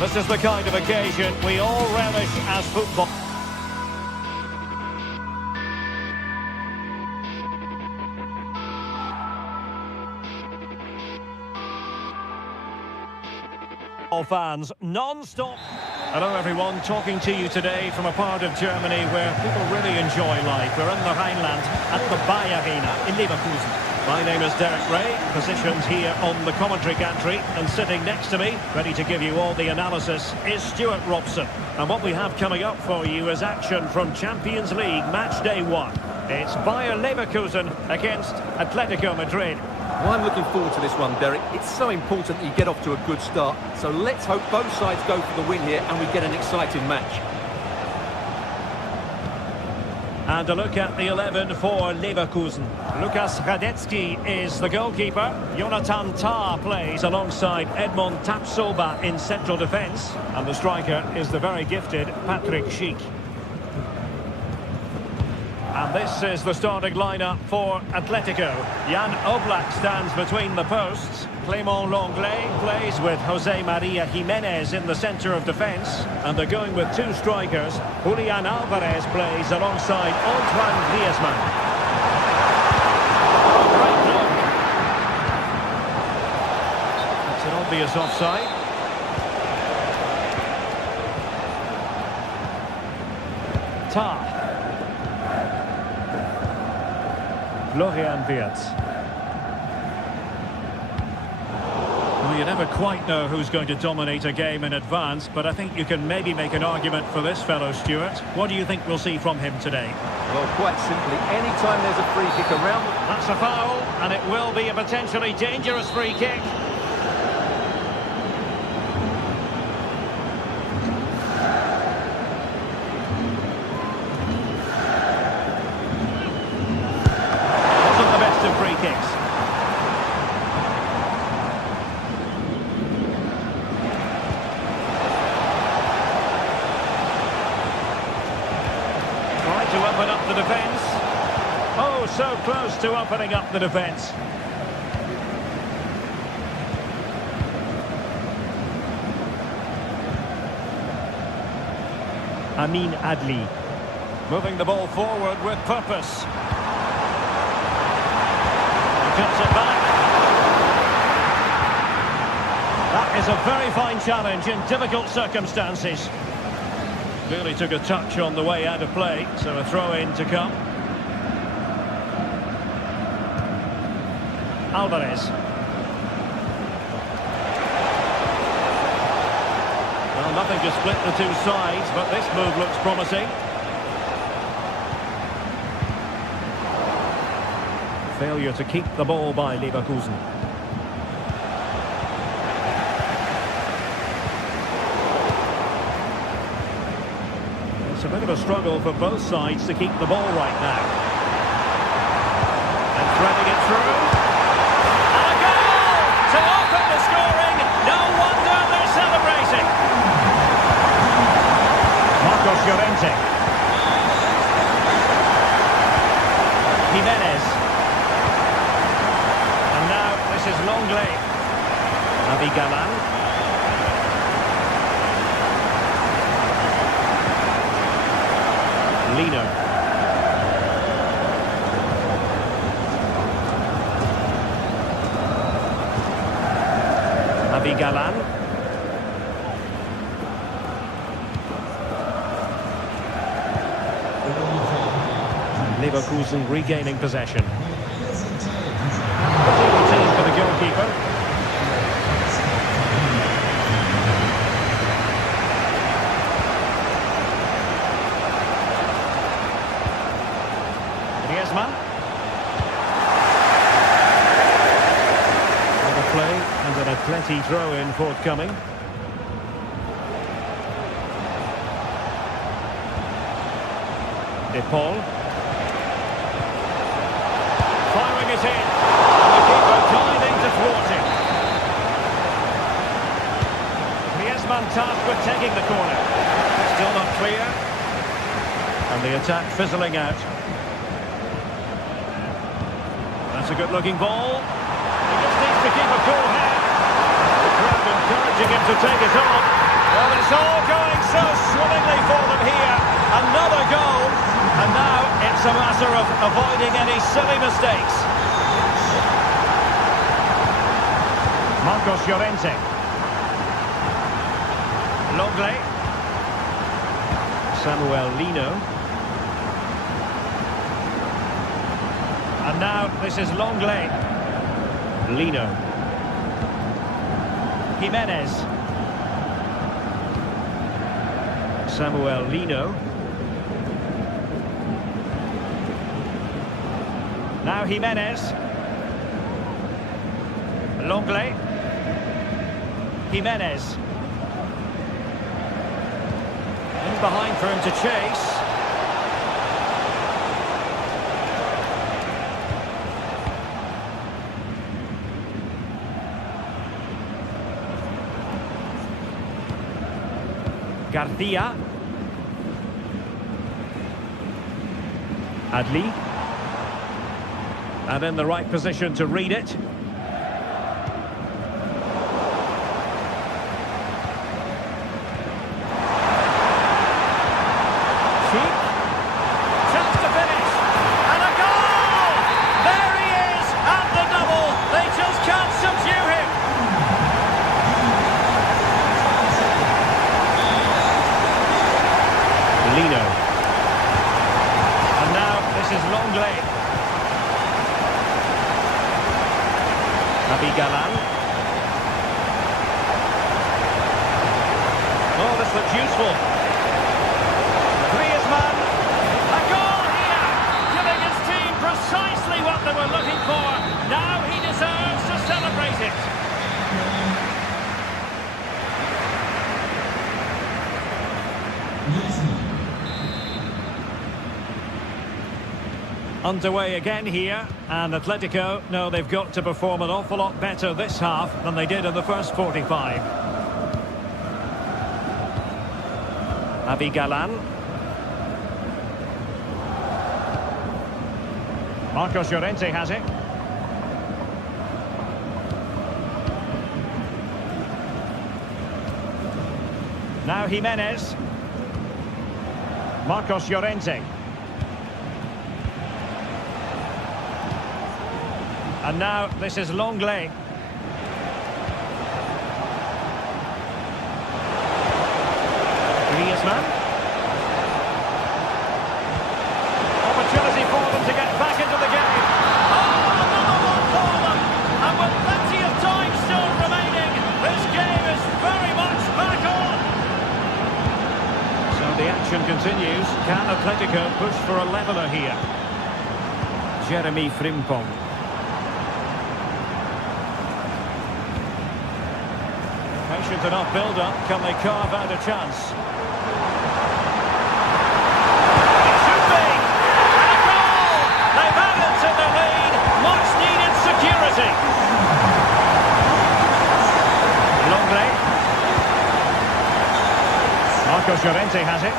This is the kind of occasion we all relish as football fans, non-stop. Hello everyone, talking to you today from a part of Germany where people really enjoy life. We're in the Rhineland at the Bayer Arena in Leverkusen. My name is Derek Ray, positioned here on the commentary gantry, and sitting next to me, ready to give you all the analysis, is Stuart Robson. And what we have coming up for you is action from Champions League match day 1. It's Bayer Leverkusen against Atletico Madrid. Well, I'm looking forward to this one, Derek. It's so important that you get off to a good start. So let's hope both sides go for the win here and we get an exciting match. And a look at the 11 for Leverkusen. Lukas Radetzky is the goalkeeper. Jonathan Tah plays alongside Edmond Tapsoba in central defence. And the striker is the very gifted Patrick Schick. And this is the starting lineup for Atletico. Jan Oblak stands between the posts. Clément Lenglet plays with Jose Maria Jimenez in the centre of defence. And they're going with two strikers. Julian Alvarez plays alongside Antoine Griezmann. Great block. It's an obvious offside. Tah. Florian Wirtz. Well, you never quite know who's going to dominate a game in advance, but I think you can maybe make an argument for this fellow, Stuart. What do you think we'll see from him today? Well, quite simply, any time there's a free kick around... That's a foul, and it will be a potentially dangerous free kick. To open up the defence. Oh, so close to opening up the defence. Amin Adli. Moving the ball forward with purpose. He cuts it back. That is a very fine challenge in difficult circumstances. Clearly took a touch on the way out of play, so a throw-in to come. Alvarez. Well, nothing to split the two sides, but this move looks promising. Failure to keep the ball by Leverkusen. It's a bit of a struggle for both sides to keep the ball right now. And threading it through. And a goal to open the scoring. No wonder they're celebrating. Marcos Llorente. Jimenez. And now this is Lenglet. Naby Galan. Lino. Naby Galan. Leverkusen regaining possession. Routine for the goalkeeper. Griezmann. The play and an Atleti throw-in forthcoming. De Paul. Firing it in. And the keeper diving to thwart it. Griezmann tasked with taking the corner. Still not clear. And the attack fizzling out. That's a good-looking ball. He just needs to keep a cool head. The crowd encouraging him to take it on. Well, it's all going so swimmingly for them here. Another goal. And now it's a matter of avoiding any silly mistakes. Marcos Llorente. Longley. Samuel Lino. And now this is Longley. Lino. Jimenez. Samuel Lino. Now Jimenez. Longley. Jimenez. In behind for him to chase. Garcia. Adli. And in the right position to read it. Sheik. Chance to finish. And a goal! There he is at the double. They just can't subdue him. Lino. And now this is Longley. Galan. Oh, this looks useful. Griezmann. A goal here, giving his team precisely what they were looking for. Now he deserves to celebrate it. Underway again here, and Atletico know they've got to perform an awful lot better this half than they did in the first 45. Galan. Marcos Llorente has it. Now Jimenez. Marcos Llorente. And now this is Longley. Griezmann. Opportunity for them to get back into the game. Oh, another one for them. And with plenty of time still remaining, this game is very much back on. So the action continues. Can Atletico push for a leveller here? Jeremy Frimpong. Patient enough build-up. Can they carve out a chance? It should be! And a goal! They've added to the lead. Much-needed security. Longley. Marcos Llorente has it.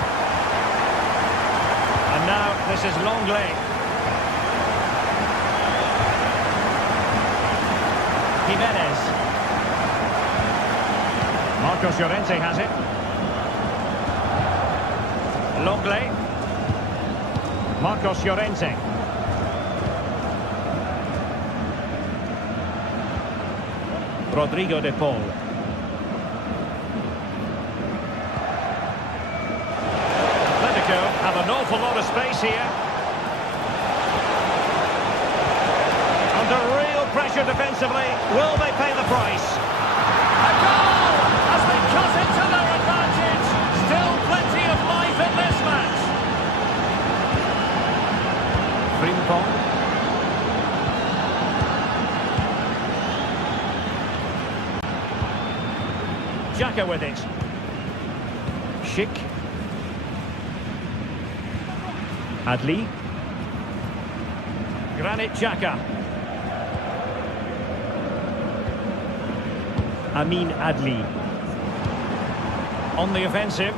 And now this is Longley. Jimenez. Marcos Llorente has it. Longley. Marcos Llorente. Rodrigo de Paul. Atletico have an awful lot of space here. Under real pressure defensively. Will they pay the price? A goal! As they cut into their advantage. Still plenty of life in this match. Frimpong. Xhaka with it. Sheik. Adli. Granit Xhaka. Amin Adli. On the offensive.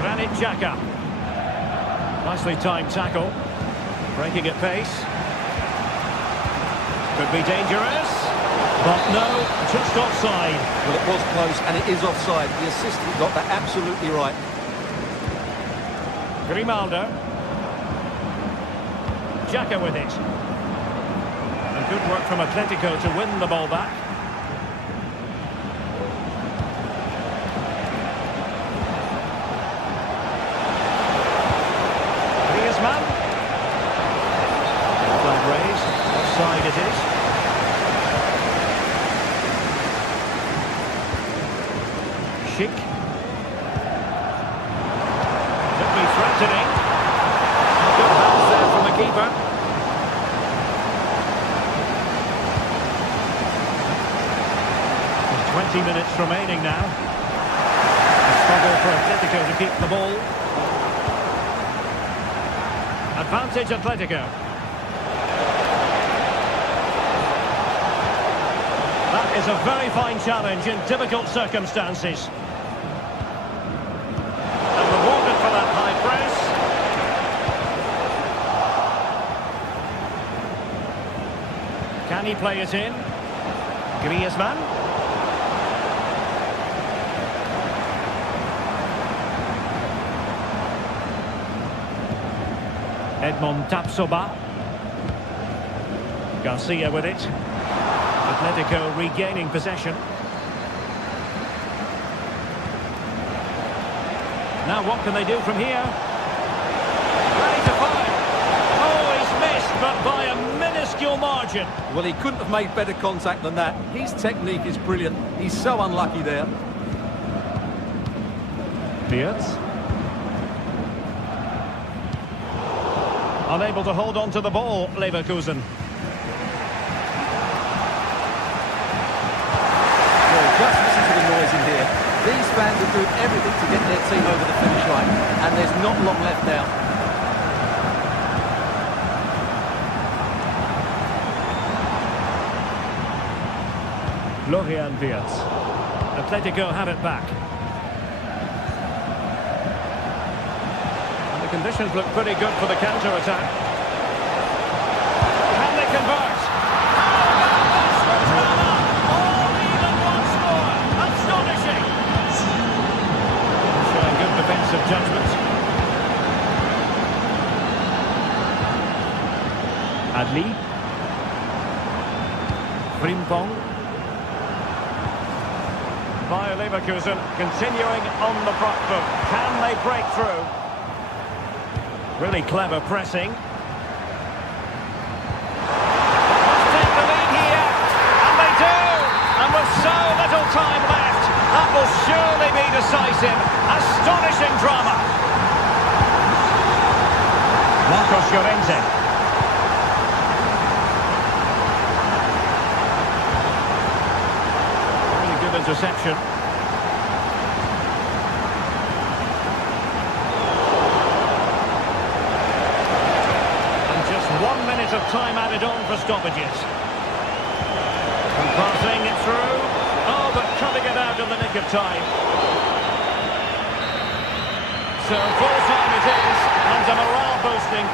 Granit Xhaka. Nicely timed tackle. Breaking at pace. Could be dangerous. But no, just offside. Well, it was close, and it is offside. The assistant got that absolutely right. Grimaldo. Xhaka with it. And good work from Atletico to win the ball back. Griezmann. Flag raised. Offside it is. Schick. Could be threatening. Good pass there from the keeper. 20 minutes remaining now. A struggle for Atletico to keep the ball. Advantage Atletico. That is a very fine challenge in difficult circumstances. And rewarded for that high press. Can he play it in? Griezmann. Edmond Tapsoba. Garcia with it. Atletico regaining possession. Now what can they do from here? Ready to fire. Oh, he's missed, but by a minuscule margin. Well, he couldn't have made better contact than that. His technique is brilliant. He's so unlucky there. Beerts. Unable to hold on to the ball, Leverkusen. Well, just listen to the noise in here. These fans are doing everything to get their team over the finish line, and there's not long left now. Florian Wirtz. Atletico have it back. And the conditions look pretty good for the counter-attack. Can they convert? All even once more. Astonishing. Showing good defensive judgment. Adli. Frimpong. Bayer Leverkusen continuing on the front foot. Can they break through? Really clever pressing. Must take the lead here. And they do! And with so little time left, that will surely be decisive. Astonishing drama. Marcos Llorente. Really good interception. Of time added on for stoppages. And passing it through. Oh, but cutting it out in the nick of time. So full time it is, and a morale boosting.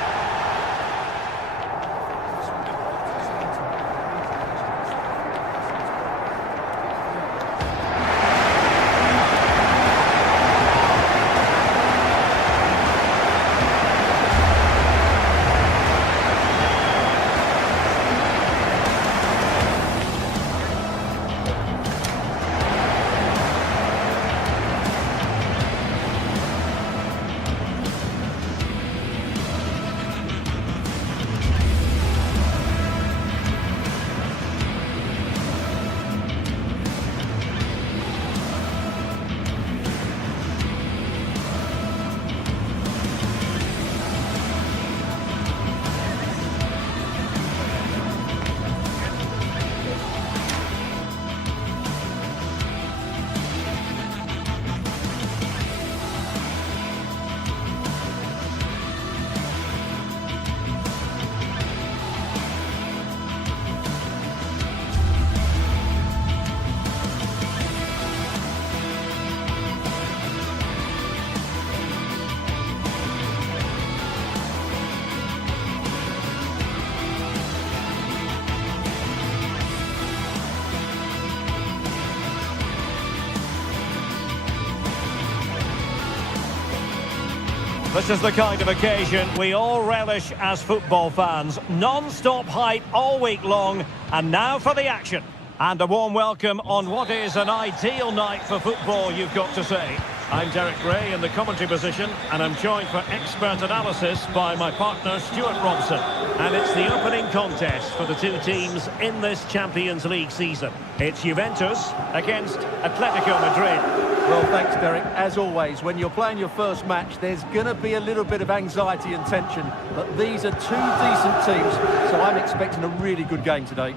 This is the kind of occasion we all relish as football fans. Non-stop hype all week long, and now for the action. And a warm welcome on what is an ideal night for football, you've got to say. I'm Derek Ray in the commentary position, and I'm joined for expert analysis by my partner Stuart Robson. And it's the opening contest for the two teams in this Champions League season. It's Juventus against Atletico Madrid. Well, thanks, Derek. As always, when you're playing your first match, there's going to be a little bit of anxiety and tension. But these are two decent teams, so I'm expecting a really good game today.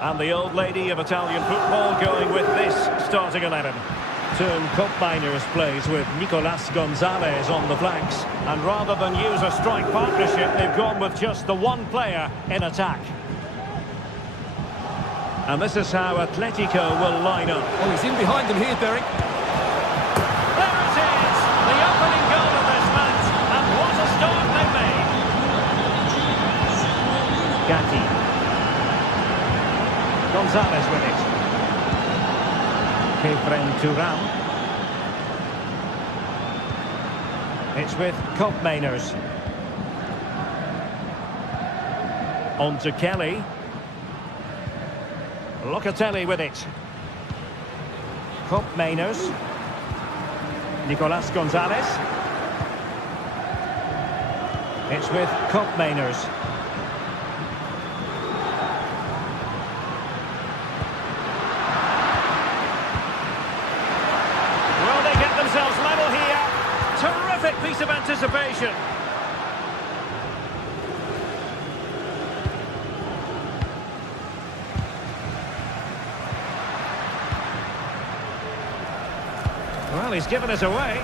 And the old lady of Italian football going with this starting 11. Turn Cup Miners plays with Nicolas Gonzalez on the flanks. And rather than use a strike partnership, they've gone with just the one player in attack. And this is how Atletico will line up. Oh, he's in behind them here, Derek. There it is! The opening goal of this match. And what a start they've made. Gatti. Gonzalez with it. Kefren Turam. It's with Cup Miners. On to Kelly. Locatelli with it. Cup Miners. Nicolas Gonzalez. It's with Cup Miners. Will they get themselves level here? Terrific piece of anticipation. Well, he's given it away.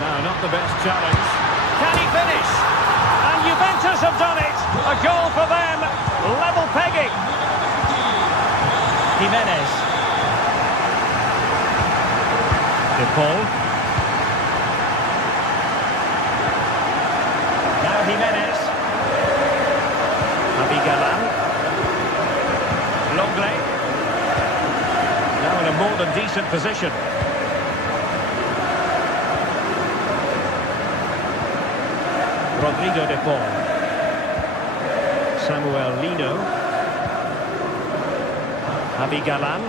No, not the best challenge. Can he finish? And Juventus have done it. A goal for them. Level pegging. Jimenez. De Paul. Now Jimenez. Abigalan. Longley. Now in a more than decent position. Rodrigo de Paul. Samuel Lino. Abigalan.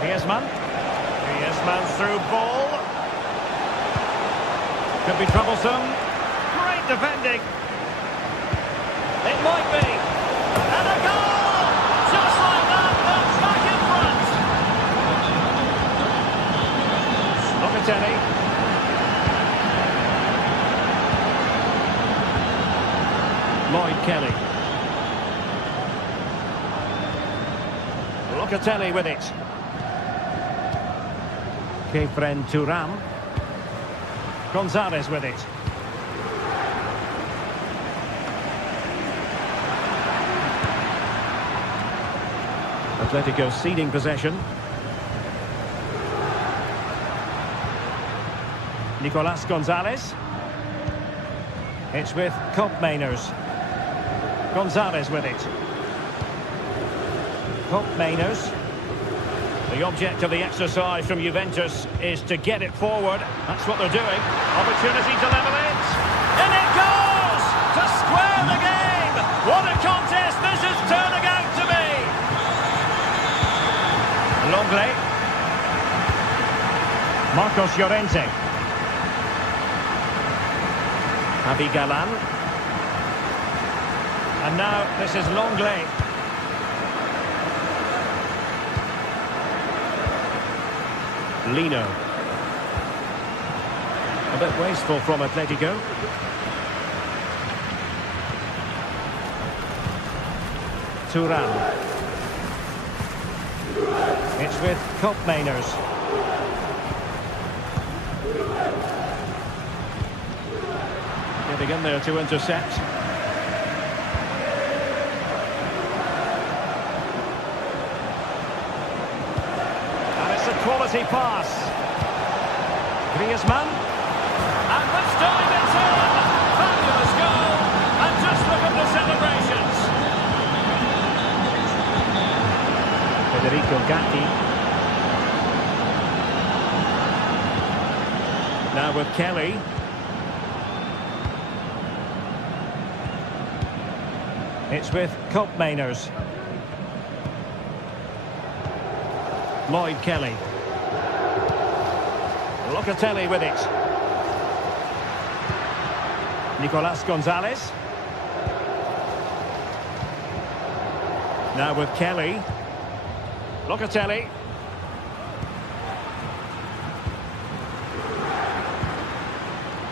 Griezmann. Griezmann's through ball. Could be troublesome. Great defending. It might be. And a goal! Just like that, that's back in front. Locatelli. Lloyd Kelly. Locatelli with it. Kefren Turam. Gonzalez with it. Atletico ceding possession. Nicolas Gonzalez. It's with Cup Miners. Gonzalez with it. Cup Miners. The object of the exercise from Juventus is to get it forward. That's what they're doing. Opportunity to level it. And it goes! To square the game! What a contest this is turning out to be! Longley. Marcos Llorente. Abigalan. And now this is Longley. Lino. A bit wasteful from Atletico. Turan. It's with Cup Miners. Getting in there to intercept. And it's a quality pass. Griezmann. And this time it's in! Fabulous goal! And just look at the celebrations! Federico Gatti. Now with Kelly. It's with Koopmeiners. Lloyd Kelly. Locatelli with it. Nicolas Gonzalez. Now with Kelly. Locatelli.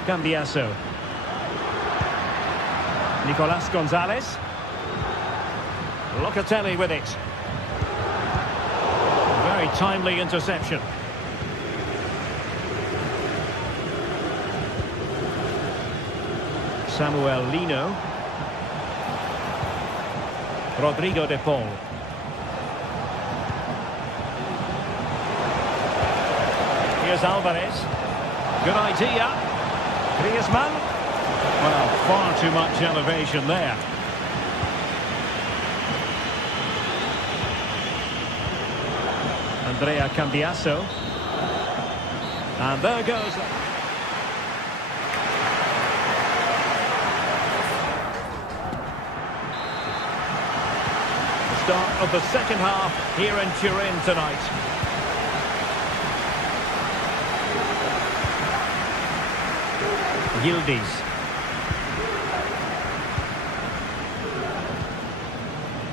Cambiasso. Nicolas Gonzalez. Locatelli with it. Very timely interception. Samuel Lino. Rodrigo de Paul. Here's Alvarez. Good idea. Griezmann. Well, far too much elevation there. Andrea Cambiasso. And there goes. The start of the second half here in Turin tonight. Yildiz.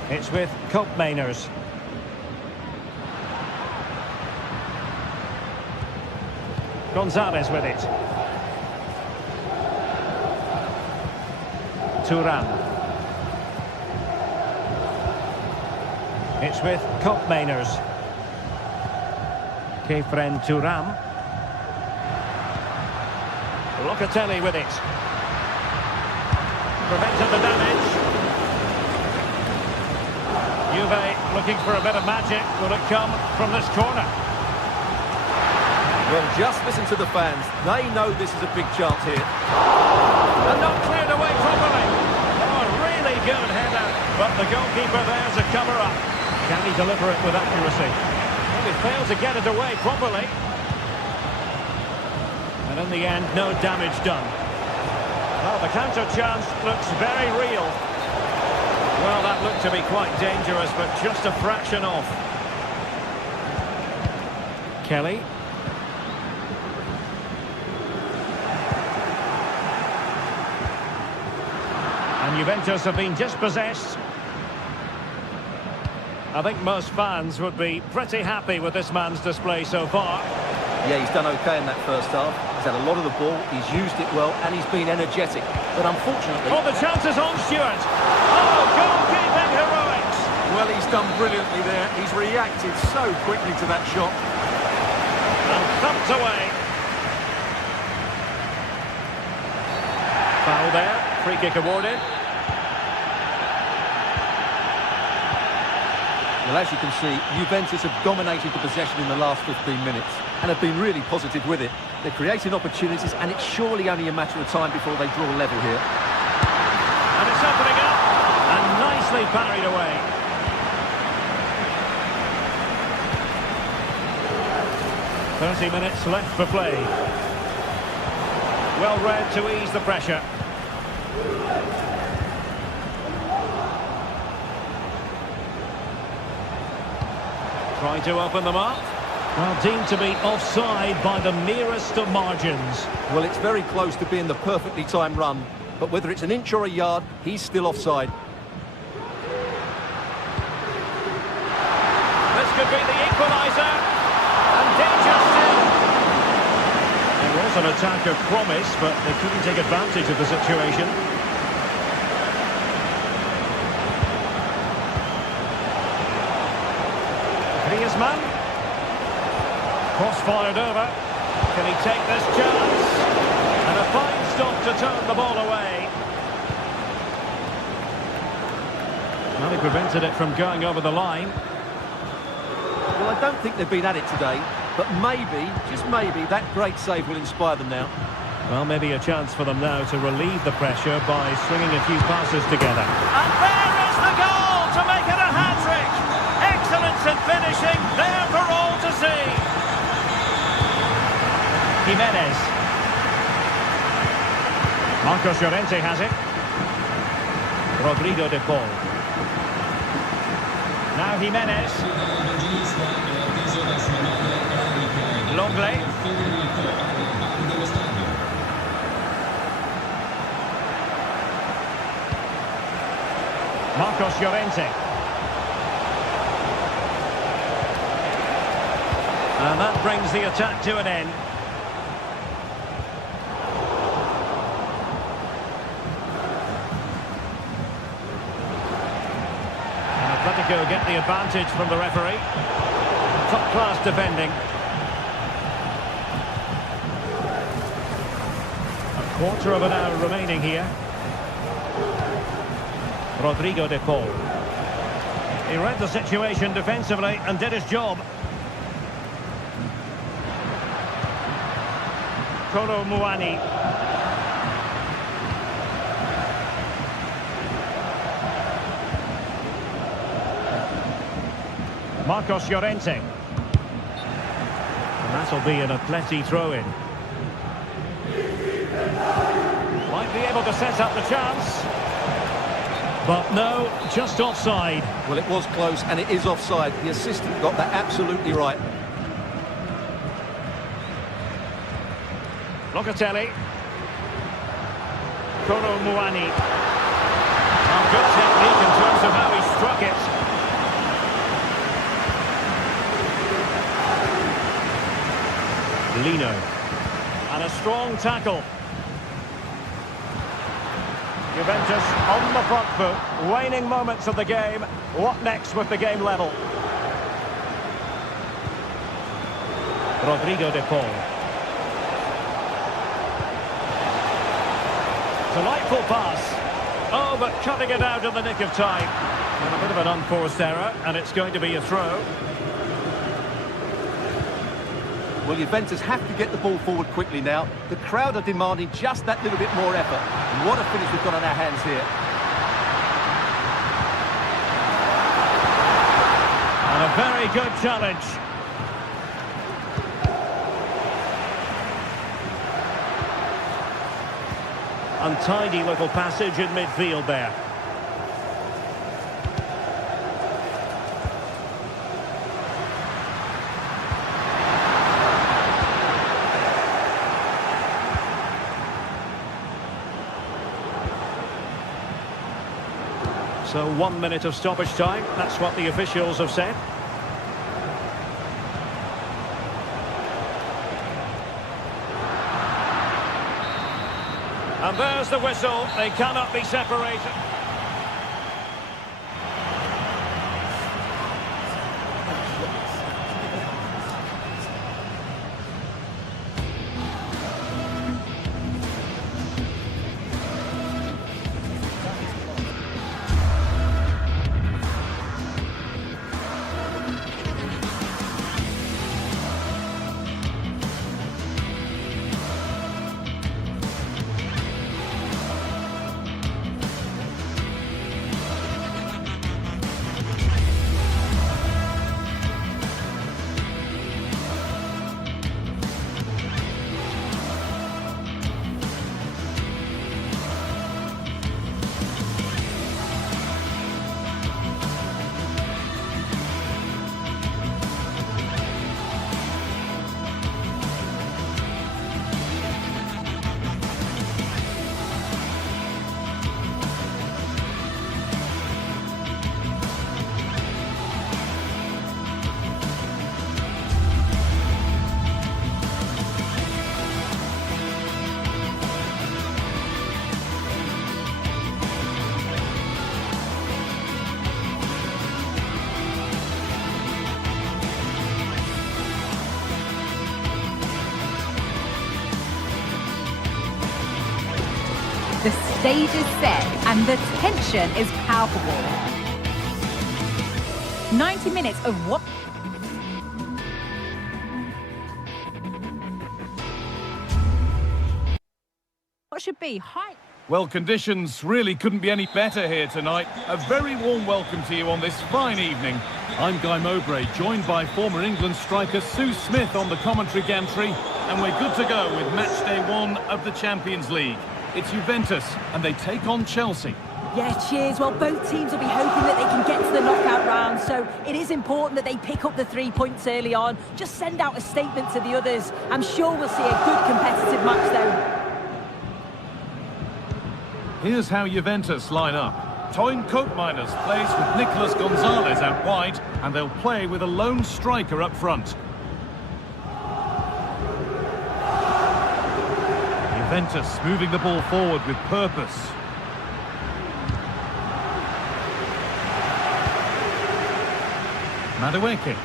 It's with Koopmeiners. Gonzalez with it. Thuram. It's with Koopmeiners. Kefren Thuram. Locatelli with it. Prevented the damage. Juve looking for a bit of magic. Will it come from this corner? Well, just listen to the fans. They know this is a big chance here. And not cleared away properly. Oh, really good header. But the goalkeeper there's a cover-up. Can he deliver it with accuracy? Well, he failed to get it away properly. And in the end, no damage done. Well, the counter chance looks very real. Well, that looked to be quite dangerous, but just a fraction off. Kelly. And Juventus have been dispossessed. I think most fans would be pretty happy with this man's display so far. Yeah, he's done okay in that first half. He's had a lot of the ball, he's used it well, and he's been energetic. But unfortunately... Oh, the chance is on, Stewart. Oh, goalkeeping heroics. Well, he's done brilliantly there. He's reacted so quickly to that shot. And thumped away. Foul there. Free kick awarded. Well, as you can see, Juventus have dominated the possession in the last 15 minutes and have been really positive with it. They're creating opportunities, and it's surely only a matter of time before they draw level here. And it's opening up, and nicely parried away. "30 minutes left for play. Well read to ease the pressure. Trying to open them up. Well, deemed to be offside by the merest of margins. Well, it's very close to being the perfectly timed run, but whether it's an inch or a yard, he's still offside. This could be the equaliser. And danger still. There was an attack of promise, but they couldn't take advantage of the situation. Griezmann. Cross fired over. Can he take this chance? And a fine stop to turn the ball away. Well, he prevented it from going over the line. Well, I don't think they've been at it today. but maybe, just maybe, that great save will inspire them now. Well, maybe a chance for them now to relieve the pressure by swinging a few passes together. And there is the goal to make it a hat-trick! Excellence in finishing, there for all to see! Jimenez. Marcos Llorente has it. Rodrigo de Paul. Now Jimenez. Longley. Marcos Llorente. And that brings the attack to an end. And Atletico get the advantage from the referee. Top-class defending. A quarter of an hour remaining here. Rodrigo de Paul. He read the situation defensively and did his job. Kolo Muani. Marcos Llorente. And that'll be an Atleti throw-in. Might be able to set up the chance. But no, just offside. Well, it was close, and it is offside. The assistant got that absolutely right. Locatelli. Kolo Muani. Oh, good technique in terms of how he struck it. Lino. And a strong tackle. Juventus on the front foot, waning moments of the game. What next with the game level? Rodrigo de Paul. Delightful pass. Oh, but cutting it out in the nick of time. And a bit of an unforced error, and it's going to be a throw. Well, Juventus have to get the ball forward quickly now. The crowd are demanding just that little bit more effort. And what a finish we've got on our hands here. And a very good challenge. Untidy little passage in midfield there. So 1 minute of stoppage time, that's what the officials have said. And there's the whistle, they cannot be separated. The stage is set and the tension is palpable. 90 minutes of what? should be high. Well, conditions really couldn't be any better here tonight. A very warm welcome to you on this fine evening. I'm Guy Mowbray, joined by former England striker Sue Smith on the commentary gantry, and we're good to go with match day 1 of the Champions League. It's Juventus, and they take on Chelsea. Yeah, cheers. Well, both teams will be hoping that they can get to the knockout round, so it is important that they pick up the 3 points early on. Just send out a statement to the others. I'm sure we'll see a good competitive match, though. Here's how Juventus line up. Toyn Koopmeiners plays with Nicolas Gonzalez out wide, and they'll play with a lone striker up front. Juventus moving the ball forward with purpose. Madueke.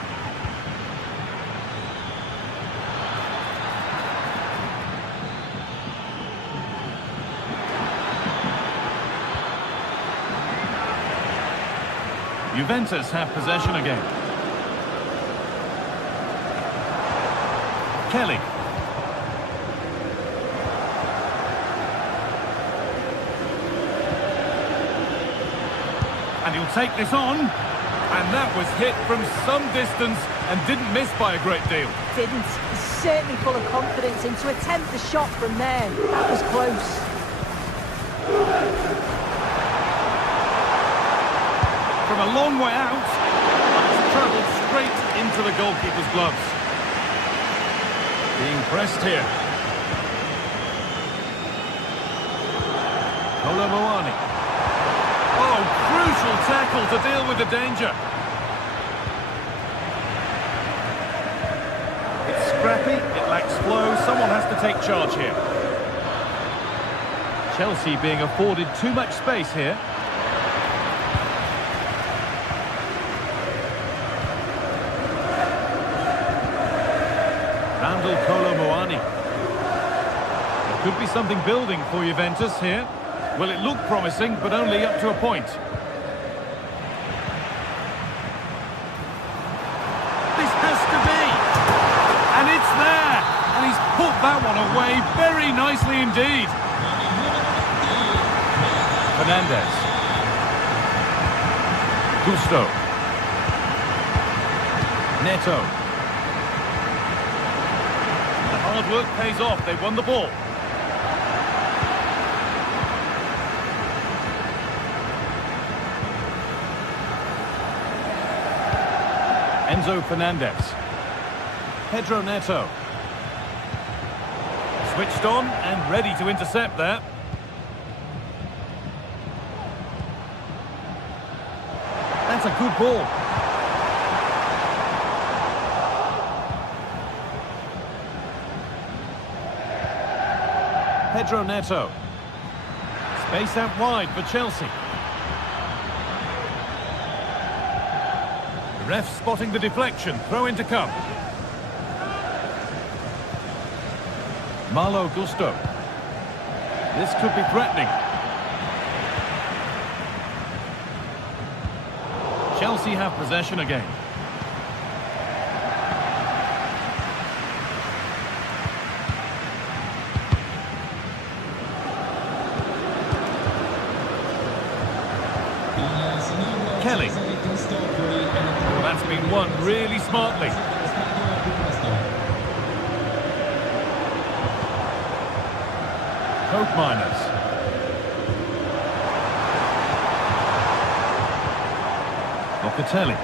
Juventus have possession again. Kelly. And he'll take this on. And that was hit from some distance and didn't miss by a great deal. Didn't. He's certainly full of confidence, and to attempt the shot from there, that was close. From a long way out, it's travelled straight into the goalkeeper's gloves. Being pressed here. Kolomoani. Oh, crucial tackle to deal with the danger. It's scrappy, it lacks flow, someone has to take charge here. Chelsea being afforded too much space here. Kolomoani. There could be something building for Juventus here. Well, it looked promising, but only up to a point. This has to be! And it's there! And he's put that one away very nicely indeed. Fernandez. Gusto. Neto. Hard work pays off. They won the ball. Enzo Fernandez. Pedro Neto. Switched on and ready to intercept there. That's a good ball. Pedro Neto. Space out wide for Chelsea. The ref spotting the deflection. Throw in to come. Malo Gusto. This could be threatening. Chelsea have possession again. Kelly. Well, that's been won really smartly. Koopmeiners. Locatelli.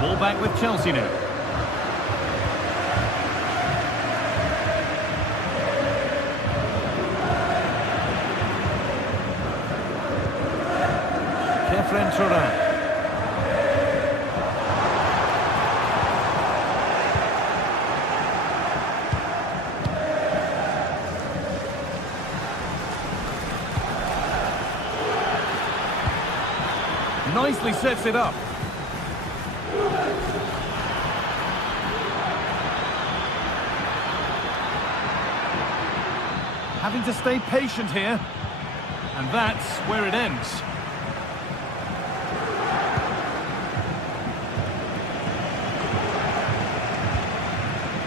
Ball back with Chelsea now. Turan. Nicely sets it up. Having to stay patient here. And that's where it ends.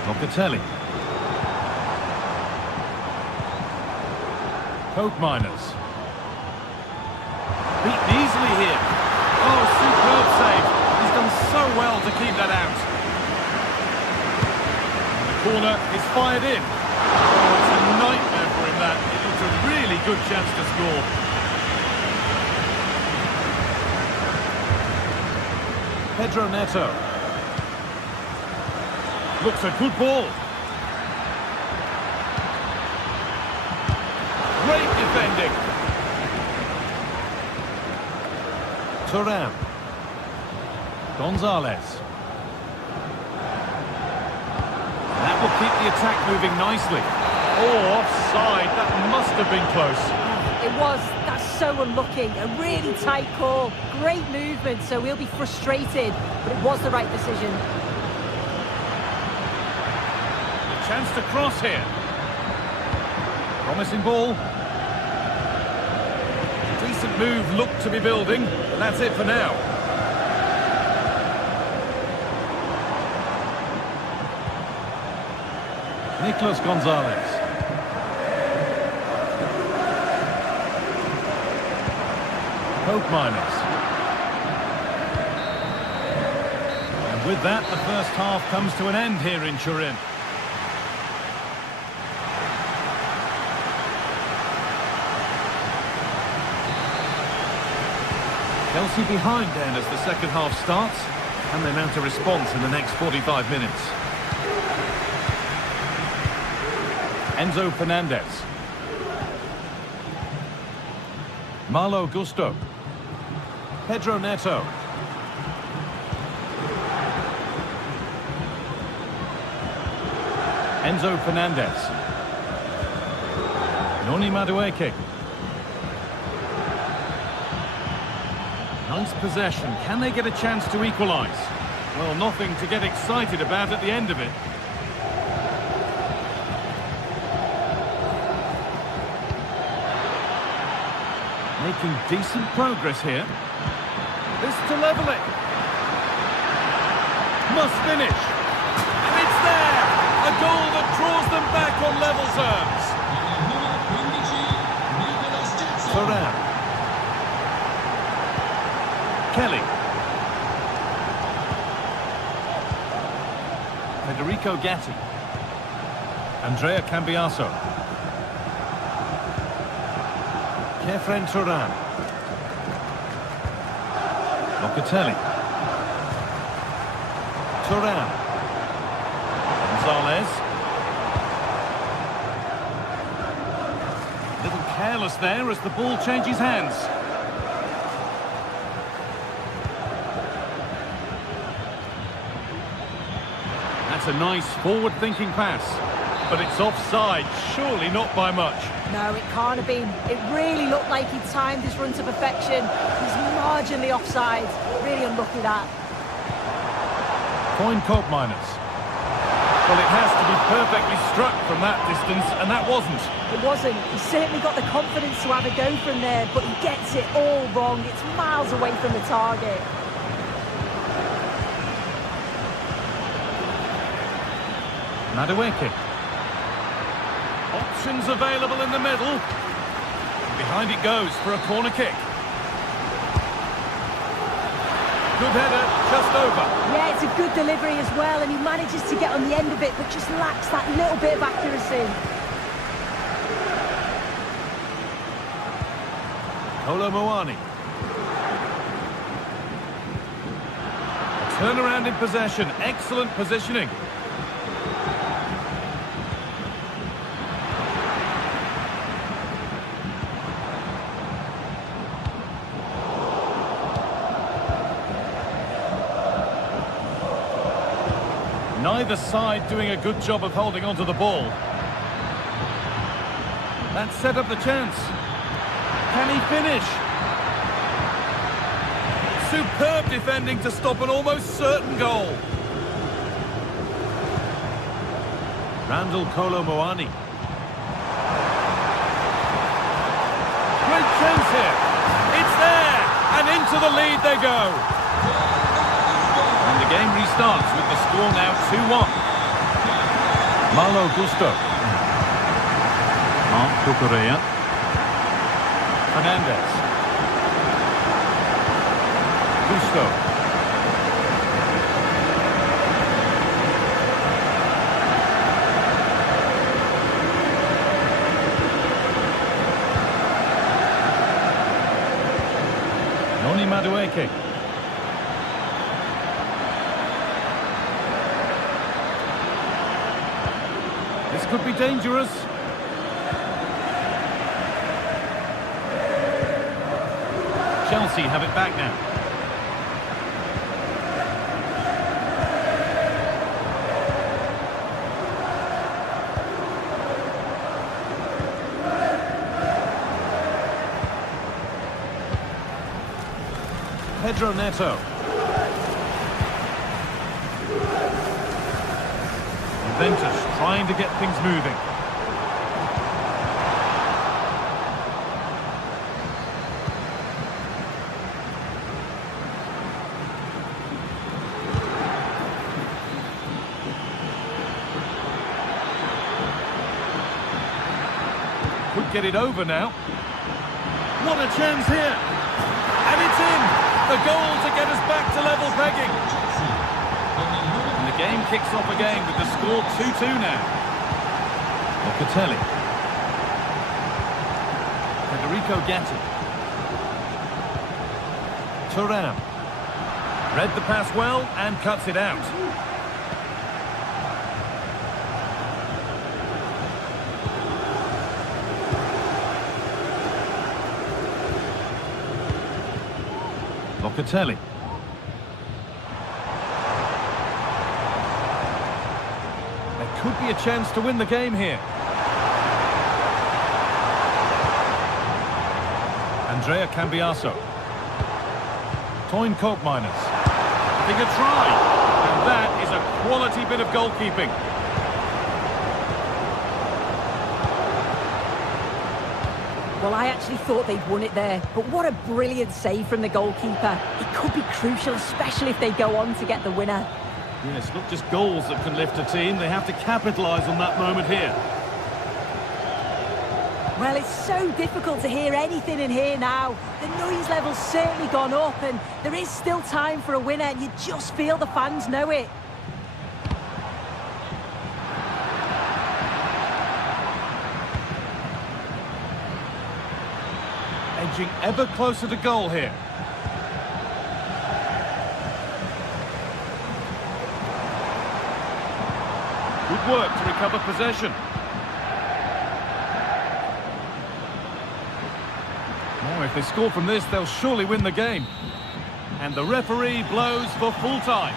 Locatelli. Coke Miners. Beaten easily here. Oh, superb save. He's done so well to keep that out. And the corner is fired in. Oh, it's a nightmare for him, that. It looks a really good chance to score. Pedro Neto. Looks a good ball. Great defending. Thuram. Gonzalez. That will keep the attack moving nicely. Oh, offside. That must have been close. It was. That's so unlucky. A really tight call. Great movement, so we'll be frustrated. But it was the right decision. A chance to cross here. Promising ball. Decent move looked to be building, but that's it for now. Nicolas Gonzalez. Coke Miners. And with that, the first half comes to an end here in Turin. Chelsea behind then as the second half starts. Can they mount a response in the next 45 minutes? Enzo Fernandez. Malo Gusto. Pedro Neto. Enzo Fernandez. Noni Madueke. Nice possession. Can they get a chance to equalise? Well, nothing to get excited about at the end of it. Making decent progress here. This to level it. Must finish. And it's there! A goal that draws them back on level terms. Thuram. Kelly. Federico Gatti. Andrea Cambiaso. Kefren Thuram. Locatelli. Thuram. Gonzalez. A little careless there as the ball changes hands. That's a nice forward-thinking pass. But it's offside, surely not by much. No, it can't have been. It really looked like he timed his run to perfection. He's marginally offside. Really unlucky that. Coin Coke Miners. Well, it has to be perfectly struck from that distance, and that wasn't. It wasn't. He's certainly got the confidence to have a go from there, but he gets it all wrong. It's miles away from the target. Madueke. Options available in the middle. Behind it goes for a corner kick. Good header, just over. Yeah, it's a good delivery as well, and he manages to get on the end of it, but just lacks that little bit of accuracy. Kolo Muani. Turnaround in possession, excellent positioning. Neither side doing a good job of holding onto the ball. That set up the chance. Can he finish? Superb defending to stop an almost certain goal. Randall Kolo Muani. Great chance here. It's there, and into the lead they go. And the game restarts with the score now 2-1. Malo Gusto. Cucurella. Fernandez. Gusto. Madueke. This could be dangerous. Chelsea have it back now. Pedro Neto. Juventus trying to get things moving. Could get it over now. What a chance here. And it's in. The goal to get us back to level pegging. And the game kicks off again with the score 2-2 now. Locatelli. Federico Gatti. Thuram. Read the pass well and cuts it out. Locatelli. There could be a chance to win the game here. Andrea Cambiaso. Toyn Koopmeiners. Having a try. And that is a quality bit of goalkeeping. Well, I actually thought they'd won it there, but what a brilliant save from the goalkeeper. It could be crucial, especially if they go on to get the winner. Yes, not just goals that can lift a team, they have to capitalise on that moment here. Well, it's so difficult to hear anything in here now. The noise level's certainly gone up, and there is still time for a winner, and you just feel the fans know it. Edging ever closer to goal here. Good work to recover possession. Now, if they score from this, they'll surely win the game. And the referee blows for full time.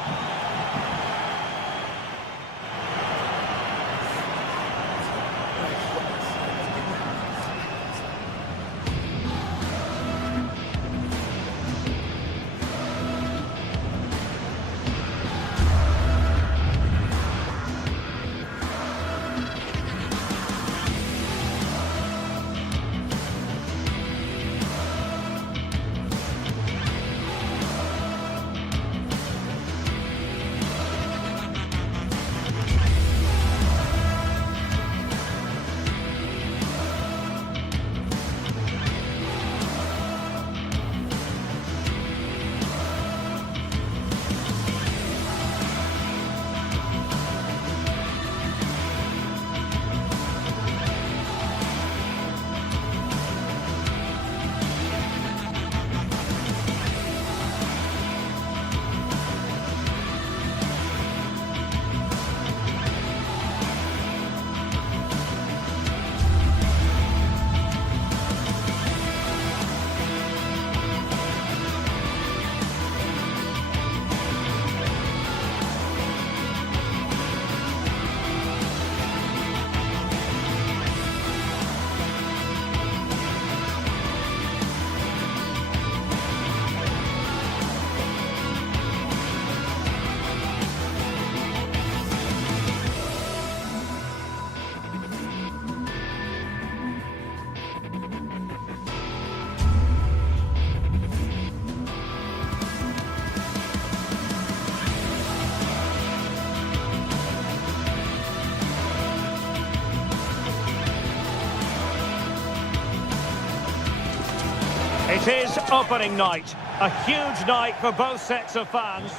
It is opening night, a huge night for both sets of fans.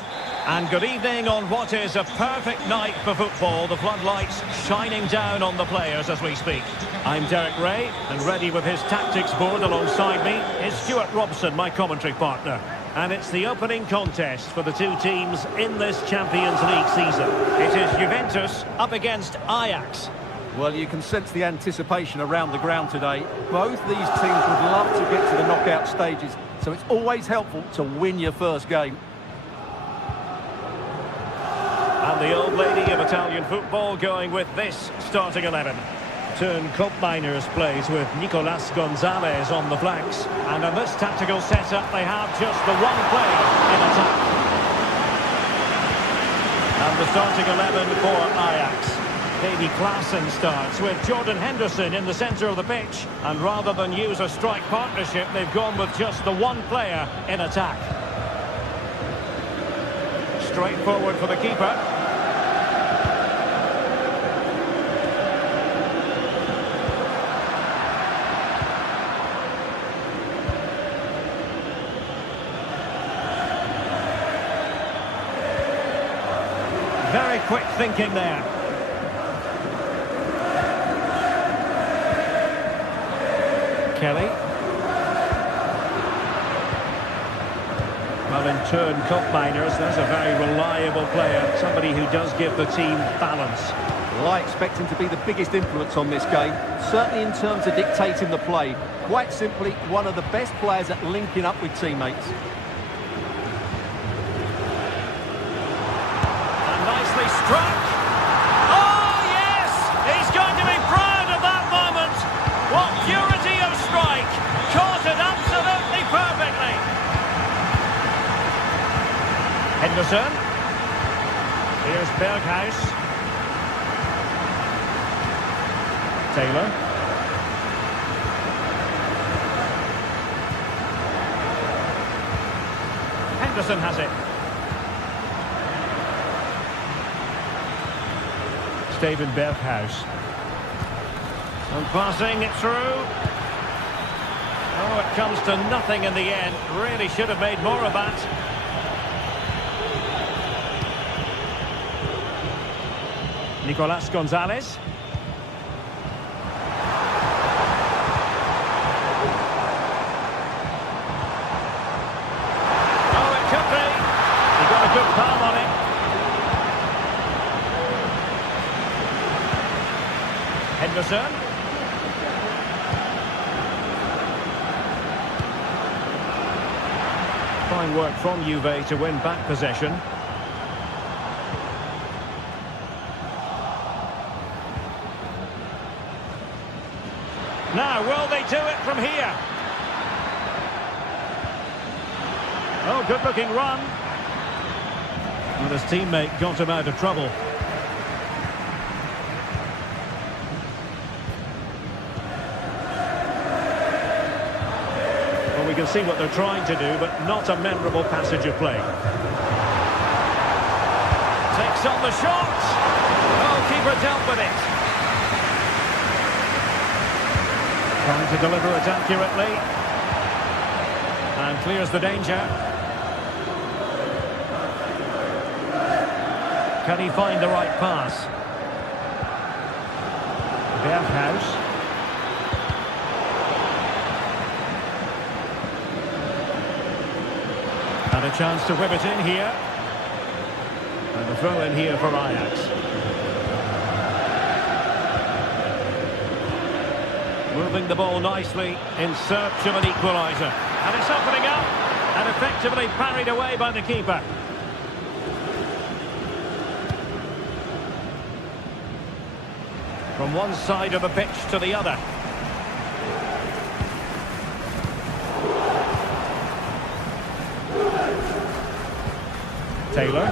And good evening on what is a perfect night for football. The floodlights shining down on the players as we speak. I'm Derek Ray, and ready with his tactics board alongside me is Stuart Robson, my commentary partner. And it's the opening contest for the two teams in this Champions League season. It is Juventus up against Ajax. Well, you can sense the anticipation around the ground today. Both these teams would love to get to the knockout stages, so it's always helpful to win your first game. And the old lady of Italian football going with this starting 11. Turn Miners plays with Nicolas Gonzalez on the flanks. And in this tactical setup, they have just the one player in attack. And the starting 11 for Ajax. Davy Klaassen starts with Jordan Henderson in the centre of the pitch. And rather than use a strike partnership, they've gone with just the one player in attack. Straight forward for the keeper. Very quick thinking there. Kelly. Well, in turn, Miners, that's a very reliable player, somebody who does give the team balance. Well, I expect him to be the biggest influence on this game, certainly in terms of dictating the play. Quite simply, one of the best players at linking up with teammates. And nicely struck. Oh, yes! He's going to be proud of that moment. What purity of strike. Caught it absolutely perfectly. Henderson. Here's Berghuis. Taylor. Henderson has it. Steven Berghuis. And passing it through. Oh, it comes to nothing in the end. Really should have made more of that. Nicolas Gonzalez. Oh, it could be. He got a good palm on it. Henderson. Fine work from Juve to win back possession. Now, will they do it from here? Oh, good-looking run. And his teammate got him out of trouble. Well, we can see what they're trying to do, but not a memorable passage of play. Takes on the shot. Oh, keeper dealt with it. Trying to deliver it accurately. And clears the danger. Can he find the right pass? Berghuis. And a chance to whip it in here. And a throw in here for Ajax. Moving the ball nicely in search of an equaliser. And it's opening up and effectively parried away by the keeper. From one side of the pitch to the other. Taylor.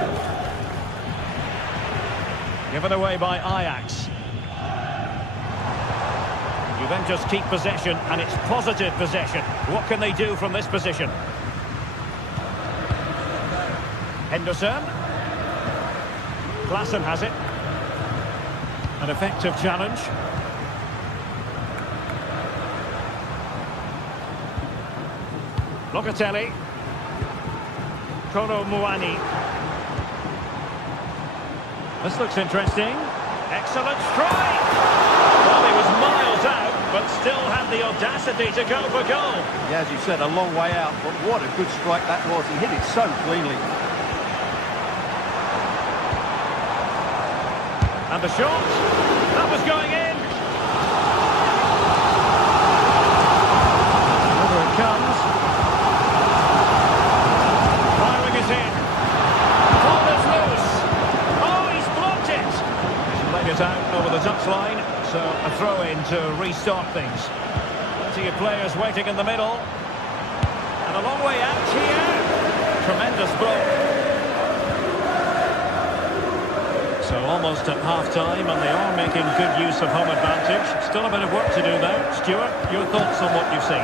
Given away by Ajax. Juventus keep possession, and it's positive possession. What can they do from this position? Henderson. Klaassen has it. An effective challenge. Locatelli. Kolo Muani. This looks interesting. Excellent strike! Well, he was miles out, but still had the audacity to go for goal. Yeah, as you said, a long way out, but what a good strike that was. He hit it so cleanly. And the shot, that was going in. Over it comes. Firing it in. Ball is loose. Oh, he's blocked it. He's let it out over the touchline, so a throw-in to restart things. Plenty of players waiting in the middle. And a long way out here. Tremendous block. So almost at half-time, and they are making good use of home advantage. Still a bit of work to do though. Stuart, your thoughts on what you've seen?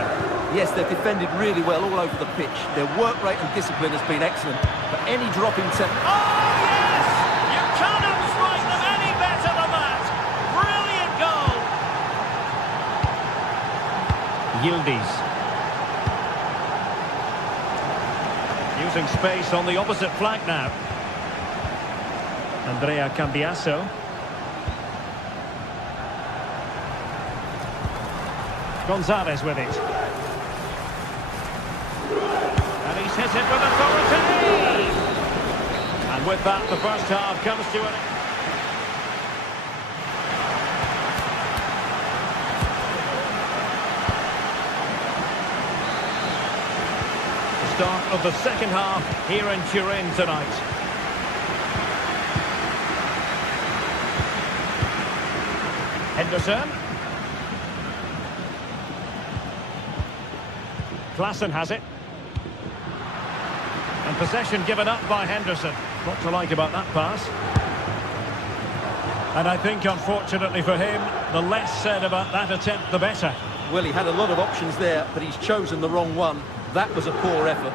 Yes, they've defended really well all over the pitch. Their work rate and discipline has been excellent. But any drop in tempo... Oh, yes! You cannot strike them any better than that! Brilliant goal! Yildiz. Using space on the opposite flank now. Andrea Cambiasso. Gonzalez with it. And he's hit it with authority! And with that, the first half comes to an end. The start of the second half here in Turin tonight. Henderson. Klaassen has it. And possession given up by Henderson. What to like about that pass? And I think, unfortunately for him, the less said about that attempt, the better. Well, he had a lot of options there, but he's chosen the wrong one. That was a poor effort.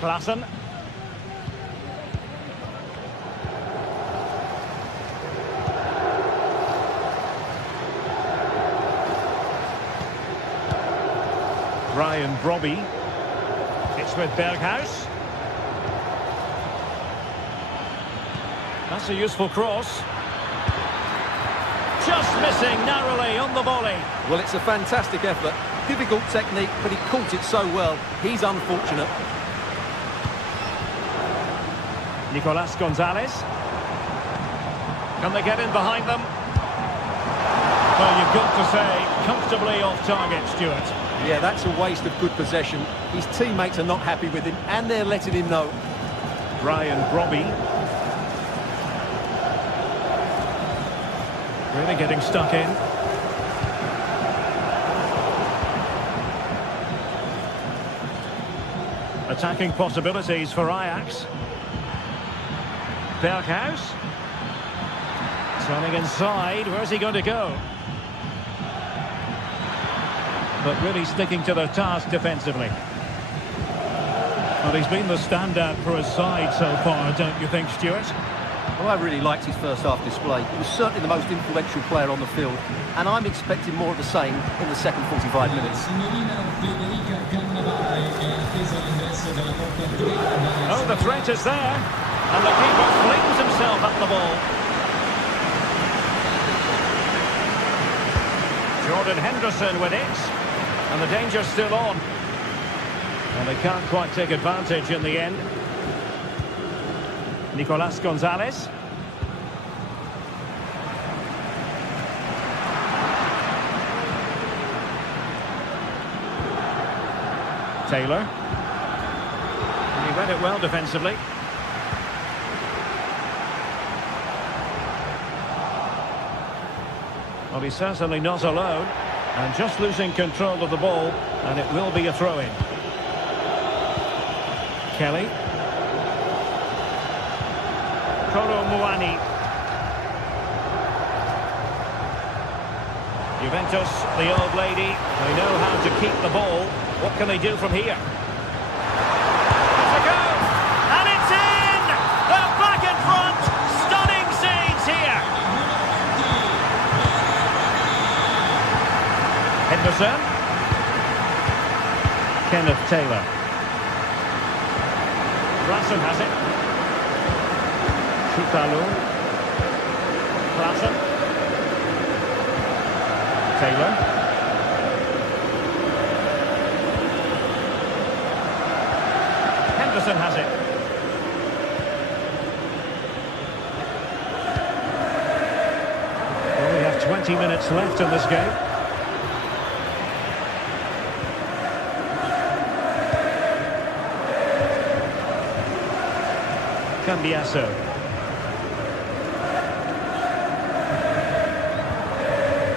Klaassen. Ryan Brobby. It's with Berghuis. That's a useful cross. Just missing narrowly on the volley. Well, it's a fantastic effort. Difficult technique, but he caught it so well. He's unfortunate. Nicolas Gonzalez. Can they get in behind them? Well, you've got to say, comfortably off target, Stuart. Yeah, that's a waste of good possession. His teammates are not happy with him, and they're letting him know. Ryan Brobby. Really getting stuck in. Attacking possibilities for Ajax. Berghuis. Turning inside. Where's he going to go? But really sticking to their task defensively. Well, he's been the standout for his side so far, don't you think, Stuart? Well, I really liked his first half display. He was certainly the most influential player on the field, and I'm expecting more of the same in the second 45 minutes. Oh, the threat is there, and the keeper flings himself at the ball. Jordan Henderson with it. And the danger's still on. And they can't quite take advantage in the end. Nicolas Gonzalez. Taylor. And he read it well defensively. Well, he's certainly not alone. And just losing control of the ball, and it will be a throw-in. Kelly. Kolo Muani. Juventus, the old lady, they know how to keep the ball. What can they do from here? It's a go! And it's in! They're back in front! Stunning scenes here! Henderson. Kenneth Taylor. Klassen has it. Chutalu. Klassen. Taylor. Henderson has it. Well, we have 20 minutes left in this game. Cambiasso.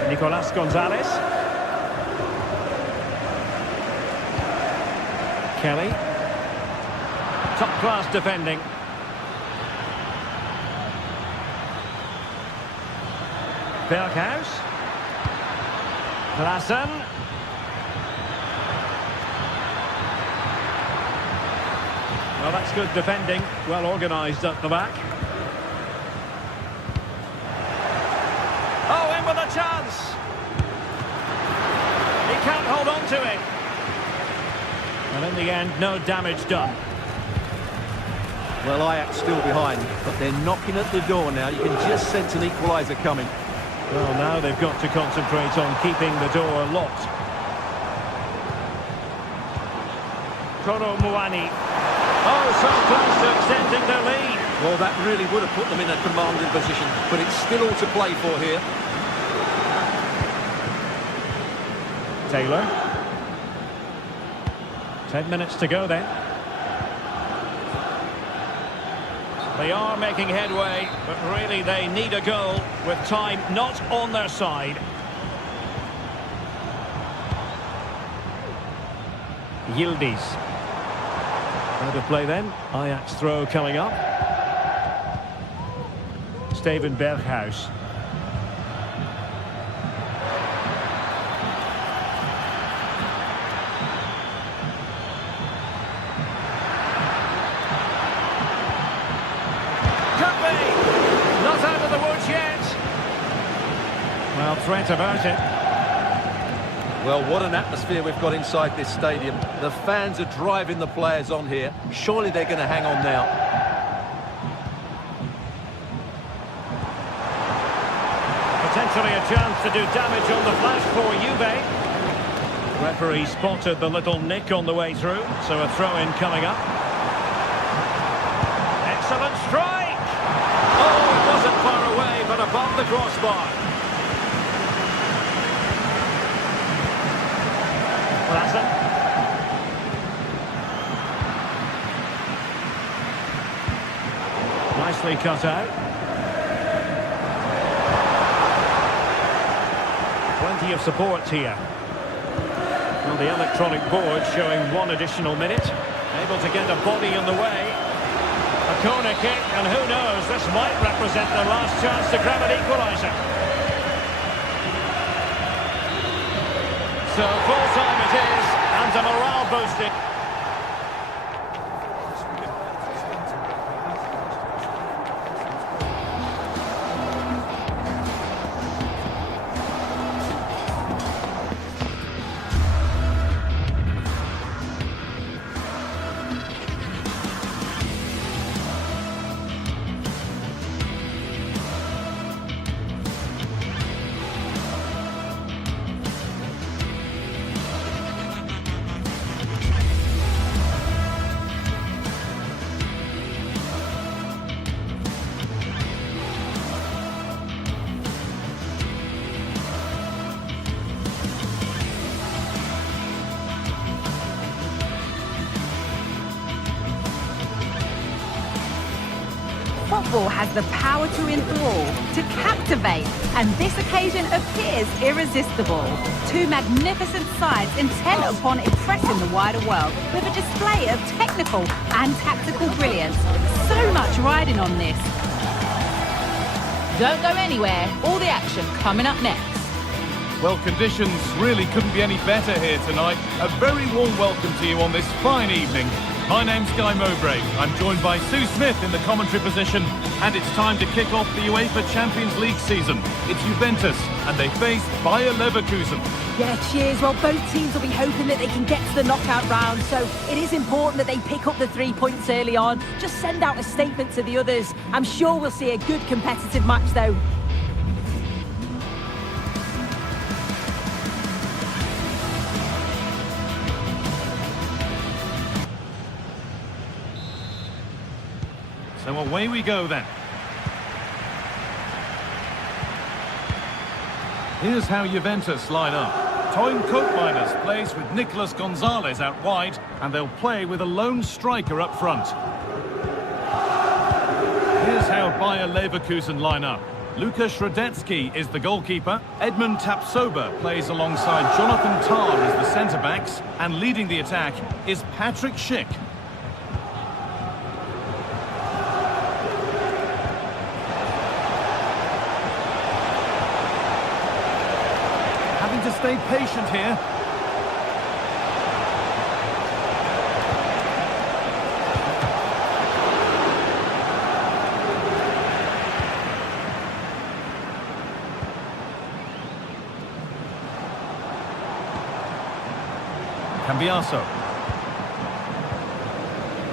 Nicolas Gonzalez. Kelly. Top-class defending. Berghuis. Klassen. Well, that's good defending. Well organised at the back. Oh, in with a chance. He can't hold on to it. And in the end, no damage done. Well, Ajax still behind, but they're knocking at the door now. You can just sense an equaliser coming. Well, now they've got to concentrate on keeping the door locked. Koro Muani. Oh, so close to extending their lead. Well, that really would have put them in a commanding position, but it's still all to play for here. Taylor. 10 minutes to go then. They are making headway, but really they need a goal with time not on their side. Yildiz. Out of play then. Ajax throw coming up. Steven Berghuis. Well, threat about it. Well, what an atmosphere we've got inside this stadium. The fans are driving the players on here. Surely they're going to hang on now. Potentially a chance to do damage on the flash for Juve. Referee spotted the little nick on the way through, so a throw-in coming up. Excellent strike! Oh, it wasn't far away, but above the crossbar. Klassen. Nicely cut out. Plenty of support here. Well, the electronic board showing 1 additional minute. Able to get a body in the way. A corner kick, and who knows, this might represent their last chance to grab an equaliser. So full time it is, and a morale boosting. Football has the power to enthrall, to captivate, and this occasion appears irresistible. Two magnificent sides intent upon impressing the wider world with a display of technical and tactical brilliance. So much riding on this. Don't go anywhere. All the action coming up next. Well, conditions really couldn't be any better here tonight. A very warm welcome to you on this fine evening. My name's Guy Mowbray. I'm joined by Sue Smith in the commentary position, and it's time to kick off the UEFA Champions League season. It's Juventus, and they face Bayer Leverkusen. Yeah, cheers. Well, both teams will be hoping that they can get to the knockout round, so it is important that they pick up the 3 points early on. Just send out a statement to the others. I'm sure we'll see a good competitive match, though. So away we go then. Here's how Juventus line up. Toyn Koopmeiners plays with Nicolas Gonzalez out wide, and they'll play with a lone striker up front. Here's how Bayer Leverkusen line up. Lukas Radetzky is the goalkeeper. Edmund Tapsoba plays alongside Jonathan Tah as the centre-backs, and leading the attack is Patrick Schick. To stay patient here. Cambiaso.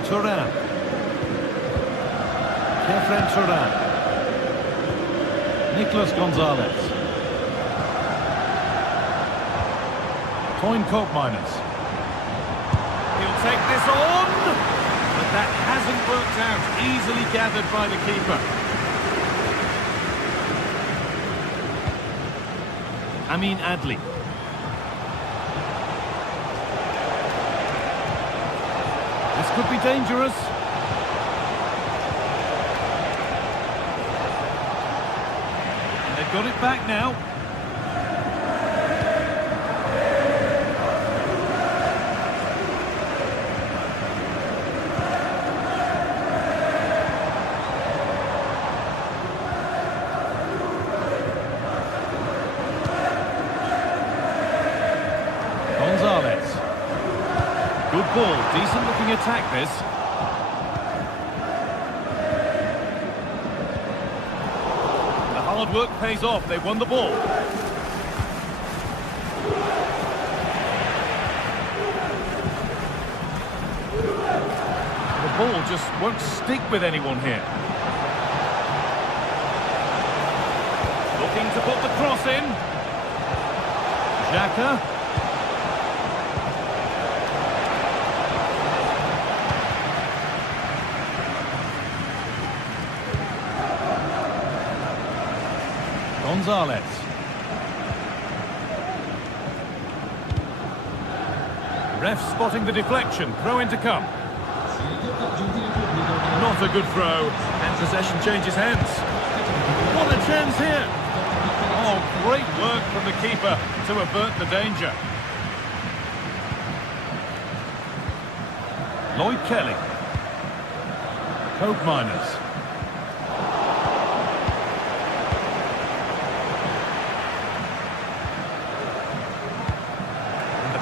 Turan. Kefren Turan. Nicolas Gonzalez. Toyn Koopmeiners. He'll take this on! But that hasn't worked out. Easily gathered by the keeper. Amin Adli. This could be dangerous. And they've got it back now. Gonzalez. Good ball, decent looking attack this. The hard work pays off, they've won the ball. The ball just won't stick with anyone here. Looking to put the cross in. Xhaka. Gonzalez. Ref spotting the deflection. Throw in to come. Not a good throw. And possession changes hands. What a chance here. Oh, great work from the keeper to avert the danger. Lloyd Kelly. Koopmeiners.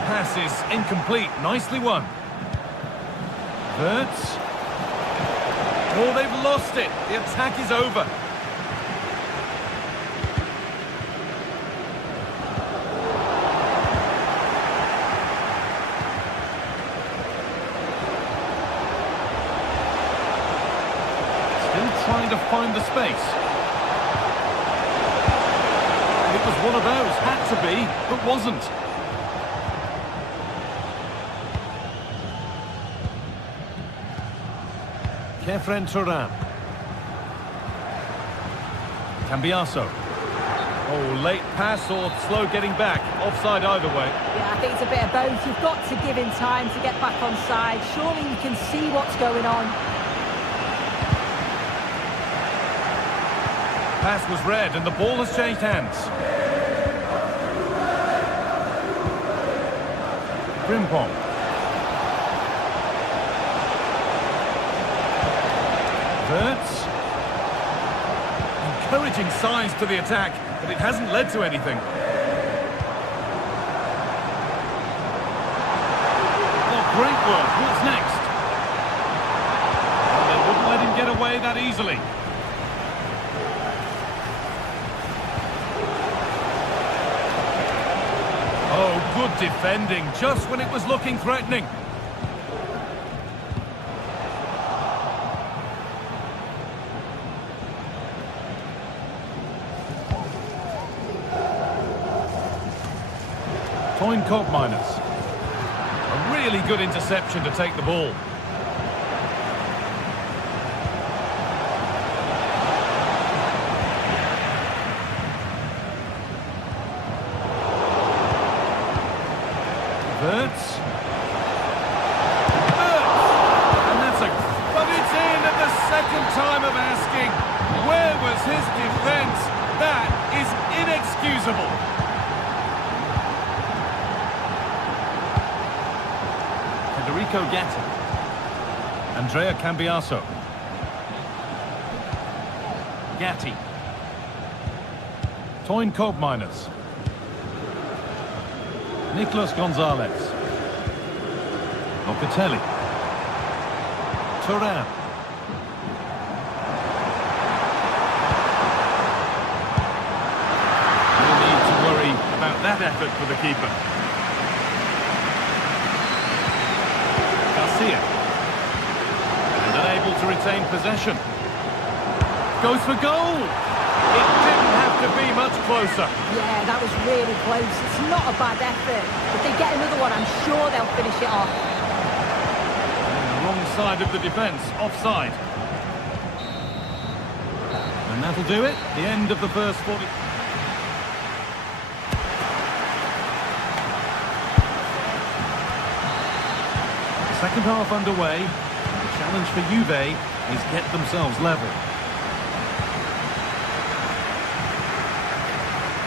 Pass is incomplete. Nicely won. Wirtz. Oh, they've lost it. The attack is over. Still trying to find the space. It was one of those. Had to be, but wasn't. Kefren Turan. Cambiaso. Oh, late pass or slow getting back. Offside either way. Yeah, I think it's a bit of both. You've got to give him time to get back on side. Surely you can see what's going on. Pass was read and the ball has changed hands. Frimpong. Wirtz. Encouraging signs to the attack, but it hasn't led to anything. Oh, great work. What's next? away that easily. Oh, good defending, just when it was looking threatening. Toyn Koopmeiners. A really good interception to take the ball. Verts. And that's a... But it's in at the second time of asking. Where was his defence? That is inexcusable. Federico Gatti. Andrea Cambiaso. Gatti. Toyn Koopmeiners. Nicolas Gonzalez. Locatelli. Turan. No need to worry about that effort for the keeper. Garcia. And unable to retain possession. Goes for goal. It didn't have to be much closer. Yeah, that was really close. It's not a bad effort. If they get another one, I'm sure they'll finish it off. On the wrong side of the defence, offside. And that'll do it. The end of the first 40. Second half underway. The challenge for Juve is get themselves level.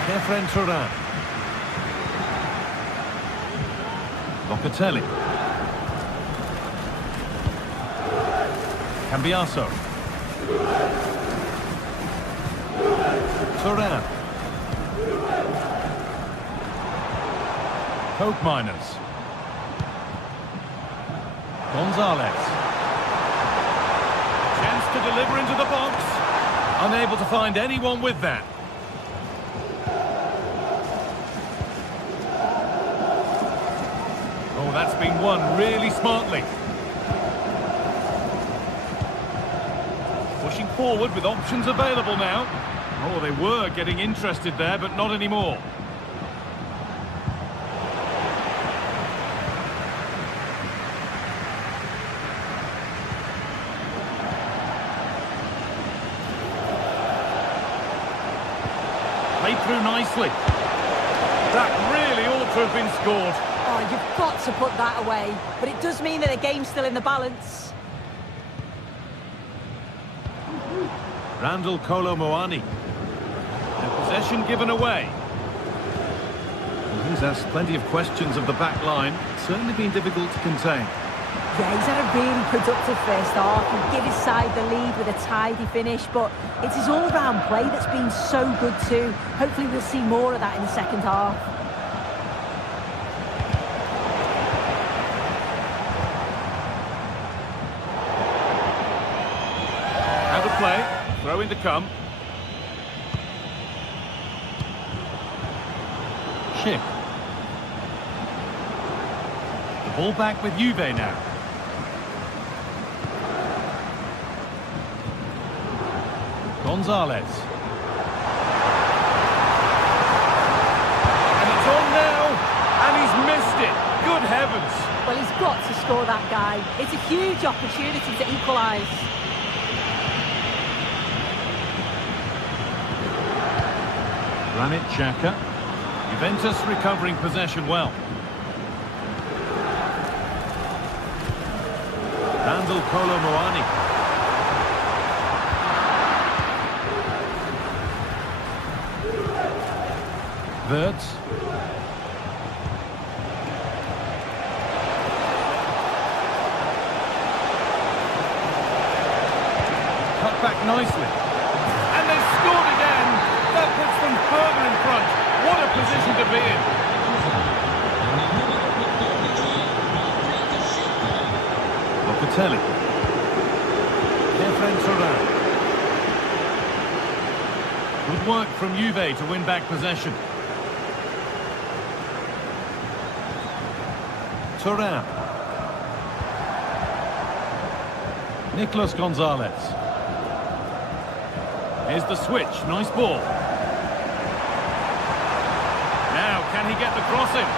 Kefren Turan. Locatelli. Cambiaso. Turan. Koopmeiners. Gonzalez. Chance to deliver into the box. Unable to find anyone with that. Oh, that's been won really smartly. Pushing forward with options available now. Oh, they were getting interested there, but not anymore. Played through nicely. That really ought to have been scored. Oh, you've got to put that away. But it does mean that the game's still in the balance. Randall Kolo Muani. And possession given away. He's asked plenty of questions of the back line. It's certainly been difficult to contain. Yeah, he's had a really productive first half. He'll give his side the lead with a tidy finish, but it's his all-round play that's been so good too. Hopefully we'll see more of that in the second half. Out of play, throw in to come. Schick. The ball back with Juve now. Gonzalez. And it's on now, and he's missed it. Good heavens. Well, he's got to score that guy. It's a huge opportunity to equalise. Granit Xhaka. Juventus recovering possession well. Randall Kolo Muani. Verts. Cut back nicely. And they've scored again. That puts them further in front. What a position to be in. Locatelli. Kefren Turan. Good work from Juve to win back possession. Thuram. Nicolas Gonzalez. Here's the switch. Nice ball. Now, can he get the cross in?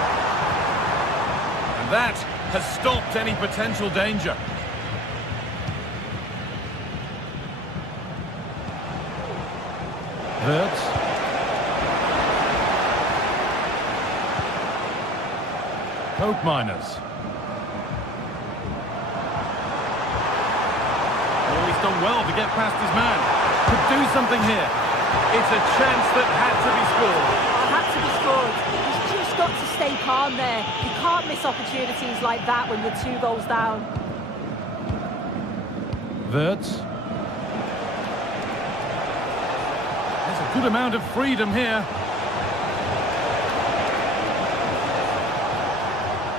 And that has stopped any potential danger. Wirtz. Coke Miners. Oh, he's done well to get past his man. Could do something here. It's a chance that had to be scored. Had to be scored. He's just got to stay calm there. You can't miss opportunities like that when you're 2 goals down. Wirtz. There's a good amount of freedom here.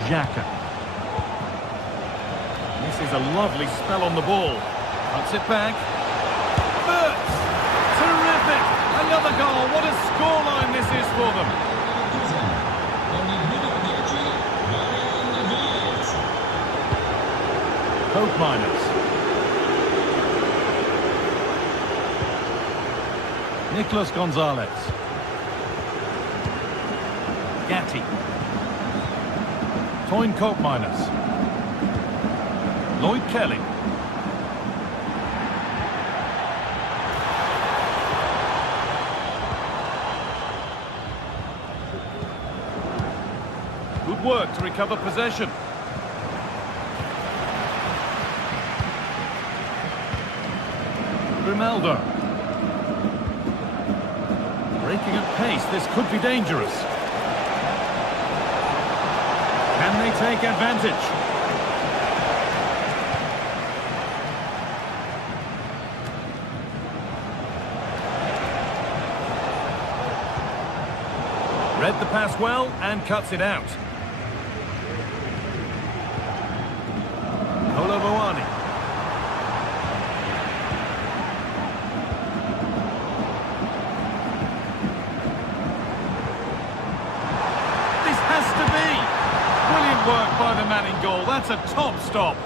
Xhaka. This is a lovely spell on the ball. Cuts it back. Wirtz! Terrific! Another goal. What a scoreline this is for them. Coke Miners. Nicolas Gonzalez. Gatti. Toyn Coke Miners. Lloyd Kelly. Good work to recover possession. Grimaldo. Breaking at pace, this could be dangerous. Can they take advantage? Read the pass well and cuts it out. Koloboani. This has to be. Brilliant work by the man in goal. That's a top stop.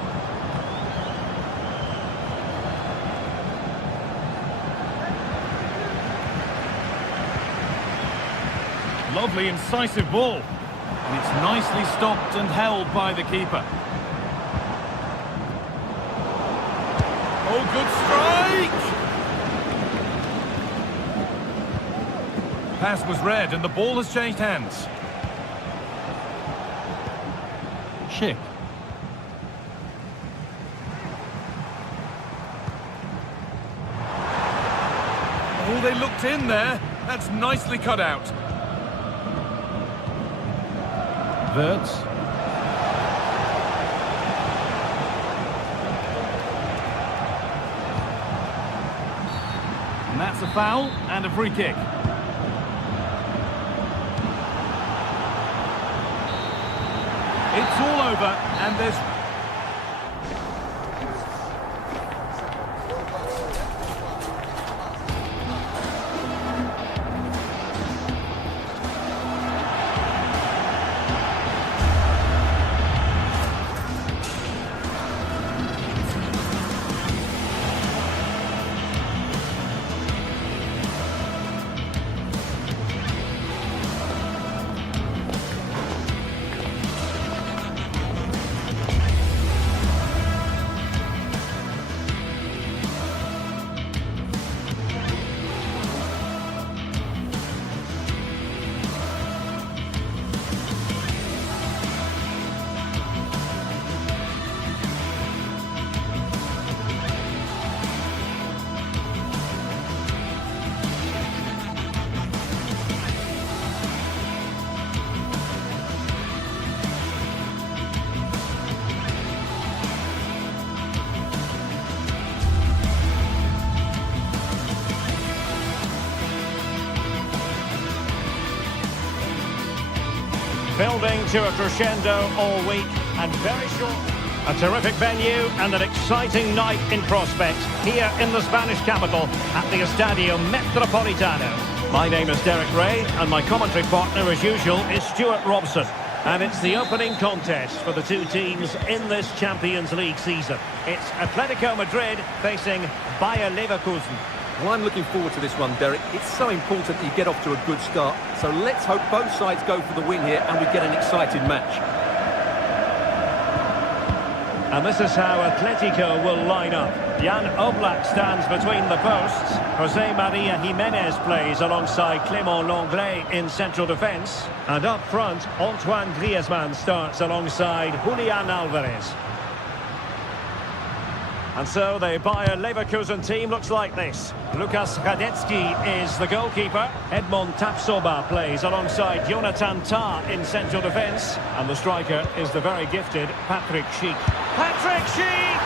Lovely incisive ball. And it's nicely stopped and held by the keeper. Oh, good strike! Pass was read and the ball has changed hands. Schick. Oh, they looked in there. That's nicely cut out. Wirtz. And that's a foul and a free kick. It's all over and there's... Building to a crescendo all week and very short. A terrific venue and an exciting night in prospect here in the Spanish capital at the Estadio Metropolitano. My name is Derek Ray and my commentary partner as usual is Stuart Robson. And it's the opening contest for the two teams in this Champions League season. It's Atletico Madrid facing Bayer Leverkusen. Well, I'm looking forward to this one, Derek. It's so important that you get off to a good start. So let's hope both sides go for the win here and we get an exciting match. And this is how Atletico will line up. Jan Oblak stands between the posts. Jose Maria Jimenez plays alongside Clément Lenglet in central defence. And up front, Antoine Griezmann starts alongside Julian Alvarez. And so the Bayer Leverkusen team looks like this. Lukas Radetzky is the goalkeeper. Edmond Tapsoba plays alongside Jonathan Tah in central defence. And the striker is the very gifted Patrick Schick. Patrick Schick!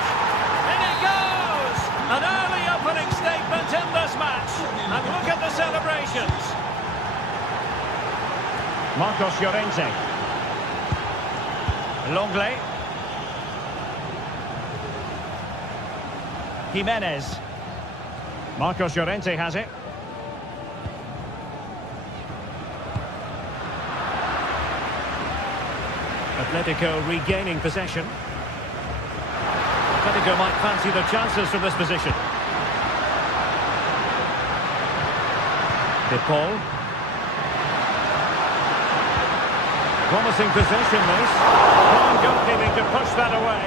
In it goes! An early opening statement in this match. And look at the celebrations. Marcos Llorente. Lenglet. Jimenez. Marcos Llorente has it. Atletico regaining possession. Atletico might fancy the chances from this position. De Paul. Promising possession this. Fine goalkeeping to push that away.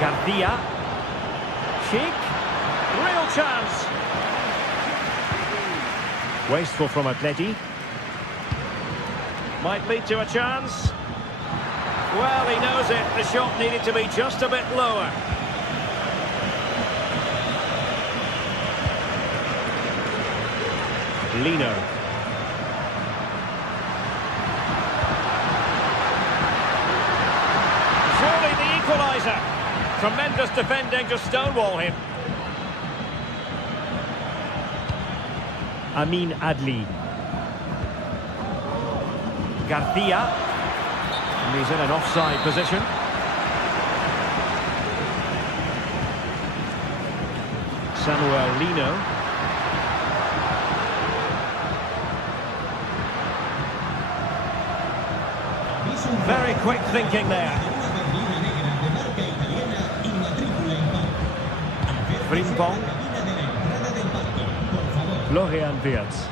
Garcia. Schick. Real chance. Wasteful from Atleti. Might lead to a chance. Well, he knows it. The shot needed to be just a bit lower. Lino. Surely the equaliser. Tremendous defending to stonewall him. Amin Adli. Garcia. And he's in an offside position. Samuel Lino. Very quick thinking there. Frimpong. Florian Wirtz.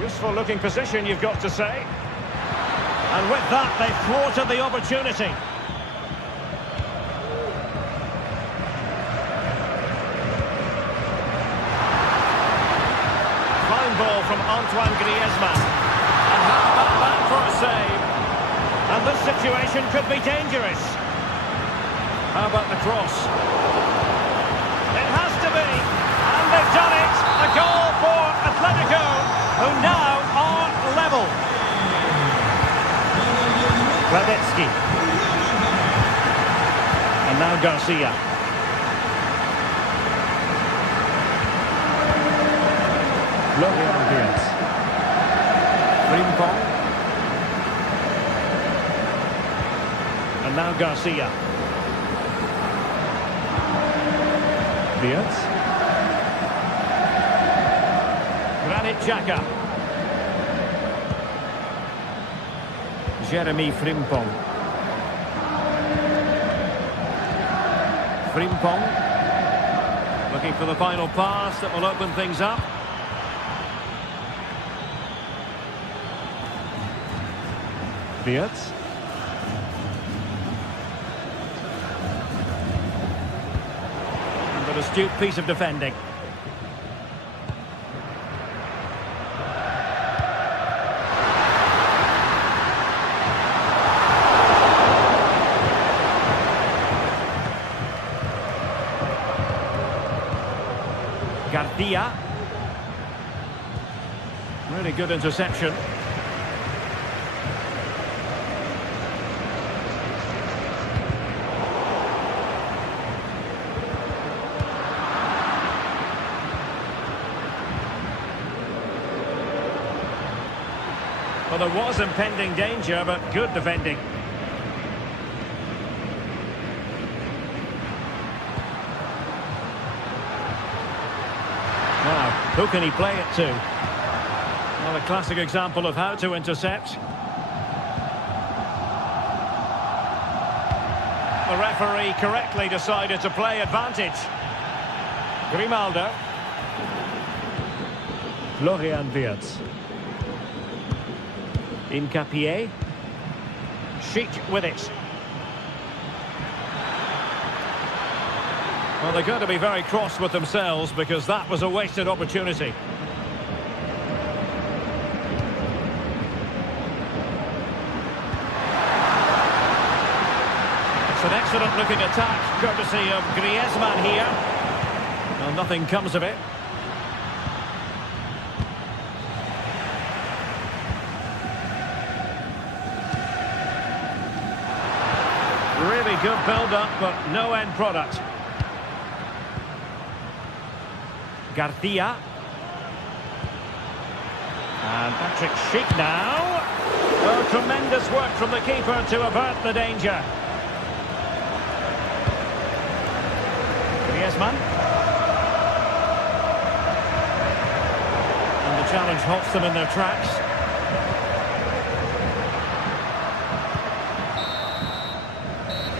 Useful looking position, you've got to say. And with that, they've thwarted the opportunity. Fine ball from Antoine Griezmann. And how about that for a save? And this situation could be dangerous. How about the cross? It has to be. And they've done it. A goal for Atletico, who now are level. Radetzky. And now Garcia. Florian Wirtz. Frimpong. And now Garcia. Wirtz. Granit Xhaka. Jeremy Frimpong. Frimpong. Looking for the final pass that will open things up. Wirtz. And an astute piece of defending. Garcia. Really good interception. Well, there was impending danger, but good defending. Now, who can he play it to? Well, a classic example of how to intercept. The referee correctly decided to play advantage. Grimaldo. Florian Wirtz. Incapié. Schick with it. Well, they're going to be very cross with themselves because that was a wasted opportunity. It's an excellent looking attack, courtesy of Griezmann here. Well, nothing comes of it. Really good build-up, but no end product. Garcia. And Patrick Schick now. Oh, tremendous work from the keeper to avert the danger. Griezmann. And the challenge halts them in their tracks.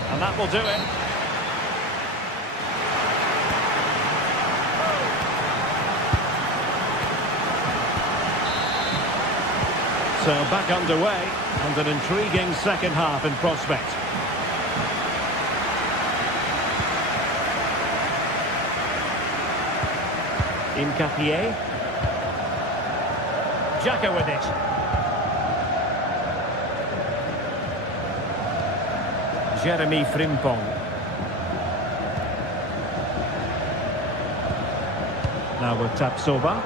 And that will do it. So back underway, and an intriguing second half in prospect. Incapié. Xhaka with it. Jeremy Frimpong. Now with Tapsoba.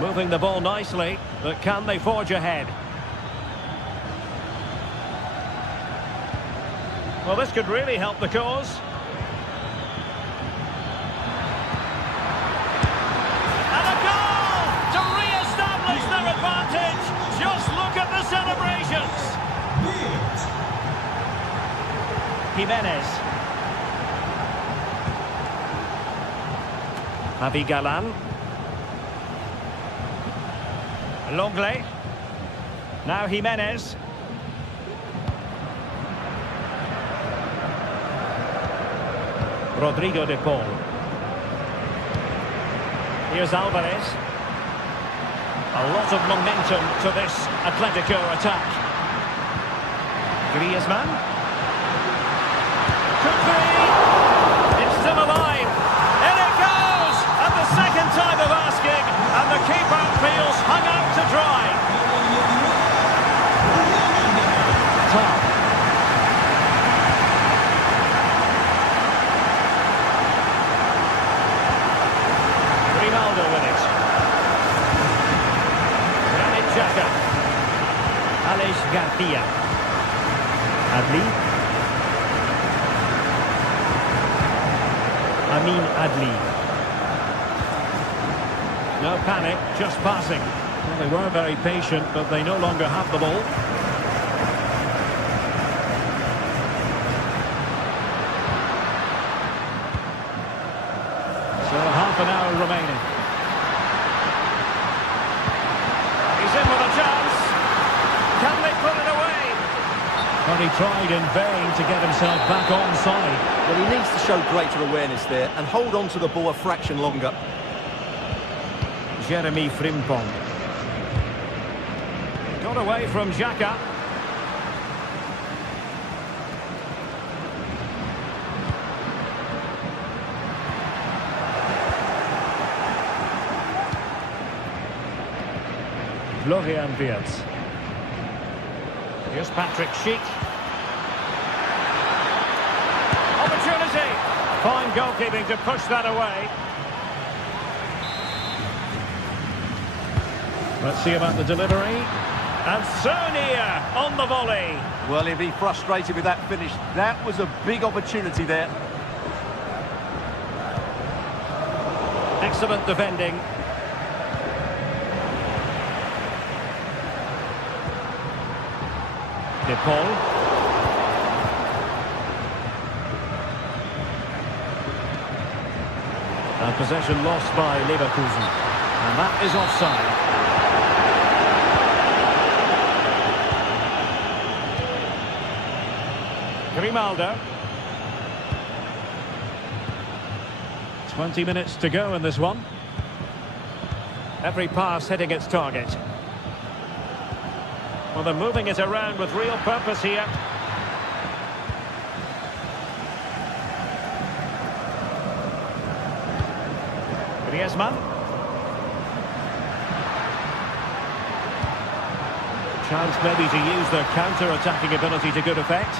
Moving the ball nicely, but can they forge ahead? Well, this could really help the cause. And a goal to re-establish their advantage. Just look at the celebrations. Jimenez. Javi Galan. Longley. Now Jimenez. Rodrigo de Paul. Here's Alvarez. A lot of momentum to this Atletico attack. Griezmann. Could be. It's still alive. In it goes! At the second time of asking, and the keeper feels hung out to dry. Top. Grimaldo with it. Granit Xhaka. Alex Garcia. Adli. Amin Adli. No panic, just passing. Well, they were very patient, but they no longer have the ball. So half an hour remaining. He's in with a chance. Can they put it away? But he tried in vain to get himself back onside. Well, he needs to show greater awareness there and hold on to the ball a fraction longer. Jeremy Frimpong. Got away from Xhaka. Florian Wirtz. Here's Patrick Schick. Opportunity. Fine goalkeeping to push that away. Let's see about the delivery. And Sonia on the volley. Well, he'll be frustrated with that finish. That was a big opportunity there. Excellent defending. De Paul. And possession lost by Leverkusen. And that is offside. Grimaldo. 20 minutes to go in this one. Every pass hitting its target. Well, they're moving it around with real purpose here. Griezmann. Chance maybe to use their counter-attacking ability to good effect.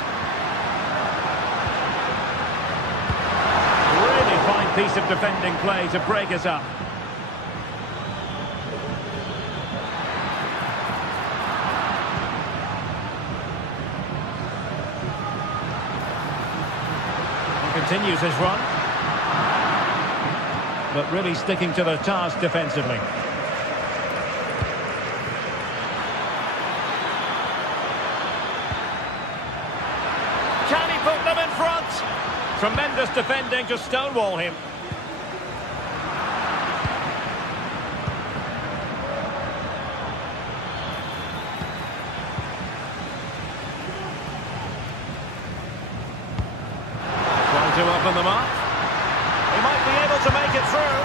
Really fine piece of defending play to break us up. He continues his run. But really sticking to their task defensively. Can he put them in front? Tremendous defending to stonewall him. Trying to open them up. He might be able to make it through.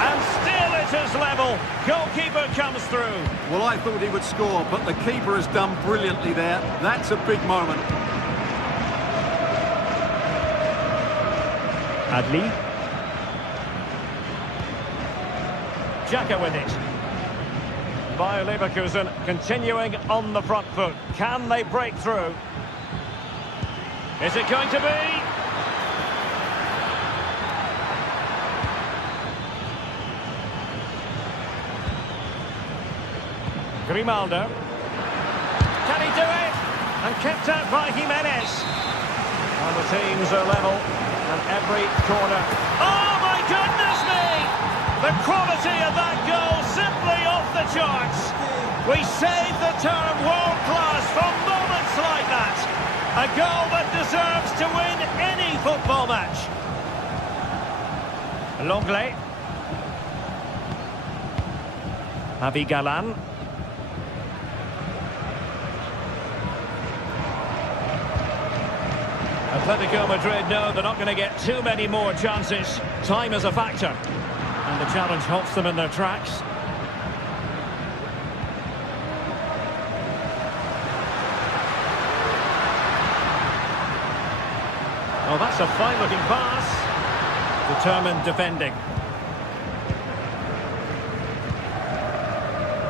And still it is level. Goalkeeper comes through. Well, I thought he would score, but the keeper has done brilliantly there. That's a big moment. Adli. Xhaka with it. Bayer Leverkusen continuing on the front foot. Can they break through? Is it going to be? Grimaldo. Can he do it? And kept out by Jimenez. And the teams are level. And every corner. Oh my goodness me! The quality of that goal simply off the charts. We save the term world class for moments like that. A goal that deserves to win any football match. Longley. Avi Galan. Atletico Madrid know they're not going to get too many more chances. Time is a factor. And the challenge halts them in their tracks. Oh, that's a fine-looking pass. Determined defending.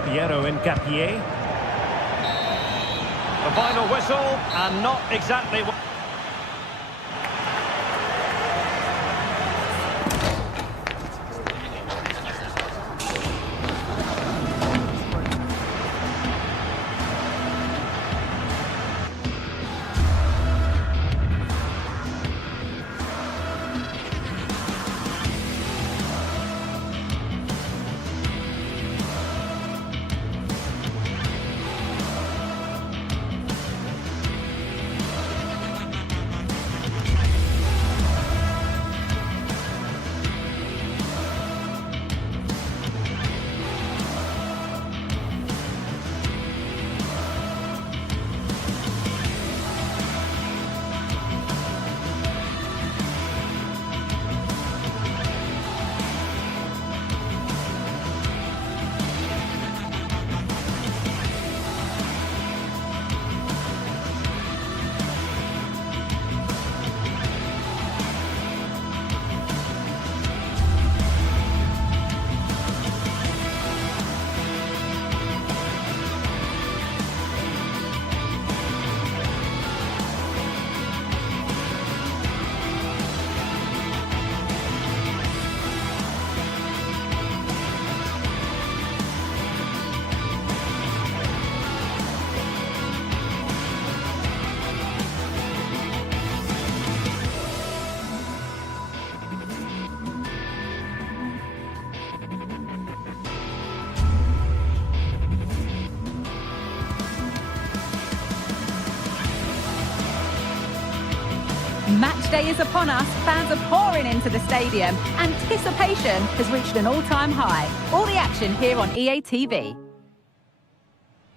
Piero Incapié. The final whistle, and not exactly what... Match day is upon us. Fans are pouring into the stadium. Anticipation has reached an all-time high. All the action here on EA TV.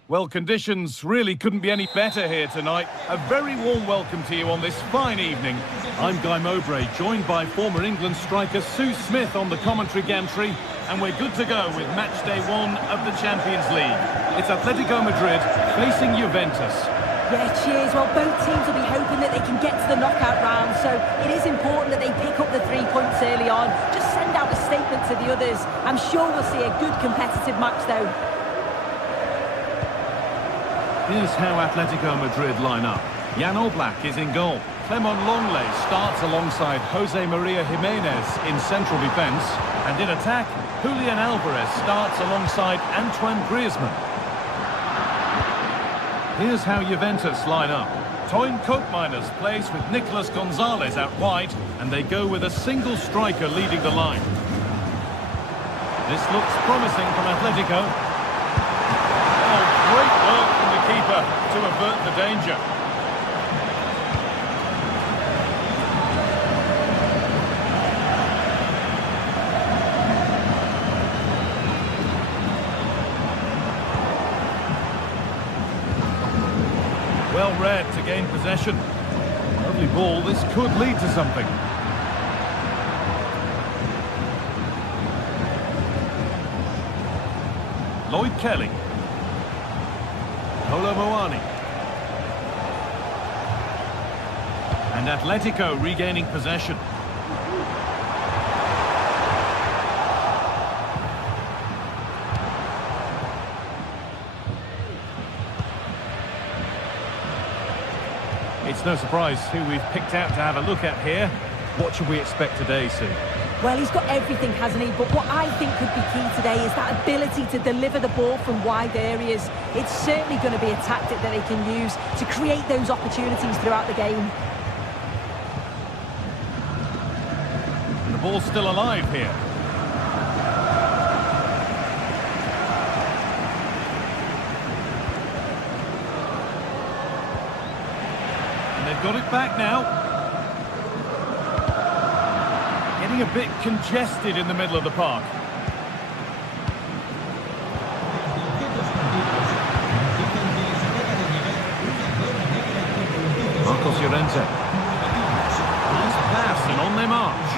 Well, conditions really couldn't be any better here tonight. A very warm welcome to you on this fine evening. I'm Guy Mowbray, joined by former England striker Sue Smith on the commentary gantry, and we're good to go with match day 1 of the Champions League. It's Atletico Madrid facing Juventus. Yeah, cheers. Well, both teams will be hoping that they can get to the knockout round, so it is important that they pick up the 3 points early on. Just send out a statement to the others. I'm sure we'll see a good competitive match, though. Here's how Atletico Madrid line up. Jan Oblak is in goal. Clement Longley starts alongside Jose Maria Jimenez in central defence. And in attack, Julian Alvarez starts alongside Antoine Griezmann. Here's how Juventus line up. Toyn Koopmeiners plays with Nicolas Gonzalez out wide, and they go with a single striker leading the line. This looks promising from Atletico. Oh, great work from the keeper to avert the danger. Well read to gain possession. Lovely ball, this could lead to something. Lloyd Kelly. Kolo Muani. And Atletico regaining possession. It's no surprise who we've picked out to have a look at here. What should we expect today, Sue? Well, he's got everything, hasn't he? But what I think could be key today is that ability to deliver the ball from wide areas. It's certainly going to be a tactic that they can use to create those opportunities throughout the game. And the ball's still alive here. They've got it back now. Getting a bit congested in the middle of the park. Marcos Llorente. Nice pass and on their march.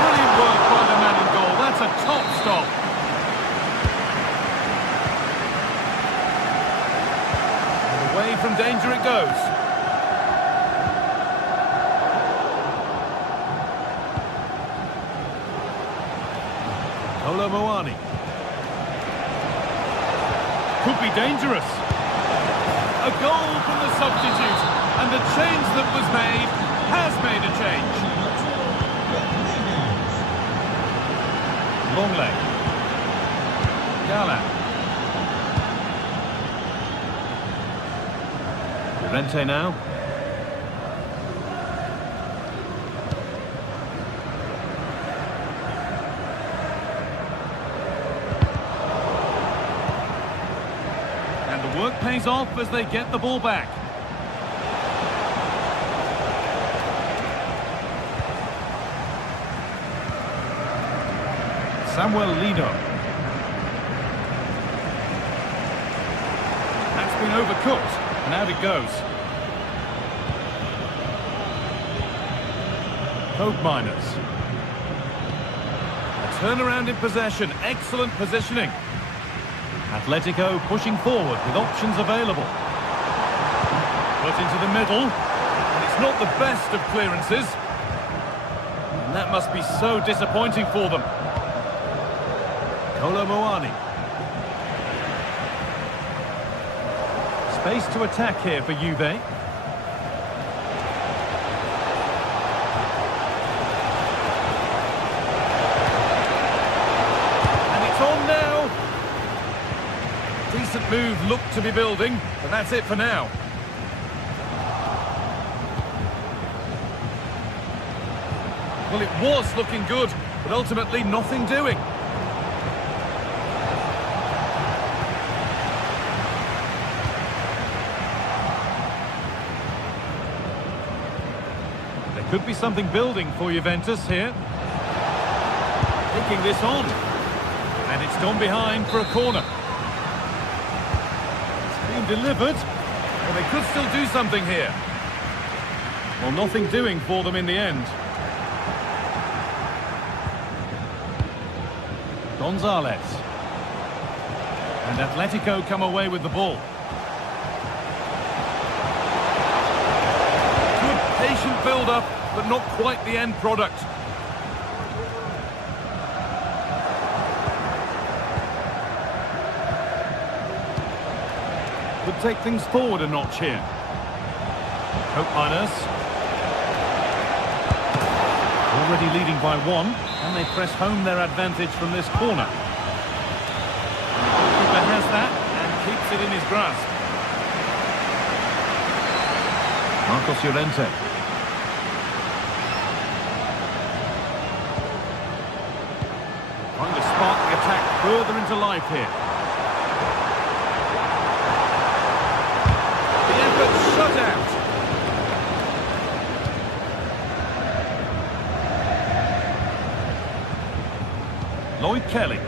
Brilliant work by the man in goal. That's a top stop. Away from danger it goes. Kolo Muani. Could be dangerous. A goal from the substitute, and the change that was made has made a change. Longley. Gala. Llorente now. And the work pays off as they get the ball back. Samuel Lino. That's been overcooked. And out it goes. Koopmeiners. A turnaround in possession. Excellent positioning. Atletico pushing forward with options available. Put into the middle. And it's not the best of clearances. And that must be so disappointing for them. Kolo Muani. Space to attack here for Juve. And it's on now. Decent move looked to be building, but that's it for now. Well, it was looking good, but ultimately nothing doing. Could be something building for Juventus here. Taking this on. And it's gone behind for a corner. It's been delivered. Well, they could still do something here. Well, nothing doing for them in the end. Gonzalez. And Atletico come away with the ball. Good patient build-up, but not quite the end product. Could take things forward a notch here. Hope Miners. Already leading by 1, and they press home their advantage from this corner. And the goalkeeper has that and keeps it in his grasp. Marcos Llorente. Trying to spark the attack further into life here. The effort shut out. Lloyd Kelly.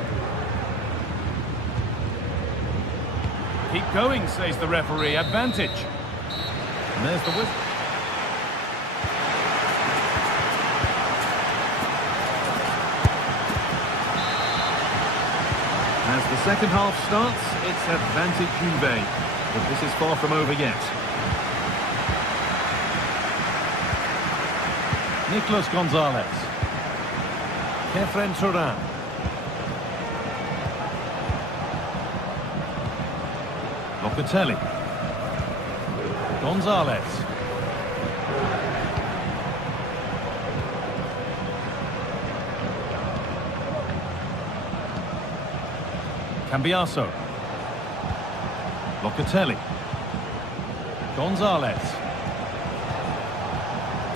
Keep going, says the referee. Advantage. And there's the whistle. As the second half starts, it's advantage Juve. But this is far from over yet. Nicolas Gonzalez. Kefren Turan. Locatelli. Gonzalez. Cambiaso. Locatelli. Gonzalez.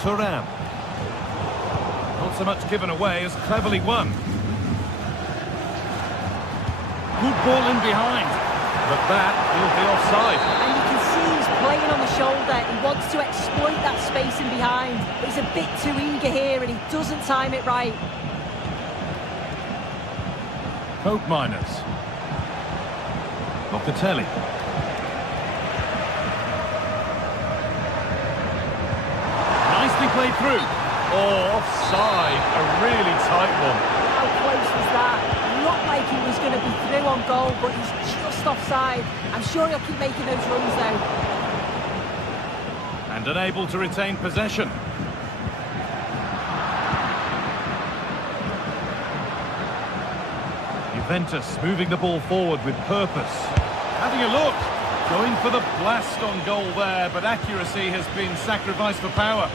Turan. Not so much given away as cleverly won. Good ball in behind. But that will be offside. And you can see he's playing on the shoulder. He wants to exploit that space in behind. But he's a bit too eager here and he doesn't time it right. Hope Miners. Locatelli. Nicely played through. Oh, offside. A really tight one. How close was that? Looked like he was going to be through on goal, but he's just offside. I'm sure he'll keep making those runs though. And unable to retain possession. Juventus moving the ball forward with purpose. Having a look. Going for the blast on goal there, but accuracy has been sacrificed for power.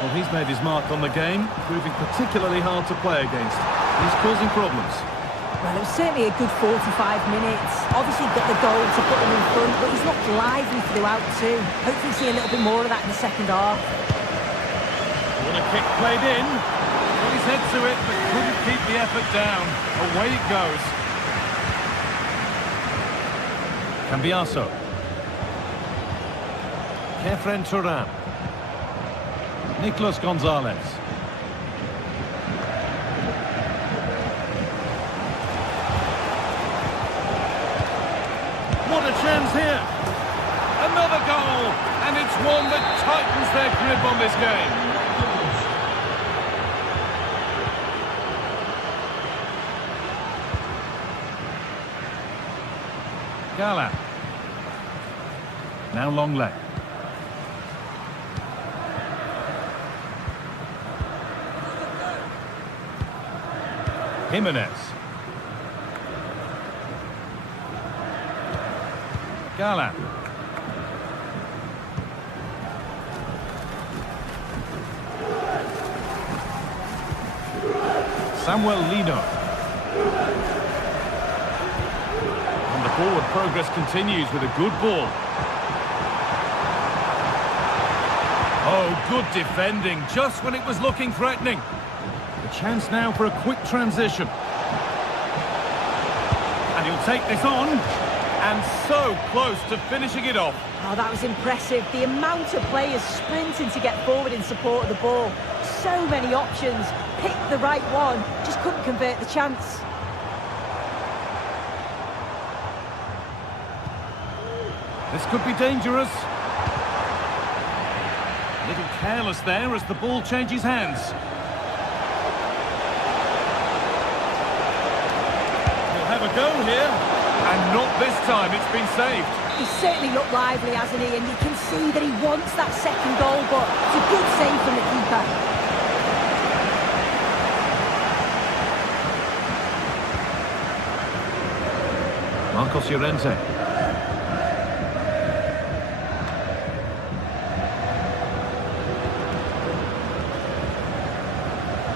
Well, he's made his mark on the game, proving particularly hard to play against. He's causing problems. Well, it was certainly a good 45 minutes. Obviously got the goal to put him in front, but he's looked lively throughout too. Hopefully see a little bit more of that in the second half. What a kick played in. Got his head to it, but couldn't keep the effort down. Away it goes. Cambiaso. Kefren Turan. Nicolas Gonzalez. What a chance here. Another goal. And it's one that tightens their grip on this game. Gala. Now Longley. Jimenez. Gala. Samuel Lino. And the forward progress continues with a good ball. Oh, good defending, just when it was looking threatening. A chance now for a quick transition. And he'll take this on. And so close to finishing it off. Oh, that was impressive. The amount of players sprinting to get forward in support of the ball. So many options. Picked the right one. Just couldn't convert the chance. This could be dangerous. A little careless there as the ball changes hands. He'll have a go here. And not this time, it's been saved. He's certainly looked lively, hasn't he? And you can see that he wants that second goal, but it's a good save from the keeper. Marcos Llorente.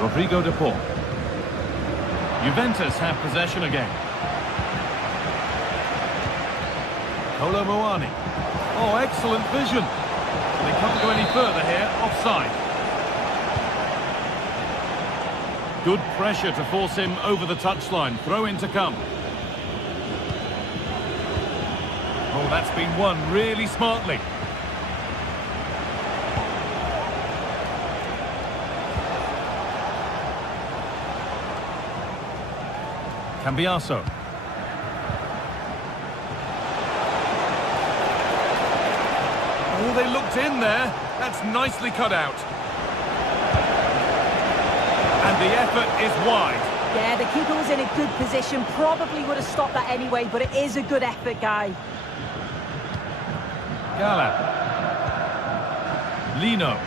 Rodrigo de Paul. Juventus have possession again. Kolo Muani. Oh, excellent vision. They can't go any further here. Offside. Good pressure to force him over the touchline. Throw in to come. Oh, that's been won really smartly. Cambiaso. Oh, they looked in there. That's nicely cut out. And the effort is wide. Yeah, the keeper was in a good position. Probably would have stopped that anyway, but it is a good effort, Guy. Gala. Lino.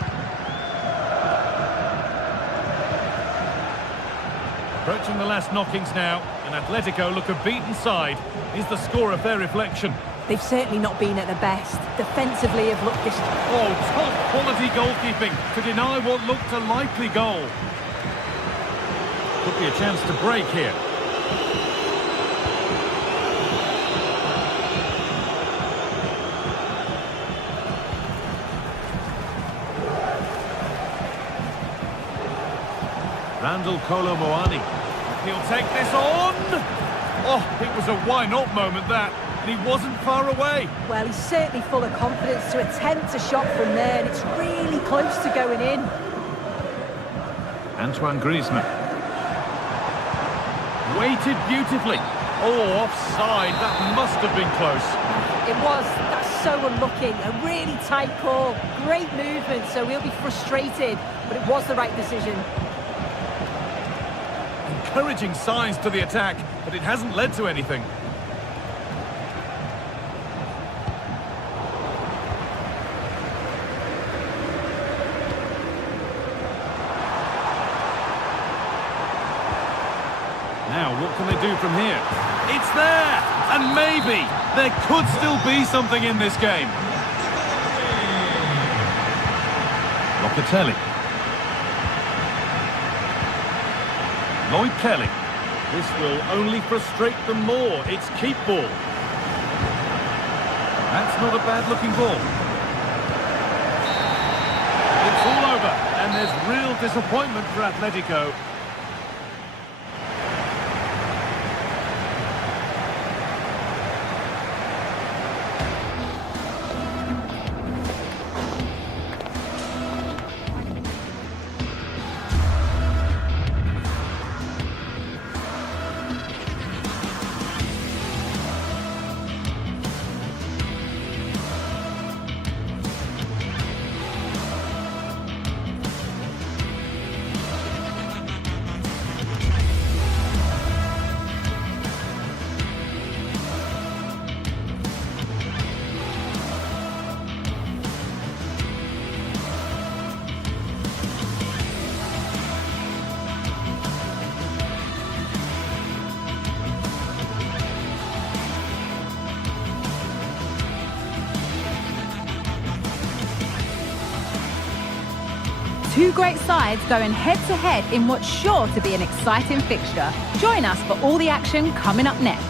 Approaching the last knockings now, and Atletico look a beaten side. Is the score a fair reflection? They've certainly not been at their best. Defensively have looked Oh, top quality goalkeeping to deny what looked a likely goal. Could be a chance to break here. Randall Kolo Muani. He'll take this on. Oh, it was a why not moment that. And he wasn't far away. Well, he's certainly full of confidence to attempt a shot from there, and it's really close to going in. Antoine Griezmann. Weighted beautifully. Oh, offside. That must have been close. It was. That's so unlucky. A really tight call. Great movement, so he'll be frustrated, but it was the right decision. Encouraging signs to the attack, but it hasn't led to anything. Now, what can they do from here? It's there! And maybe there could still be something in this game. Locatelli. Lloyd Kelly. This will only frustrate them more. It's keep ball. That's not a bad-looking ball. It's all over, and there's real disappointment for Atletico. Two great sides going head-to-head in what's sure to be an exciting fixture. Join us for all the action coming up next.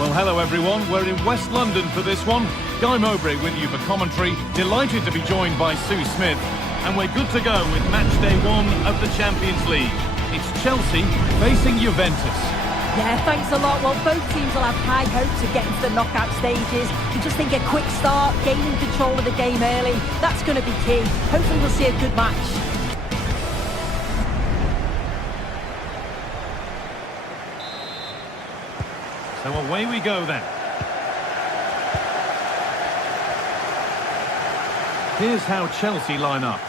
Well, hello everyone. We're in West London for this one. Guy Mowbray with you for commentary. Delighted to be joined by Sue Smith. And we're good to go with match day 1 of the Champions League. It's Chelsea facing Juventus. Yeah, thanks a lot. Well, both teams will have high hopes of getting to the knockout stages. You just think a quick start, gaining control of the game early, that's going to be key. Hopefully we'll see a good match. So away we go then. Here's how Chelsea line up.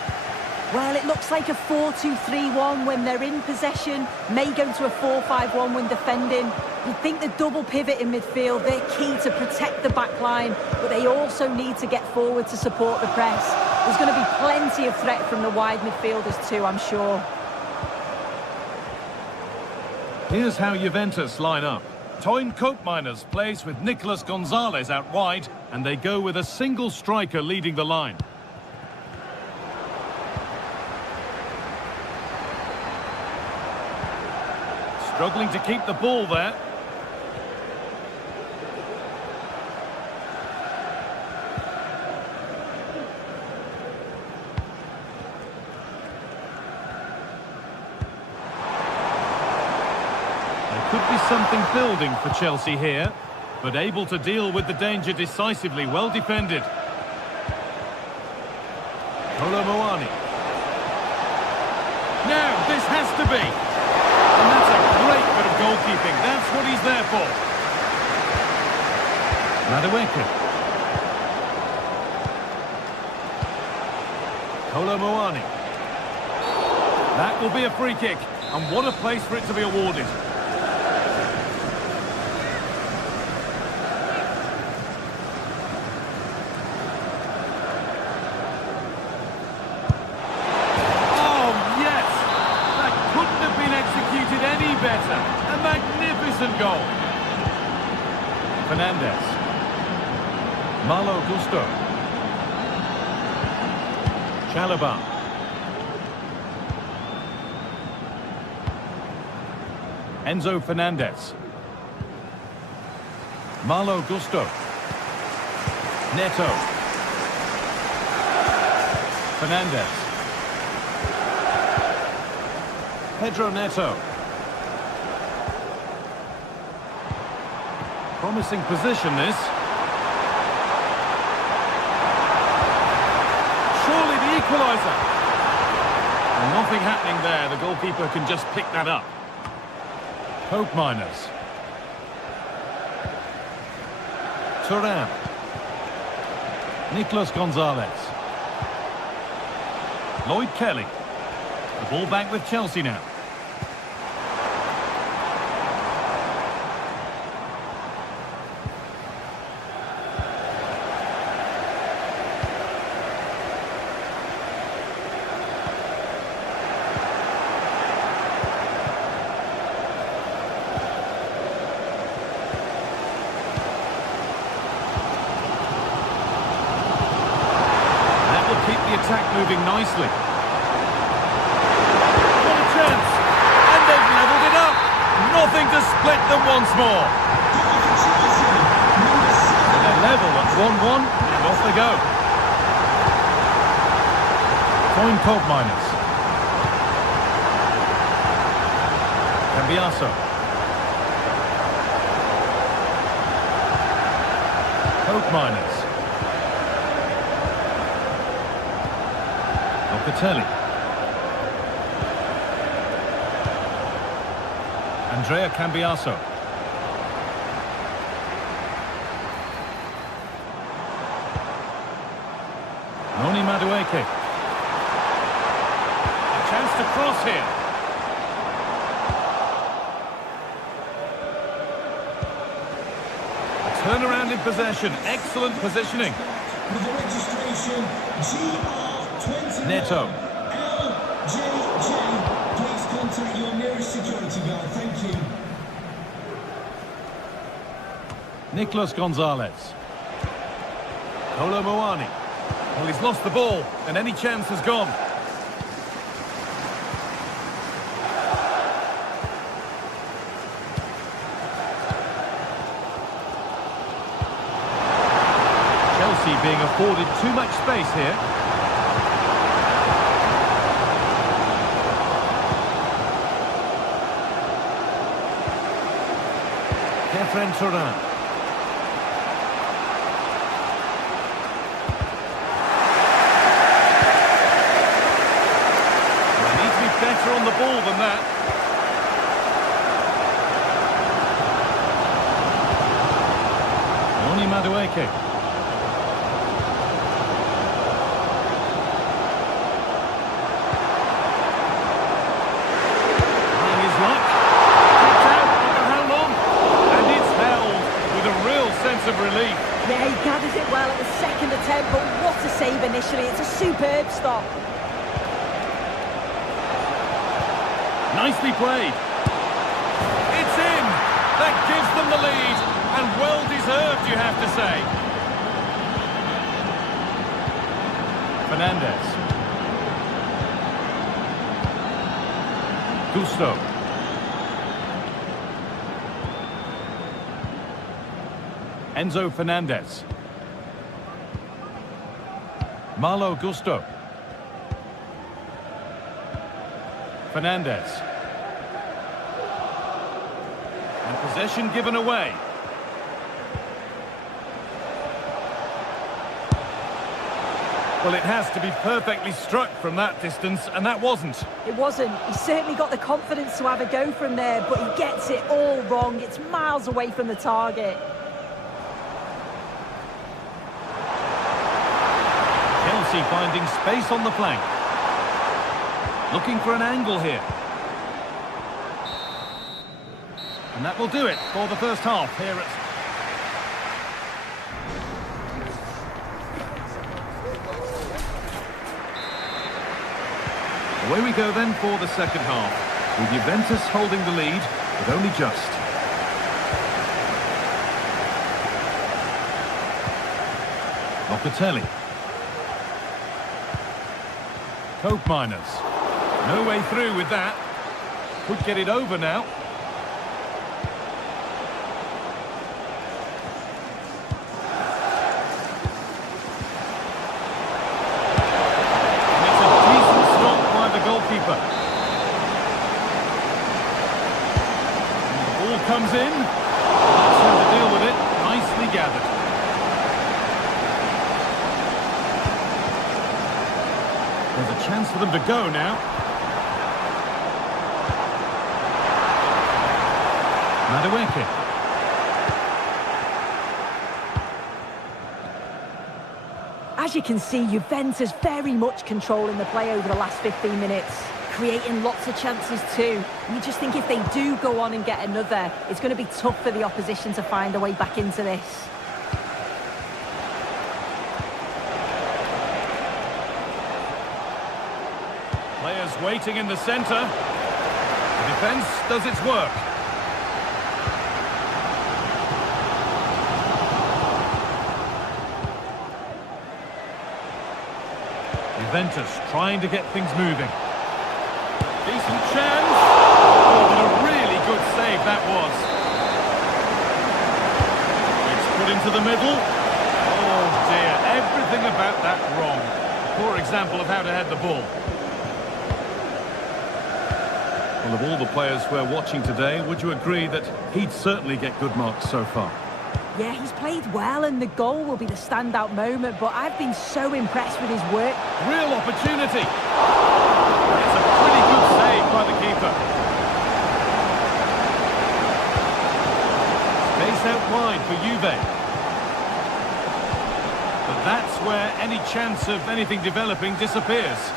Well, it looks like a 4-2-3-1 when they're in possession. May go to a 4-5-1 when defending. You think the double pivot in midfield, they're key to protect the back line, but they also need to get forward to support the press. There's going to be plenty of threat from the wide midfielders too, I'm sure. Here's how Juventus line up. Toyn Koopmeiners plays with Nicolas Gonzalez out wide, and they go with a single striker leading the line. Struggling to keep the ball there. There could be something building for Chelsea here, but able to deal with the danger decisively, well defended. Kolomoani. Now, this has to be. And that's a great bit of goalkeeping. That's what he's there for. Madueke. Kolomoani. That will be a free kick. And what a place for it to be awarded. Better. A magnificent goal. Fernandez. Malo Gusto. Chalobah. Enzo Fernandez. Malo Gusto. Neto. Fernandez. Pedro Neto. Promising position, this. Surely the equaliser. And nothing happening there. The goalkeeper can just pick that up. Koopmeiners. Thuram. Nicolas Gonzalez. Lloyd Kelly. The ball back with Chelsea now. Attack moving nicely. What a chance! And they've levelled it up! Nothing to split them once more. And they're level at 1-1, and off they go. Toyn Koopmeiners. Cambiaso. Koopmeiners. Locatelli. Andrea Cambiaso. Noni Madueke. A chance to cross here. A turnaround in possession. Excellent positioning. With the registration GR20 Neto. LJJ. Please contact your nearest security guard. Thank you. Nicolas Gonzalez. Kolomoani. Well, he's lost the ball, and any chance has gone. Chelsea being afforded too much space here. friend Turan. They need to be better on the ball than that. Madueke. Trying his luck. Kicked out, after how long? And it's held with a real sense of relief. Yeah, he gathers it well at the second attempt, but what a save initially. It's a superb stop. Nicely played. It's in. That gives them the lead. And well deserved, you have to say. Fernandez. Gusto. Enzo Fernandez. Malo Gusto. Fernandez. And possession given away. Well, it has to be perfectly struck from that distance, and that wasn't. It wasn't. He certainly got the confidence to have a go from there, but he gets it all wrong. It's miles away from the target. Chelsea finding space on the flank. Looking for an angle here. And that will do it for the first half here at... Away we go then for the second half, with Juventus holding the lead, but only just. Locatelli. Cope Miners. No way through with that. Could get it over now. Goalkeeper. And the ball comes in. That's how to deal with it. Nicely gathered. There's a chance for them to go now. Madueke. As you can see, Juventus very much controlling the play over the last 15 minutes, creating lots of chances too. And you just think if they do go on and get another, it's going to be tough for the opposition to find a way back into this. Players waiting in the centre. The defence does its work. Juventus trying to get things moving. Decent chance. Oh, what a really good save that was. It's put into the middle. Oh dear, everything about that wrong. Poor example of how to head the ball. Well, of all the players we're watching today, would you agree that he'd certainly get good marks so far? Yeah, he's played well, and the goal will be the standout moment, but I've been so impressed with his work. Real opportunity. It's a pretty good save by the keeper. Space out wide for Juve. But that's where any chance of anything developing disappears.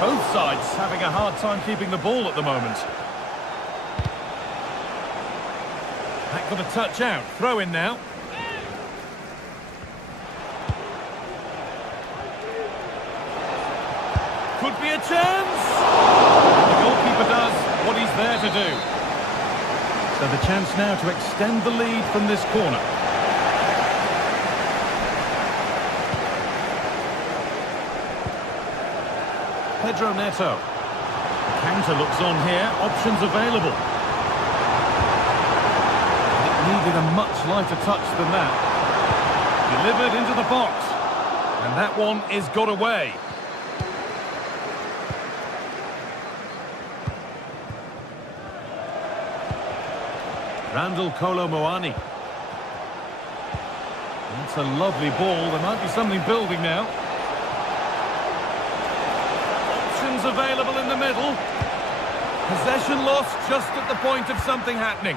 Both sides having a hard time keeping the ball at the moment. That got a touch out. Throw in now. Could be a chance! The goalkeeper does what he's there to do. So the chance now to extend the lead from this corner. Pedro Neto. The counter looks on here. Options available. It needed a much lighter touch than that. Delivered into the box. And that one is got away. Randall Kolo Muani. That's a lovely ball. There might be something building now. Options available in the middle. Possession lost just at the point of something happening.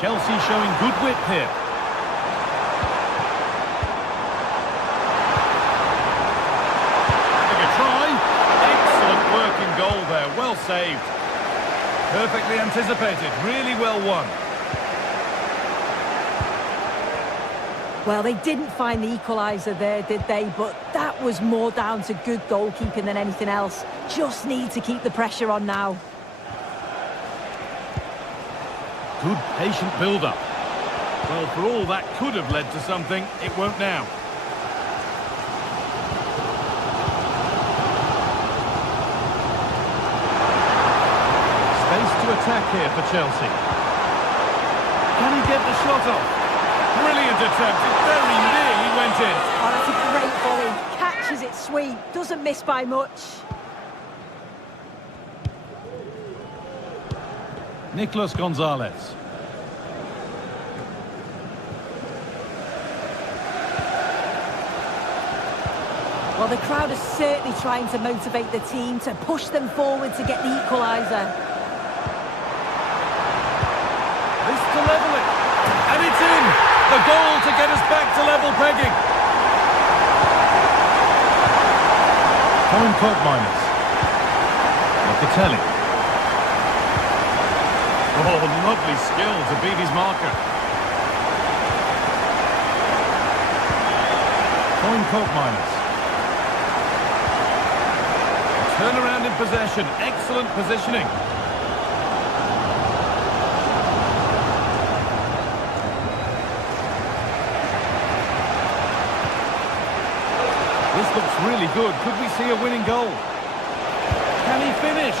Chelsea showing good wit here. Having a try. Excellent working goal there. Well saved. Perfectly anticipated. Really well won. Well, they didn't find the equaliser there, did they? But that was more down to good goalkeeping than anything else. Just need to keep the pressure on now. Good patient build-up. Well, for all that could have led to something, it won't now. Space to attack here for Chelsea. Can he get the shot off? Brilliant attempt. It very nearly went in. Oh, that's a great volley. Catches it sweet. Doesn't miss by much. Nicolas Gonzalez. Well, the crowd is certainly trying to motivate the team to push them forward to get the equaliser. This to level it. And it's in. The goal to get us back to level pegging. Coin Court minus. Locatelli. Oh, lovely skill to beat his marker. Coin Court minus. Turn around in possession. Excellent positioning. This looks really good. Could we see a winning goal? Can he finish?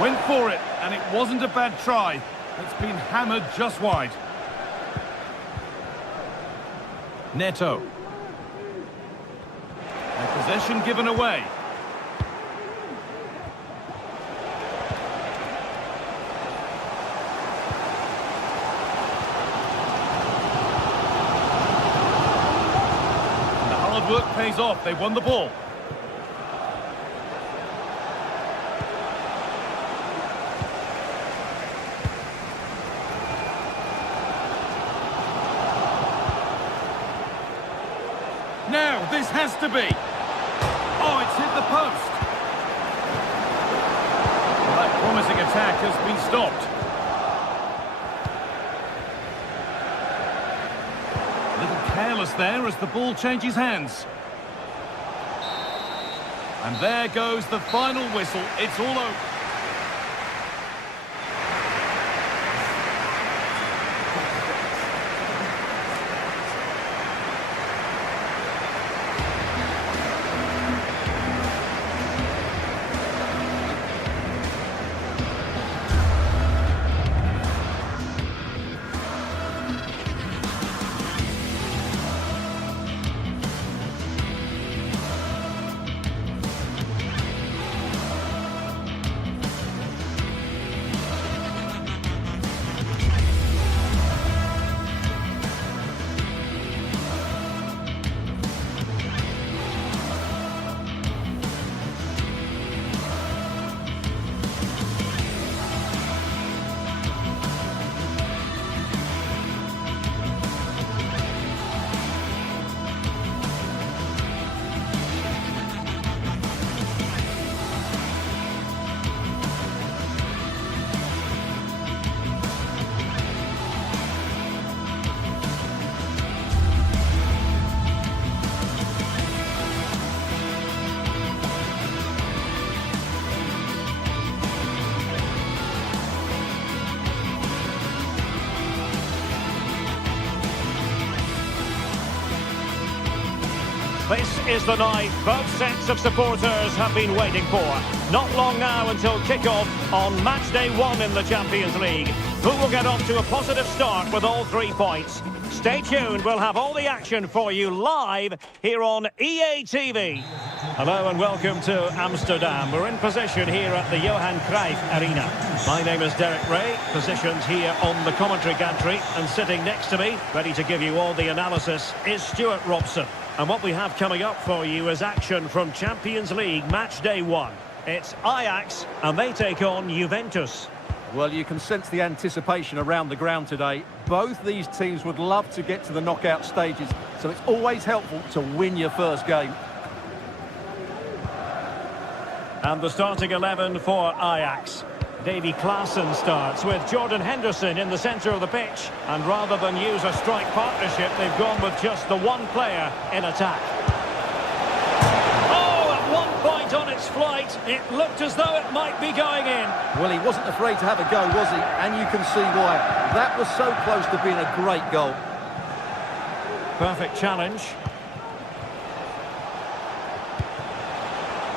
Went for it, and it wasn't a bad try. It's been hammered just wide. Neto. And possession given away. And the hard work pays off. They won the ball. Now, this has to be. Oh, it's hit the post. Well, that promising attack has been stopped. A little careless there as the ball changes hands. And there goes the final whistle. It's all over. This is the night both sets of supporters have been waiting for. Not long now until kick-off on match day 1 in the Champions League. Who will get off to a positive start with all 3 points? Stay tuned, we'll have all the action for you live here on EA TV. Hello and welcome to Amsterdam. We're in position here at the Johan Cruyff Arena. My name is Derek Ray, positioned here on the commentary gantry, and sitting next to me, ready to give you all the analysis, is Stuart Robson. And what we have coming up for you is action from Champions League match day 1. It's Ajax and they take on Juventus. Well, you can sense the anticipation around the ground today. Both these teams would love to get to the knockout stages, so it's always helpful to win your first game. And the starting 11 for Ajax. Davy Klaassen starts with Jordan Henderson in the centre of the pitch. And rather than use a strike partnership, they've gone with just the one player in attack. Oh, at one point on its flight, it looked as though it might be going in. Well, he wasn't afraid to have a go, was he? And you can see why. That was so close to being a great goal. Perfect challenge.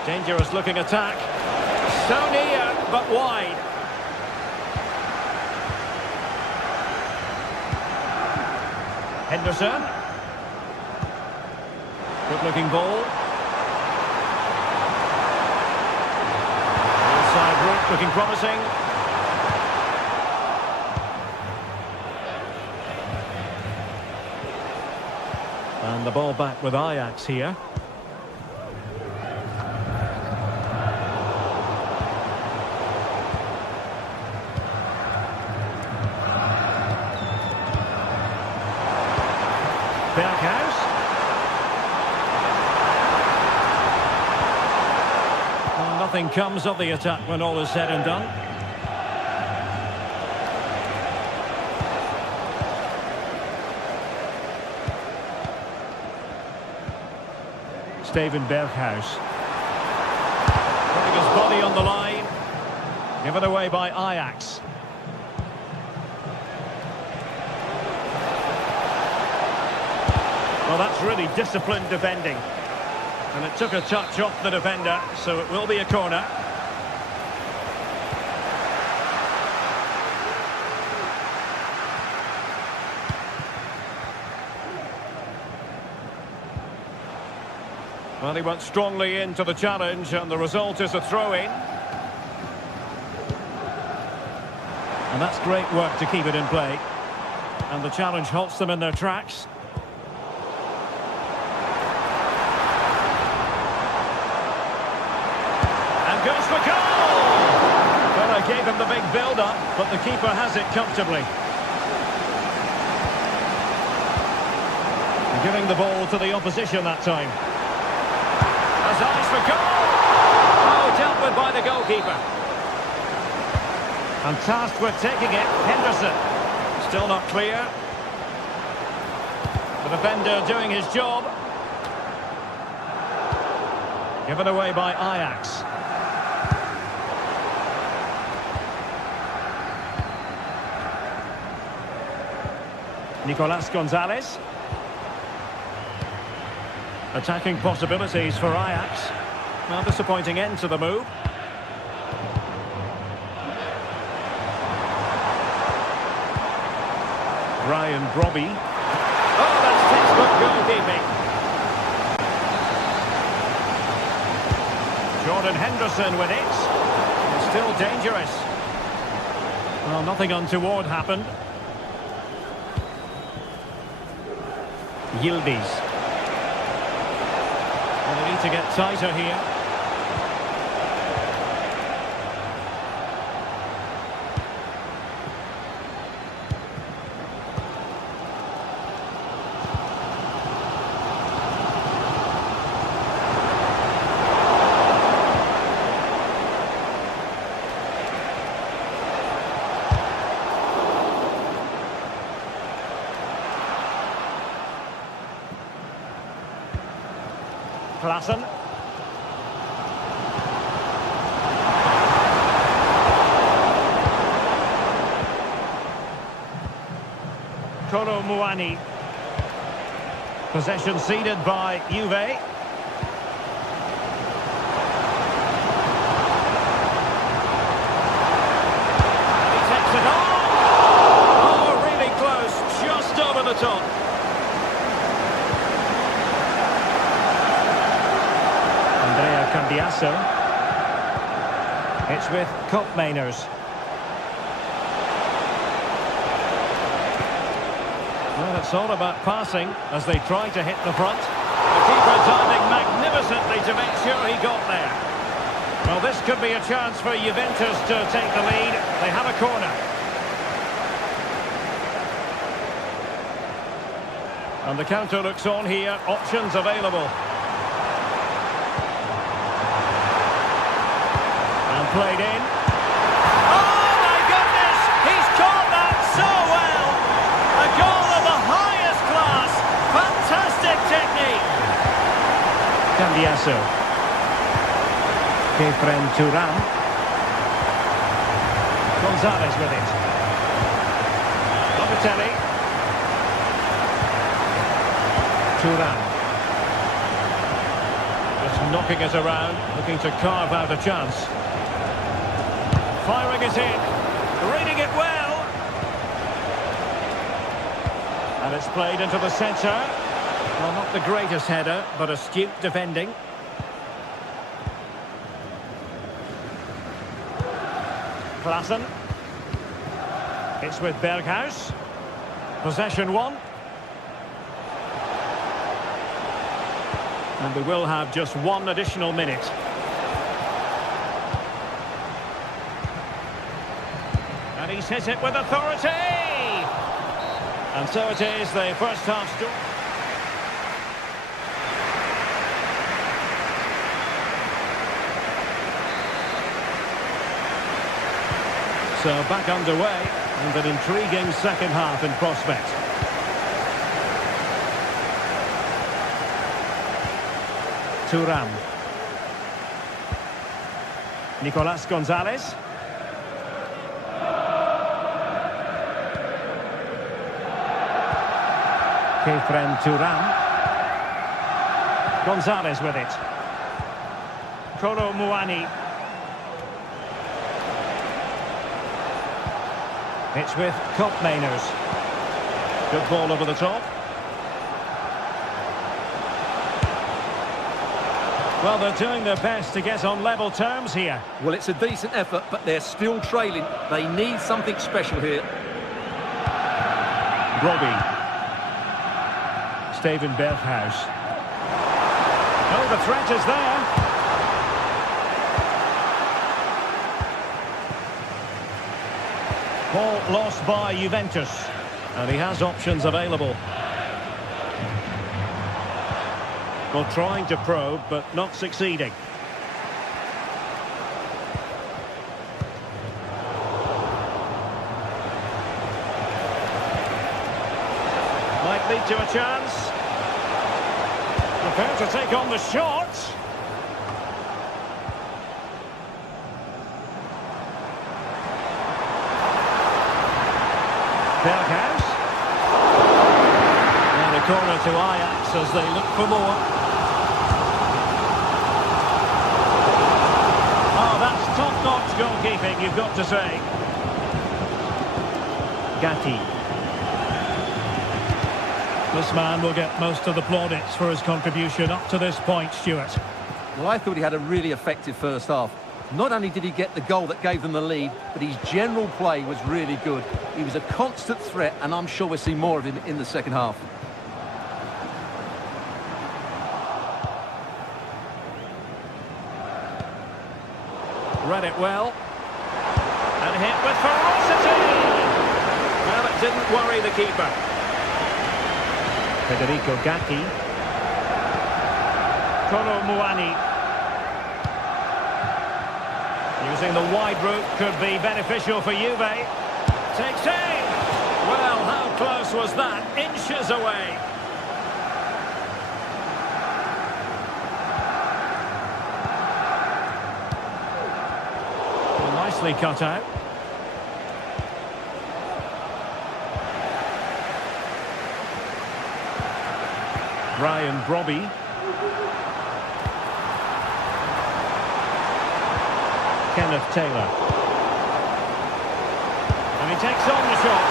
Dangerous looking attack. So near, but wide. Henderson. Good looking ball. Inside route looking promising. And the ball back with Ajax here. Berghuis. Well, nothing comes of the attack when all is said and done. Steven Berghuis. Putting his body on the line. Given away by Ajax. Well, that's really disciplined defending. And it took a touch off the defender, so it will be a corner. Well, he went strongly into the challenge, and the result is a throw-in. And that's great work to keep it in play. And the challenge halts them in their tracks. Goes for goal! Well, I gave him the big build-up, but the keeper has it comfortably. Giving the ball to the opposition that time. Has eyes for goal! Oh, dealt with by the goalkeeper. And tasked with taking it, Henderson. Still not clear. The defender doing his job. Given away by Ajax. Nicolas Gonzalez. Attacking possibilities for Ajax. Well, disappointing end to the move. Ryan Brobby. Oh, that's textbook goalkeeping. Jordan Henderson with it. It's still dangerous. Well, nothing untoward happened. Yildiz. Well, they need to get tighter here. Klaassen. Kolo Muani. Possession ceded by Juve. And he takes it on. Oh, really close, just over the top. Andrea Cambiasso. It's with Koopmeiners. Well, it's all about passing as they try to hit the front. The keeper diving magnificently to make sure he got there. Well, this could be a chance for Juventus to take the lead. They have a corner. And the counter looks on here. Options available. And played in. Oh, my goodness! He's caught that so well! A goal of the highest class. Fantastic technique. Cambiasso. Kefren Turan. Gonzalez with it. Locatelli. Turan. Just knocking it around, looking to carve out a chance. Firing it in. Reading it well. And it's played into the centre. Well, not the greatest header, but astute defending. Klaassen. It's with Berghuis. Possession one. And we will have just one additional minute. And he's hit it with authority! And so it is, the first half score. So back underway, and an intriguing second half in prospect. Turan. Nicolas Gonzalez. Kefren Turan. Gonzalez with it. Kolo Muani. It's with Koopmeiners. Good ball over the top. Well, they're doing their best to get on level terms here. Well, it's a decent effort, but they're still trailing. They need something special here. Robbie. Steven Berghuis. Oh, the threat is there. Ball lost by Juventus. And he has options available. Well, trying to probe, but not succeeding. Might lead to a chance. Prepare to take on the shot. Berghuis. And a corner to Ajax as they look for more. Oh, that's top-notch goalkeeping, you've got to say. Gatti. This man will get most of the plaudits for his contribution up to this point, Stuart. Well, I thought he had a really effective first half. Not only did he get the goal that gave them the lead, but his general play was really good. He was a constant threat, and I'm sure we'll see more of him in the second half. Read it well. And hit with ferocity! Well, it didn't worry the keeper. Federico Gatti. Kolo Muani. Using the wide route could be beneficial for Juve. Takes aim! Well, how close was that? Inches away. Well, nicely cut out. Brian Brobby. Kenneth Taylor. And he takes on the shot.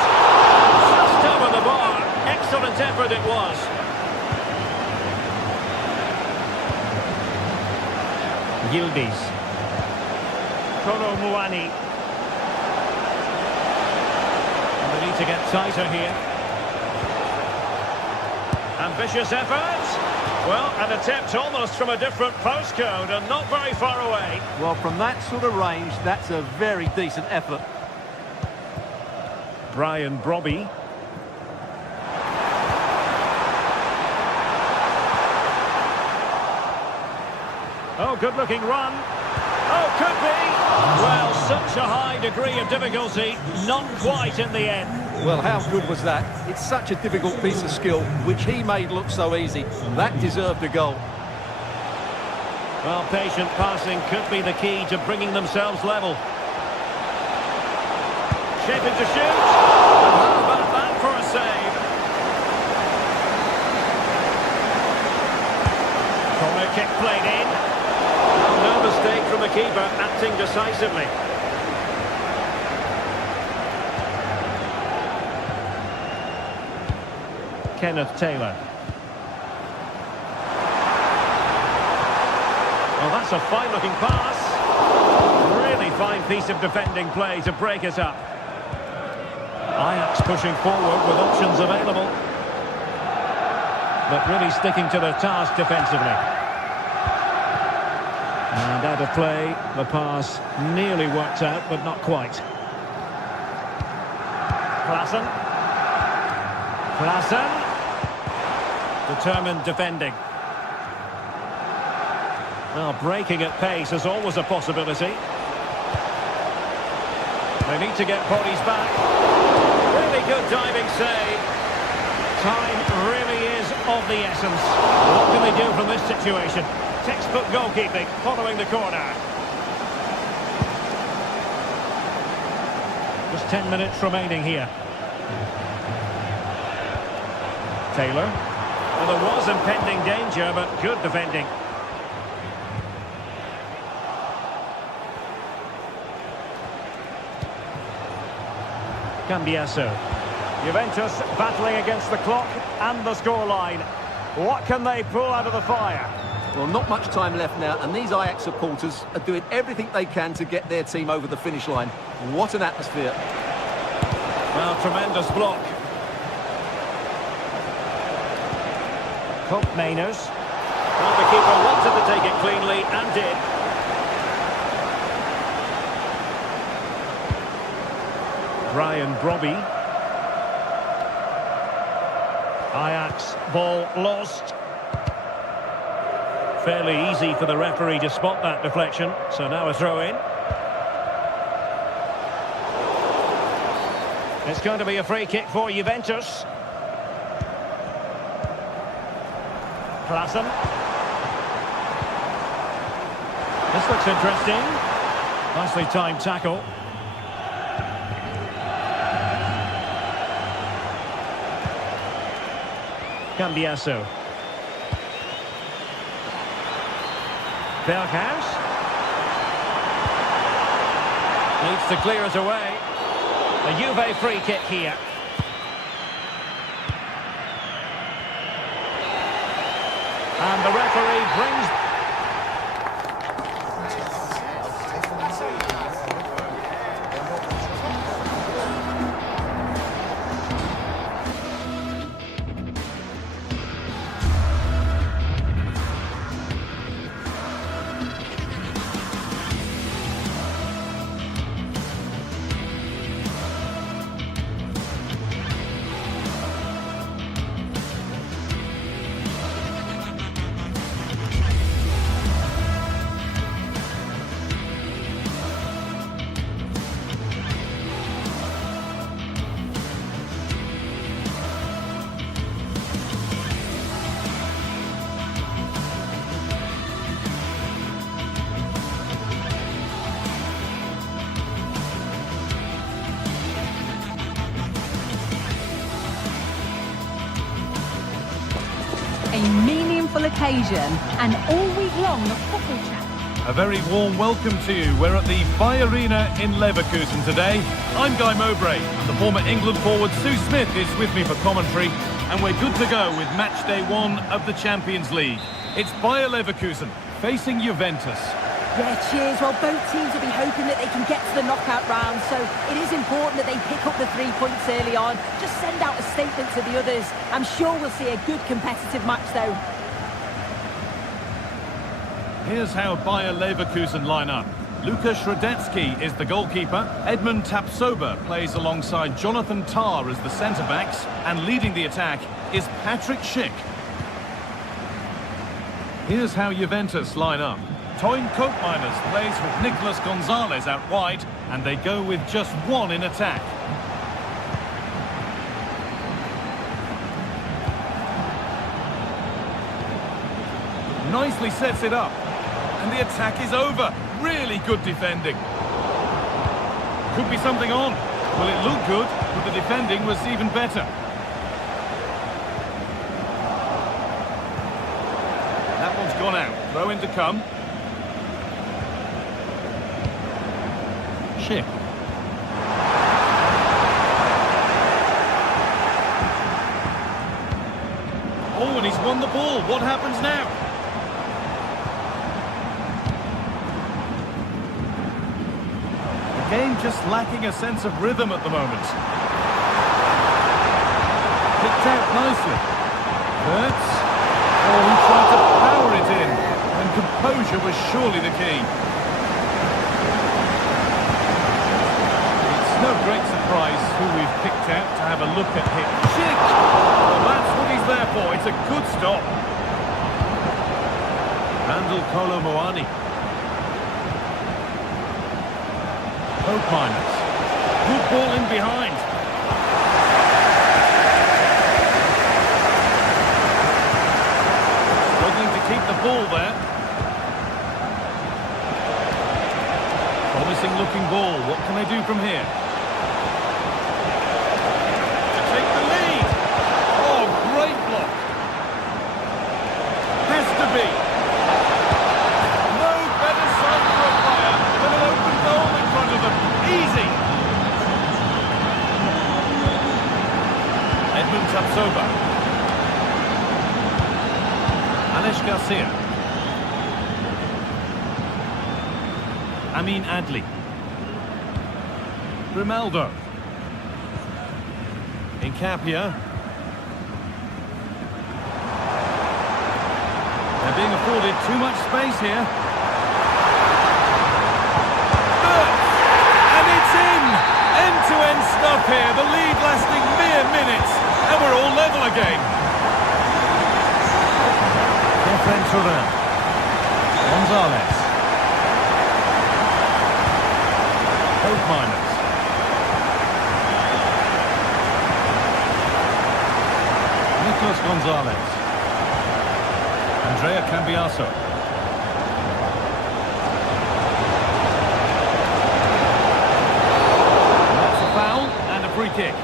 Just over the bar. Excellent effort it was. Yildiz. Kolo Muani. And they need to get tighter here. Ambitious effort. Well, an attempt almost from a different postcode and not very far away. Well, from that sort of range, that's a very decent effort. Brian Brobby. Oh, good-looking run. Oh, could be. Well, such a high degree of difficulty, not quite in the end. Well, how good was that? It's such a difficult piece of skill, which he made look so easy. That deserved a goal. Well, patient passing could be the key to bringing themselves level. Shaping to shoot. How about that for a save? Corner kick played in. No mistake from the keeper, acting decisively. Kenneth Taylor. Well, that's a fine-looking pass. Really fine piece of defending play to break it up. Ajax pushing forward with options available, but really sticking to their task defensively. And out of play, the pass nearly worked out, but not quite. Klaassen. Klaassen. Determined defending. Well, breaking at pace is always a possibility. They need to get bodies back. Really good diving save. Time really is of the essence. What can they do from this situation? Textbook goalkeeping following the corner. Just 10 minutes remaining here. Taylor. Well, there was impending danger, but good defending. Cambiasso. Juventus battling against the clock and the scoreline. What can they pull out of the fire? Well, not much time left now, and these Ajax supporters are doing everything they can to get their team over the finish line. What an atmosphere. Well, tremendous block. Hope Mainers. Well, the keeper wanted to take it cleanly and did. Brian Brobby. Ajax ball lost. Fairly easy for the referee to spot that deflection, so now a throw in. It's going to be a free kick for Juventus. Klaassen. This looks interesting. Nicely timed tackle. Cambiasso. Berghuis. Needs to clear it away. A Juve free kick here. And the referee brings... very meaningful occasion, and all week long the football chat. A very warm welcome to you. We're at the Bayer Arena in Leverkusen today. I'm Guy Mowbray, and the former England forward Sue Smith is with me for commentary, and we're good to go with match day 1 of the Champions League. It's Bayer Leverkusen facing Juventus. Yeah, cheers. Well, both teams will be hoping that they can get to the knockout round, so it is important that they pick up the 3 points early on. Just send out a statement to the others. I'm sure we'll see a good competitive match, though. Here's how Bayer Leverkusen line up. Luka Środecki is the goalkeeper. Edmund Tapsoba plays alongside Jonathan Tah as the centre-backs. And leading the attack is Patrick Schick. Here's how Juventus line up. Toyn Koopmeiners plays with Nicolas Gonzalez out wide, and they go with just 1 in attack. Nicely sets it up, and the attack is over. Really good defending. Could be something on. Well, it looked good, but the defending was even better. That one's gone out. Throw in to come. Schick. Oh, and he's won the ball. What happens now? The game just lacking a sense of rhythm at the moment. Picked out nicely. Hurts. Oh, he tried to power it in, and composure was surely the key. No great surprise who we've picked out to have a look at him. Schick! Well, that's what he's there for. It's a good stop. Randall Kolo-Muani. Koopmeiners. Good ball in behind. Struggling to keep the ball there. Promising looking ball. What can they do from here? Tapsoba. Alex Garcia. Amin Adli. Grimaldo. Incapia. They're being afforded too much space here. And it's in! End-to-end stuff here. The lead lasting mere minutes. And we're all level again. Kefren Turan. Gonzalez. Koopmeiners. Nicolas Gonzalez. Andrea Cambiaso. That's a foul and a free kick.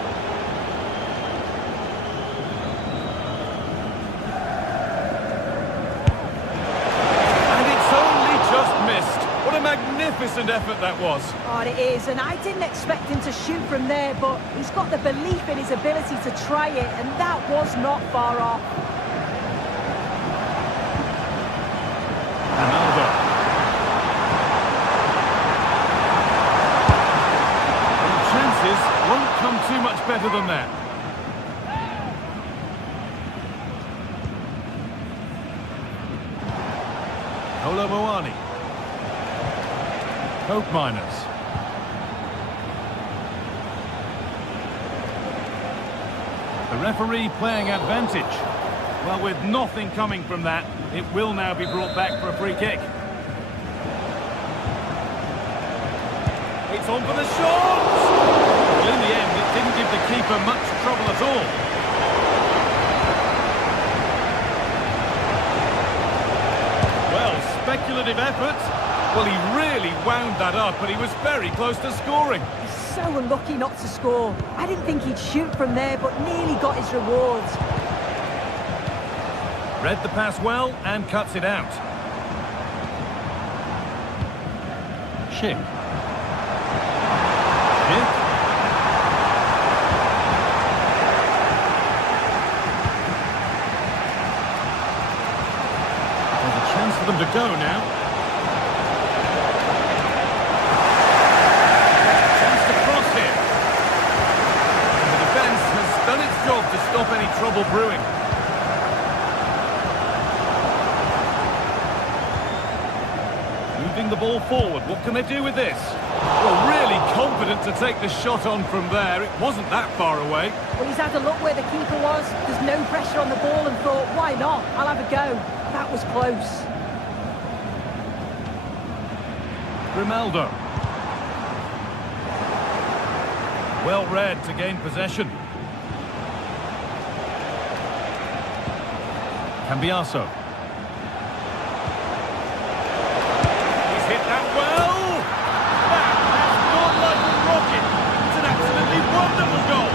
Magnificent effort that was. Oh, it is, and I didn't expect him to shoot from there, but he's got the belief in his ability to try it, and that was not far off. Ronaldo. The chances won't come too much better than that. Kolo-Muani. Koopmeiners. The referee playing advantage. Well, with nothing coming from that, it will now be brought back for a free kick. It's on for the shot! Well, in the end, it didn't give the keeper much trouble at all. Well, speculative effort. Well, he really wound that up, but he was very close to scoring. He's so unlucky not to score. I didn't think he'd shoot from there, but nearly got his rewards. Read the pass well and cuts it out. Schick. Schick. There's a chance for them to go now. Chance to cross here. And the defence has done its job to stop any trouble brewing. Moving the ball forward, what can they do with this? Well, really confident to take the shot on from there. It wasn't that far away. Well, he's had a look where the keeper was. There's no pressure on the ball and thought, why not? I'll have a go. That was close. Grimaldo. Well read to gain possession. Cambiaso. He's hit that well. That has gone like a rocket. It's an absolutely wonderful goal.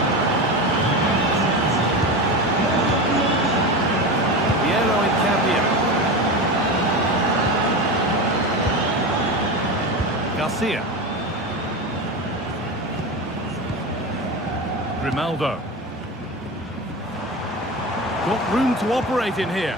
Piero Incapia. Garcia. Grimaldo. Got room to operate in here.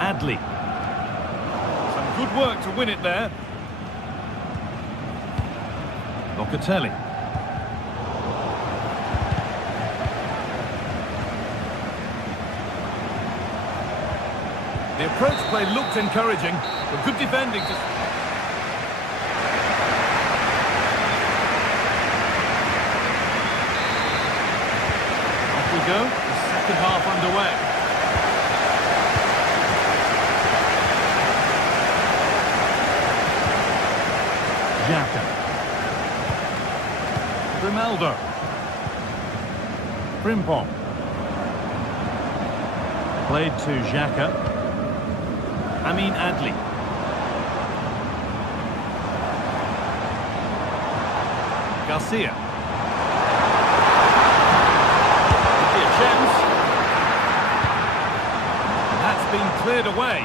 Adley. Some good work to win it there. Locatelli. The approach play looked encouraging, but good defending to... Off we go, the second half underway. Xhaka. Grimaldo. Frimpong. Played to Xhaka. Adley. Garcia. Could be a chance. That's been cleared away.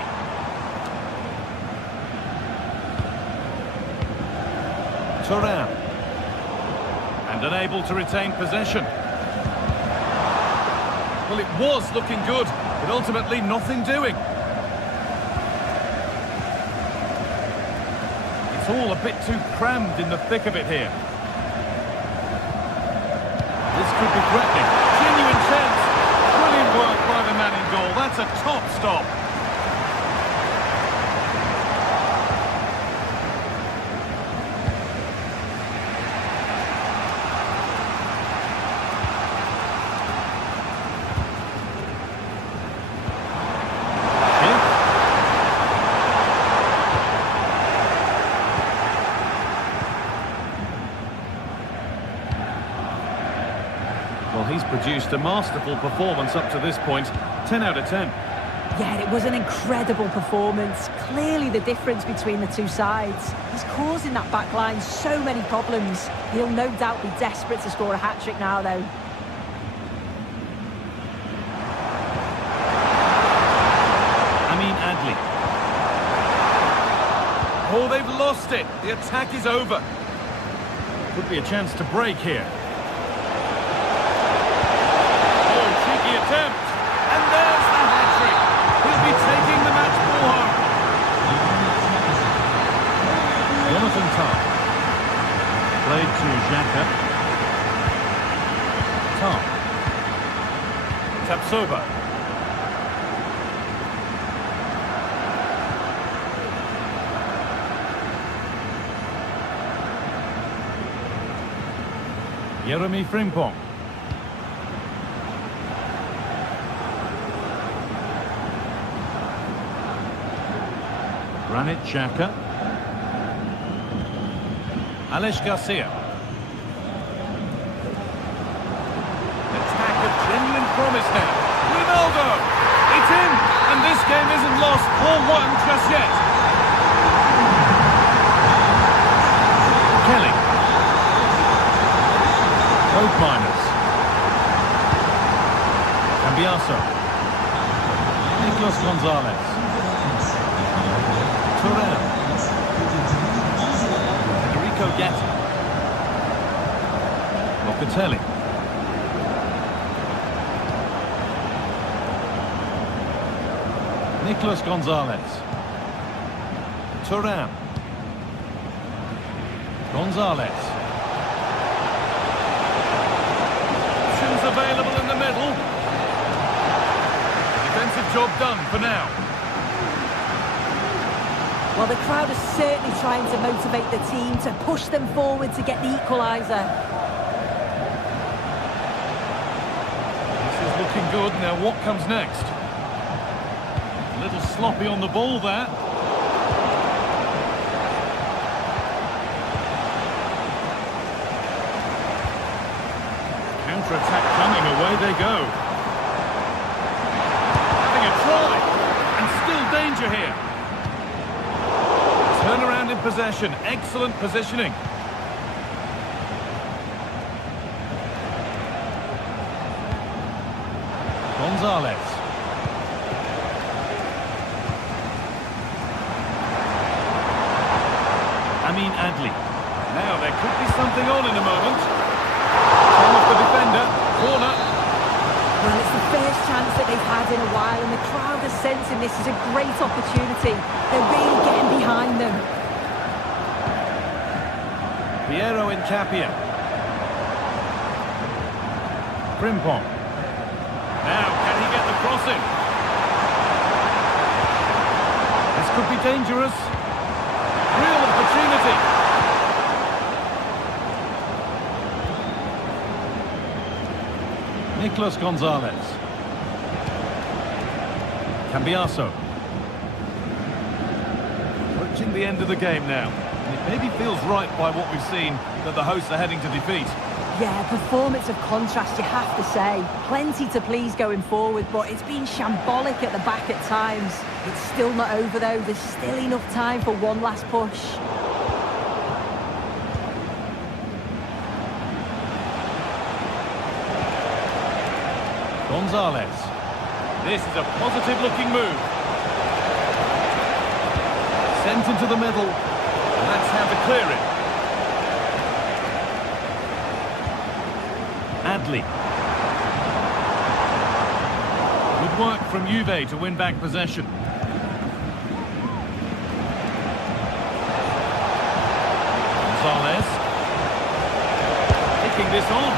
Thuram. And unable to retain possession. Well, it was looking good, but ultimately nothing doing. It's all a bit too crammed in the thick of it here. This could be threatening. Genuine chance. Brilliant work by the man in goal. That's a top stop. Well, he's produced a masterful performance up to this point. 10 out of 10. Yeah, it was an incredible performance. Clearly the difference between the two sides. He's causing that back line so many problems. He'll no doubt be desperate to score a hat-trick now, though. Adley. Oh, they've lost it. The attack is over. Could be a chance to break here. Attempt, and there's the hat-trick. He'll be taking the match ball home. Jonathan Tah. Played to Xhaka. Tah. Tapsoba. Jeremy Frimpong. Granit Xhaka. Alex Garcia. Attack of genuine promise now. Ronaldo! It's 4-1 just yet. Kelly. Both miners. Cambiaso. Nicolas Gonzalez. Turel. Enrico Gatti. Locatelli. Nicolas Gonzalez. Turel. Gonzalez. Options available in the middle. Defensive job done for now. Well, the crowd is certainly trying to motivate the team to push them forward to get the equaliser. This is looking good. Now what comes next? A little sloppy on the ball there. Counter-attack coming, away they go. Having a try, and still danger here. Turn around in possession, excellent positioning. Gonzalez. Amin Adli. Now there could be something on in a moment. Time off the defender. Corner. Well, it's the first chance that they've had in a while, and the crowd are sensing this is a great opportunity. They're really getting behind them. Piero Incapia. Frimpong. Now, can he get the cross in? This could be dangerous. Real opportunity. Nicolas Gonzalez. Cambiaso. Approaching the end of the game now. And it maybe feels right by what we've seen that the hosts are heading to defeat. Yeah, performance of contrast, you have to say. Plenty to please going forward, but it's been shambolic at the back at times. It's still not over, though. There's still enough time for one last push. Gonzalez. This is a positive-looking move. Sent into the middle. And that's how to clear it. Adli. Good work from Juve to win back possession. Gonzalez. Picking this on.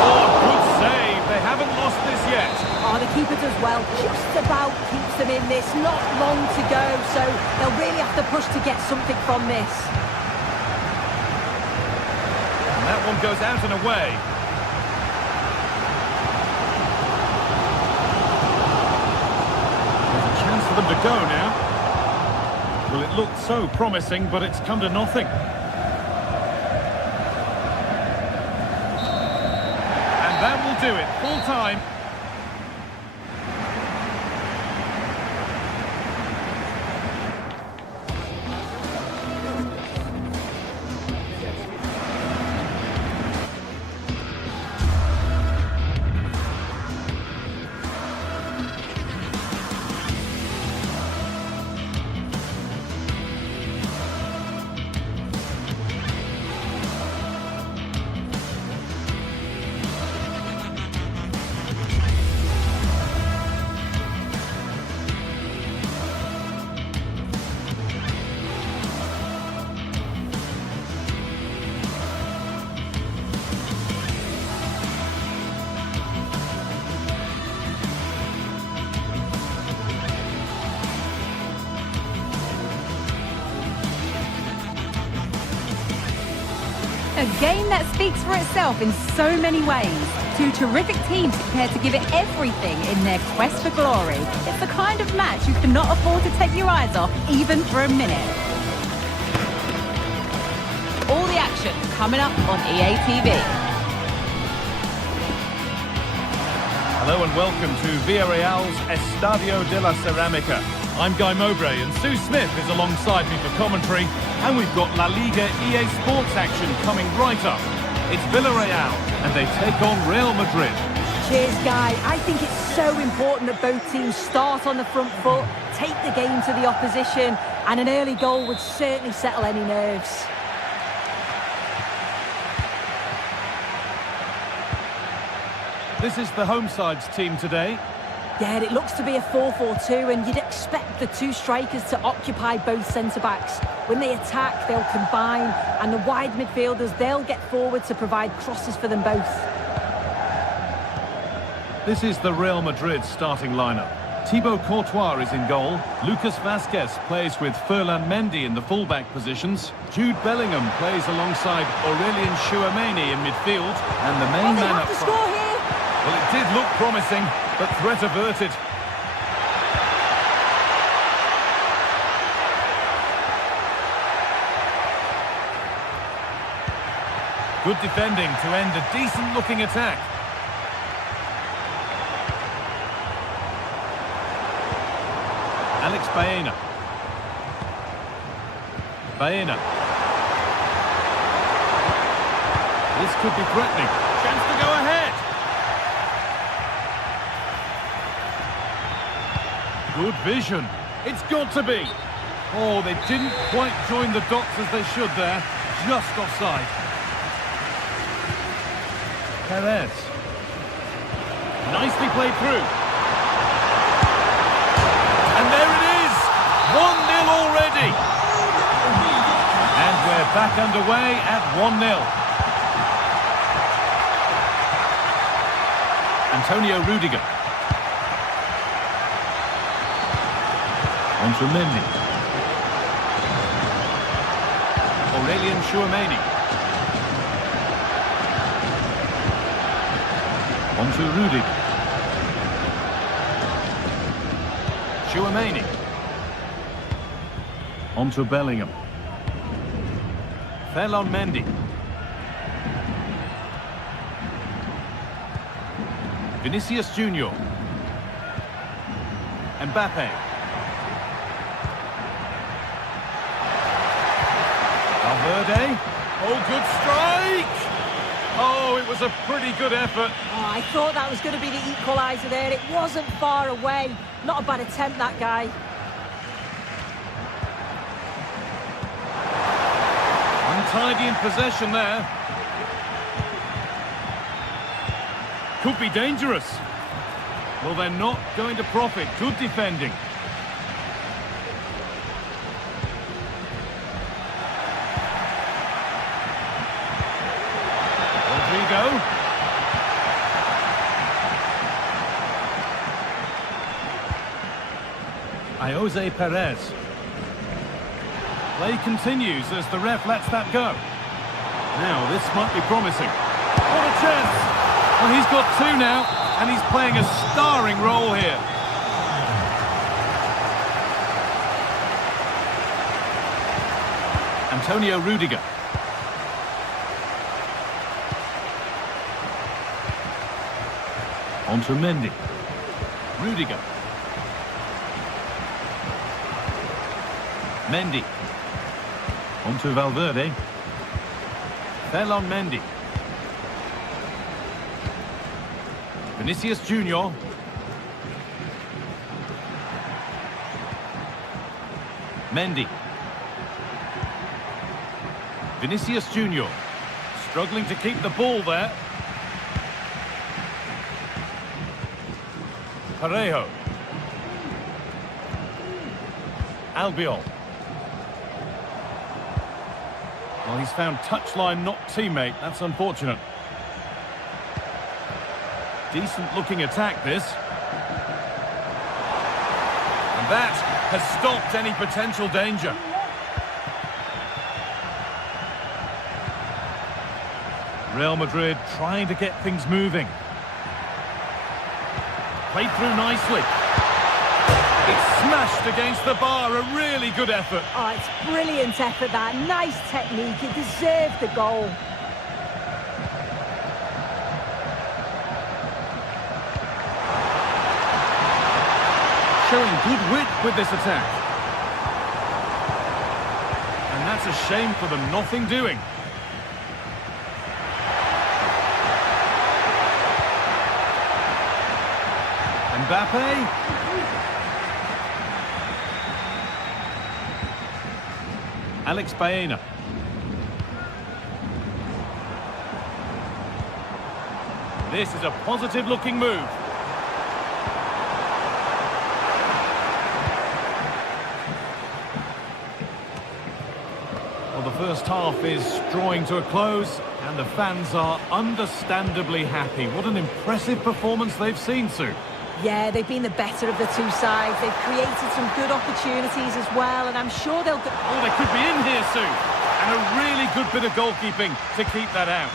Oh, good save. They haven't lost this yet. Oh, the keeper does well. Just about keeps them in this. Not long to go, so they'll really have to push to get something from this. And that one goes out and away. For them to go now. Well, it looked so promising, but it's come to nothing. And that will do it. Full time. A game that speaks for itself in so many ways. Two terrific teams prepared to give it everything in their quest for glory. It's the kind of match you cannot afford to take your eyes off, even for a minute. All the action coming up on EA TV. Hello and welcome to Villarreal's Estadio de la Ceramica. I'm Guy Mowbray and Sue Smith is alongside me for commentary, and we've got La Liga Sports action coming right up. It's Villarreal and they take on Real Madrid. Cheers, Guy. I think it's so important that both teams start on the front foot, take the game to the opposition, and an early goal would certainly settle any nerves. This is the home side's team today. Yeah, it looks to be a 4-4-2, and you'd expect the two strikers to occupy both centre-backs. When they attack, they'll combine, and the wide midfielders, they'll get forward to provide crosses for them both. This is the Real Madrid starting lineup. Thibaut Courtois is in goal. Lucas Vazquez plays with Ferland Mendy in the fullback positions. Jude Bellingham plays alongside Aurelien Tchouameni in midfield, and the main man up front. Score here. Well, it did look promising, but threat averted. Good defending to end a decent-looking attack. Alex Baena. Baena. This could be threatening. Chance to go ahead. Good vision. It's got to be. Oh, they didn't quite join the dots as they should there. Just offside. Perez. Nicely played through. And there it is. 1-0 already. And we're back underway at 1-0. Antonio Rudiger. On to Mendy. Aurelien Tchouameni. On to Rudiger. Tchouameni. On to Bellingham. Ferland Mendy. Vinicius Junior. Mbappe. Valverde. Oh, good strike! Oh, it was a pretty good effort. Oh, I thought that was going to be the equaliser there. It wasn't far away. Not a bad attempt, that guy. Untidy in possession there. Could be dangerous. Well, they're not going to profit. Good defending. Rodrigo. Jose Perez. Play continues as the ref lets that go. Now, this might be promising. What a chance! Well, he's got two now, and he's playing a starring role here. Antonio Rudiger. On to Mendy. Rudiger. Mendy. On to Valverde. Ferland Mendy. Vinicius Junior. Mendy. Vinicius Junior. Struggling to keep the ball there. Parejo. Albiol. Well, he's found touchline, not teammate. That's unfortunate. Decent-looking attack, this. And that has stopped any potential danger. Real Madrid trying to get things moving. Played through nicely. It's smashed against the bar. A really good effort. Oh, it's brilliant effort, that. Nice technique. It deserved the goal. showing good wit with this attack. And that's a shame for them, nothing doing. Mbappe. Alex Baena. This is a positive-looking move. Well, the first half is drawing to a close, and the fans are understandably happy. What an impressive performance they've seen, Sue. Yeah, they've been the better of the two sides. They've created some good opportunities as well, and I'm sure they'll... Oh, they could be in here, Sue. And a really good bit of goalkeeping to keep that out.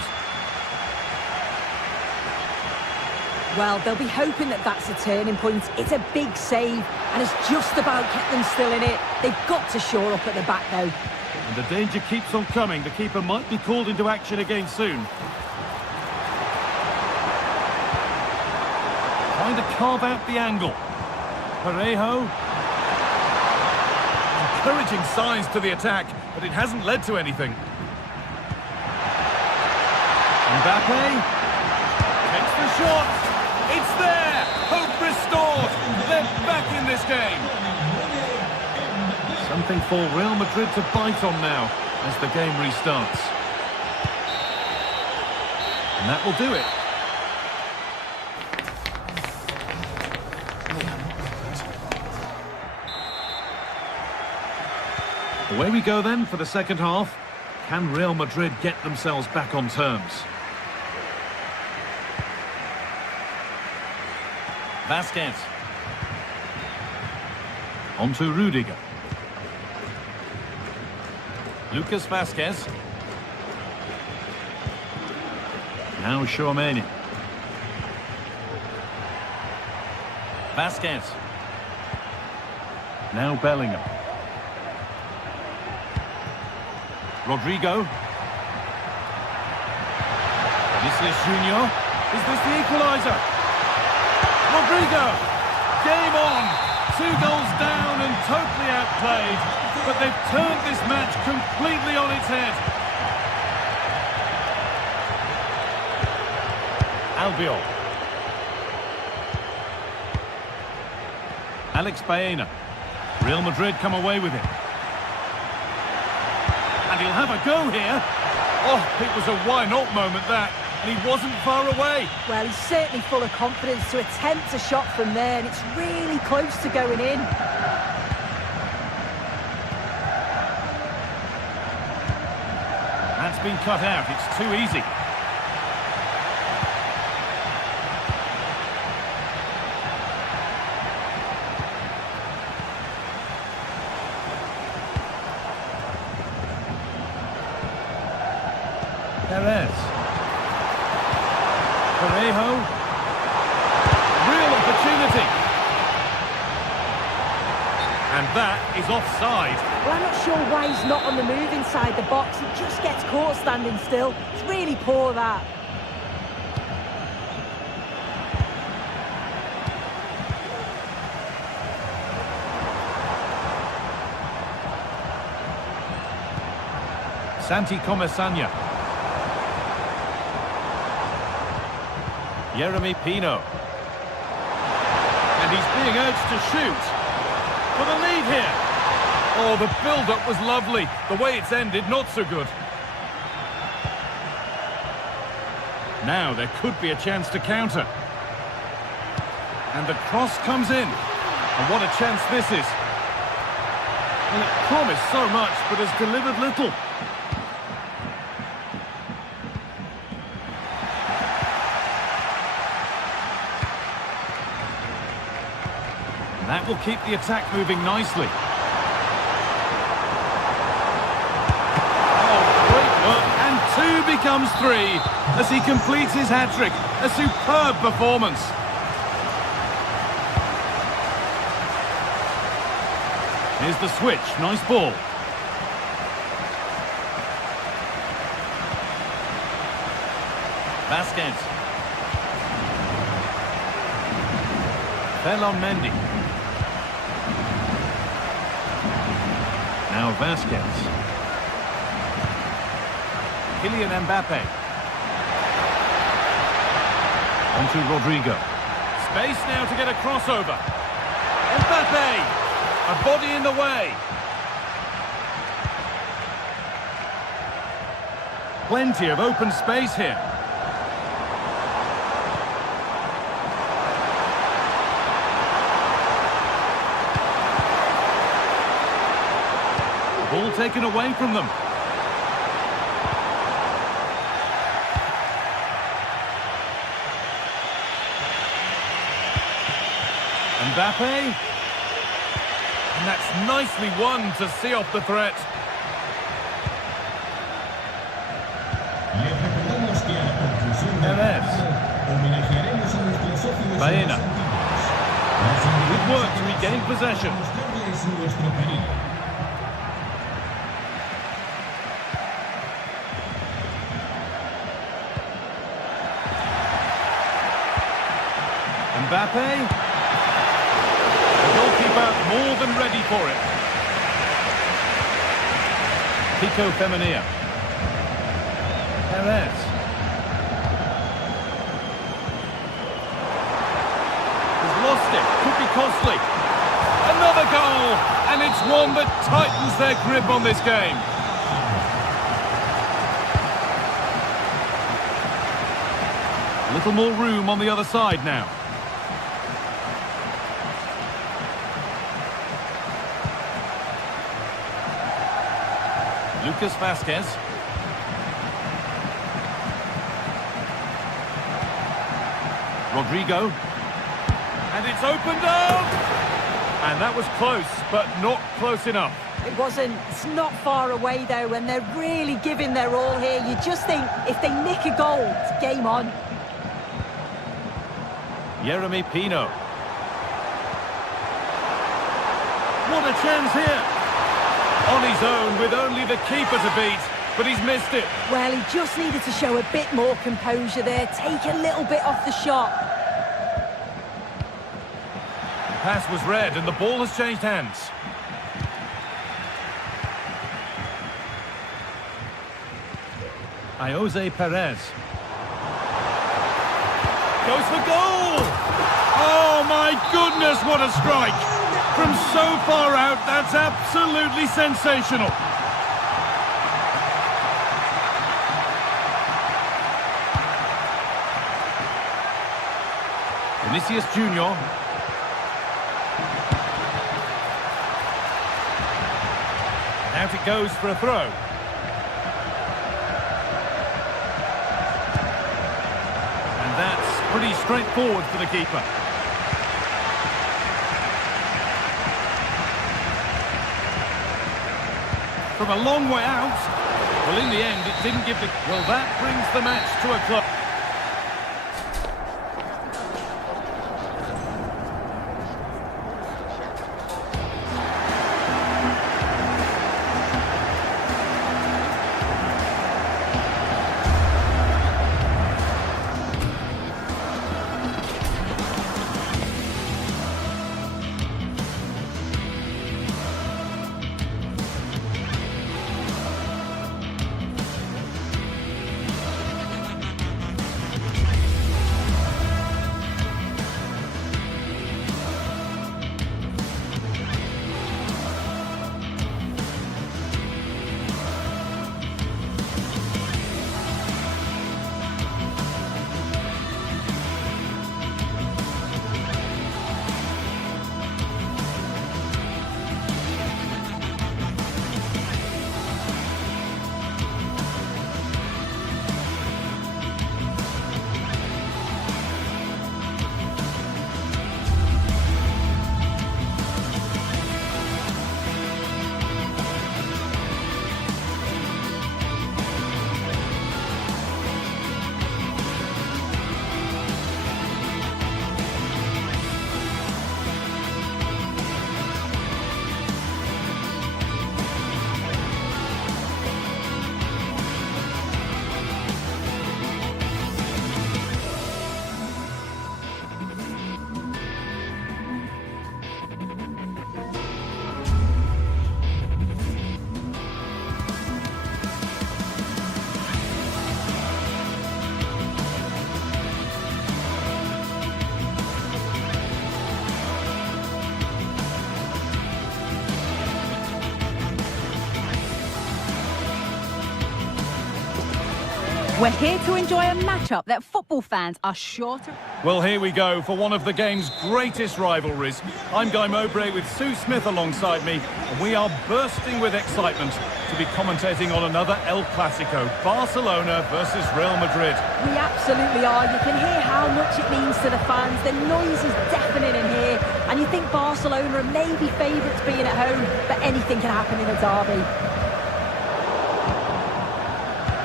Well, they'll be hoping that that's a turning point. It's a big save, and it's just about kept them still in it. They've got to shore up at the back, though. And the danger keeps on coming. The keeper might be called into action again soon. Trying to carve out the angle. Parejo. Encouraging signs to the attack, but it hasn't led to anything. Mbappe. Takes the shot. It's there! Hope restored! They're back in this game! Something for Real Madrid to bite on now as the game restarts. And that will do it. Away we go then for the second half. Can Real Madrid get themselves back on terms? Vasquez. On to Rudiger. Lucas Vasquez. Now Tchouaméni. Vasquez. Now Bellingham. Rodrigo. Vinicius Junior. Is this the equaliser? Rodrigo! Game on! 2 goals down and totally outplayed. But they've turned this match completely on its head. Albiol. Alex Baena. Real Madrid come away with it. And he'll have a go here. Oh, it was a why-not moment, that. And he wasn't far away. Well, he's certainly full of confidence to attempt a shot from there, and it's really close to going in. That's been cut out. It's too easy. Perez. Parejo. Real opportunity. And that is offside. Well, I'm not sure why he's not on the move inside the box. He just gets caught standing still. It's really poor, that. Santi Comesaña. Jeremy Pino. And he's being urged to shoot. For the lead here. Oh, the build-up was lovely. The way it's ended, not so good. Now there could be a chance to counter. And the cross comes in. And what a chance this is. Well, it promised so much, but has delivered little. That will keep the attack moving nicely. Oh, great work. And 2 becomes 3 as he completes his hat-trick. A superb performance. Here's the switch. Nice ball. Vasquez. Ferland Mendy. Now Vasquez. Kylian Mbappe. On to Rodrigo. Space now to get a crossover. Mbappe! A body in the way. Plenty of open space here. Ball taken away from them. Mbappe. And that's nicely won to see off the threat. Perez. Baena. Good work to regain possession. Mbappe. The goalkeeper more than ready for it. Pico Femenia. Perez. Has lost it. Could be costly. Another goal! And it's one that tightens their grip on this game. A little more room on the other side now. Lucas Vasquez. Rodrigo. And it's opened up! And that was close, but not close enough. It wasn't. It's not far away, though, and they're really giving their all here. You just think, if they nick a goal, it's game on. Yeremy Pino. What a chance here! On his own, with only the keeper to beat, but he's missed it. Well, he just needed to show a bit more composure there, take a little bit off the shot. The pass was read, and the ball has changed hands. Jose Perez. Goes for goal! Oh, my goodness, what a strike! From so far out, that's absolutely sensational. Vinicius Junior. Out it goes for a throw. And that's pretty straightforward for the keeper. From a long way out. Well, in the end, it didn't give the... Well, that brings the match to a close. We're here to enjoy a matchup that football fans are sure to... Well, here we go for one of the game's greatest rivalries. I'm Guy Mowbray with Sue Smith alongside me, and we are bursting with excitement to be commentating on another El Clasico, Barcelona versus Real Madrid. We absolutely are. You can hear how much it means to the fans. The noise is deafening in here, and you think Barcelona are maybe favourites being at home, but anything can happen in a derby.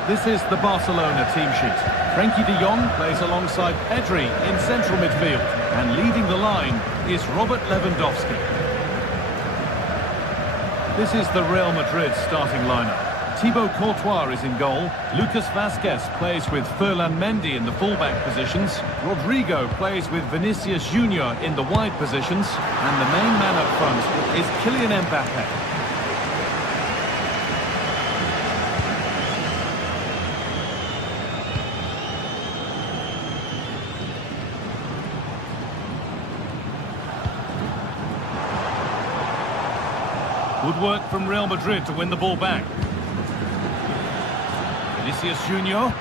This is the Barcelona team sheet. Frenkie de Jong plays alongside Pedri in central midfield, and leading the line is Robert Lewandowski. This is the Real Madrid starting lineup. Thibaut Courtois is in goal. Lucas Vazquez plays with Ferland Mendy in the fullback positions. Rodrigo plays with Vinicius Junior in the wide positions, and the main man up front is Kylian Mbappe. Good work from Real Madrid to win the ball back. Vinicius Junior.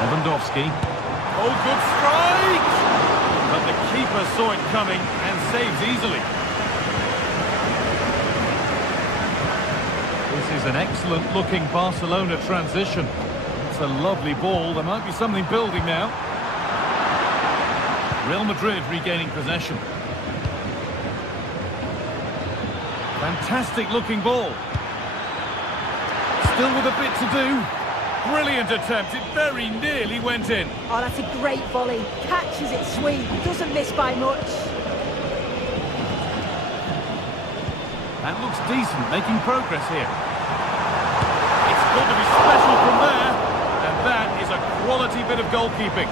Lewandowski. Oh, good strike! But the keeper saw it coming and saves easily. This is an excellent-looking Barcelona transition. It's a lovely ball. There might be something building now. Real Madrid regaining possession. Fantastic looking ball. Still with a bit to do. Brilliant attempt. It very nearly went in. Oh, that's a great volley. Catches it sweet. Doesn't miss by much. That looks decent, making progress here. It's got to be special from there. And that is a quality bit of goalkeeping.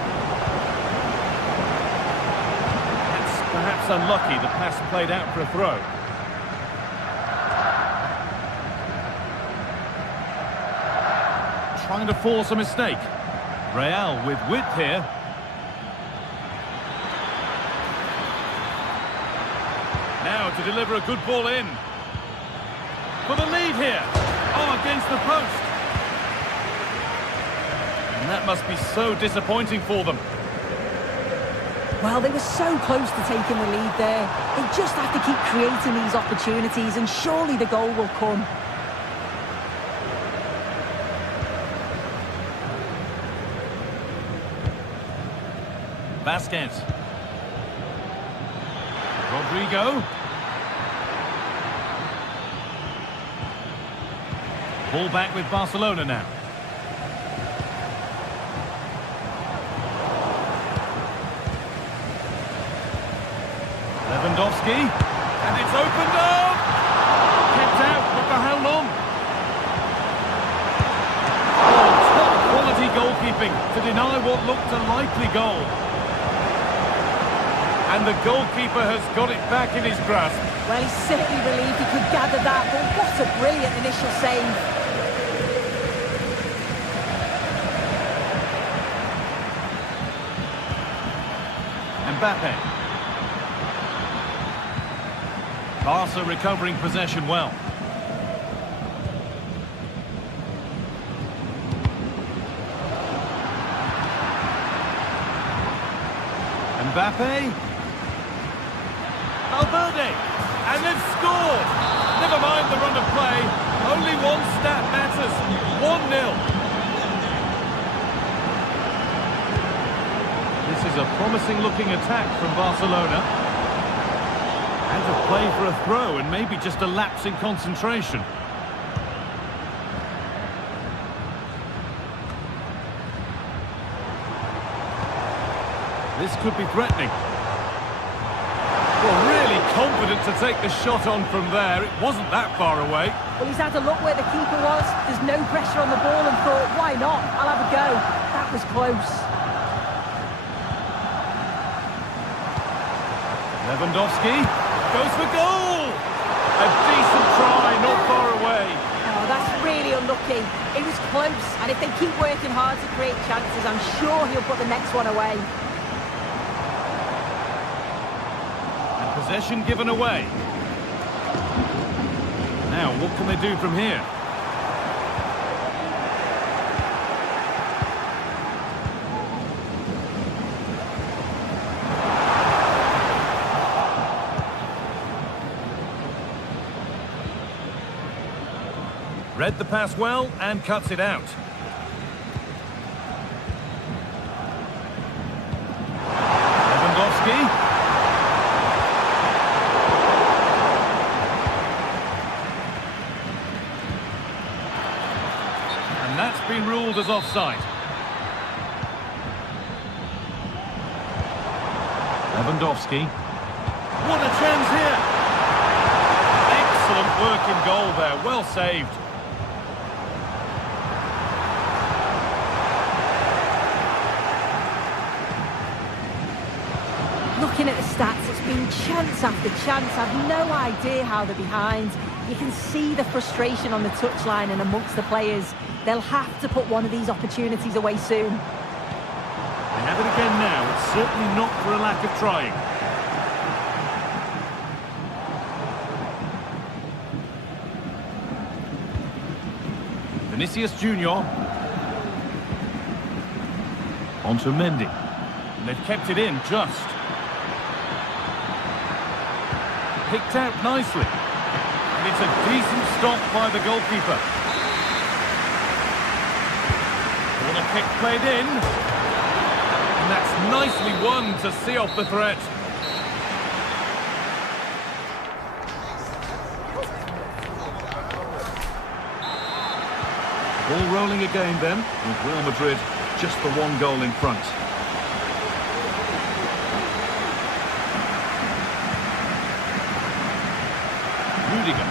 That's perhaps unlucky. The pass played out for a throw. Trying to force a mistake. Real with width here. Now to deliver a good ball in. For the lead here. Oh, against the post. And that must be so disappointing for them. Well, they were so close to taking the lead there. They just have to keep creating these opportunities, and surely the goal will come. Vazquez. Rodrigo. Ball back with Barcelona now. Lewandowski, and it's opened up! Kept out, but for how long? Oh, top quality goalkeeping to deny what looked a likely goal. And the goalkeeper has got it back in his grasp. Well, he's certainly relieved he could gather that, but what a brilliant initial save. Mbappe. Barca recovering possession well. Mbappe. Valverde. And they've scored. Never mind the run of play. Only one stat matters. 1-0. This is a promising looking attack from Barcelona. Out of play for a throw, and maybe just a lapse in concentration. This could be threatening. Well, really confident to take the shot on from there. It wasn't that far away. Well, he's had a look where the keeper was. There's no pressure on the ball and thought, why not? I'll have a go. That was close. Lewandowski goes for goal! A decent try, not far away. Oh, that's really unlucky. It was close, and if they keep working hard to create chances, I'm sure he'll put the next one away. Possession given away. Now, what can they do from here? Read the pass well and cuts it out. Lewandowski. And that's been ruled as offside. Lewandowski. What a chance here! Excellent work in goal there, well saved. Looking at the stats, it's been chance after chance. I've no idea how they're behind. You can see the frustration on the touchline and amongst the players. They'll have to put one of these opportunities away soon. They have it again now. It's certainly not for a lack of trying. Vinicius Junior. Onto Mendy. And they've kept it in just. Picked out nicely. And it's a decent stop by the goalkeeper. Corner kick played in. And that's nicely won to see off the threat. Ball rolling again then, with Real Madrid just the one goal in front. Rudiger.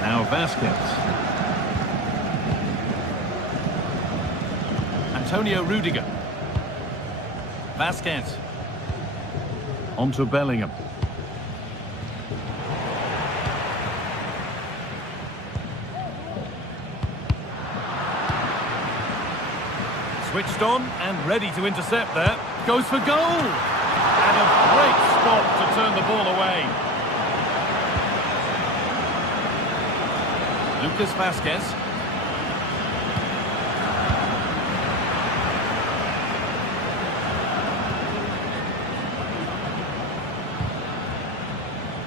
Now Vasquez. Antonio Rudiger. Vasquez. Onto Bellingham. Switched on and ready to intercept there. Goes for goal! And a great stop to turn the ball away. Lucas Vasquez.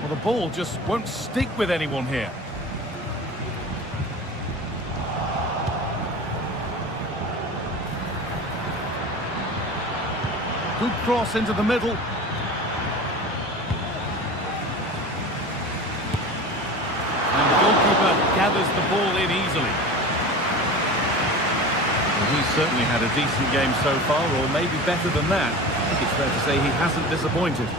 Well, the ball just won't stick with anyone here. Good cross into the middle. And the goalkeeper gathers the ball in easily. Well, he's certainly had a decent game so far, or maybe better than that. I think it's fair to say he hasn't disappointed.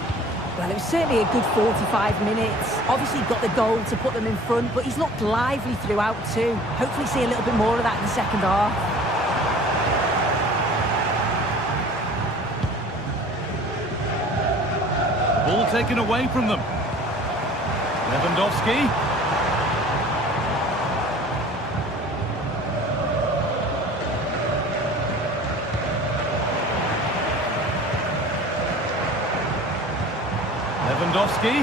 Well, it was certainly a good 45 minutes. Obviously got the goal to put them in front, but he's looked lively throughout too. Hopefully see a little bit more of that in the second half. Ball taken away from them. Lewandowski. Lewandowski.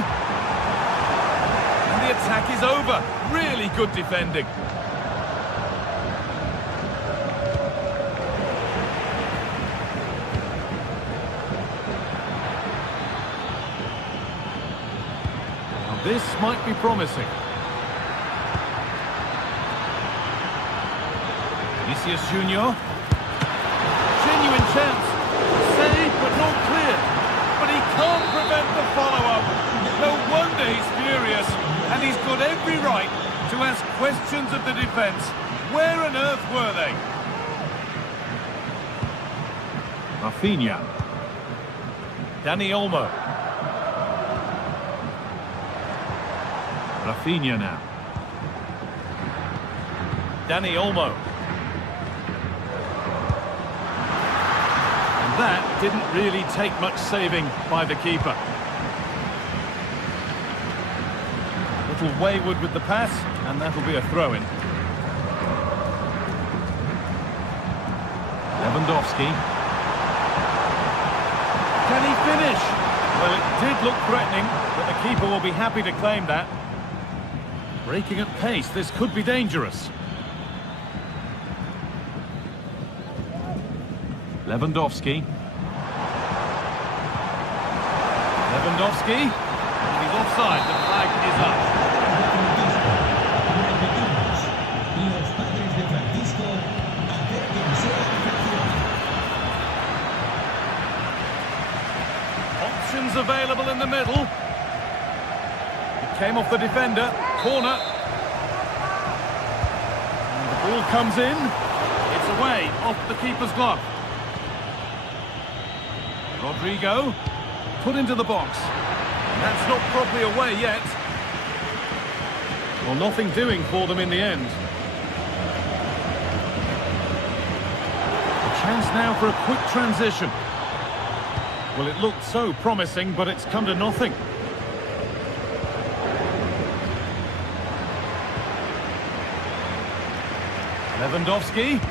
And the attack is over. Really good defending. This might be promising. Vinicius Junior. Genuine chance. Saved but not clear. But he can't prevent the follow-up. No wonder he's furious. And he's got every right to ask questions of the defence. Where on earth were they? Rafinha. Dani Olmo. Rafinha now. Dani Olmo. And that didn't really take much saving by the keeper. A little wayward with the pass, and that'll be a throw-in. Lewandowski. Can he finish? Well, it did look threatening, but the keeper will be happy to claim that. Breaking at pace, this could be dangerous. Lewandowski. Lewandowski. He's offside. The flag is up. Options available in the middle. It came off the defender. Corner. And the ball comes in. It's away, off the keeper's glove. Rodrigo. Put into the box. And that's not properly away yet. Well, nothing doing for them in the end. A chance now for a quick transition. Well, it looked so promising, but it's come to nothing. Lewandowski.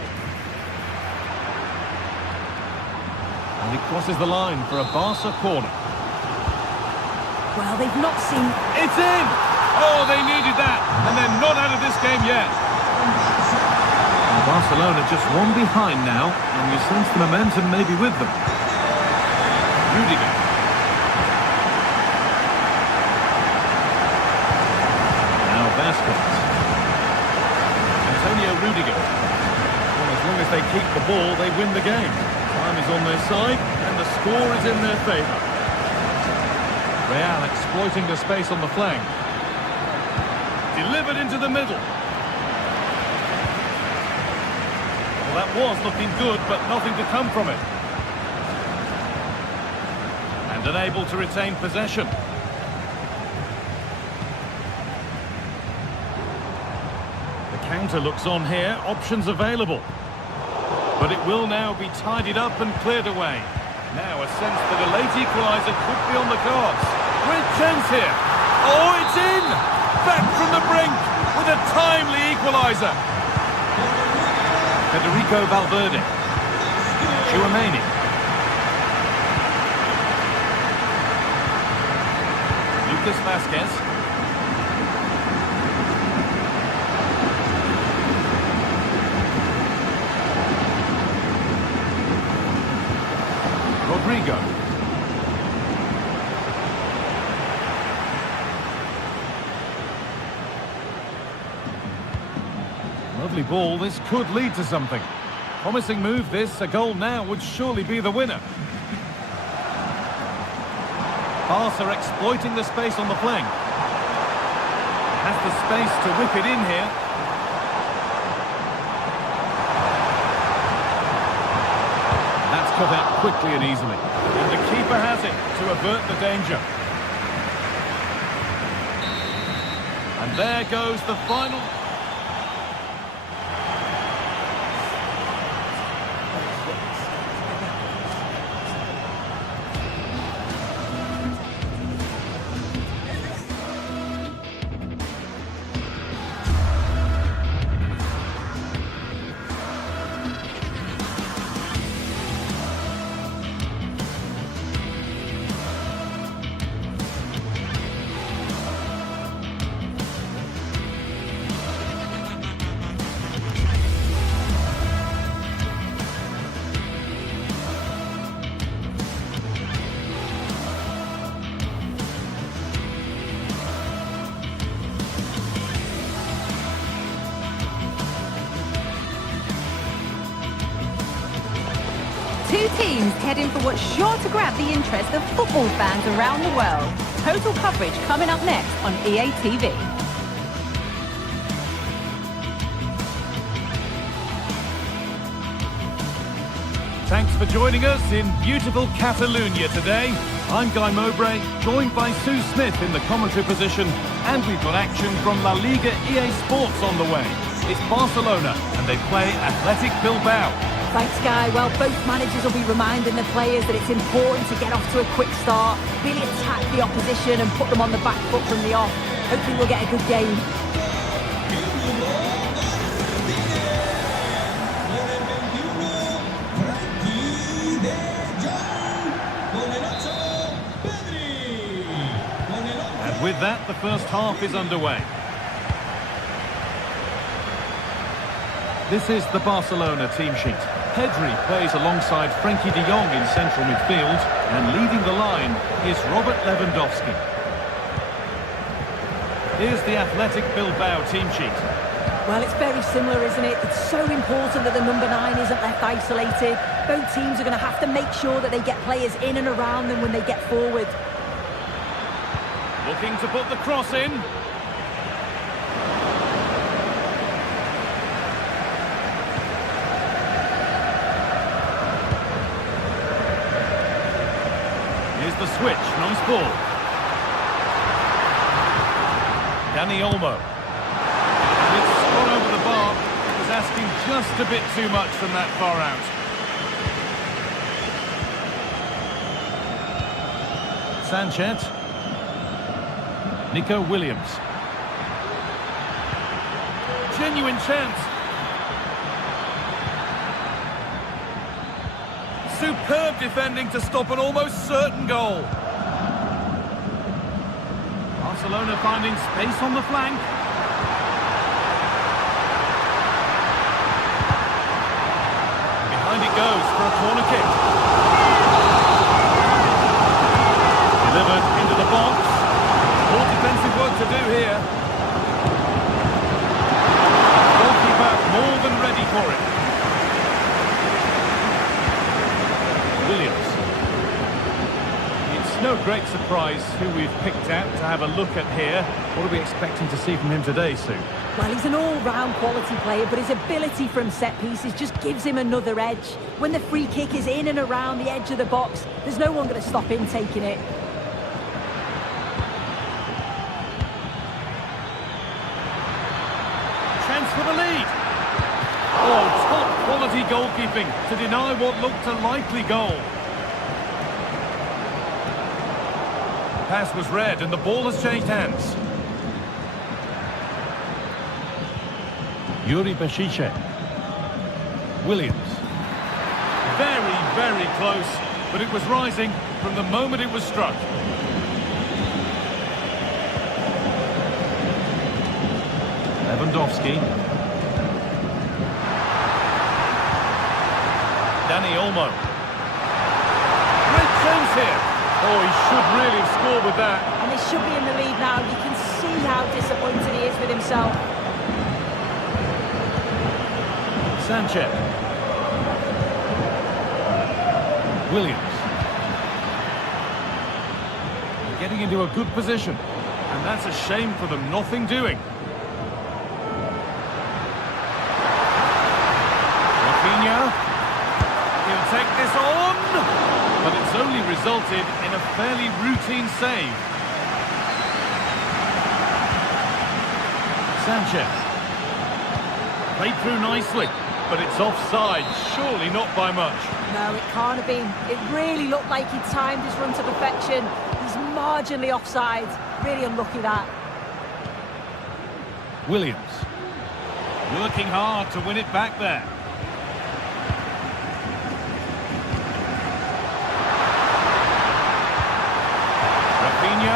And he crosses the line for a Barca corner. Well, they've not seen... It's in! Oh, they needed that, and they're not out of this game yet. And Barcelona just one behind now, and you sense the momentum may be with them. Rudiger. Now Vasquez. Antonio Rudiger. Well, as long as they keep the ball, they win the game. Time is on their side, and the score is in their favour. Real exploiting the space on the flank. Delivered into the middle. Well, that was looking good, but nothing to come from it. And unable to retain possession. The counter looks on here, options available. But it will now be tidied up and cleared away. Now a sense that a late equaliser could be on the cards. Great chance here. Oh, it's in! Back from the brink with a timely equaliser. Federico Valverde. Tchouameni. Lucas Vasquez. Rodrigo. Lovely ball, this could lead to something. Promising move this, a goal now would surely be the winner. Barca exploiting the space on the flank. Has the space to whip it in here. That's cut out quickly and easily. And the keeper has it to avert the danger. And there goes the final... Two teams heading for what's sure to grab the interest of football fans around the world. Total coverage coming up next on EA TV. Thanks for joining us in beautiful Catalonia today. I'm Guy Mowbray, joined by Sue Smith in the commentary position, and we've got action from La Liga EA Sports on the way. It's Barcelona, and they play Athletic Bilbao. Thanks, Guy. Well, both managers will be reminding the players that it's important to get off to a quick start, really attack the opposition and put them on the back foot from the off. Hopefully we'll get a good game. With that, the first half is underway. This is the Barcelona team sheet. Pedri plays alongside Frenkie de Jong in central midfield, and leading the line is Robert Lewandowski. Here's the Athletic Bilbao team sheet. Well, it's very similar, isn't it? It's so important that the number 9 isn't left isolated. Both teams are going to have to make sure that they get players in and around them when they get forward. Looking to put the cross in. Here's the switch, nice ball. Dani Olmo. And it's gone over the bar. It was asking just a bit too much from that far out. Sanchez. Nico Williams. Genuine chance. Superb defending to stop an almost certain goal. Barcelona finding space on the flank. Behind it goes for a corner kick. Delivered into the box. More defensive work to do here. Goalkeeper more than ready for it. Williams. It's no great surprise who we've picked out to have a look at here. What are we expecting to see from him today, Sue? Well, he's an all-round quality player, but his ability from set pieces just gives him another edge. When the free kick is in and around the edge of the box, there's no one going to stop him taking it. For the lead. Oh, top quality goalkeeping to deny what looked a likely goal. Pass was read and the ball has changed hands. Yuri Bashiche. Williams. Very, very close, but it was rising from the moment it was struck. Lewandowski. Dani Olmo. Great chance here. Oh, he should really have scored with that. And they should be in the lead now. You can see how disappointed he is with himself. Sanchez. Williams. Getting into a good position. And that's a shame for them. Nothing doing. He'll take this on, but it's only resulted in a fairly routine save. Sanchez. Played through nicely, but it's offside, surely not by much. No, it can't have been. It really looked like he timed his run to perfection. He's marginally offside. Really unlucky that. Williams. Working hard to win it back there. To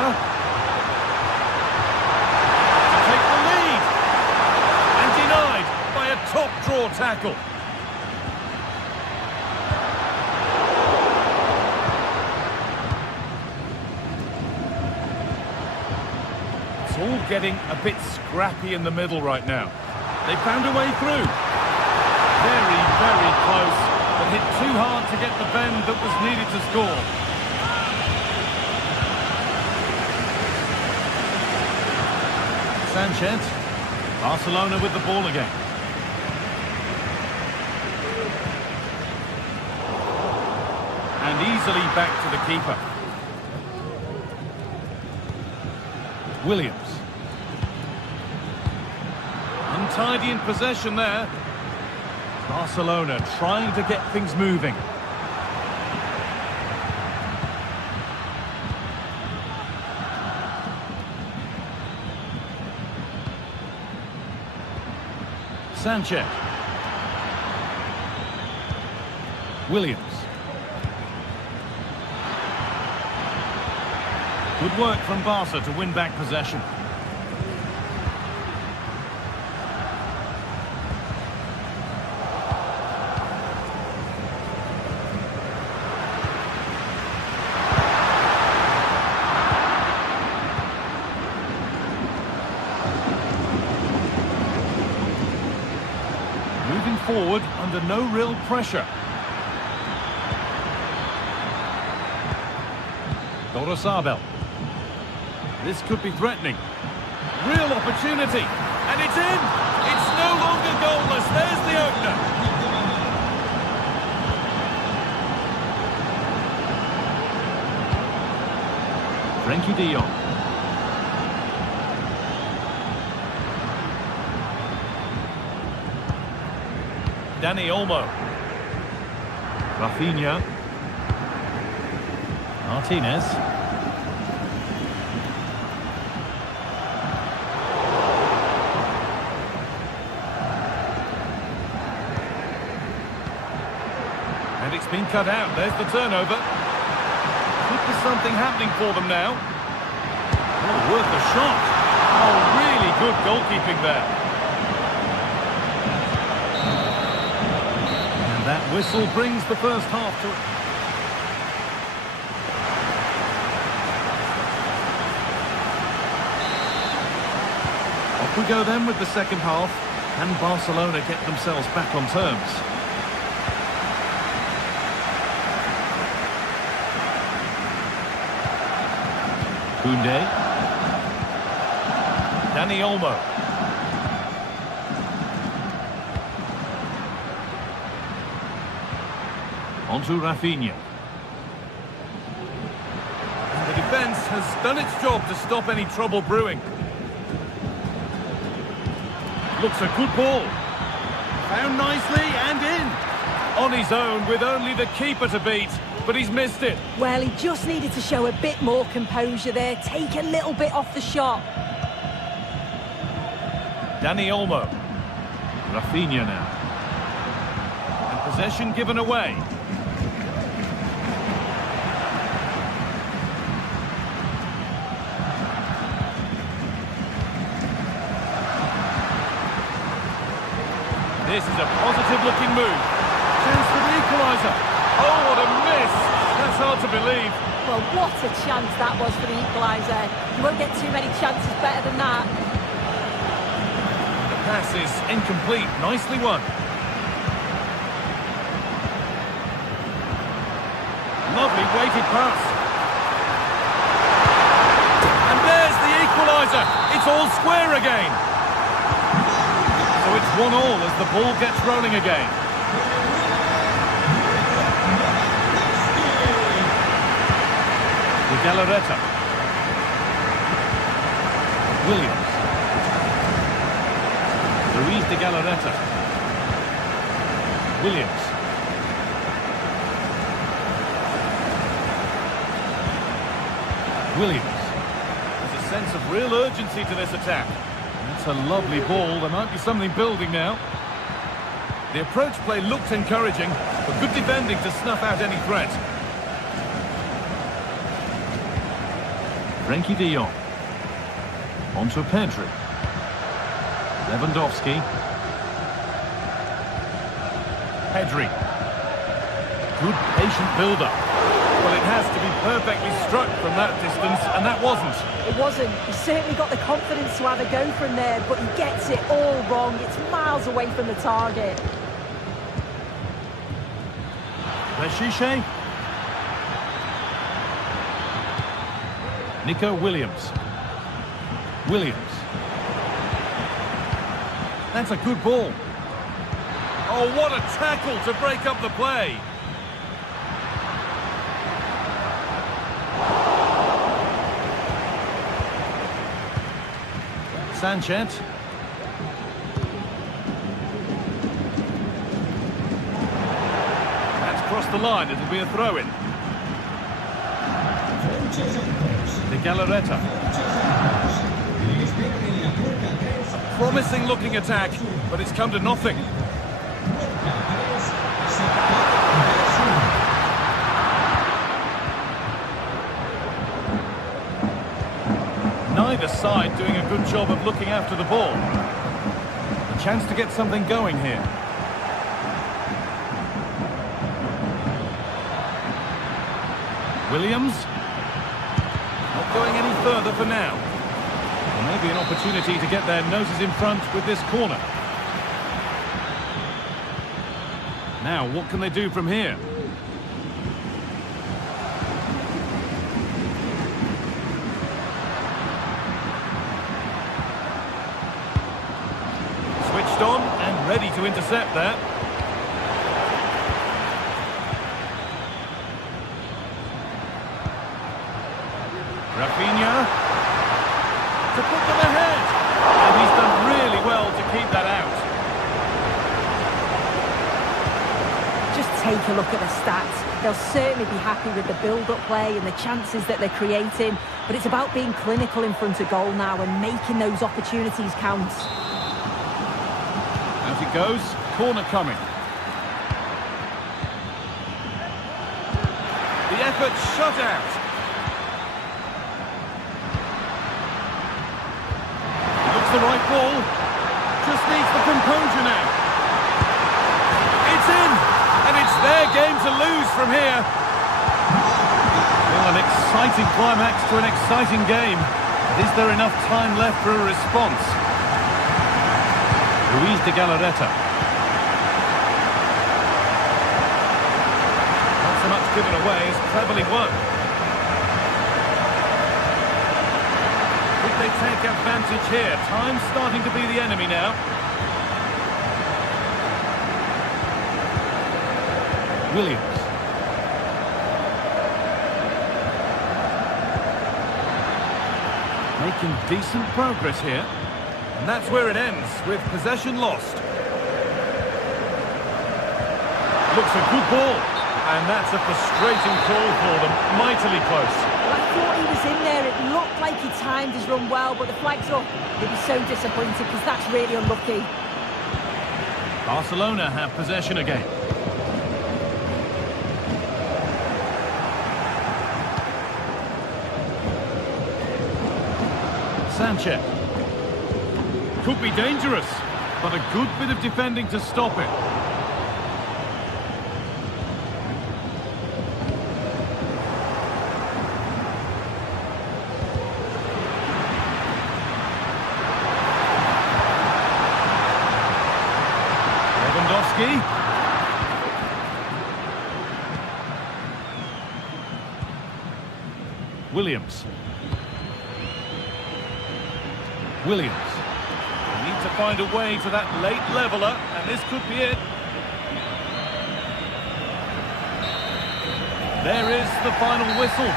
take the lead and denied by a top draw tackle. It's all getting a bit scrappy in the middle right now. They found a way through. Very, very close, but hit too hard to get the bend that was needed to score. Sanchez. Barcelona with the ball again. And easily back to the keeper. Williams. Untidy in possession there. Barcelona trying to get things moving. Sanchez. Williams. Good work from Barca to win back possession. Moving forward under no real pressure. Sabel. This could be threatening. Real opportunity. And it's in! It's no longer goalless. There's the opener. Frenkie de Jong. Dani Olmo. Rafinha. Martinez. And it's been cut out. There's the turnover. Could be something happening for them now. Oh, worth a shot. Oh, really good goalkeeping there. And that whistle brings the first half to... Off we go then with the second half. And Barcelona get themselves back on terms. Koundé. Dani Olmo. On to Rafinha. And the defence has done its job to stop any trouble brewing. Looks a good ball. Found nicely and in. On his own with only the keeper to beat. But he's missed it. Well, he just needed to show a bit more composure there. Take a little bit off the shot. Dani Olmo. Rafinha now. And possession given away. This is a positive-looking move. Chance for the equaliser. Oh, what a miss! That's hard to believe. Well, what a chance that was for the equaliser. You won't get too many chances better than that. The pass is incomplete. Nicely won. Lovely weighted pass. And there's the equaliser. It's all square again. So it's 1-1 as the ball gets rolling again. Galarreta. Williams. Luis de Galarreta. Williams. Williams. There's a sense of real urgency to this attack. That's a lovely ball. There might be something building now. The approach play looked encouraging, but good defending to snuff out any threat. Frenkie de Jong. On to Pedri. Lewandowski. Pedri. Good patient build-up. Well, it has to be perfectly struck from that distance, and that wasn't. It wasn't. He certainly got the confidence to have a go from there, but he gets it all wrong. It's miles away from the target. Rashiche. Nico Williams. Williams. That's a good ball. Oh, what a tackle to break up the play. Sanchez. That's crossed the line. It'll be a throw-in. De Galarreta. A promising looking attack, but it's come to nothing. Neither side doing a good job of looking after the ball. A chance to get something going here. Williams. Not going any further for now. Well, maybe an opportunity to get their noses in front with this corner. Now, what can they do from here? Switched on and ready to intercept that. Rafinha to put them ahead, and he's done really well to keep that out. Just take a look at the stats. They'll certainly be happy with the build-up play and the chances that they're creating, but it's about being clinical in front of goal now and making those opportunities count. Out it goes, corner coming. The effort shut out. The right ball, just needs the composure now. It's in, and it's their game to lose from here. Well, an exciting climax to an exciting game. Is there enough time left for a response? Luis de Galarreta. Not so much given away as cleverly won. They take advantage here. Time's starting to be the enemy now. Williams. Making decent progress here. And that's where it ends, with possession lost. Looks a good ball. And that's a frustrating call for them. Mightily close. I thought he was in there. It looked like he timed his run well, but the flag's up. He'll be so disappointed because that's really unlucky. Barcelona have possession again. Sanchez. Could be dangerous, but a good bit of defending to stop it. Williams. Williams. They need to find a way to that late leveller, and this could be it. There is the final whistle.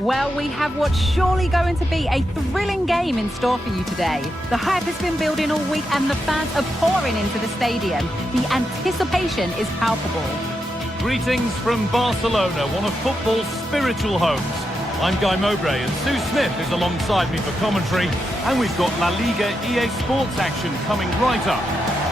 Well, we have what's surely going to be a thrilling game in store for you today. The hype has been building all week and the fans are pouring into the stadium. The anticipation is palpable. Greetings from Barcelona, one of football's spiritual homes. I'm Guy Mowbray and Sue Smith is alongside me for commentary, and we've got La Liga EA Sports action coming right up.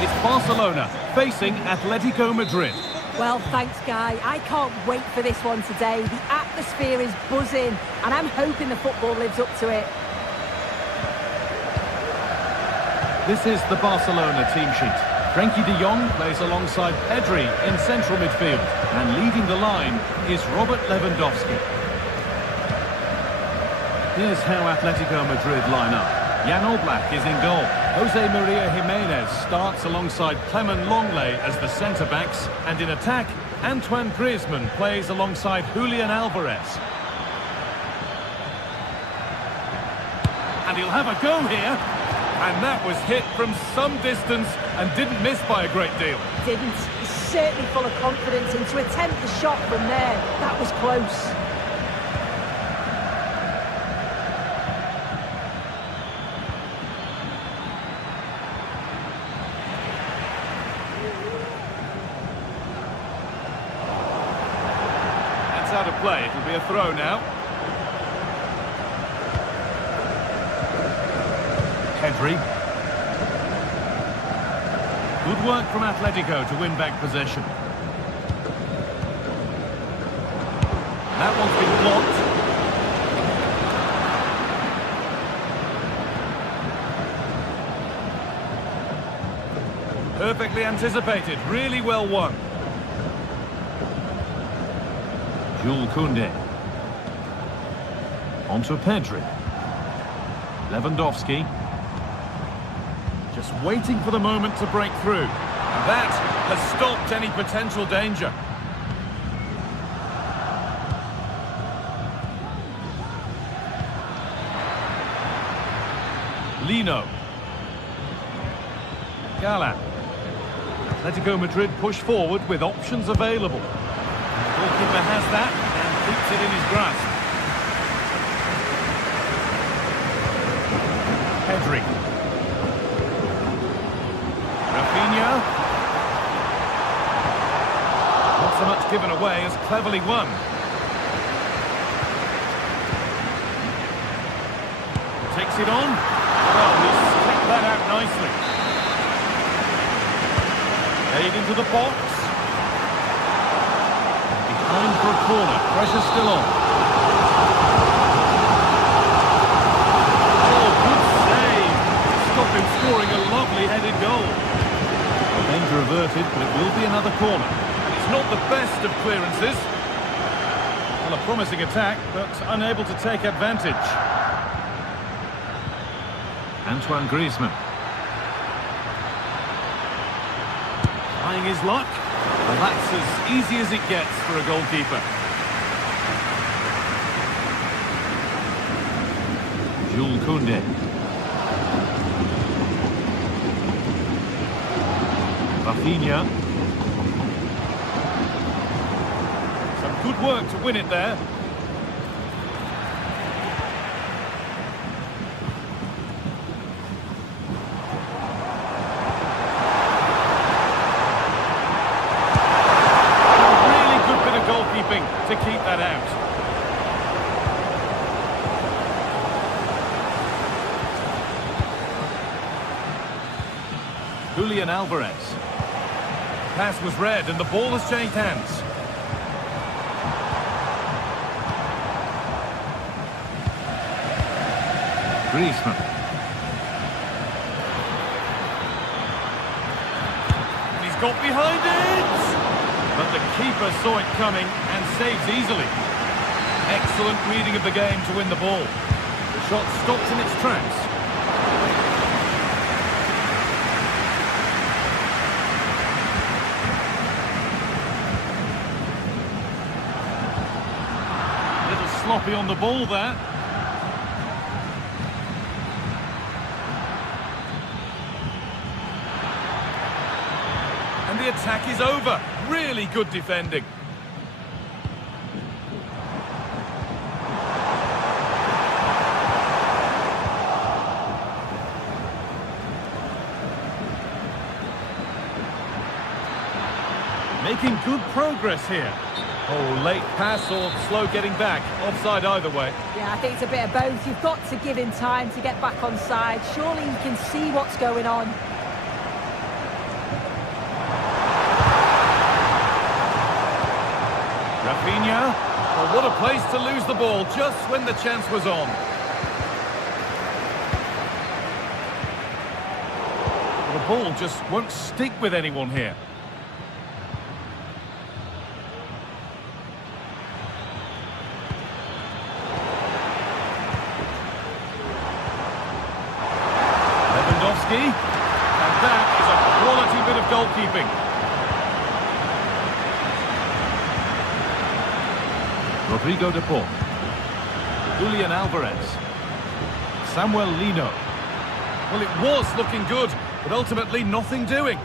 It's Barcelona facing Atletico Madrid. Well, thanks, Guy. I can't wait for this one today. The atmosphere is buzzing, and I'm hoping the football lives up to it. This is the Barcelona team sheet. Frenkie de Jong plays alongside Pedri in central midfield, and leading the line is Robert Lewandowski. Here's how Atletico Madrid line up. Jan Oblak is in goal. Jose Maria Jimenez starts alongside Clement Longley as the centre-backs, and in attack, Antoine Griezmann plays alongside Julian Alvarez. And he'll have a go here. And that was hit from some distance and didn't miss by a great deal. Didn't. He's certainly full of confidence, and to attempt the shot from there, that was close. That's out of play. It'll be a throw now. Pedri. Good work from Atletico to win back possession. That one's been blocked. Perfectly anticipated, really well won. Jules Koundé. On to Pedri. Lewandowski. Just waiting for the moment to break through. That has stopped any potential danger. Lino. Gala. Atletico Madrid push forward with options available. The goalkeeper has that and keeps it in his grasp. Pedri. Not so much given away as cleverly won. Takes it on. Well, he's kicked that out nicely. Laid into the box. Behind for a corner. Pressure still on. Oh, good save. Stop him scoring a lovely headed goal. Danger averted, but it will be another corner. And it's not the best of clearances. Well, a promising attack, but unable to take advantage. Antoine Griezmann. Trying his luck. Well, that's as easy as it gets for a goalkeeper. Jules Koundé. Rafinha. Some good work to win it there. A really good bit of goalkeeping to keep that out. Julian Alvarez. Pass was read and the ball has changed hands. Griezmann. And he's got behind it! But the keeper saw it coming and saves easily. Excellent reading of the game to win the ball. The shot stopped in its tracks. Sloppy on the ball there. And the attack is over. Really good defending. making good progress here. Oh, late pass or slow getting back. Offside either way. Yeah, I think it's a bit of both. You've got to give him time to get back on side. Surely he can see what's going on. Rafinha. Well, what a place to lose the ball just when the chance was on. Well, the ball just won't stick with anyone here. And that is a quality bit of goalkeeping. Rodrigo de Paul. Julian Alvarez. Samuel Lino. Well, it was looking good, but ultimately nothing doing.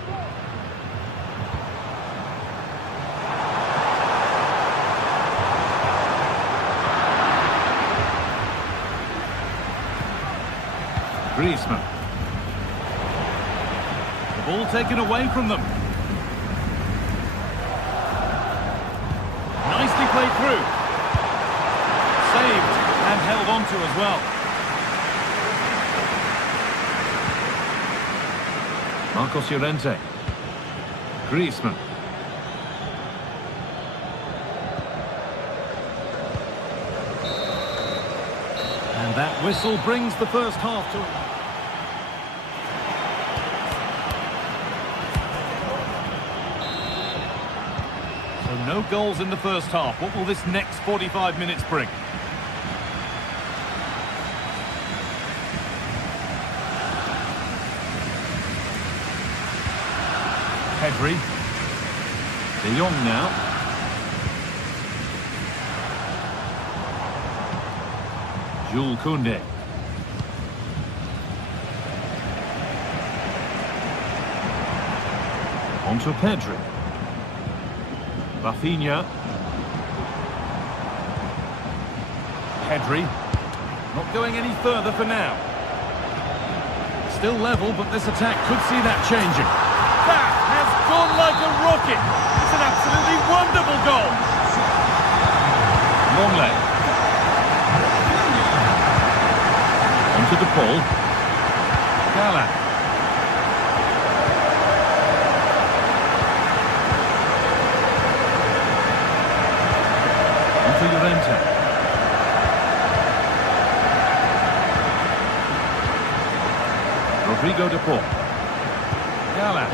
Griezmann. Ball taken away from them. Nicely played through. Saved and held on to as well. Marcos Llorente. Griezmann. And that whistle brings the first half to an no goals in the first half. What will this next 45 minutes bring? Pedri. De Jong now. Jules Koundé. On to Pedri. Rafinha. Pedri. Not going any further for now. Still level, but this attack could see that changing. That has gone like a rocket. It's an absolutely wonderful goal. Longley. Onto De Paul. Gallant. Llorente. Rodrigo de Paul. Gallant.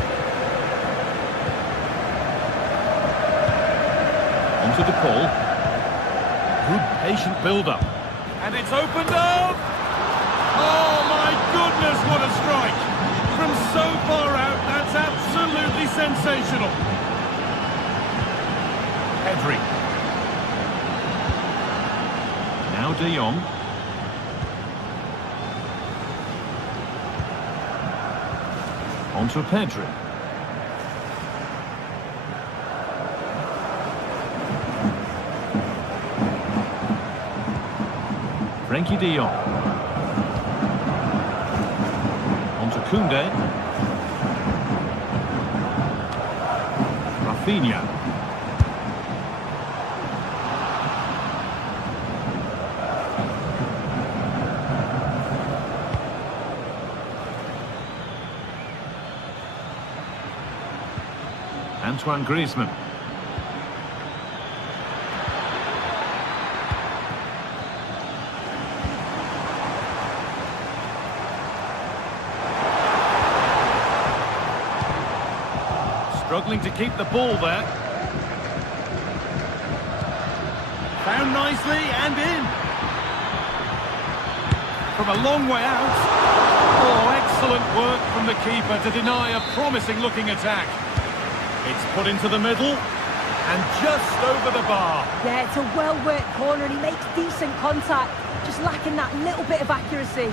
Onto De Paul. Good patient build-up. And it's opened up! Oh my goodness, what a strike! From so far out, that's absolutely sensational. Pedri. Now De Jong. On to Pedri. Frenkie de Jong. On to Koundé. Rafinha. Antoine Griezmann. Struggling to keep the ball there. Found nicely and in. From a long way out. Oh, excellent work from the keeper to deny a promising looking attack. It's put into the middle and just over the bar. Yeah, it's a well-worked corner and he makes decent contact, just lacking that little bit of accuracy.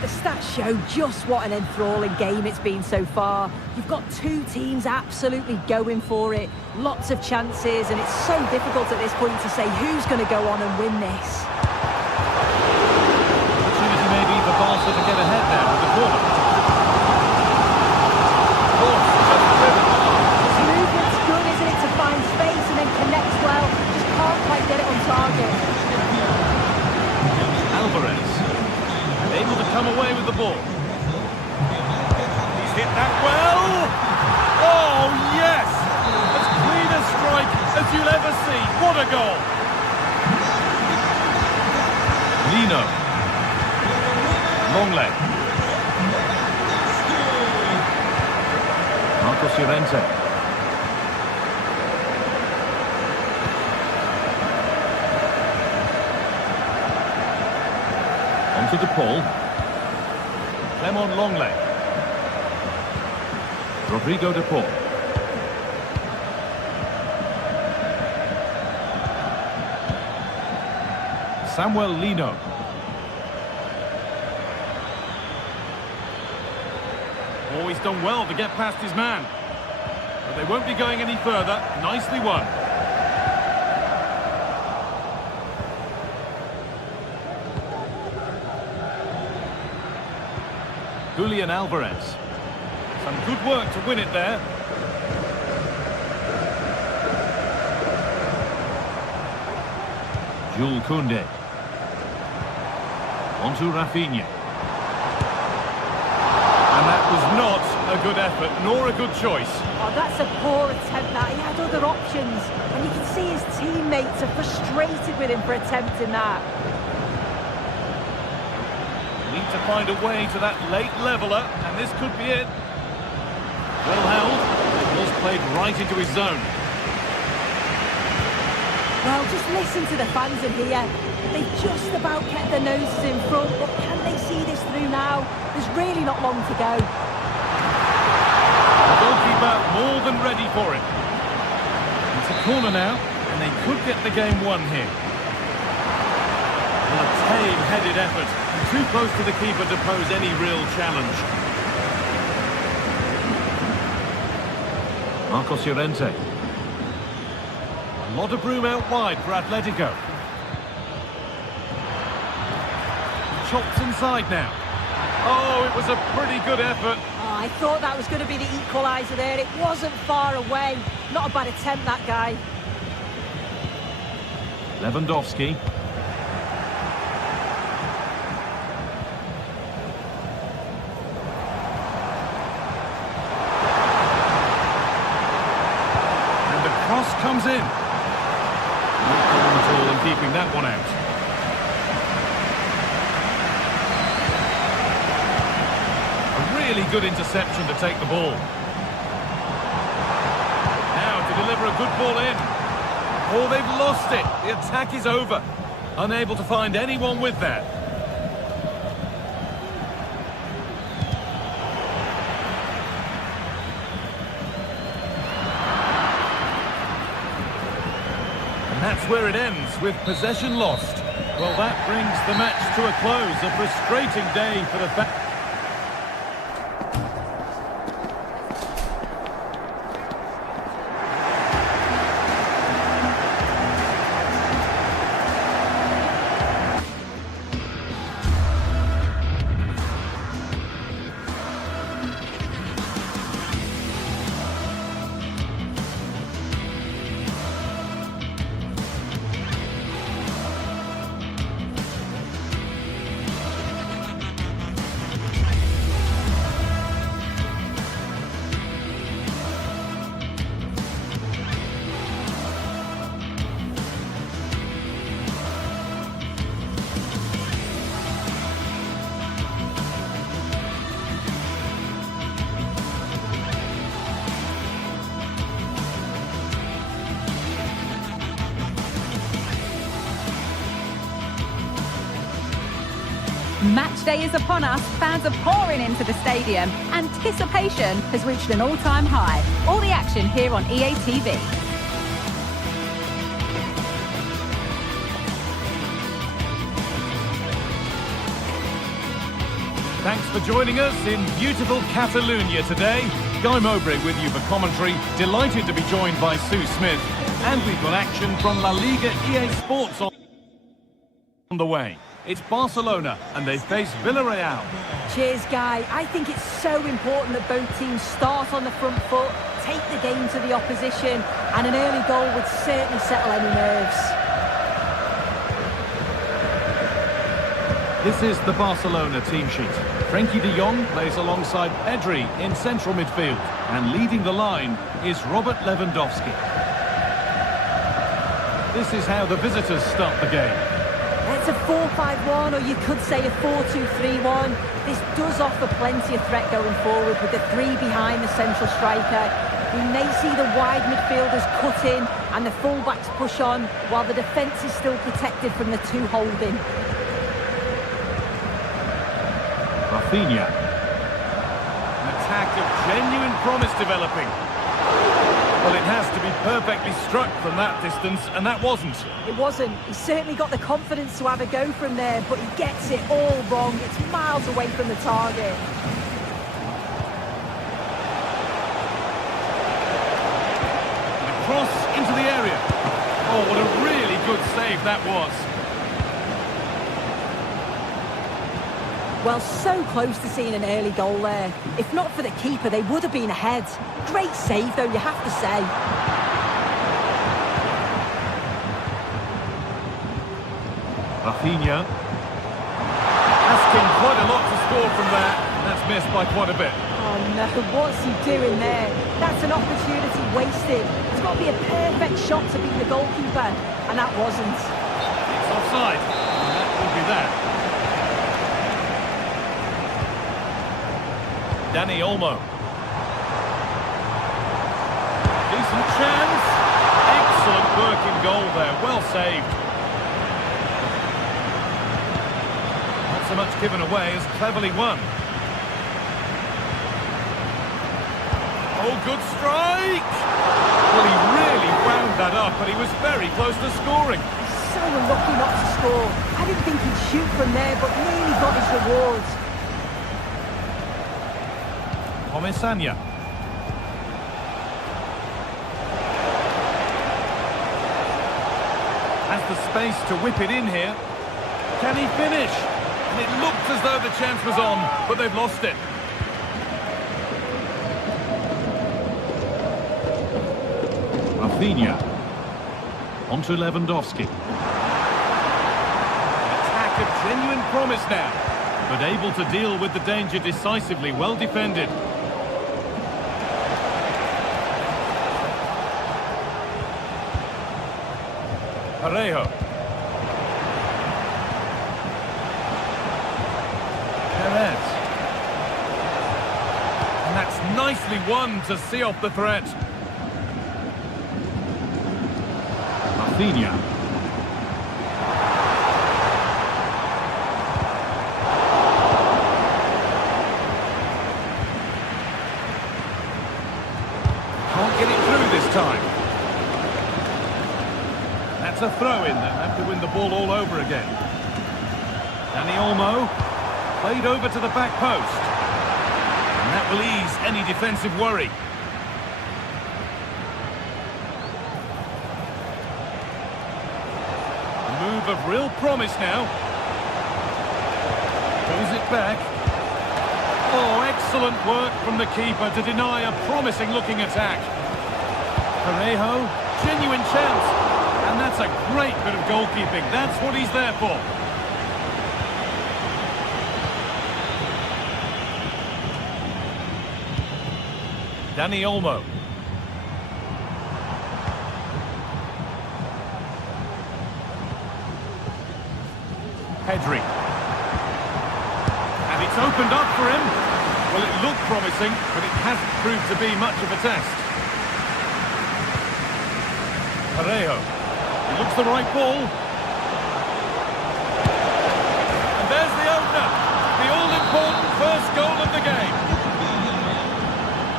The stats show just what an enthralling game it's been so far. You've got two teams absolutely going for it, lots of chances, and it's so difficult at this point to say who's going to go on and win this. Opportunity maybe for Barca to get ahead there with the corner. Just driven hard. a goal. Lino. Longley. Marcos Llorente. On to De Paul. Clement Longley. Rodrigo De Paul. Samuel Lino. Oh, he's done well to get past his man. But they won't be going any further. Nicely won. Julian Alvarez. Some good work to win it there. Jules Koundé. On to Rafinha. And that was not a good effort, nor a good choice. Oh, that's a poor attempt, that. He had other options. And you can see his teammates are frustrated with him for attempting that. Need to find a way to that late leveller, and this could be it. Well held. It was played right into his zone. Well, just listen to the fans in here. They've just about kept their noses in front, but can they see this through now? There's really not long to go. The goalkeeper more than ready for it. It's a corner now, and they could get the game won here. Well, a tame-headed effort, and too close to the keeper to pose any real challenge. Marcos Llorente. A lot of room out wide for Atletico. Chops inside now. Oh, it was a pretty good effort. Oh, I thought that was going to be the equaliser there. It wasn't far away. Not a bad attempt, that guy. Lewandowski. And the cross comes in. No problem at all in keeping that one out. Really good interception to take the ball. Now to deliver a good ball in. Oh, they've lost it. The attack is over. Unable to find anyone with that. And that's where it ends, with possession lost. Well, that brings the match to a close. A frustrating day for the fans. Match day is upon us. Fans are pouring into the stadium. Anticipation has reached an all-time high. All the action here on EA TV. Thanks for joining us in beautiful Catalonia today. Guy Mowbray with you for commentary. Delighted to be joined by Sue Smith. And we've got action from La Liga EA Sports on the way. It's Barcelona and they face Villarreal. Cheers, Guy. I think it's so important that both teams start on the front foot, take the game to the opposition, and an early goal would certainly settle any nerves. This is the Barcelona team sheet. Frenkie de Jong plays alongside Pedri in central midfield. And leading the line is Robert Lewandowski. This is how the visitors start the game. It's a 4-5-1, or you could say a 4-2-3-1. This does offer plenty of threat going forward with the three behind the central striker. We may see the wide midfielders cut in and the full-backs push on, while the defence is still protected from the two holding. Rafinha. An attack of genuine promise developing. Well, it has to be perfectly struck from that distance, and that wasn't. It wasn't. He's certainly got the confidence to have a go from there, but he gets it all wrong. It's miles away from the target. And a cross into the area. Oh, what a really good save that was. Well, so close to seeing an early goal there. If not for the keeper, they would have been ahead. Great save, though, you have to say. Rafinha. Asking quite a lot to score from that, and that's missed by quite a bit. Oh, no, what's he doing there? That's an opportunity wasted. It's got to be a perfect shot to beat the goalkeeper, and that wasn't. It's offside, and that will be that. Dani Olmo. Decent chance. Excellent work in goal there. Well saved. Not so much given away as cleverly won. Oh, good strike! Well, he really wound that up, but he was very close to scoring. So unlucky not to score. I didn't think he'd shoot from there, but nearly got his rewards. Omesanya. Has the space to whip it in here. Can he finish? And it looked as though the chance was on, but they've lost it. Rafinha. On to Lewandowski. An attack of genuine promise now, but able to deal with the danger decisively. Well defended. Parejo. Perez. And that's nicely won to see off the threat. Rafinha. Can't get it through this time. That's a throw-in. They'll have to win the ball all over again. Dani Olmo. Played over to the back post. And that will ease any defensive worry. A move of real promise now. Pulls it back. Oh, excellent work from the keeper to deny a promising-looking attack. Parejo, genuine chance. And that's a great bit of goalkeeping. That's what he's there for. Dani Olmo. Pedri. And it's opened up for him. Well, it looked promising, but it hasn't proved to be much of a test. Parejo. He looks the right ball. And there's the opener. The all-important first goal of the game.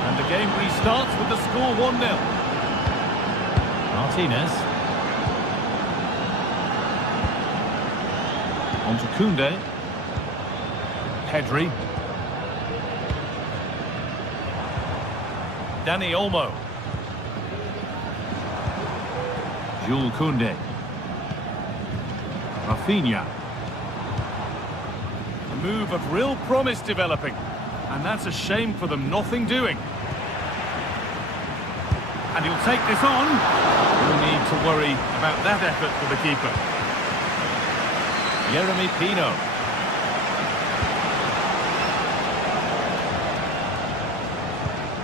And the game restarts with the score 1-0. Martinez. On to Koundé. Pedri. Dani Olmo. Jules Koundé. Rafinha. A move of real promise developing. And that's a shame for them, nothing doing. And he'll take this on. No need to worry about that effort for the keeper. Yeremy Pino.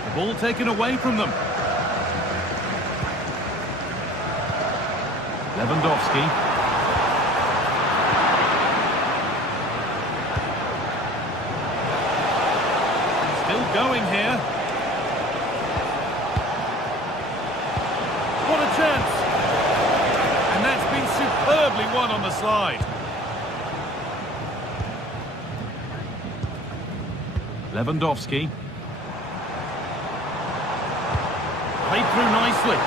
The ball taken away from them. Lewandowski. Still going here. What a chance! And that's been superbly won on the slide. Lewandowski. Played through nicely.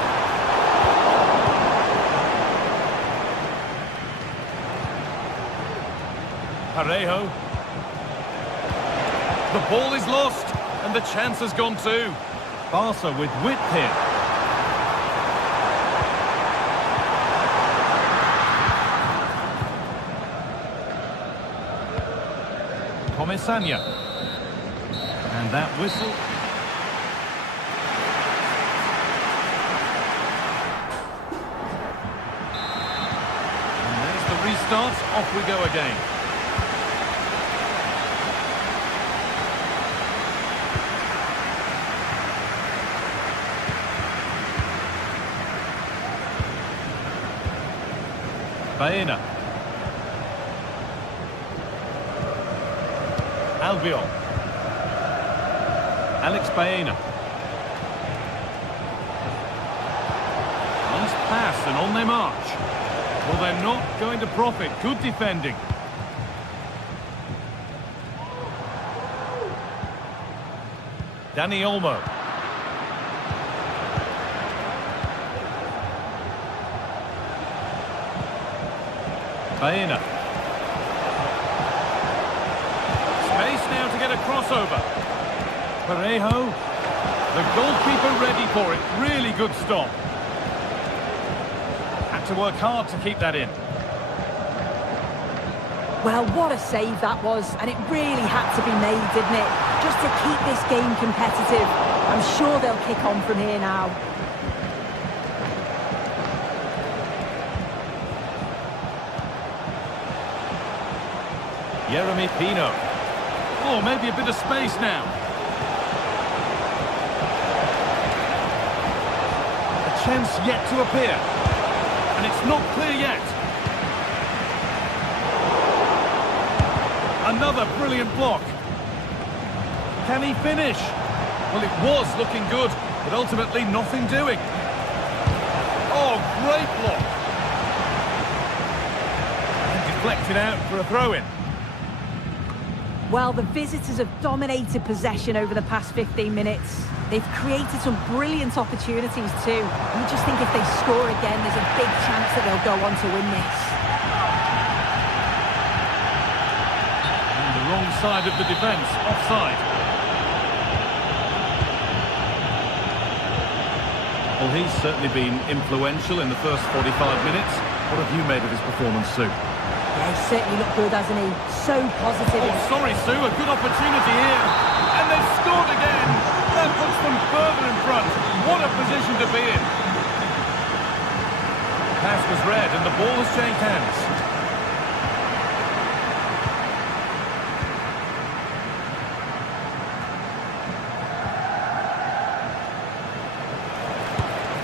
Parejo. The ball is lost, and the chance has gone too. Barca with width here. Comesaña. And that whistle. And there's the restart. Off we go again. Baena. Albiol. Alex Baena. Nice pass and on they march. Well, they're not going to profit. Good defending. Dani Olmo. Baena. Space now to get a crossover. Parejo. The goalkeeper ready for it. Really good stop. Had to work hard to keep that in. Well, what a save that was, and it really had to be made, didn't it? Just to keep this game competitive. I'm sure they'll kick on from here now. Jeremy Pino. Oh, maybe a bit of space now. A chance yet to appear. And it's not clear yet. Another brilliant block. Can he finish? Well, it was looking good, but ultimately nothing doing. Oh, great block. And deflected out for a throw-in. Well, the visitors have dominated possession over the past 15 minutes. They've created some brilliant opportunities too. You just think if they score again, there's a big chance that they'll go on to win this. On the wrong side of the defence, offside. Well, he's certainly been influential in the first 45 minutes. What have you made of his performance, Sue? Yeah, he's certainly looked good, hasn't he? So positive. Oh, sorry, Sue, a good opportunity here. And they've scored again. That puts them further in front. What a position to be in. The pass was read and the ball has changed hands.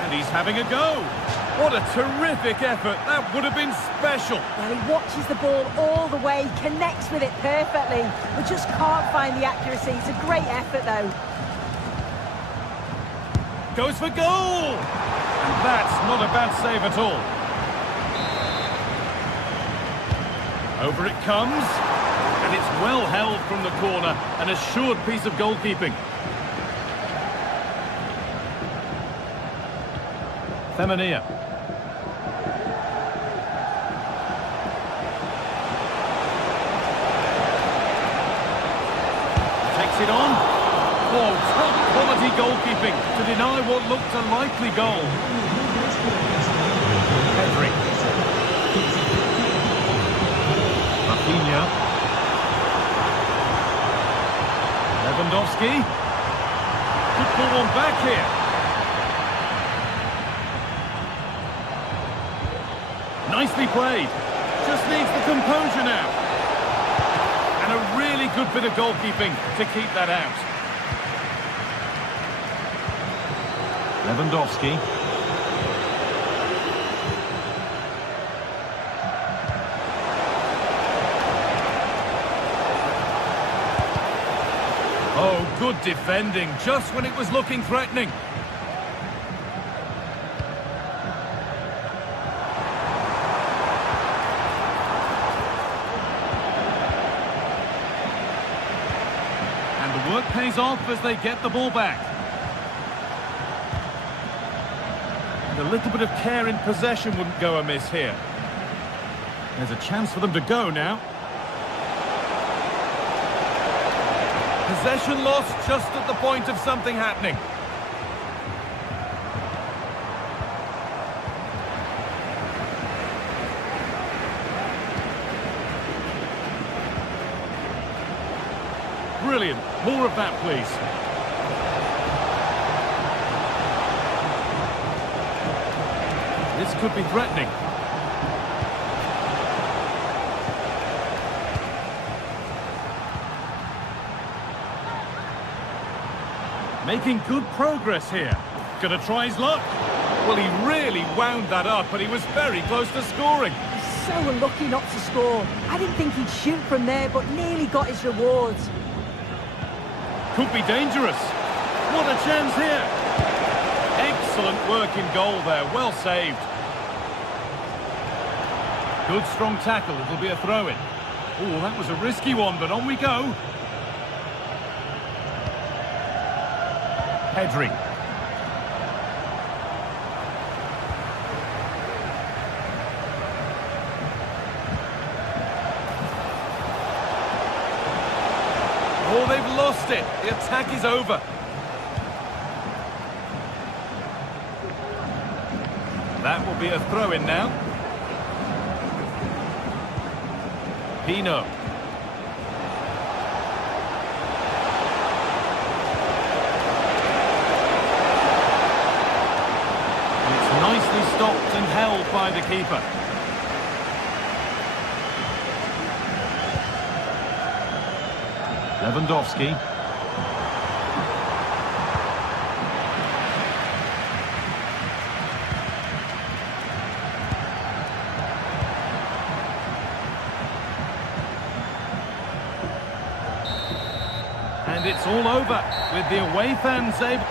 And he's having a go. What a terrific effort. That would have been special. Well, he watches the ball all the way, connects with it perfectly, but just can't find the accuracy. It's a great effort, though. Goes for goal! And that's not a bad save at all. Over it comes. And it's well held from the corner. An assured piece of goalkeeping. Femenia. Takes it on. Oh, top quality goalkeeping to deny what looked a likely goal. Pedri. Rafinha. Lewandowski. Could pull one back here. Nicely played. Just needs the composure now. And a really good bit of goalkeeping to keep that out. Lewandowski. Good defending, just when it was looking threatening. And the work pays off as they get the ball back. And a little bit of care in possession wouldn't go amiss here. There's a chance for them to go now. Possession lost just at the point of something happening. Brilliant. More of that, please. This could be threatening. Making good progress here. Gonna try his luck. Well, he really wound that up, but he was very close to scoring. He's so unlucky not to score. I didn't think he'd shoot from there, but nearly got his rewards. Could be dangerous. What a chance here. Excellent work in goal there. Well saved. Good strong tackle. It'll be a throw-in. Oh, that was a risky one, but on we go. Pedri. Oh, they've lost it. The attack is over. That will be a throw-in now. Pino. Nicely stopped and held by the keeper. Lewandowski. And it's all over with the away fans able.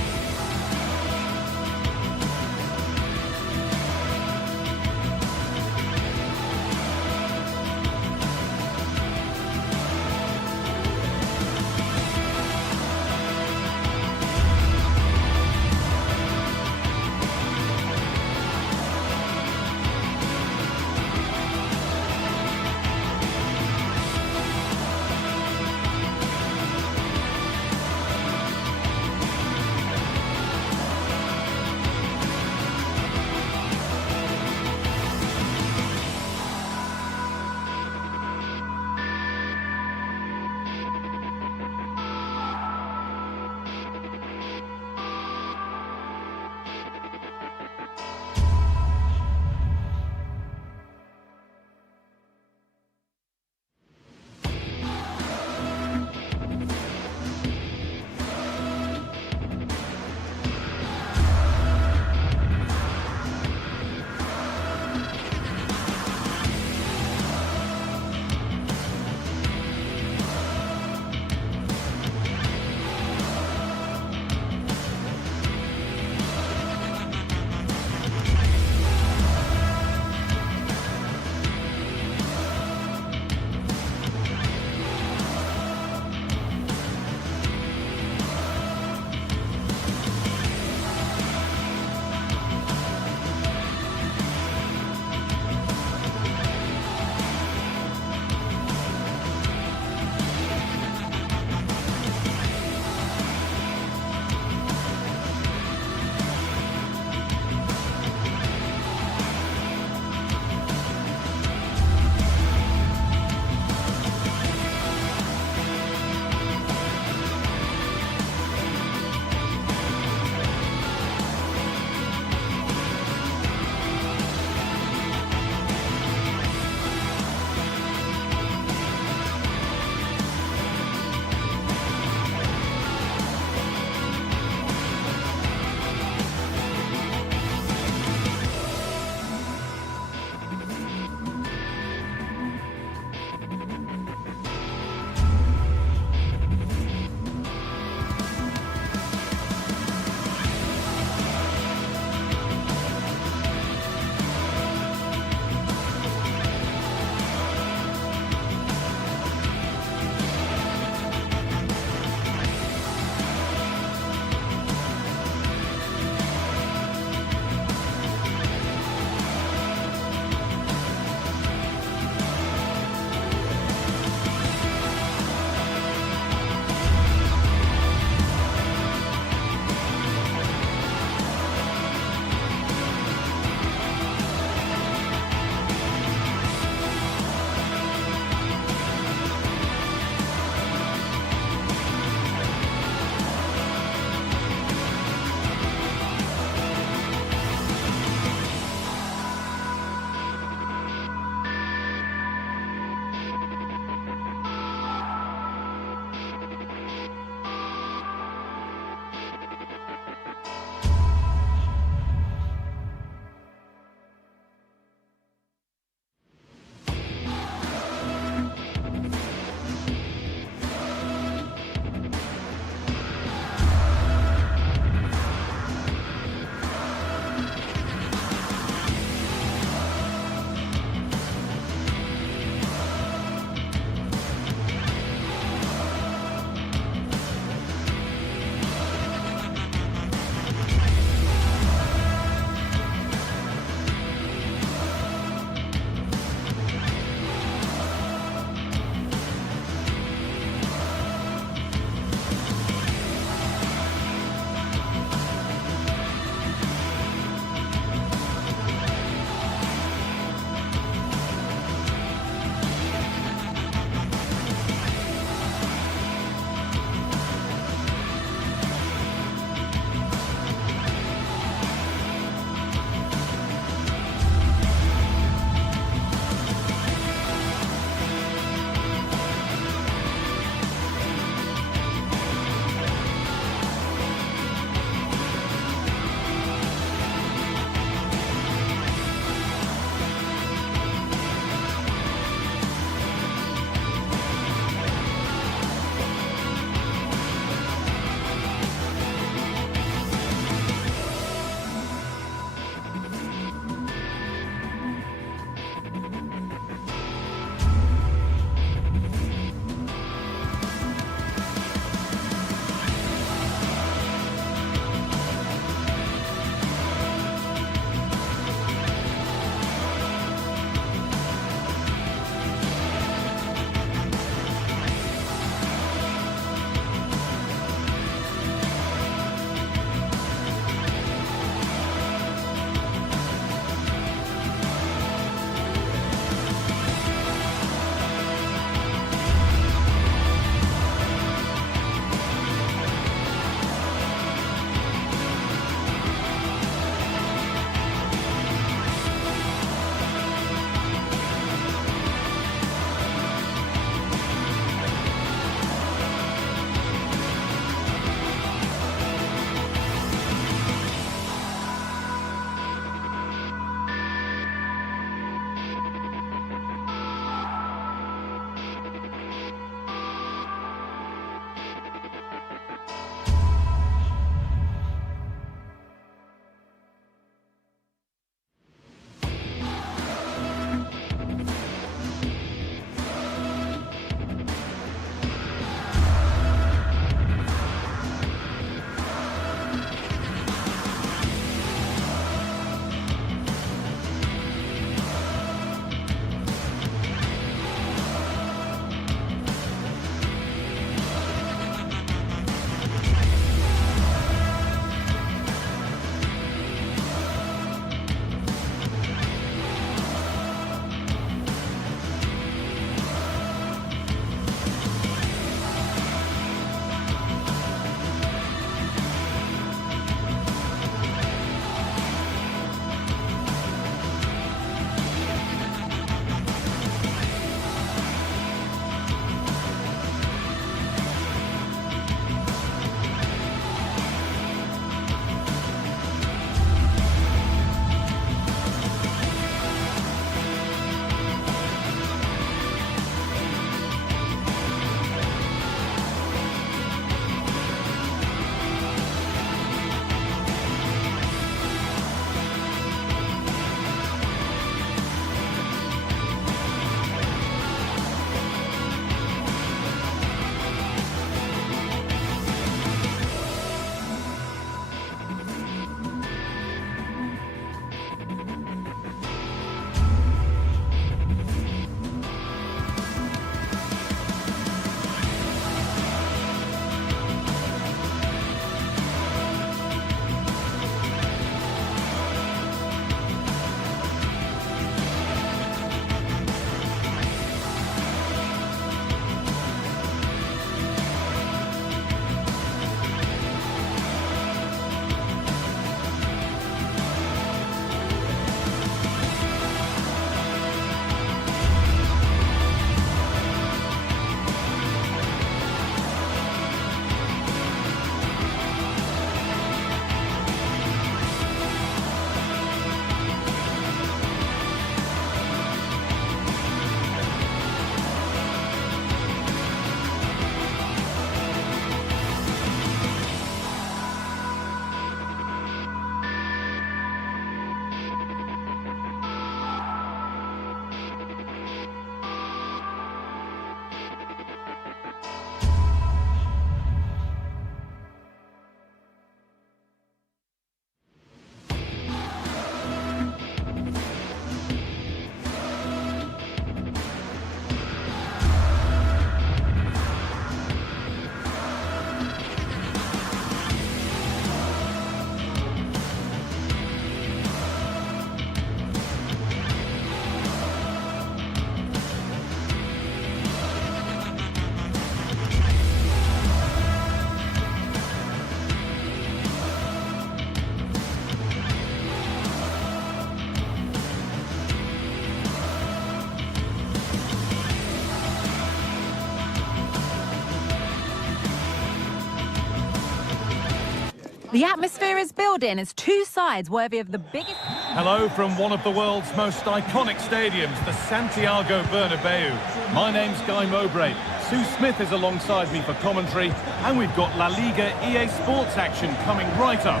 The atmosphere is building as two sides worthy of the biggest... Hello from one of the world's most iconic stadiums, the Santiago Bernabeu. My name's Guy Mowbray. Sue Smith is alongside me for commentary, and we've got La Liga EA Sports action coming right up.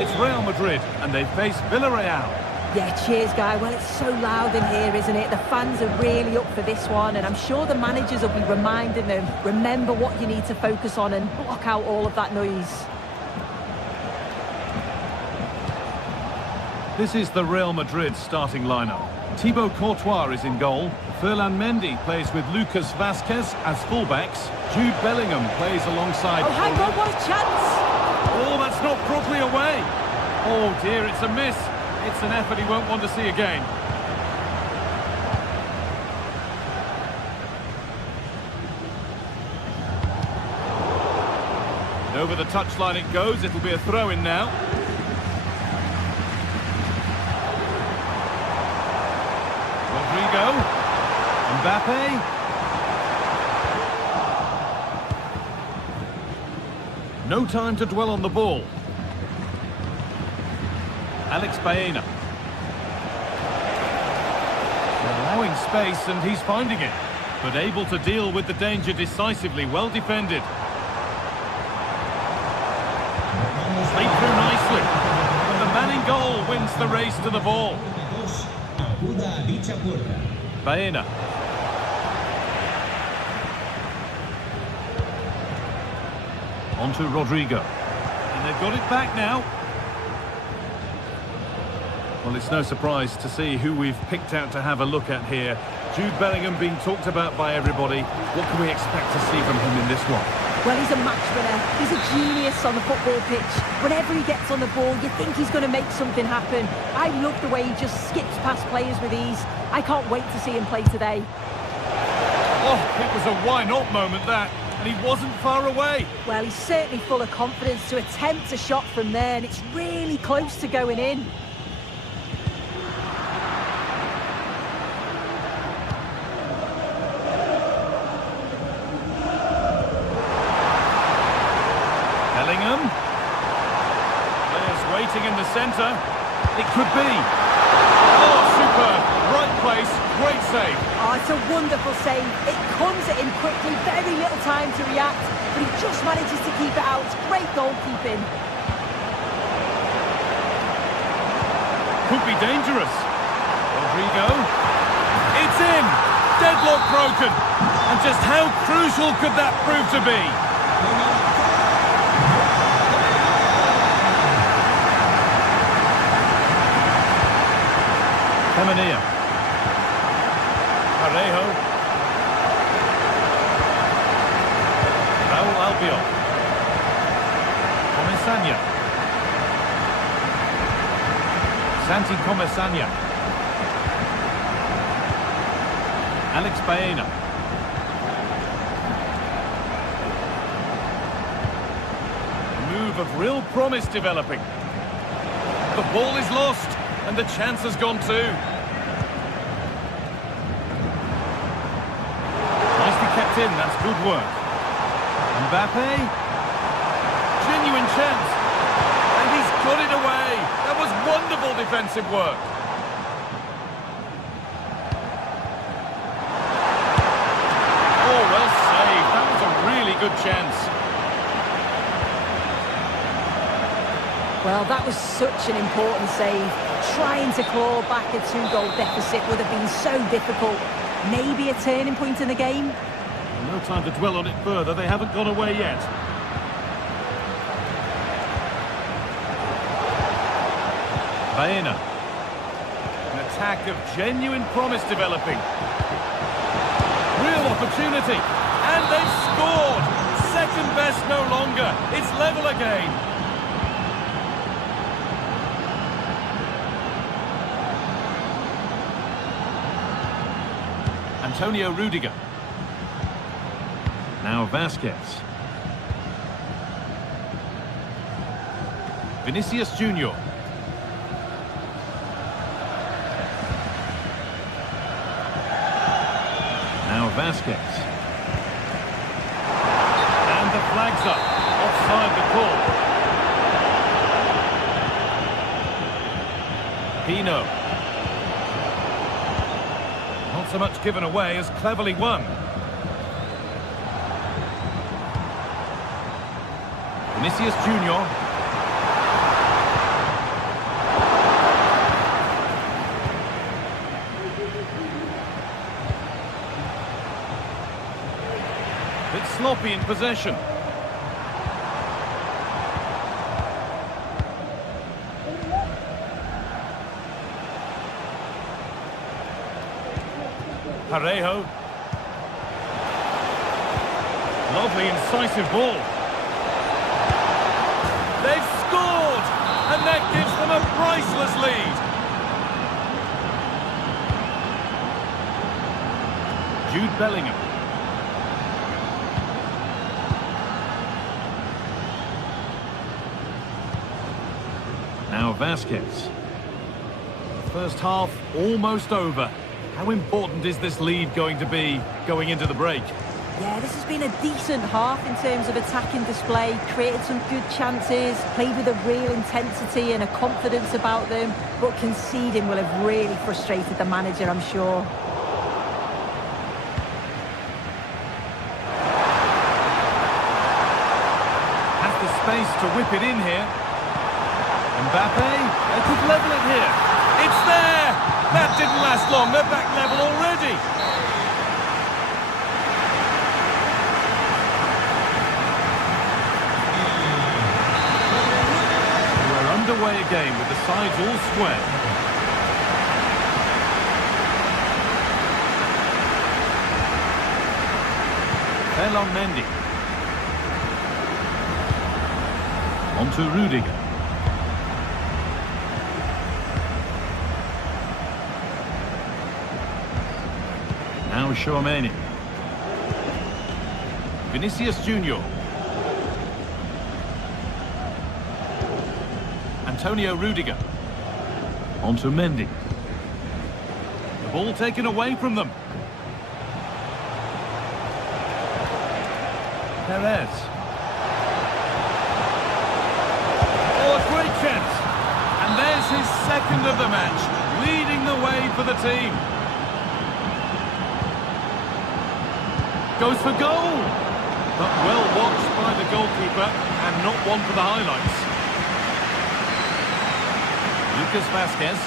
It's Real Madrid, and they face Villarreal. Yeah, cheers, Guy. Well, it's so loud in here, isn't it? The fans are really up for this one, and I'm sure the managers will be reminding them, remember what you need to focus on and block out all of that noise. This is the Real Madrid starting lineup. Thibaut Courtois is in goal. Ferland Mendy plays with Lucas Vazquez as fullbacks. Jude Bellingham plays alongside... Oh, hang on, what a chance! Oh, that's not properly away. Oh dear, it's a miss. It's an effort he won't want to see again. And over the touchline it goes. It'll be a throw-in now. Rodrigo. Mbappe. No time to dwell on the ball. Alex Baena. Allowing space, and he's finding it. But able to deal with the danger decisively. Well defended. Played through nicely. And the man in goal wins the race to the ball. Baena. On to Rodrigo. And they've got it back now. Well, it's no surprise to see who we've picked out to have a look at here. Jude Bellingham being talked about by everybody. What can we expect to see from him in this one? Well, he's a match winner. He's a genius on the football pitch. Whenever he gets on the ball, you think he's going to make something happen. I love the way he just skips past players with ease. I can't wait to see him play today. Oh, it was a why-not moment, that. And he wasn't far away. Well, he's certainly full of confidence to attempt a shot from there, and it's really close to going in. Bellingham. Players waiting in the centre. It could be. Oh, superb. Right place. Great save. Oh, it's a wonderful save. It comes at him quickly, very little time to react, but he just manages to keep it out. It's great goalkeeping. Could be dangerous. Rodrigo. It's in. Deadlock broken. And just how crucial could that prove to be? Femenia. Parejo. Raul Albiol. Comesaña. Santi Comesaña. Alex Baena. A move of real promise developing. The ball is lost, and the chance has gone too. Kept in, that's good work. Mbappe. Genuine chance. And he's got it away. That was wonderful defensive work. Oh, well saved. That was a really good chance. Well, that was such an important save. Trying to claw back a 2-goal deficit would have been so difficult. Maybe a turning point in the game. No time to dwell on it further. They haven't gone away yet. Baena. An attack of genuine promise developing. Real opportunity. And they've scored. Second best no longer. It's level again. Antonio Rudiger. Now Vazquez. Vinicius Junior. Now Vazquez. And the flag's up. Offside the call. Pino. Not so much given away as cleverly won. Vinicius Junior. Bit sloppy in possession. Parejo. Lovely incisive ball. They've scored! And that gives them a priceless lead. Jude Bellingham. Now Vasquez. First half almost over. How important is this lead going to be going into the break? Yeah, this has been a decent half in terms of attacking display, created some good chances, played with a real intensity and a confidence about them, but conceding will have really frustrated the manager, I'm sure. Has the space to whip it in here. Mbappe, they could level it here. It's there! That didn't last long, they're back level already. We're underway again with the sides all square. Ferland Mendy. On to Rudiger. Now Chouameni. Vinicius Junior. Antonio Rudiger. On to Mendy. The ball taken away from them. Perez. Oh, a great chance. And there's his second of the match, leading the way for the team. Goes for goal. But well watched by the goalkeeper and not one for the highlights. Lucas Vasquez.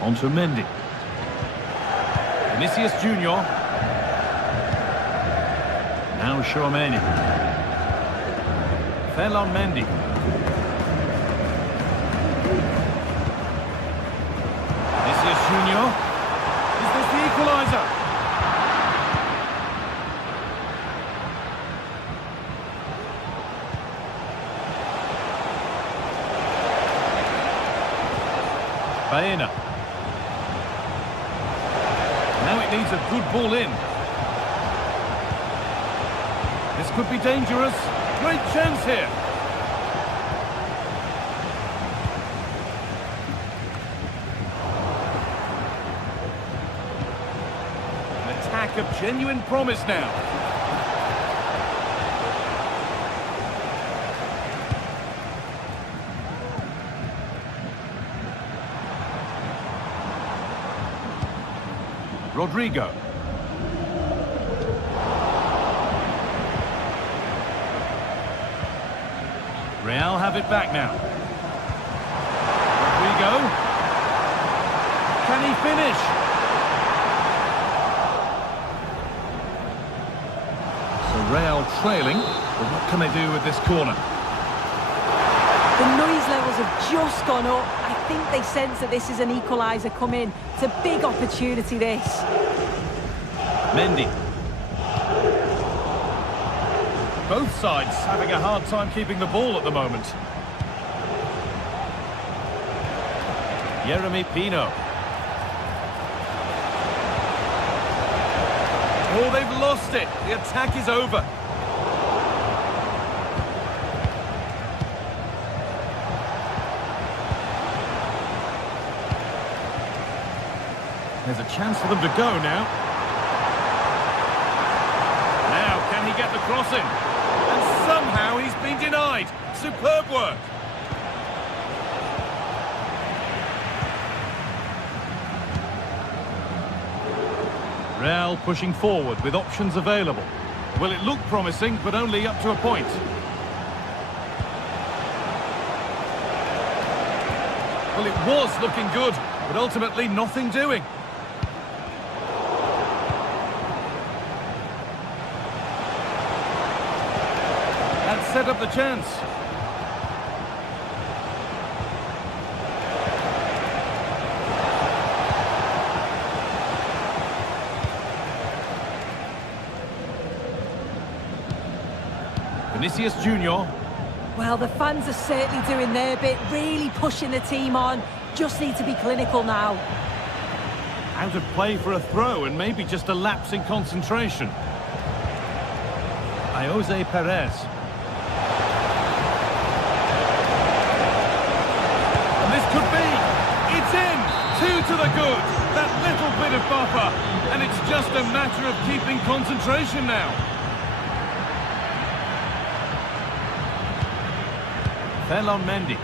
On to Mendy. Vinicius Junior. Now Chouameni. Ferland Mendy. Vinicius Junior. Is this the equaliser? Baena. Now it needs a good ball in. This could be dangerous. Great chance here. An attack of genuine promise now. Rodrigo. Real have it back now. Rodrigo. Can he finish? So Real trailing, but what can they do with this corner? The noise levels have just gone up. I think they sense that this is an equaliser coming. It's a big opportunity, this. Mendy. Both sides having a hard time keeping the ball at the moment. Yeremy Pino. Oh, they've lost it. The attack is over. There's a chance for them to go now. Now, can he get the cross in? And somehow he's been denied. Superb work. Real pushing forward with options available. Well, it looked promising, but only up to a point. Well, it was looking good, but ultimately nothing doing. That set up the chance. Vinicius Junior. Well, the fans are certainly doing their bit, really pushing the team on. Just need to be clinical now. Out of play for a throw and maybe just a lapse in concentration. Jose Perez. And this could be. It's in. 2 to the good. That little bit of buffer. And it's just a matter of keeping concentration now. Ferland Mendy.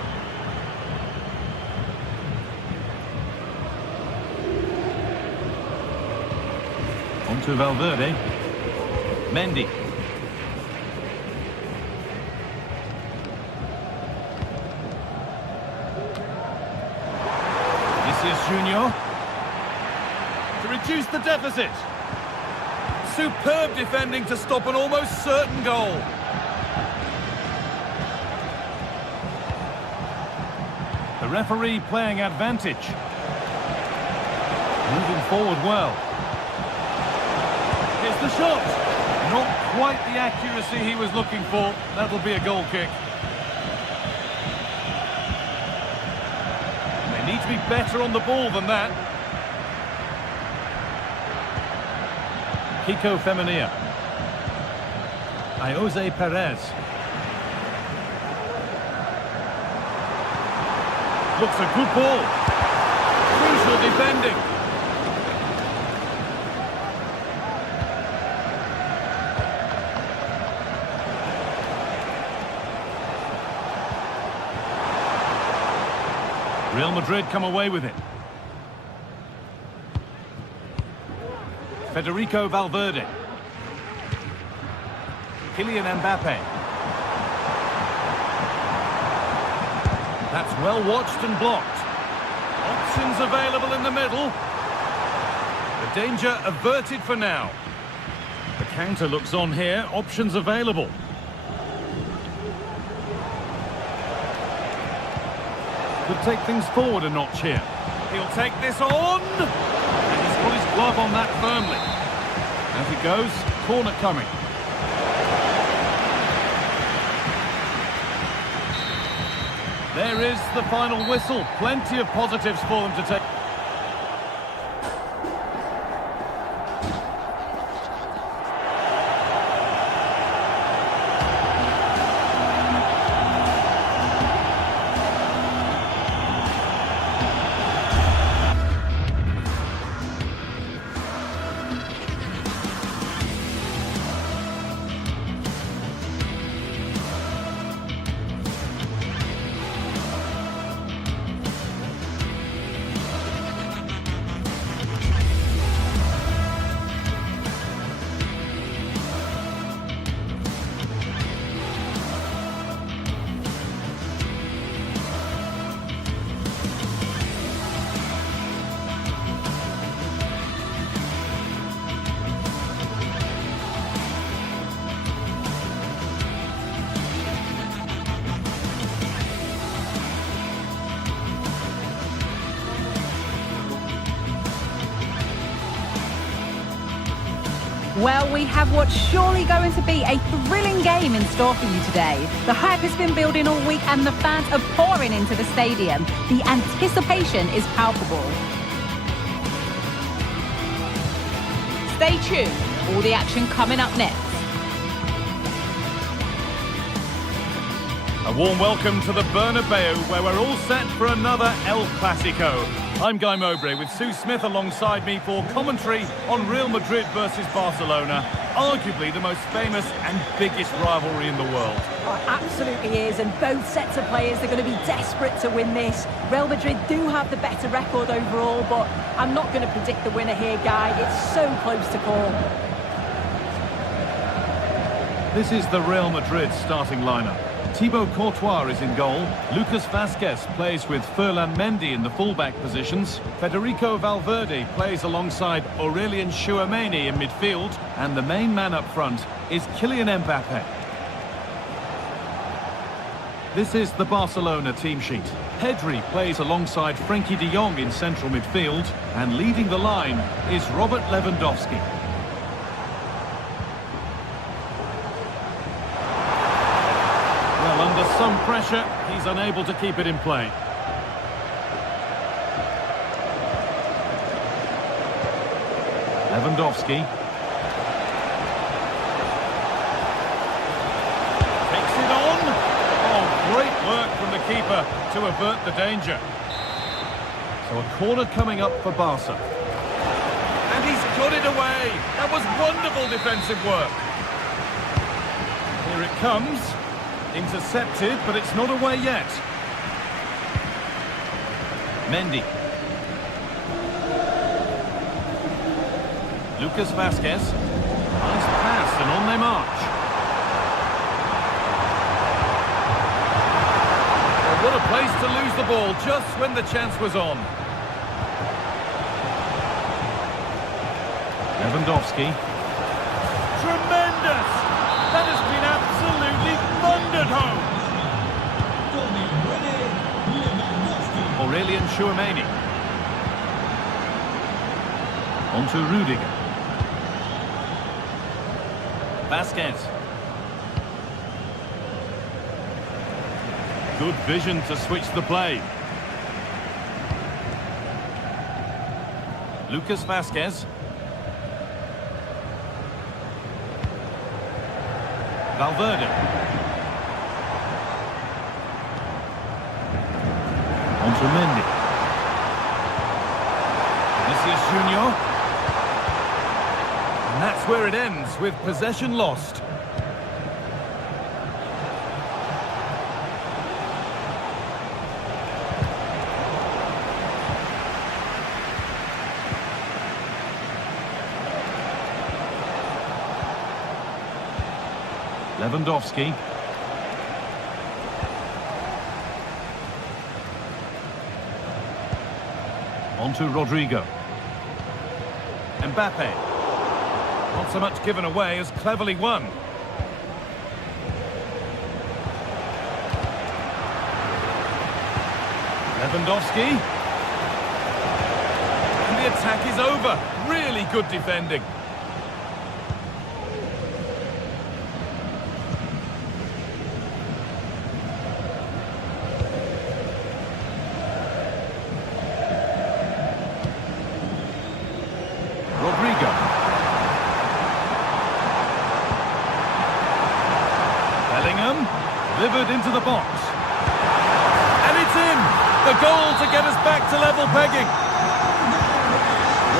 On to Valverde. Mendy. Vinicius Junior. To reduce the deficit. Superb defending to stop an almost certain goal. The referee playing advantage. Moving forward well. Here's the shot. Not quite the accuracy he was looking for. That'll be a goal kick. They need to be better on the ball than that. Kiko Femenia. Jose Perez. Looks a good ball. Crucial defending. Real Madrid come away with it. Federico Valverde. Kylian Mbappe. That's well watched and blocked. Options available in the middle. The danger averted for now. The counter looks on here. Options available. Could take things forward a notch here. He'll take this on. And he's got his glove on that firmly. As it goes, corner coming. There is the final whistle. Plenty of positives for them to take. Well, we have what's surely going to be a thrilling game in store for you today. The hype has been building all week and the fans are pouring into the stadium. The anticipation is palpable. Stay tuned. All the action coming up next. A warm welcome to the Bernabeu, where we're all set for another El Clasico. I'm Guy Mowbray with Sue Smith alongside me for commentary on Real Madrid versus Barcelona, arguably the most famous and biggest rivalry in the world. Oh, it absolutely is, and both sets of players are going to be desperate to win this. Real Madrid do have the better record overall, but I'm not going to predict the winner here, Guy. It's so close to call. This is the Real Madrid starting lineup. Thibaut Courtois is in goal. Lucas Vazquez plays with Ferland Mendy in the fullback positions. Federico Valverde plays alongside Aurelien Tchouameni in midfield. And the main man up front is Kylian Mbappe. This is the Barcelona team sheet. Pedri plays alongside Frenkie de Jong in central midfield. And leading the line is Robert Lewandowski. Under some pressure, he's unable to keep it in play. Lewandowski. Takes it on. Oh, great work from the keeper to avert the danger. So a corner coming up for Barca. And he's got it away. That was wonderful defensive work. Here it comes. Intercepted, but it's not away yet. Mendy. Lucas Vazquez. Nice pass, and on they march. Well, what a place to lose the ball just when the chance was on. Lewandowski. Tremendous! That has been absolutely thundered home. Aurelien Tchouameni. On to Rudiger. Vazquez. Good vision to switch the play. Lucas Vazquez. Valverde. On to Mendy. Vinicius Junior. And that's where it ends, with possession lost. Lewandowski. On to Rodrigo. Mbappe. Not so much given away as cleverly won. Lewandowski. And the attack is over. Really good defending. Delivered into the box. And it's in! The goal to get us back to level pegging.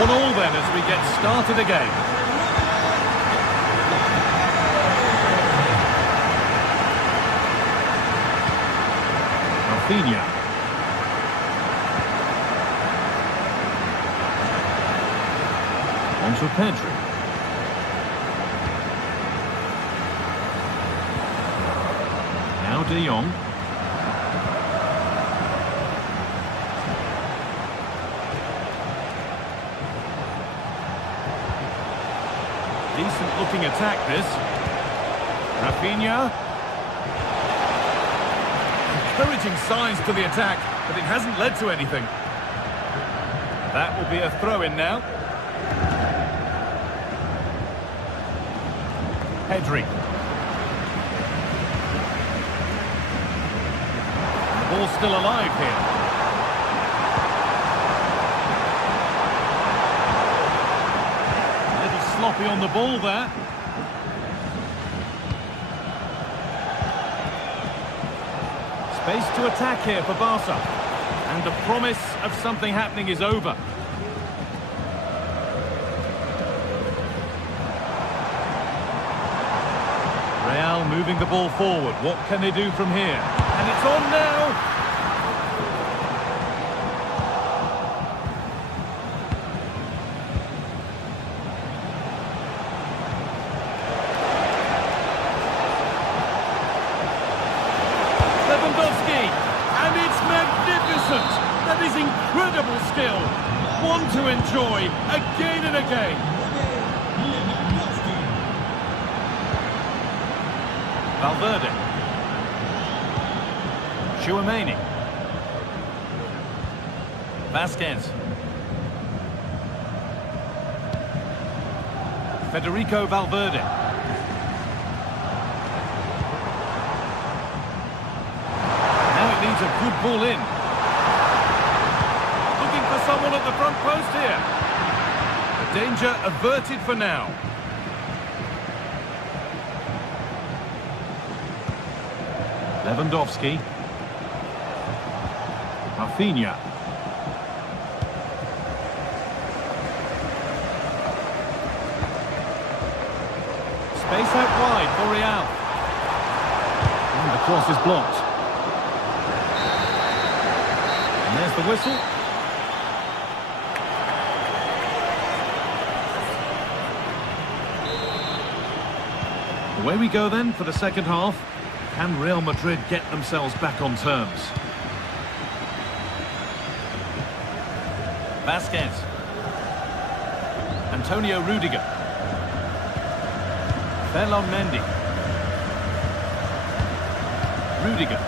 1-1 then as we get started again. Rafinha. On to Pedri. De Jong. Decent looking attack this. Rafinha. Encouraging signs to the attack, but it hasn't led to anything. That will be a throw-in now. Pedri. Ball still alive here. A little sloppy on the ball there. Space to attack here for Barca. And the promise of something happening is over. Real moving the ball forward. What can they do from here? And it's on now! And it's magnificent. That is incredible skill. One to enjoy again and again. Valverde. Tchouaméni. Vasquez. Federico Valverde. Needs a good ball in. Looking for someone at the front post here. The danger averted for now. Lewandowski. Rafinha. Space out wide for Real. And the cross is blocked. There's the whistle. Away we go then for the second half. Can Real Madrid get themselves back on terms? Vasquez. Antonio Rudiger. Ferland Mendy. Rudiger.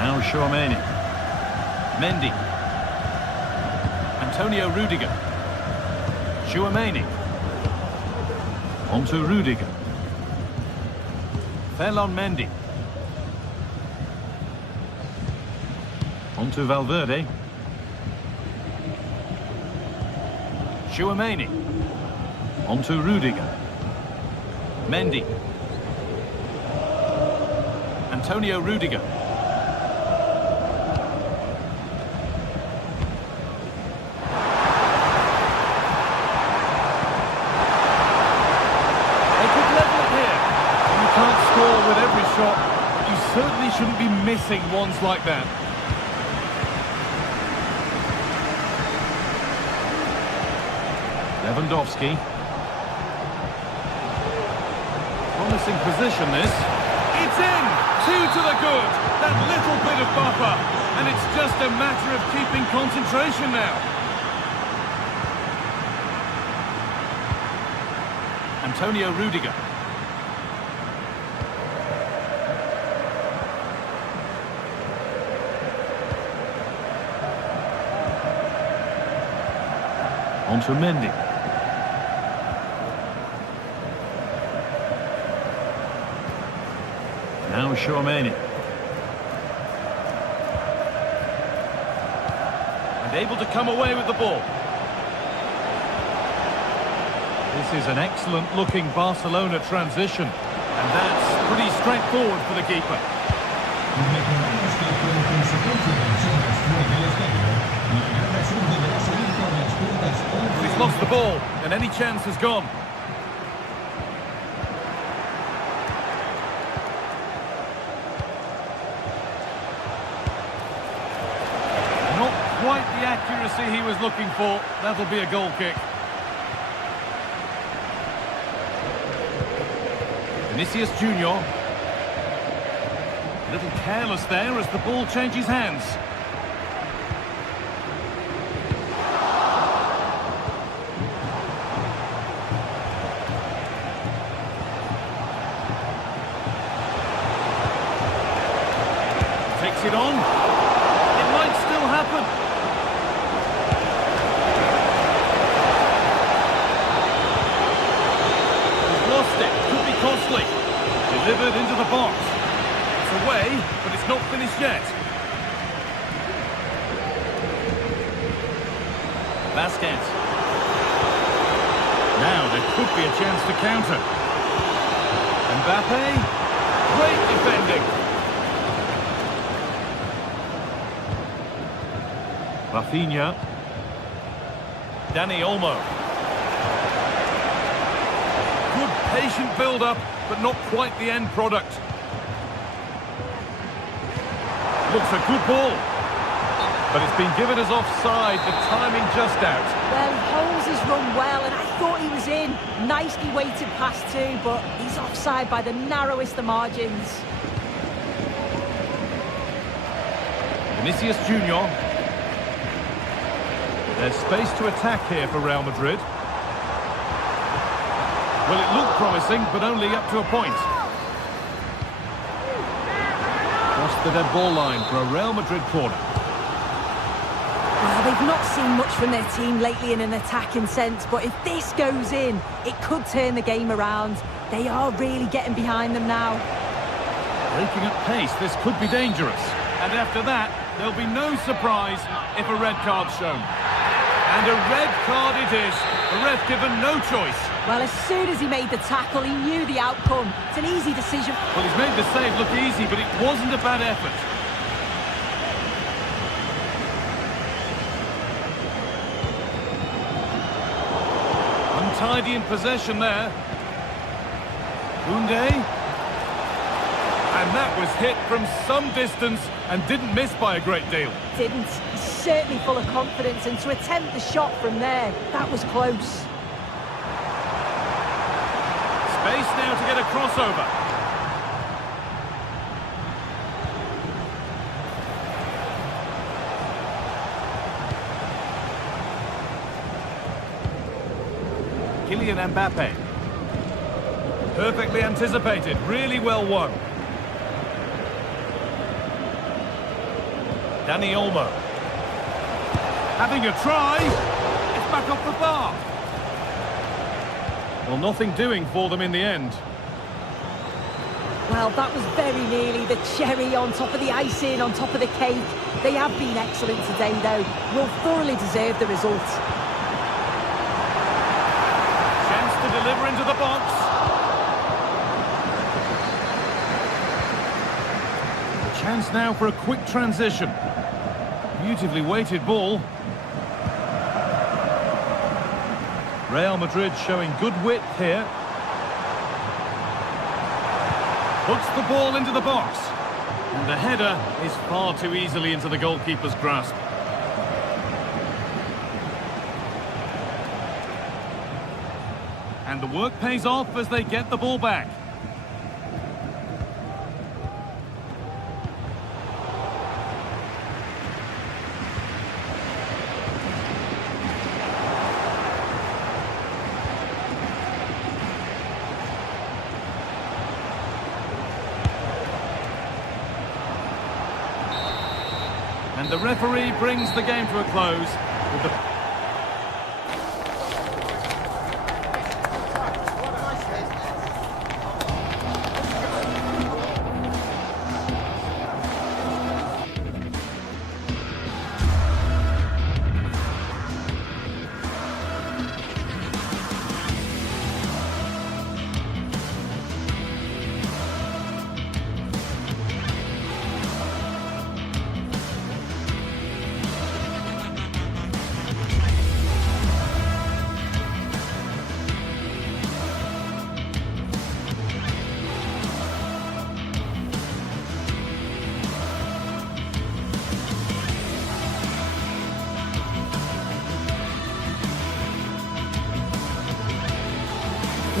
Now Tchouaméni. Mendy. Antonio Rudiger. Tchouaméni. On to Rudiger. Ferland Mendy. On to Valverde. Tchouaméni. On to Rudiger. Mendy. Antonio Rudiger. With every shot, but you certainly shouldn't be missing ones like that. Lewandowski. Promising position this. It's in! 2 to the good. That little bit of buffer. And it's just a matter of keeping concentration now. Antonio Rudiger. On to Mendy. Now Tchouaméni. And able to come away with the ball. This is an excellent looking Barcelona transition. And that's pretty straightforward for the keeper. He's lost the ball, and any chance is gone. Not quite the accuracy he was looking for. That'll be a goal kick. Vinicius Junior. A little careless there as the ball changes hands. Takes it on. It might still happen. He's lost it. Could be costly. Delivered into the box. It's away, but it's not finished yet. Vasquez. Now there could be a chance to counter. Mbappe. Great defending. Rafinha. Dani Olmo. Good patient build-up, but not quite the end product. Looks a good ball. But it's been given as offside, the timing just out. Well, he holds his run well, and I thought he was in. Nicely weighted pass too, but he's offside by the narrowest of margins. Vinicius Junior. There's space to attack here for Real Madrid. Well, it looked promising, but only up to a point. Crossed the dead ball line for a Real Madrid corner. Well, they've not seen much from their team lately in an attacking sense, but if this goes in, it could turn the game around. They are really getting behind them now. Breaking at pace, this could be dangerous. And after that, there'll be no surprise if a red card's shown. And a red card it is. The ref given no choice. Well, as soon as he made the tackle, he knew the outcome. It's an easy decision. Well, he's made the save look easy, but it wasn't a bad effort. Untidy in possession there. Koundé. And that was hit from some distance and didn't miss by a great deal. Didn't. He's certainly full of confidence, and to attempt the shot from there, that was close. Space now to get a crossover. Kylian Mbappe. Perfectly anticipated, really well won. Dani Olmo. Having a try. It's back off the bar. Well, nothing doing for them in the end. Well, that was very nearly the cherry on top of the icing, on top of the cake. They have been excellent today, though. Will thoroughly deserve the result. Chance to deliver into the box. A chance now for a quick transition. Beautifully weighted ball. Real Madrid showing good width here. Puts the ball into the box. And the header is far too easily into the goalkeeper's grasp. And the work pays off as they get the ball back. And the referee brings the game to a close with the...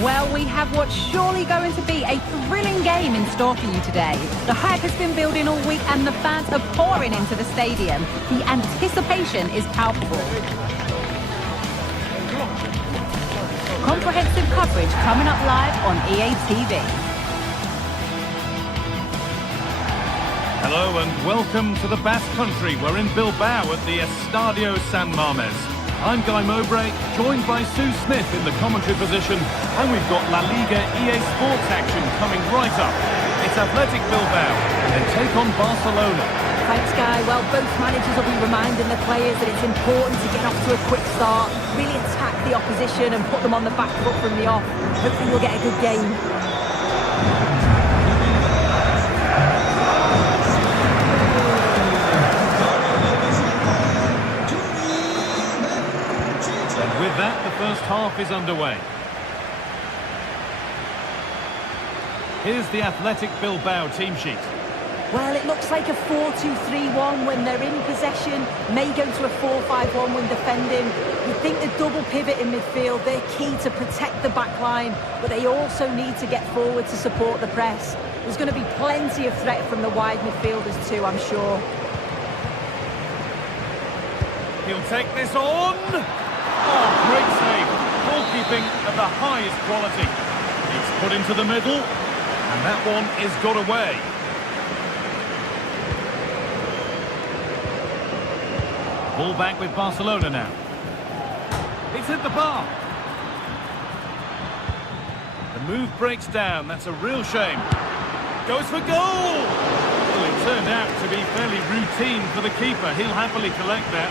Well, we have what's surely going to be a thrilling game in store for you today. The hype has been building all week and the fans are pouring into the stadium. The anticipation is palpable. Comprehensive coverage coming up live on EA TV. Hello and welcome to the Basque Country. We're in Bilbao at the Estadio San Mamés. I'm Guy Mowbray, joined by Sue Smith in the commentary position, and we've got La Liga EA Sports action coming right up. It's Athletic Bilbao, and they take on Barcelona. Thanks, Guy. Well, both managers will be reminding the players that it's important to get off to a quick start, really attack the opposition and put them on the back foot from the off. Hopefully we'll get a good game. is underway. Here's the Athletic Bilbao team sheet. Well, it looks like a 4-2-3-1 when they're in possession, may go to a 4-5-1 when defending. You think the double pivot in midfield, they're key to protect the back line, but they also need to get forward to support the press. There's going to be plenty of threat from the wide midfielders too, I'm sure. He'll take this on. Oh, great save. Goalkeeping of the highest quality. It's put into the middle, and that one is got away. Ball back with Barcelona now. It's hit the bar. The move breaks down. That's a real shame. Goes for goal! Well, it turned out to be fairly routine for the keeper. He'll happily collect that.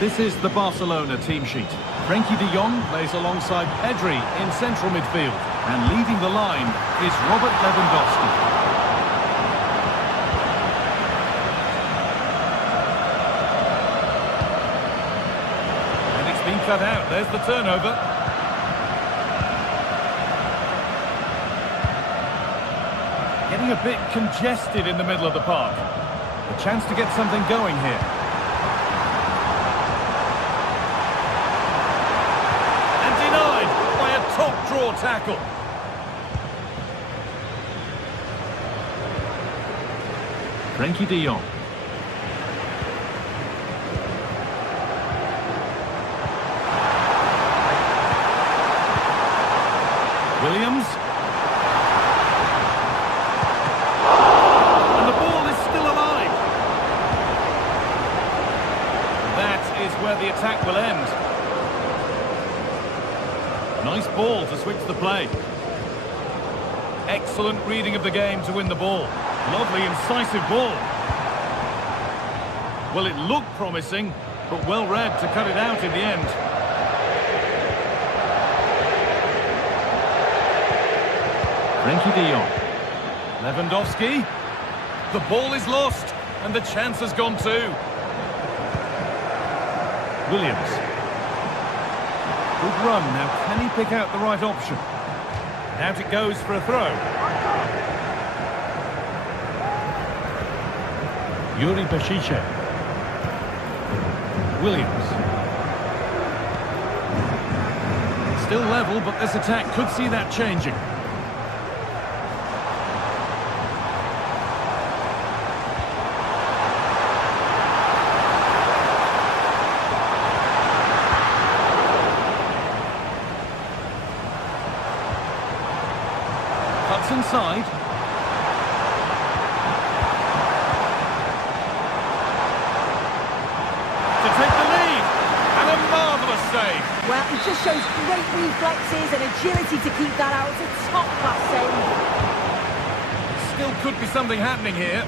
This is the Barcelona team sheet. Frenkie de Jong plays alongside Pedri in central midfield. And leading the line is Robert Lewandowski. Been cut out. There's the turnover. Getting a bit congested in the middle of the park. A chance to get something going here. And denied by a top draw tackle. Frenkie de Jong. Williams. And the ball is still alive. That is where the attack will end. Nice ball to switch the play. Excellent reading of the game to win the ball. Lovely, incisive ball. Well, it looked promising, but well read to cut it out in the end. Frenkie de Jong. Lewandowski. The ball is lost, and the chance has gone too. Williams. Good run. Now, can he pick out the right option? Out it goes for a throw. Yuri Bešiček. Williams. Still level, but this attack could see that changing. Cuts inside. To take the lead. And a marvellous save. Well, it just shows great reflexes and agility to keep that out. It's a top-class save. Still could be something happening here.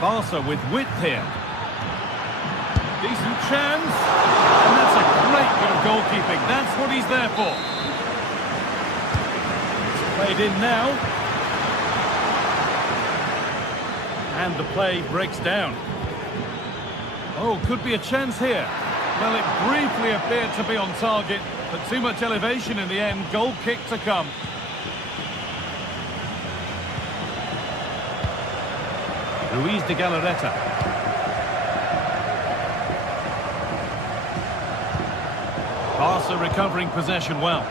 Barca with width here. Decent chance. And that's a great bit of goalkeeping. That's what he's there for. It's played in now. And the play breaks down. Oh, could be a chance here. Well, it briefly appeared to be on target, but too much elevation in the end. Goal kick to come. Ruiz de Galarreta. Barca recovering possession well.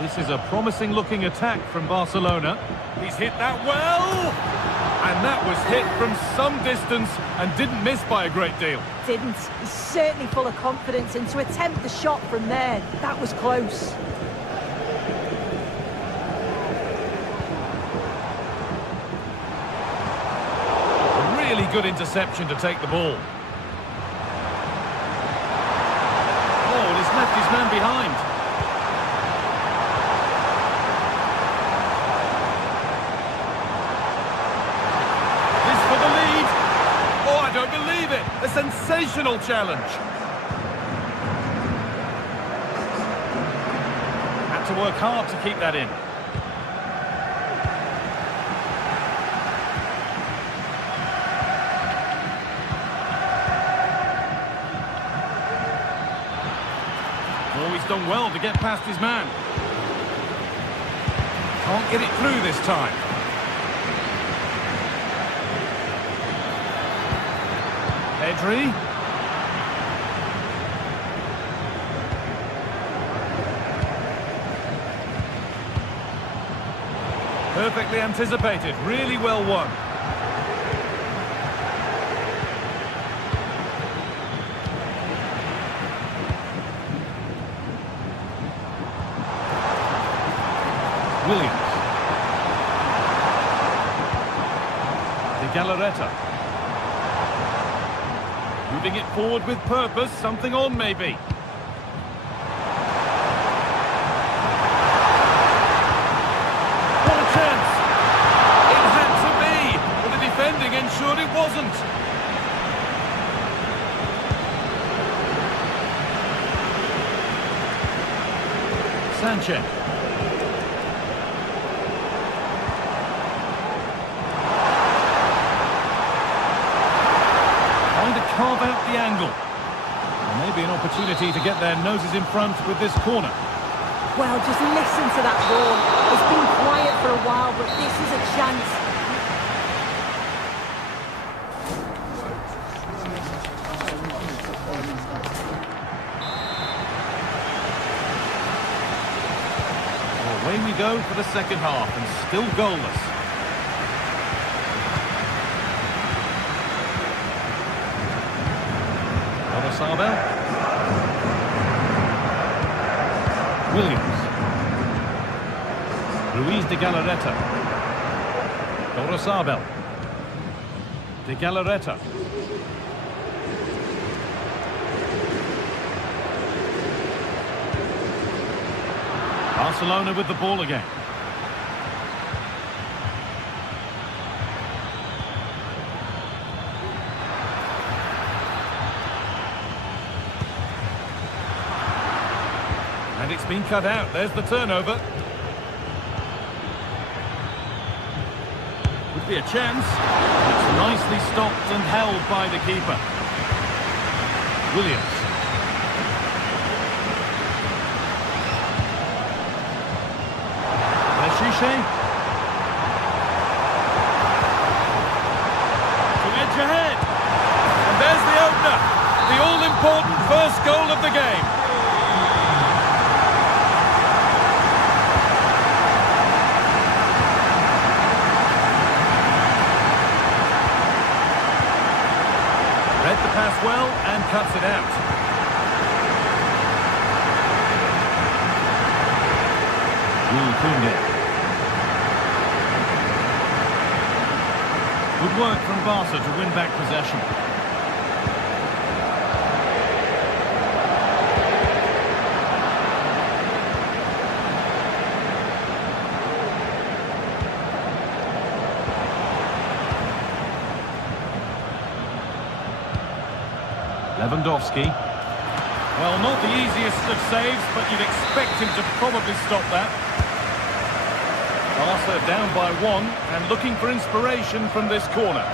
This is a promising looking attack from Barcelona. He's hit that well! And that was hit from some distance and didn't miss by a great deal. Didn't. He's certainly full of confidence, and to attempt the shot from there, that was close. Really good interception to take the ball. Oh, and he's left his man behind. This for the lead. Oh, I don't believe it. A sensational challenge. Had to work hard to keep that in. He's done well to get past his man. Can't get it through this time. Pedri. Perfectly anticipated, really well won. Williams. De Galarreta. Moving it forward with purpose, something on maybe. What a chance! It had to be, but the defending ensured it wasn't. Sanchez. Carve out the angle. And maybe an opportunity to get their noses in front with this corner. Well, just listen to that ball. It's been quiet for a while, but this is a chance. Well, away we go for the second half, and still goalless. Sabel. Williams. Luis de Galarreta. Sabel. De Galarreta. Barcelona with the ball again. And it's been cut out. There's the turnover. Could be a chance. It's nicely stopped and held by the keeper. Williams. Leshiche. To edge ahead. And there's the opener. The all-important first goal of the game. Read the pass well and cuts it out. Good work from Barca to win back possession. Lewandowski. Well, not the easiest of saves, but you'd expect him to probably stop that. Barca down by 1 and looking for inspiration from this corner.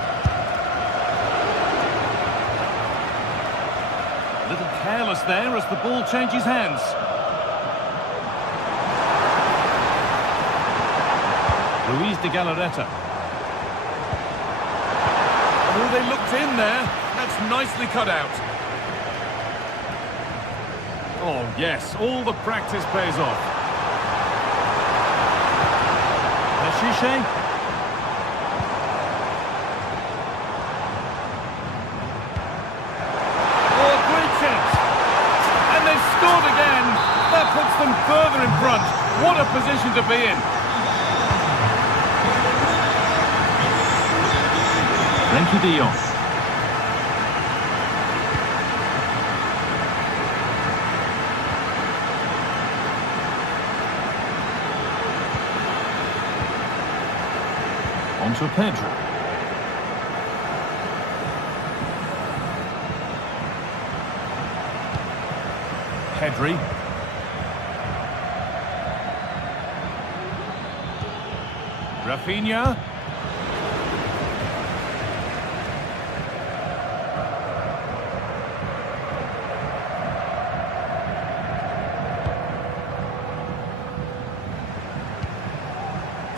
A little careless there as the ball changes hands. Luis de Galarreta. Oh, they looked in there. That's nicely cut out. Oh, yes, all the practice pays off. Leshiche. Oh, a great chance. And they've scored again. That puts them further in front. What a position to be in. Thank you, De Jong. On to Pedri. Pedri. Rafinha.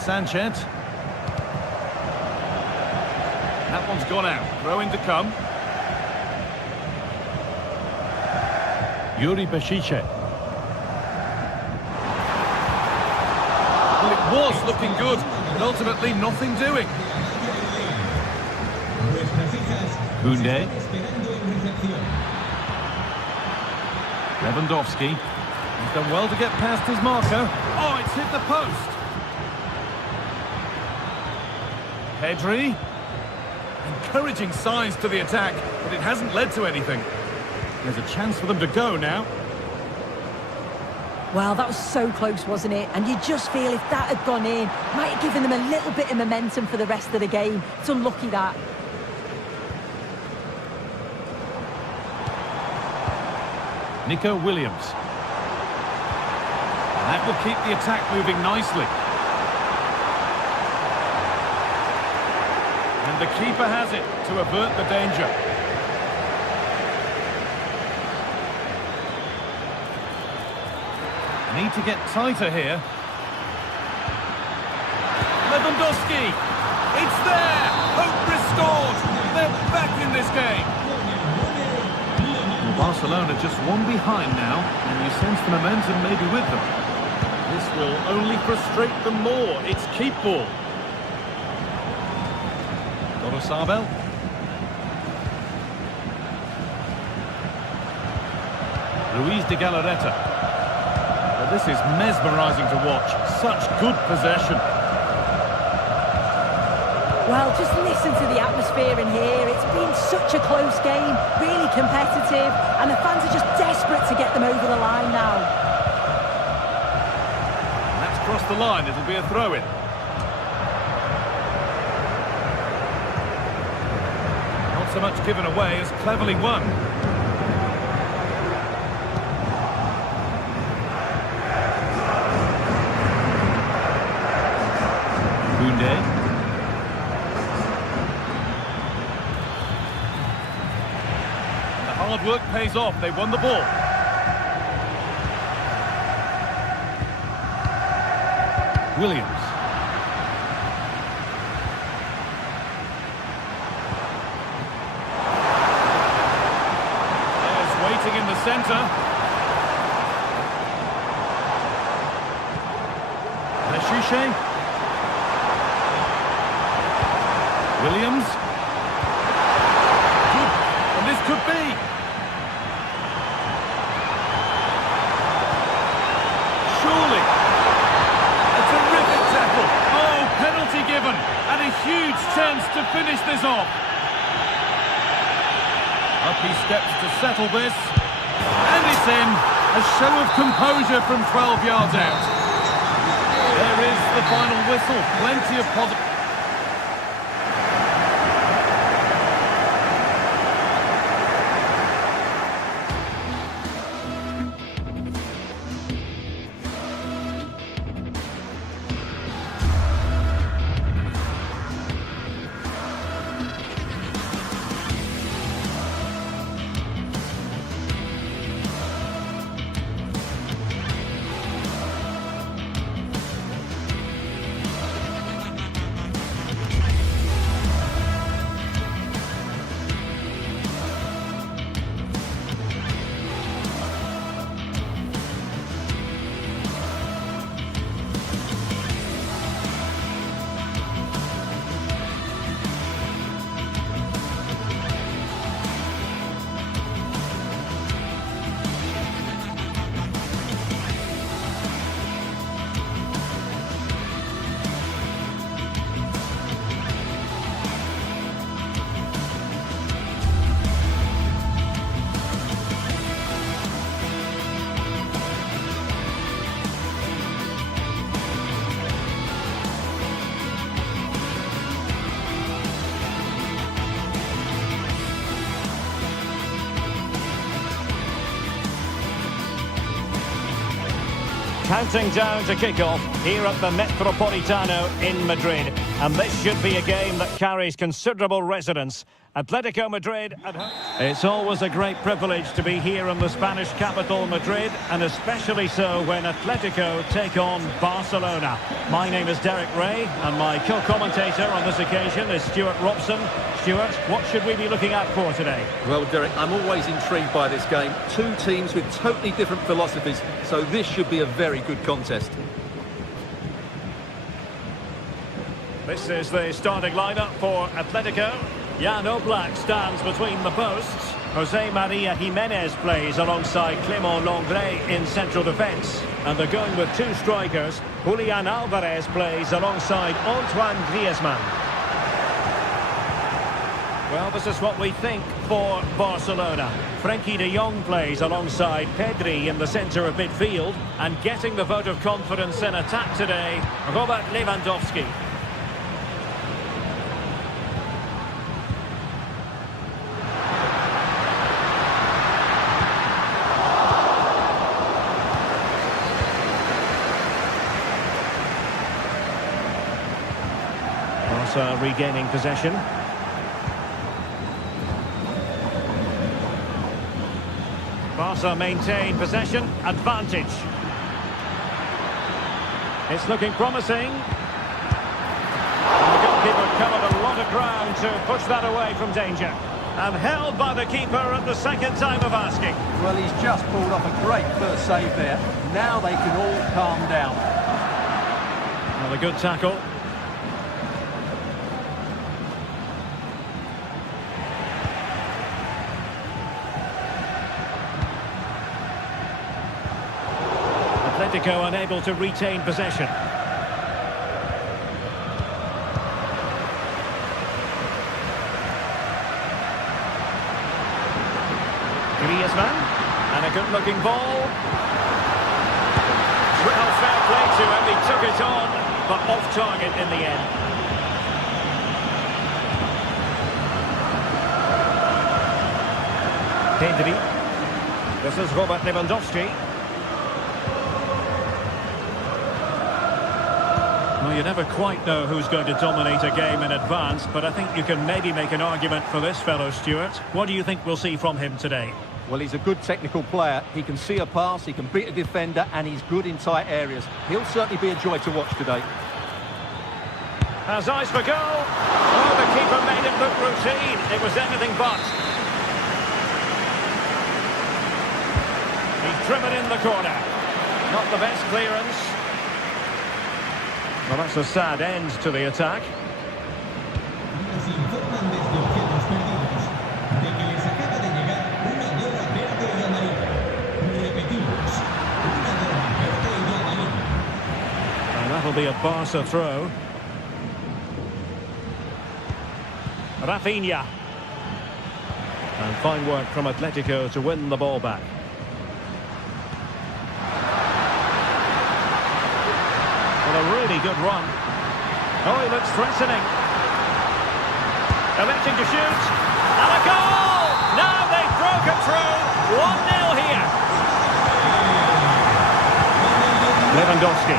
Sanchez. That one's gone out. Throw in to come. Yuri Beshiche. Well, it was looking good, but ultimately nothing doing. Koundé. Lewandowski. He's done well to get past his marker. Oh, it's hit the post. Pedri. Encouraging signs to the attack, but it hasn't led to anything. There's a chance for them to go now. Well, that was so close, wasn't it? And you just feel if that had gone in, might have given them a little bit of momentum for the rest of the game. It's unlucky that. Nico Williams. That will keep the attack moving nicely. And the keeper has it to avert the danger. Need to get tighter here. Lewandowski! It's there! Hope restored! They're back in this game! Well, Barcelona just one behind now, and you sense the momentum maybe with them. This will only frustrate them more. It's keep ball. Sabel. Luis de Galarreta. Well, this is mesmerising to watch. Such good possession. Well, just listen to the atmosphere in here. It's been such a close game, really competitive, and the fans are just desperate to get them over the line now. And that's crossed the line. It'll be a throw-in. So much given away as cleverly won. Koundé. The hard work pays off. They won the ball. Williams. In the centre. Beshiche. Williams. Good. And this could be. Surely. A terrific tackle. Oh, penalty given. And a huge chance to finish this off. Up he steps to settle this. And it's in. A show of composure from 12 yards out. There is the final whistle. Plenty of positive. Counting down to kick-off here at the Metropolitano in Madrid. And this should be a game that carries considerable resonance. Atletico Madrid at home. It's always a great privilege to be here in the Spanish capital, Madrid, and especially so when Atletico take on Barcelona. My name is Derek Ray, and my co-commentator on this occasion is Stuart Robson. Stuart, what should we be looking out for today? Well, Derek, I'm always intrigued by this game. Two teams with totally different philosophies, so this should be a very good contest. This is the starting lineup for Atletico. Jan Oblak stands between the posts. Jose Maria Jimenez plays alongside Clément Lenglet in central defence. And they're going with two strikers. Julian Alvarez plays alongside Antoine Griezmann. Well, this is what we think for Barcelona. Frenkie de Jong plays alongside Pedri in the centre of midfield. And getting the vote of confidence in attack today, Robert Lewandowski. Barca regaining possession. Barca maintain possession, advantage. It's looking promising. And the goalkeeper covered a lot of ground to push that away from danger. And held by the keeper at the second time of asking. Well, he's just pulled off a great first save there. Now they can all calm down. Well, a good tackle. Atletico unable to retain possession. Griezmann, and a good-looking ball. Well, fair play to him, he took it on, but off target in the end. Pedri. This is Robert Lewandowski. Well, you never quite know who's going to dominate a game in advance, but I think you can maybe make an argument for this fellow, Stuart. What do you think we'll see from him today? Well, he's a good technical player. He can see a pass, he can beat a defender, and he's good in tight areas. He'll certainly be a joy to watch today. Has eyes for goal. Oh, the keeper made it look routine. It was anything but. He's driven in the corner. Not the best clearance. Well, that's a sad end to the attack. Nos informan desde objetos perdidos de que les acaba de llegar una gorra verde y amarilla. Repetimos, una gorra verde y amarilla. And that'll be a Barca throw. Rafinha. And fine work from Atletico to win the ball back. A really good run. Oh, he looks threatening. Electing to shoot. And a goal! Now they've broken through. 1-0 here. Lewandowski.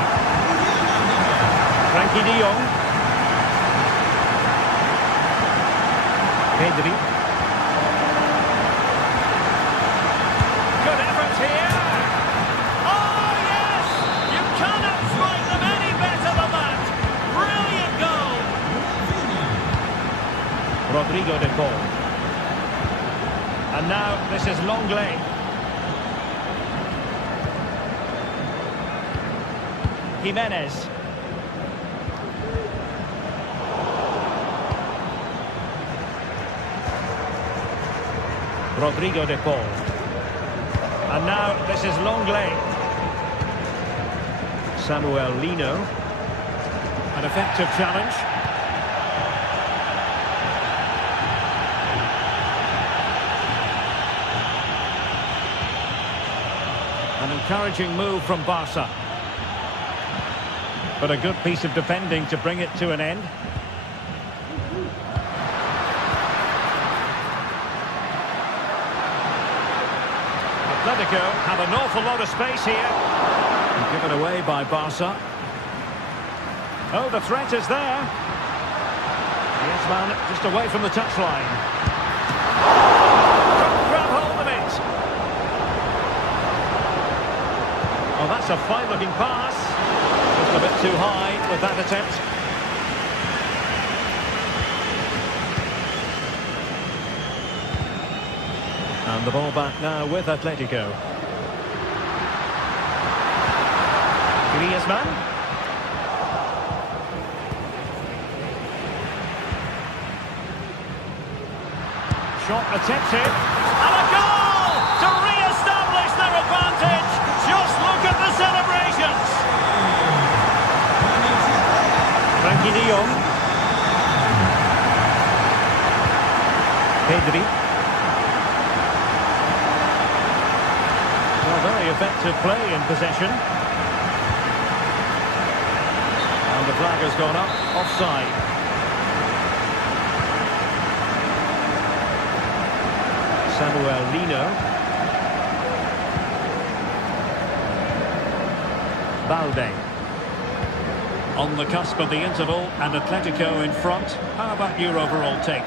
Frenkie de Jong. Pedri. Good effort here. Rodrigo de Paul. And now this is Lenglet. Jimenez. Rodrigo de Paul. And now this is Lenglet. Samuel Lino. An effective challenge. An encouraging move from Barca. But a good piece of defending to bring it to an end. Atletico have an awful lot of space here. And given away by Barca. Oh, the threat is there. Griezmann just away from the touchline. Grab hold of it. Oh, that's a fine-looking pass. Just a bit too high with that attempt. And the ball back now with Atletico. Griezmann. Shot attempted. And a goal to re-establish their advantage. Just look at the celebrations. Frankie de Jong. Pedri. Well, very effective play in possession. And the flag has gone up, offside. Samuel Lino. Balde. On the cusp of the interval and Atletico in front. How about your overall take?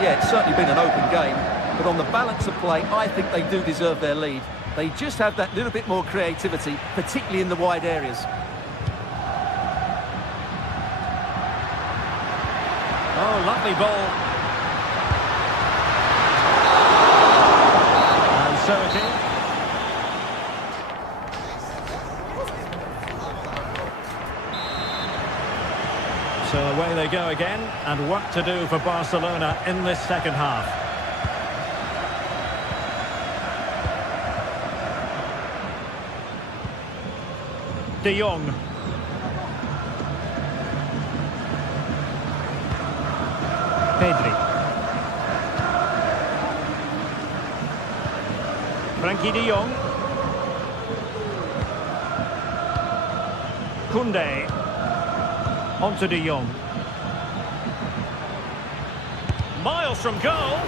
Yeah, it's certainly been an open game, but on the balance of play, I think they do deserve their lead. They just have that little bit more creativity, particularly in the wide areas. Oh, lovely ball. And so it is. So away they go again, and work to do for Barcelona in this second half. De Jong. Pedri. Frankie de Jong. Koundé. On to de Jong. Miles from goal.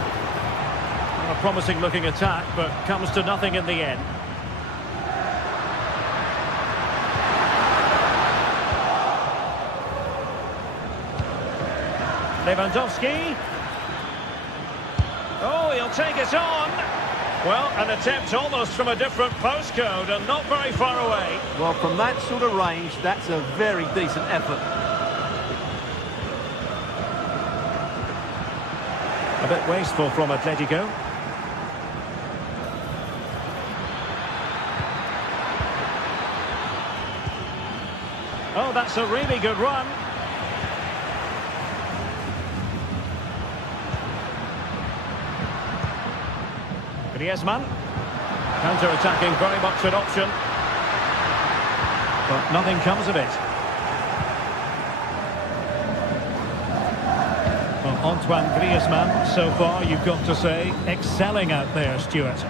A promising looking attack, but comes to nothing in the end. Lewandowski. Oh, he'll take it on. Well, an attempt almost from a different postcode and not very far away. Well, from that sort of range, that's a very decent effort. A bit wasteful from Atletico. Oh, that's a really good run. Griezmann. Counter-attacking, very much an option. But nothing comes of it. Well, Antoine Griezmann, so far, you've got to say, excelling out there, Stuart.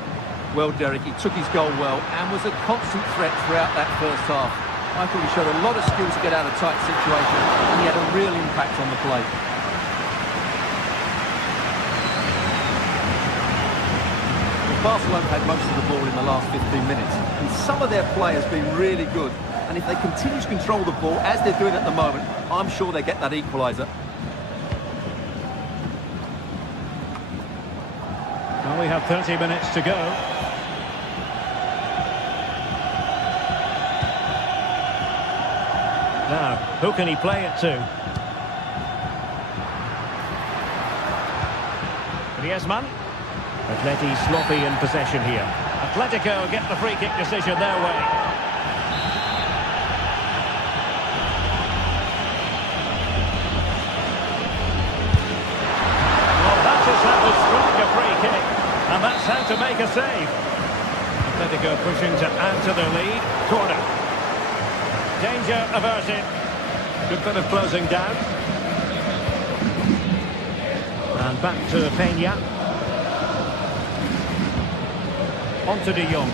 Well, Derek, he took his goal well and was a constant threat throughout that first half. I thought he showed a lot of skill to get out of tight situations, and he had a real impact on the play. Barcelona had most of the ball in the last 15 minutes, and some of their play has been really good. And if they continue to control the ball, as they're doing at the moment, I'm sure they get that equaliser. Well, we have 30 minutes to go. Now, who can he play it to? Griezmann. Atleti sloppy in possession here. Atletico get the free kick decision their way. Well, that is how to strike a free kick, and that's how to make a save. Atletico pushing to add to their lead. Corner. Danger averted. Good bit of closing down. And back to Peña. On to de Jong.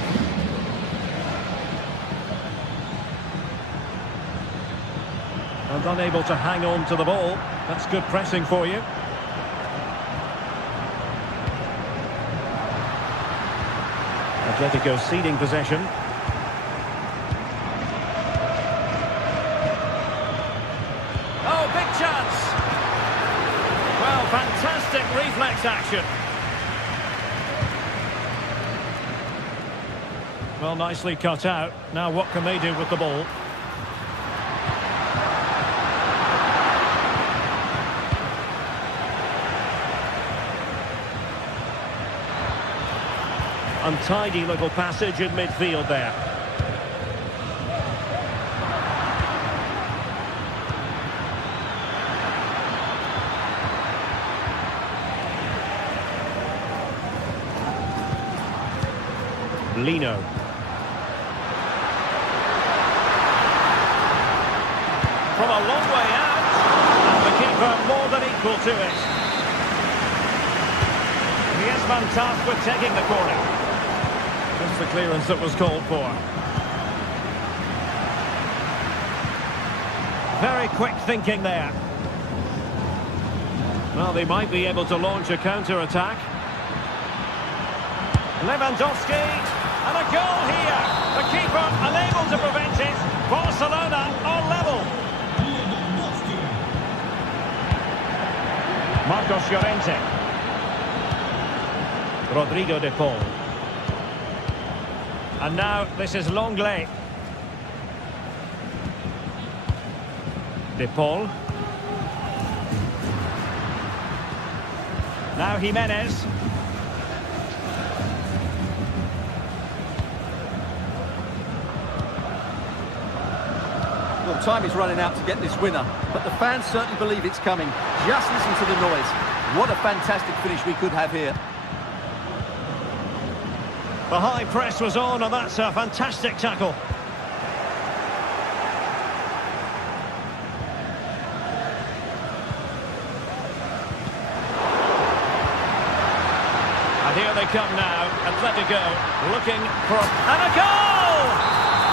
And unable to hang on to the ball. That's good pressing for you. Atletico ceding possession. Oh, big chance! next action. Well, nicely cut out. Now what can they do with the ball? Untidy little passage in midfield there. Lino. From a long way out, and the keeper more than equal to it. Griezmann tasked with taking the corner. Just the clearance that was called for. Very quick thinking there. Well, they might be able to launch a counter-attack. Lewandowski, and a goal here. The keeper unable to prevent it. Barcelona are level. Marcos Llorente. Rodrigo de Paul. And now this is Longley. De Paul. Now Jimenez. Well, time is running out to get this winner, but the fans certainly believe it's coming. Just listen to the noise. What a fantastic finish we could have here. The high press was on, and that's a fantastic tackle. And here they come now, Atletico looking for... And a goal!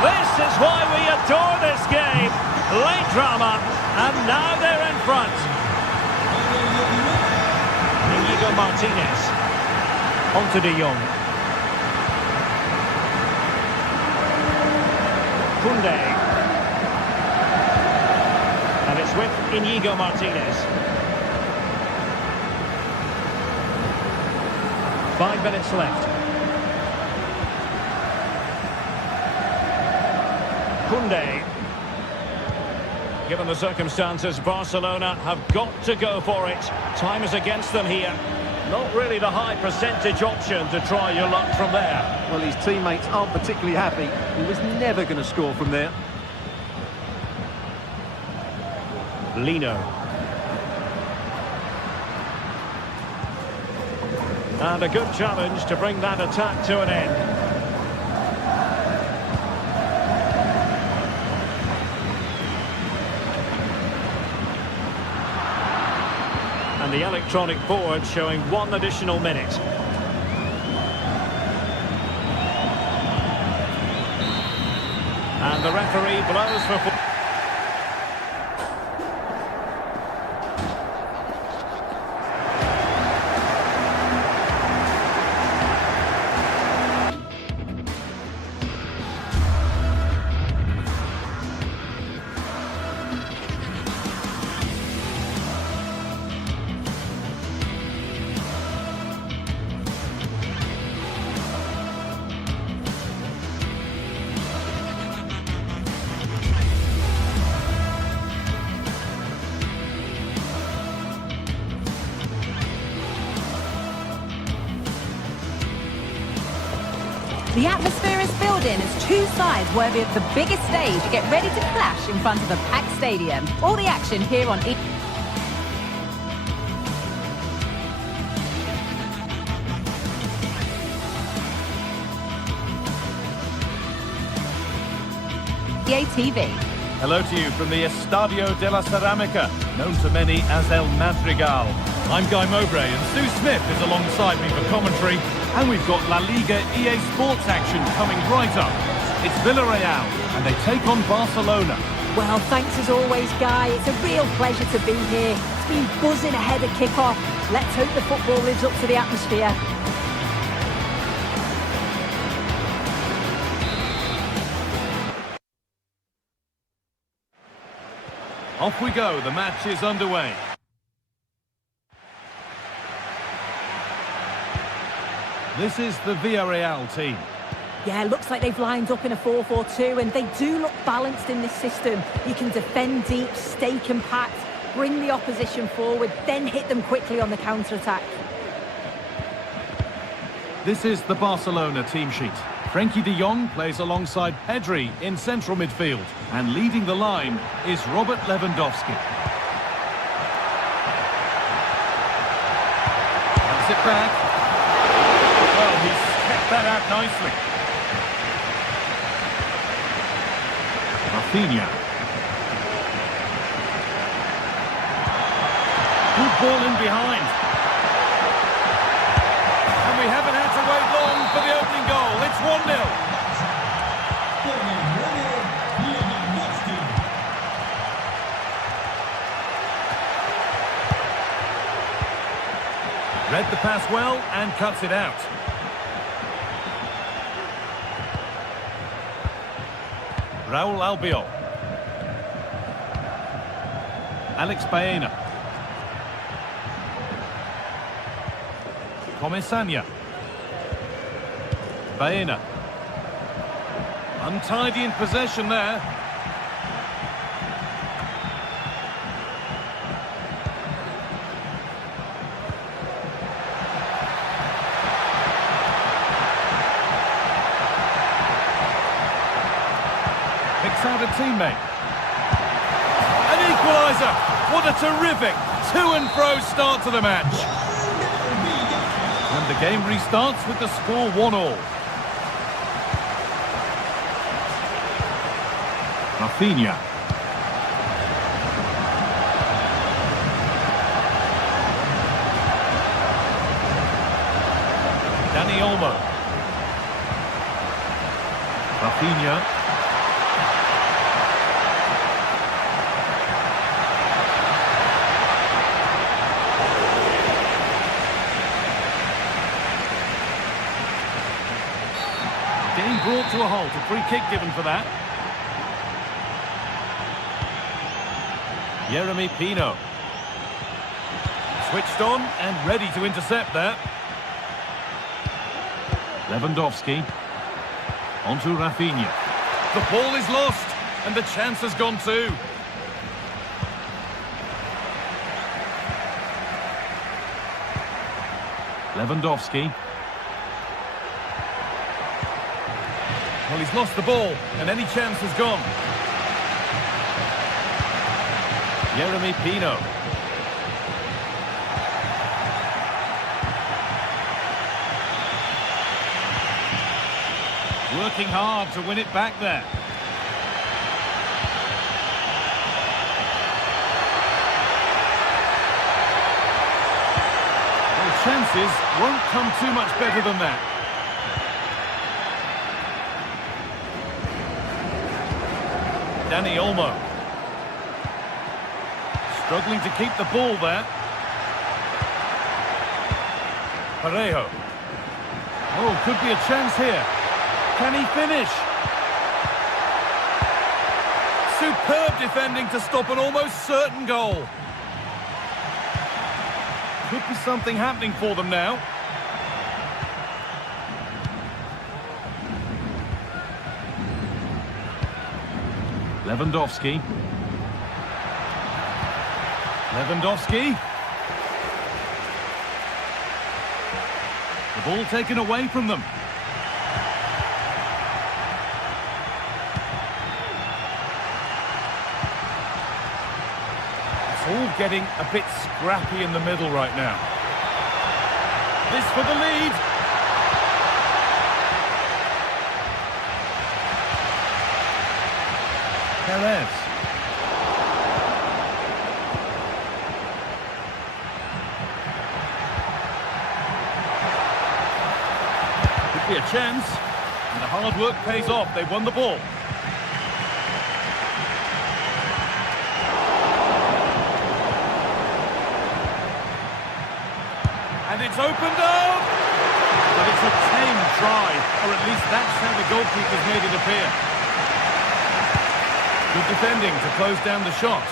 This is why we adore this game. Late drama, and now they're in front. Inigo Martinez. On to De Jong. Koundé. And it's with Inigo Martinez. 5 minutes left. Koundé. Given the circumstances, Barcelona have got to go for it. Time is against them here. Not really the high percentage option to try your luck from there. Well, his teammates aren't particularly happy. He was never going to score from there. Lino. And a good challenge to bring that attack to an end. And the electronic board showing 1 additional minute. And the referee blows for... The atmosphere is building as two sides worthy of the biggest stage get ready to clash in front of a packed stadium. All the action here on EA TV. Hello to you from the Estadio de la Ceramica, known to many as El Madrigal. I'm Guy Mowbray, and Sue Smith is alongside me for commentary, and we've got La Liga EA Sports action coming right up. It's Villarreal, and they take on Barcelona. Well, thanks as always, Guy. It's a real pleasure to be here. It's been buzzing ahead of kick-off. Let's hope the football lives up to the atmosphere. Off we go, the match is underway. This is the Villarreal team. Yeah, looks like they've lined up in a 4-4-2, and they do look balanced in this system. You can defend deep, stay compact, bring the opposition forward, then hit them quickly on the counter-attack. This is the Barcelona team sheet. Frenkie de Jong plays alongside Pedri in central midfield. And leading the line is Robert Lewandowski. That's it back. Well, he's kept that out nicely. Rafinha. Good ball in behind. And we haven't had to wait long for the opening goal. It's 1-0. Con el 9, Lewandowski. Read the pass well and cuts it out. Raúl Albiol. Alex Baena. Comesaña. Baena. Untidy in possession there. Picks out a teammate. An equaliser. What a terrific to-and-fro start to the match. And the game restarts with the score 1-1. Rafinha. Dani Olmo. Rafinha. Game brought to a halt, a free kick given for that. Yeremy Pino. Switched on and ready to intercept that. Lewandowski. Onto Rafinha. The ball is lost and the chance has gone too. Lewandowski. Well, he's lost the ball, and any chance has gone. Yeremy Pino. Working hard to win it back there. Well, chances won't come too much better than that. Dani Olmo. Struggling to keep the ball there. Parejo. Oh, could be a chance here. Can he finish? Superb defending to stop an almost certain goal. Could be something happening for them now. Lewandowski. Lewandowski. The ball taken away from them. It's all getting a bit scrappy in the middle right now. This for the lead. Perez. Could be a chance. And the hard work pays off. They've won the ball. And it's opened up! But it's a tame try, or at least that's how the goalkeeper's made it appear. Good defending to close down the shot.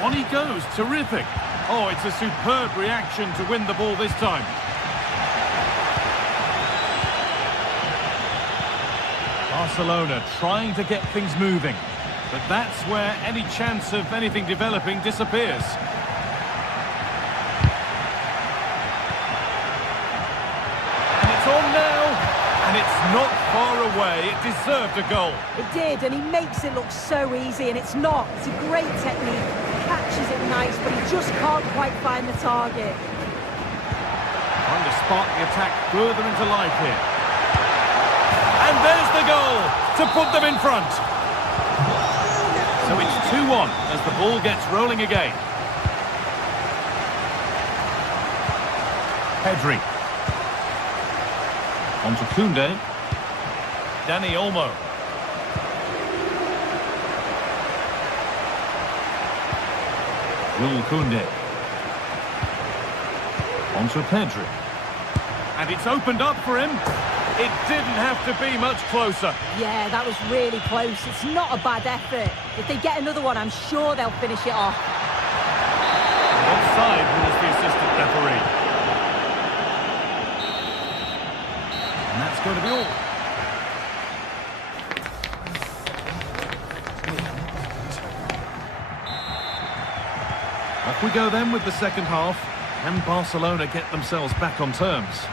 On he goes, terrific. Oh, it's a superb reaction to win the ball this time. Barcelona trying to get things moving. But that's where any chance of anything developing disappears. And it's on now. And it's not far away. It deserved a goal. It did, and he makes it look so easy, and it's not. It's a great technique. Catches it nice, but he just can't quite find the target. Trying to spark the attack further into life here. And there's the goal to put them in front. So it's 2-1 as the ball gets rolling again. Pedri. On to Koundé. Dani Olmo. Jules Koundé. On to Pedri. And it's opened up for him. It didn't have to be much closer. Yeah, that was really close. It's not a bad effort. If they get another one, I'm sure they'll finish it off. Offside rules the assistant referee. And that's going to be all. Off we go then with the second half. Can Barcelona get themselves back on terms?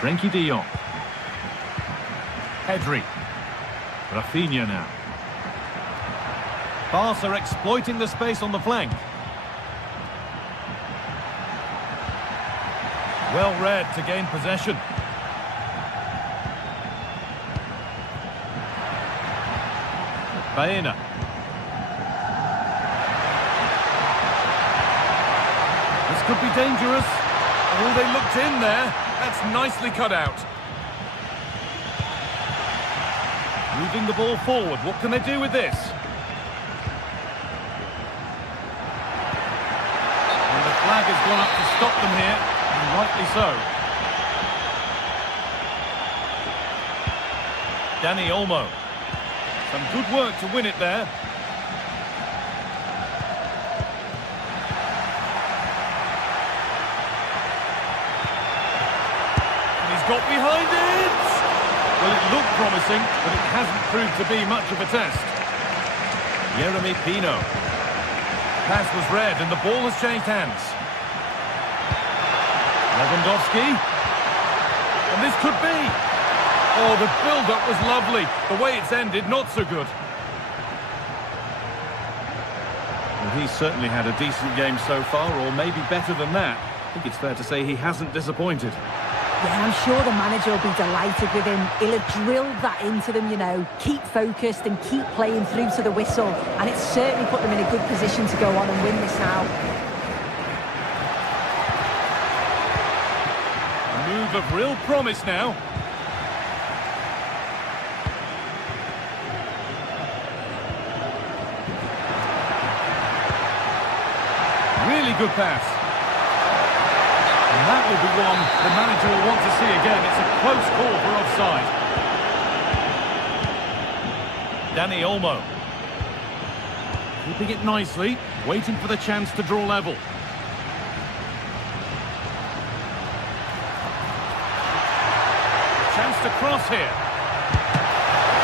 Frenkie de Jong. Pedri. Rafinha now. Barca exploiting the space on the flank. Well read to gain possession. Baena. This could be dangerous. Oh, they looked in there. That's nicely cut out. Moving the ball forward. What can they do with this? And the flag has gone up to stop them here, and rightly so. Dani Olmo. Some good work to win it there. Got behind it! Well, it looked promising, but it hasn't proved to be much of a test. Yeremy Pino. Pass was read, and the ball has changed hands. Lewandowski. And this could be. Oh, the build-up was lovely. The way it's ended, not so good. Well, he's certainly had a decent game so far, or maybe better than that. I think it's fair to say he hasn't disappointed. Yeah, I'm sure the manager will be delighted with him. He'll have drilled that into them, you know. Keep focused and keep playing through to the whistle. And it's certainly put them in a good position to go on and win this now. A move of real promise now. Really good pass. And that will be one the manager will want to see again. It's a close call for offside. Dani Olmo. Keeping it nicely, waiting for the chance to draw level. Chance to cross here.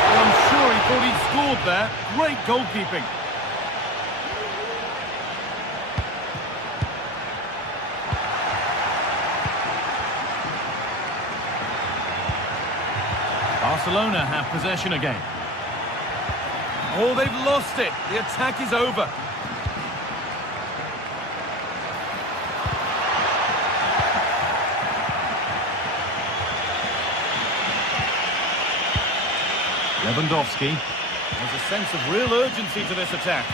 Well, I'm sure he thought he'd scored there. Great goalkeeping. Barcelona have possession again. Oh, they've lost it. The attack is over. Lewandowski. There's a sense of real urgency to this attack.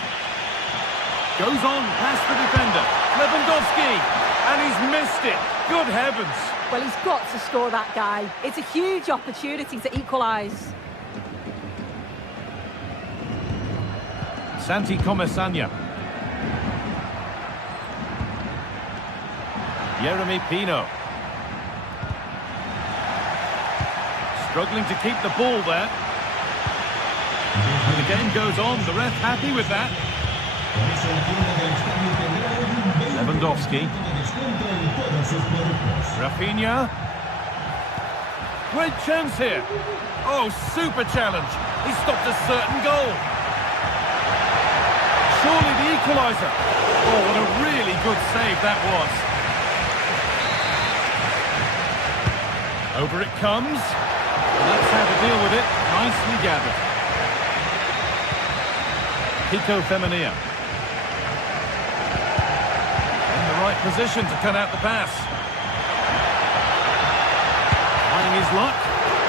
Goes on past the defender. Lewandowski. And he's missed it. Good heavens. Well, he's got to score that guy. It's a huge opportunity to equalise. Santi Comesaña. Yeremy Pino. Struggling to keep the ball there. And the game goes on. The ref happy with that. Lewandowski. Rafinha. Great chance here. Oh, super challenge. He stopped a certain goal. Surely the equaliser. Oh, what a really good save that was. Over it comes. And that's how to deal with it. Nicely gathered. Pico Femenia. In the right position to cut out the pass. Trying his luck.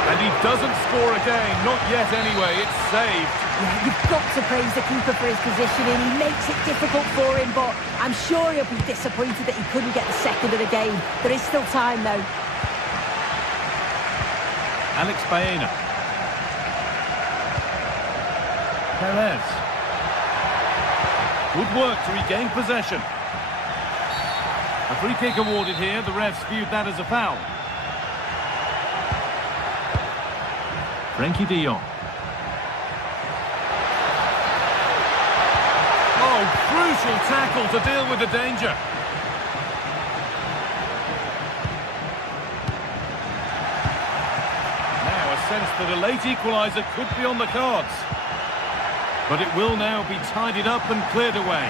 And he doesn't score again. Not yet anyway. It's saved. Yeah, you've got to praise the keeper for his positioning. He makes it difficult for him, but I'm sure he'll be disappointed that he couldn't get the second of the game. There is still time, though. Alex Baena. Perez. Good work to regain possession. A free kick awarded here. The refs viewed that as a foul. Frenkie de Jong. Oh, crucial tackle to deal with the danger. Now a sense that a late equaliser could be on the cards. But it will now be tidied up and cleared away.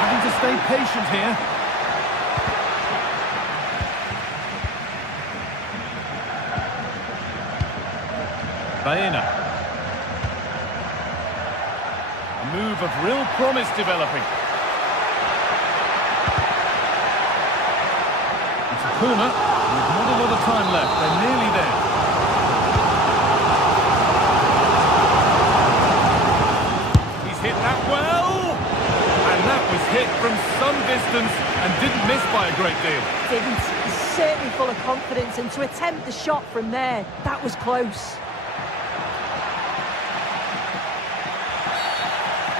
Having to stay patient here. Baena. A move of real promise developing. It's a corner. With not a lot of time left. They're nearly there. Hit that well, and that was hit from some distance and didn't miss by a great deal. Didn't. He's certainly full of confidence, and to attempt the shot from there, that was close.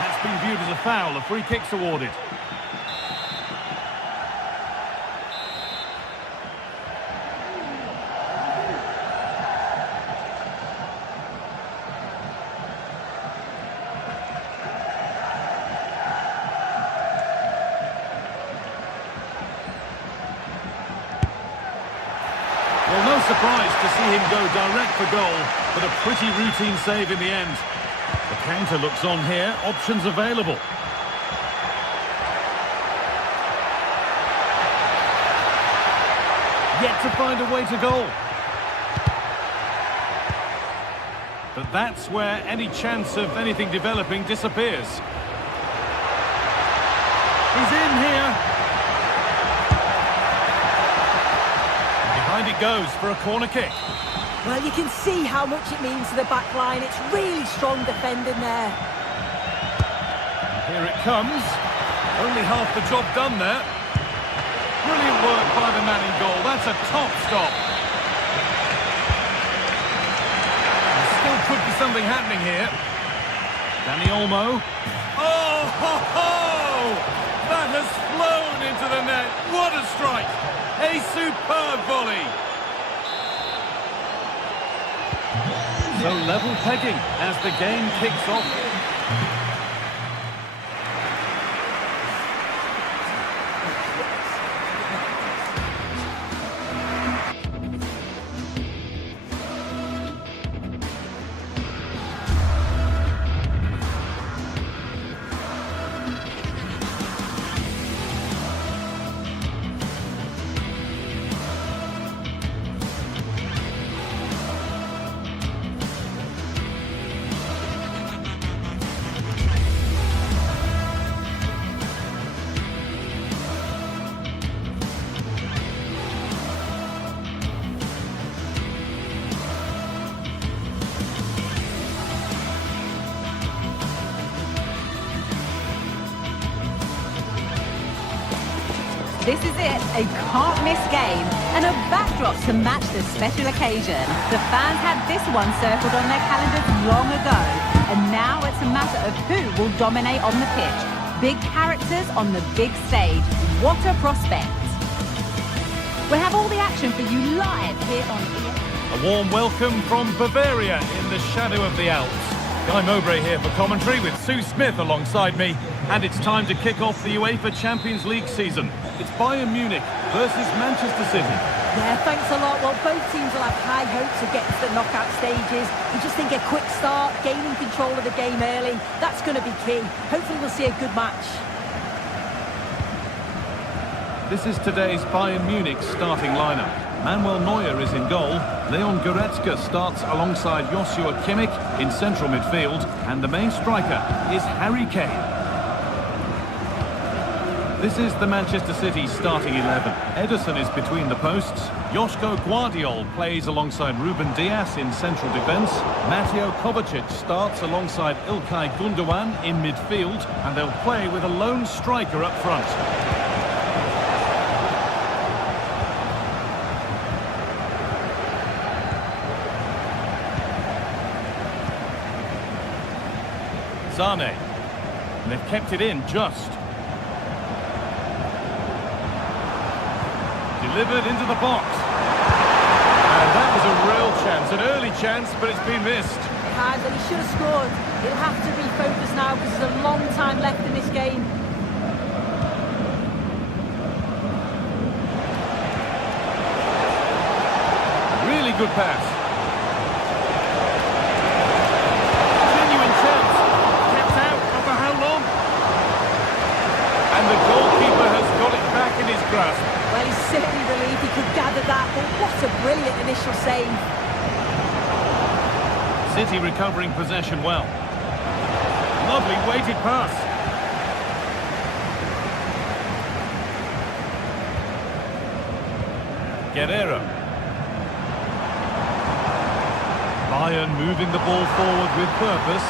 That's been viewed as a foul. A free kick's awarded. Well, no surprise to see him go direct for goal, but a pretty routine save in the end. The counter looks on here, options available. Yet to find a way to goal. But that's where any chance of anything developing disappears. He's in here. Behind it goes for a corner kick. Well, you can see how much it means to the back line. It's really strong defending there. Here it comes. Only half the job done there. Brilliant work by the man in goal. That's a top stop. There still could be something happening here. Dani Olmo. Oh, ho, ho! That has flown into the net. What a strike! A superb volley. So level pegging as the game kicks off. This is it, a can't-miss game and a backdrop to match the special occasion. The fans had this one circled on their calendars long ago, and now it's a matter of who will dominate on the pitch. Big characters on the big stage. What a prospect. We'll have all the action for you live here on ESPN. A warm welcome from Bavaria in the shadow of the Alps. Guy Mowbray here for commentary with Sue Smith alongside me. And it's time to kick off the UEFA Champions League season. It's Bayern Munich versus Manchester City. Yeah, thanks a lot. Well, both teams will have high hopes of getting to the knockout stages. You just think a quick start, gaining control of the game early, that's going to be key. Hopefully we'll see a good match. This is today's Bayern Munich starting lineup. Manuel Neuer is in goal. Leon Goretzka starts alongside Joshua Kimmich in central midfield. And the main striker is Harry Kane. This is the Manchester City starting 11. Ederson is between the posts. Joško Guardiol plays alongside Ruben Dias in central defence. Mateo Kovacic starts alongside Ilkay Gundogan in midfield. And they'll play with a lone striker up front. Sane. And they've kept it in just. Delivered into the box. And that was a real chance, an early chance, but it's been missed. It has, and he should have scored. He'll have to refocus now because there's a long time left in this game. Really good pass. Genuine chance. Kept out, not for how long? And the goalkeeper has got it back in his grasp. Well, he's certainly relieved he could gather that, but what a brilliant initial save. City recovering possession well. Lovely weighted pass. Guerrero. Bayern moving the ball forward with purpose.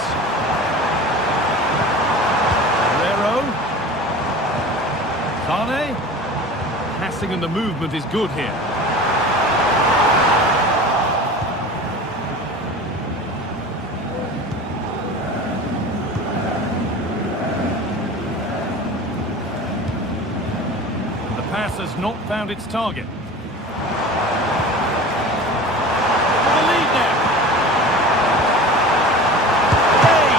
Guerrero. Sane. Passing and the movement is good here. The pass has not found its target. The lead there. Hey!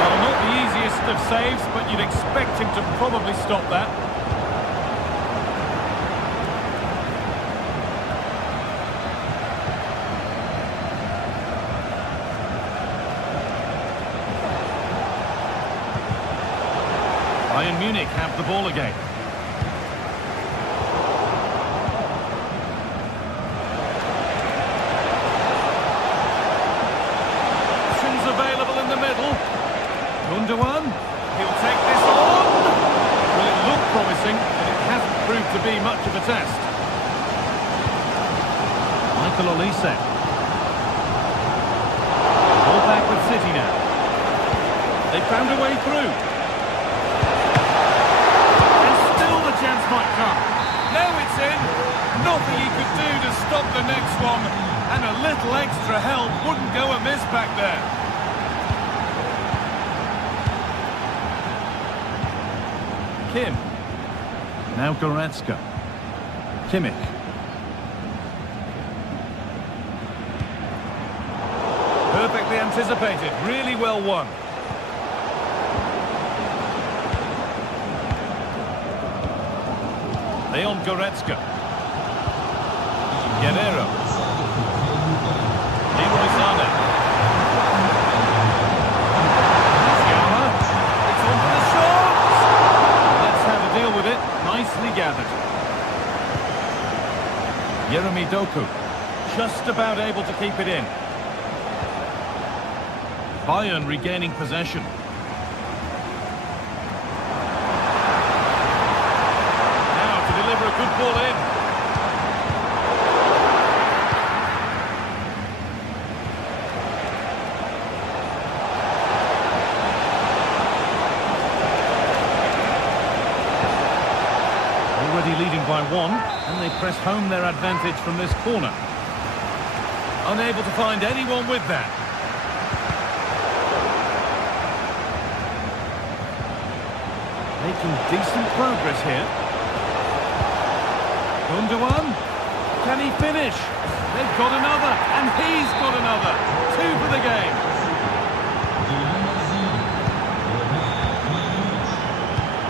Well, not the easiest of saves, but you'd expect him to probably stop that. Bayern Munich have the ball again. Options available in the middle. Gundogan, he'll take this on. Well, it looked promising, but it hasn't proved to be much of a test. Michael Olise. Ball back with City now. They found a way through. Chance might come. Now it's in. Nothing he could do to stop the next one. And a little extra help wouldn't go amiss back there. Kim. Now Goretzka. Kimmich. Perfectly anticipated. Really well won. Leon Goretzka. Guerrero. Leroy Sane. Musiala. It's on for the shot. Let's have a deal with it. Nicely gathered. Jeremy Doku. Just about able to keep it in. Bayern regaining possession. Good ball in. Already leading by one, and they press home their advantage from this corner. Unable to find anyone with that. Making decent progress here. Gundogan, can he finish? They've got another, and he's got another. 2 for the game.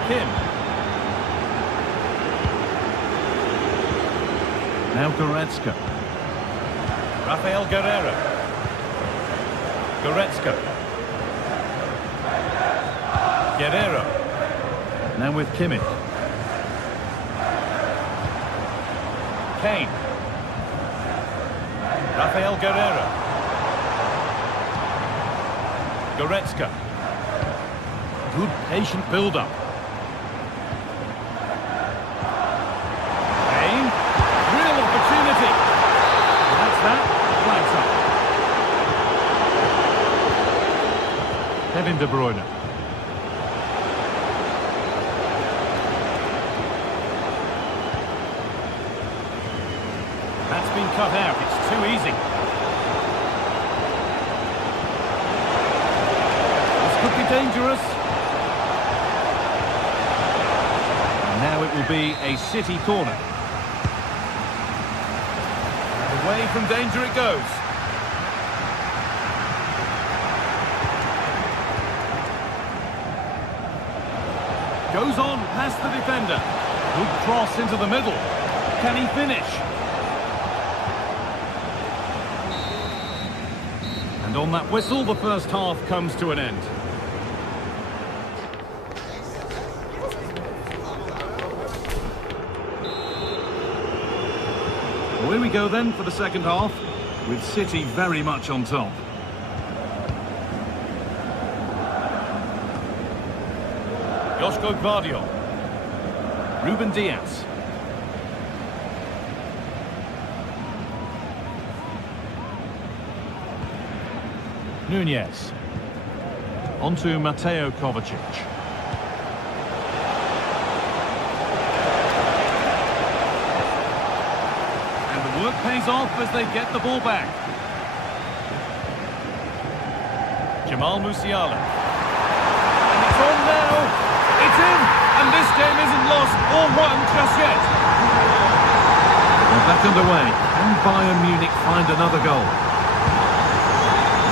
Kim. Now Goretzka. Rafael Guerreiro. Goretzka. Guerreiro. Now with Kimmich. Kane. Rafael Guerreiro. Goretzka. Good patient build-up. Kane. Real opportunity. That's that. Flags up. Kevin De Bruyne. That's been cut out. It's too easy. This could be dangerous. And now it will be a City corner. And away from danger it goes. Goes on past the defender. Good cross into the middle. Can he finish? And on that whistle, the first half comes to an end. Away we go then for the second half, with City very much on top. Josko Gvardiol. Ruben Diaz. Nunez. On to Mateo Kovacic. And the work pays off as they get the ball back. Jamal Musiala. And it's on now. It's in. And this game isn't lost or won just yet. They're back underway. Can Bayern Munich find another goal?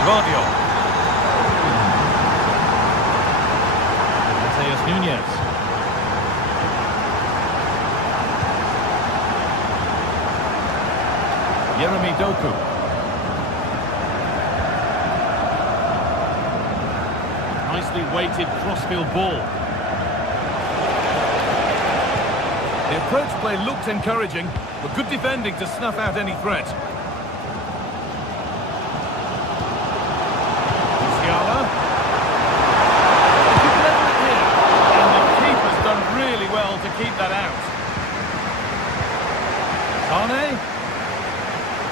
Gvardiol. Mateus Nunez. Jeremy Doku. Nicely weighted crossfield ball. The approach play looked encouraging, but good defending to snuff out any threat. Musiala. He could level it here, and the keeper's done really well to keep that out. Sane.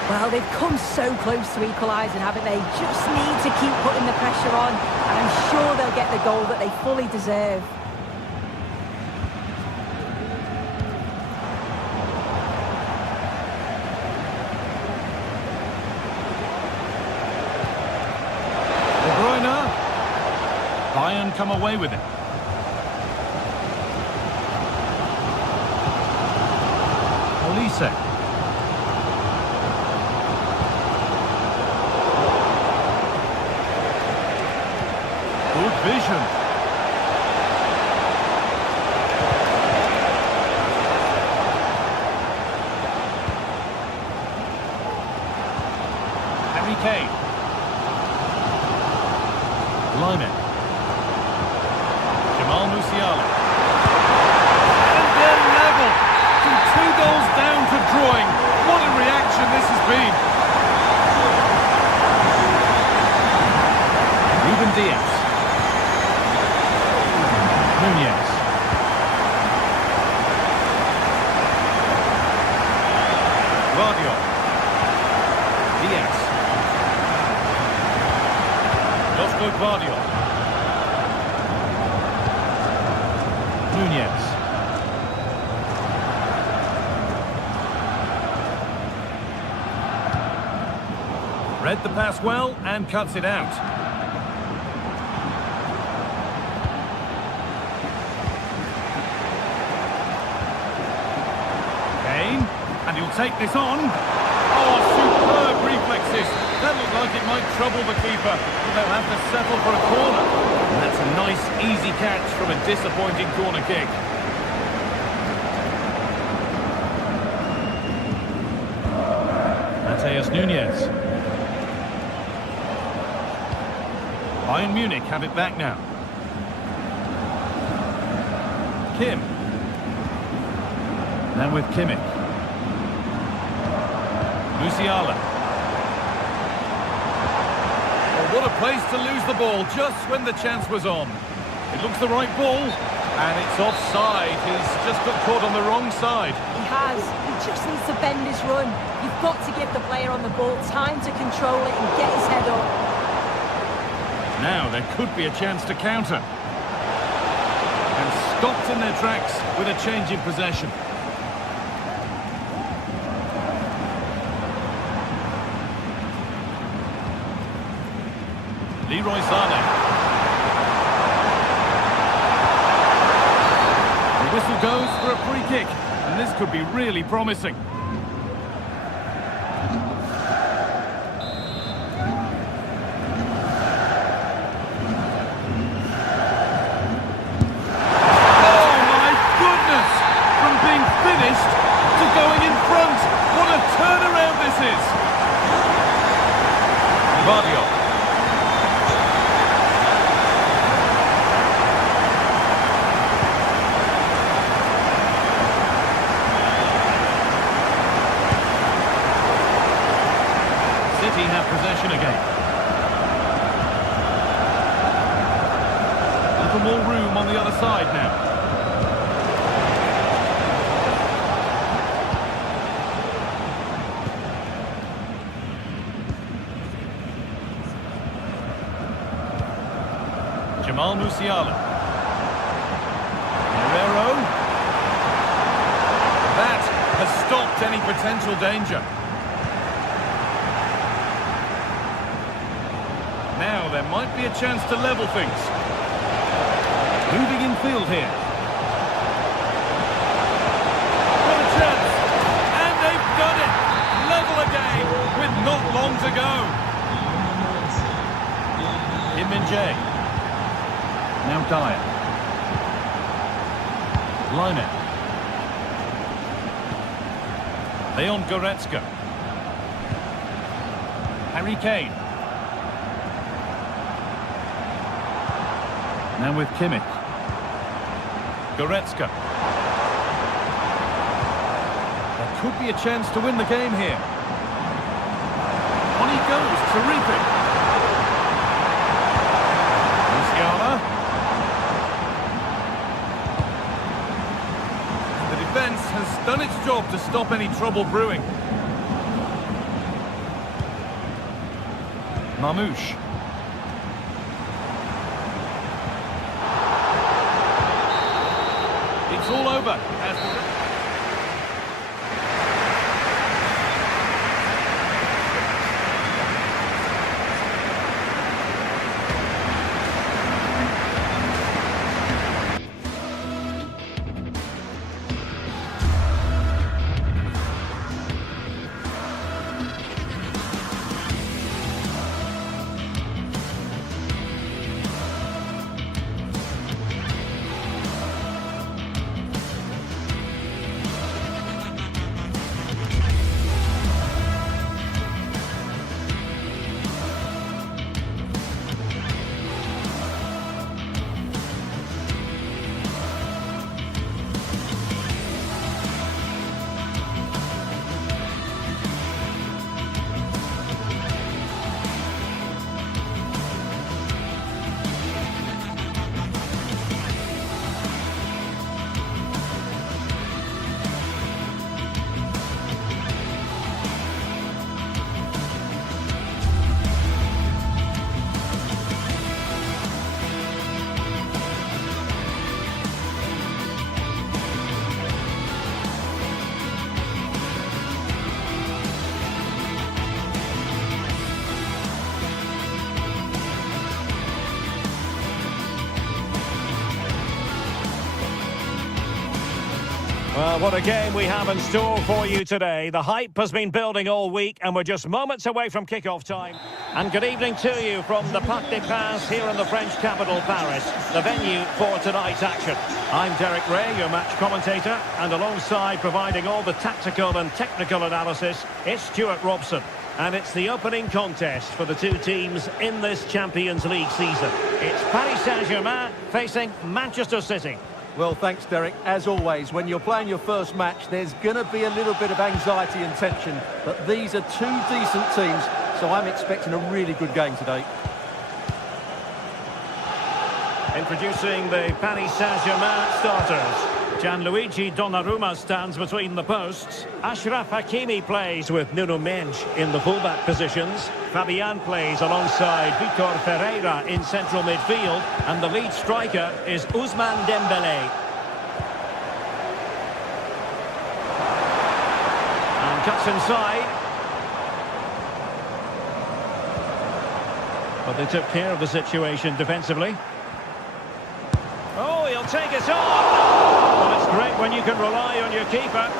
Well, they've come so close to equalising, haven't they? Just need to keep putting the pressure on, and I'm sure they'll get the goal that they fully deserve. De Bruyne. Bayern come away with it. Olise. Good vision. Harry Kane. Lyman. Jamal Musiala. And then level. From 2 goals down to drawing. What a reaction this has been. Ruben Diaz. Nunez. Gvardiol. Diaz. Josko Gvardiol. Nunez. Read the pass well and cuts it out. And he'll take this on. Oh, superb reflexes. That looked like it might trouble the keeper. They'll have to settle for a corner. And that's a nice, easy catch from a disappointing corner kick. Mateus Nunes. Bayern Munich have it back now. Kim. Now with Kimmich. Musiala. Oh, what a place to lose the ball just when the chance was on. It looks the right ball, and it's offside. He's just got caught on the wrong side. He has. He just needs to bend his run. You've got to give the player on the ball time to control it and get his head up. Now there could be a chance to counter. And stopped in their tracks with a change in possession. Leroy Sané. The whistle goes for a free kick, and this could be really promising. Oh my goodness! From being finished to going in front. What a turnaround this is! Vardio. Have possession again. Little more room on the other side now. Jamal Musiala. Herrero. That has stopped any potential danger. Now there might be a chance to level things. Moving in field here. What a chance! And they've done it! Level again with not long to go. Kim Min-jae. Now Dyer. Line. Leon Goretzka. Harry Kane. Now with Kimmich. Goretzka. There could be a chance to win the game here. On he goes, terrific. Musiala. The defence has done its job to stop any trouble brewing. Marmoush. It's all over as the... Well, what a game we have in store for you today. The hype has been building all week and we're just moments away from kick-off time. And good evening to you from the Parc des Princes here in the French capital, Paris, the venue for tonight's action. I'm Derek Ray, your match commentator, and alongside providing all the tactical and technical analysis, it's Stuart Robson. And it's the opening contest for the two teams in this Champions League season. It's Paris Saint-Germain facing Manchester City. Well, thanks, Derek. As always, when you're playing your first match, there's going to be a little bit of anxiety and tension. But these are two decent teams, so I'm expecting a really good game today. Introducing the Paris Saint-Germain starters. Gianluigi Donnarumma stands between the posts. Achraf Hakimi plays with Nuno Mendes in the fullback positions. Fabian plays alongside Vitor Ferreira in central midfield. And the lead striker is Ousmane Dembélé. And cuts inside. But they took care of the situation defensively. Oh, he'll take it on! Well, it's great when you can rely on your keeper.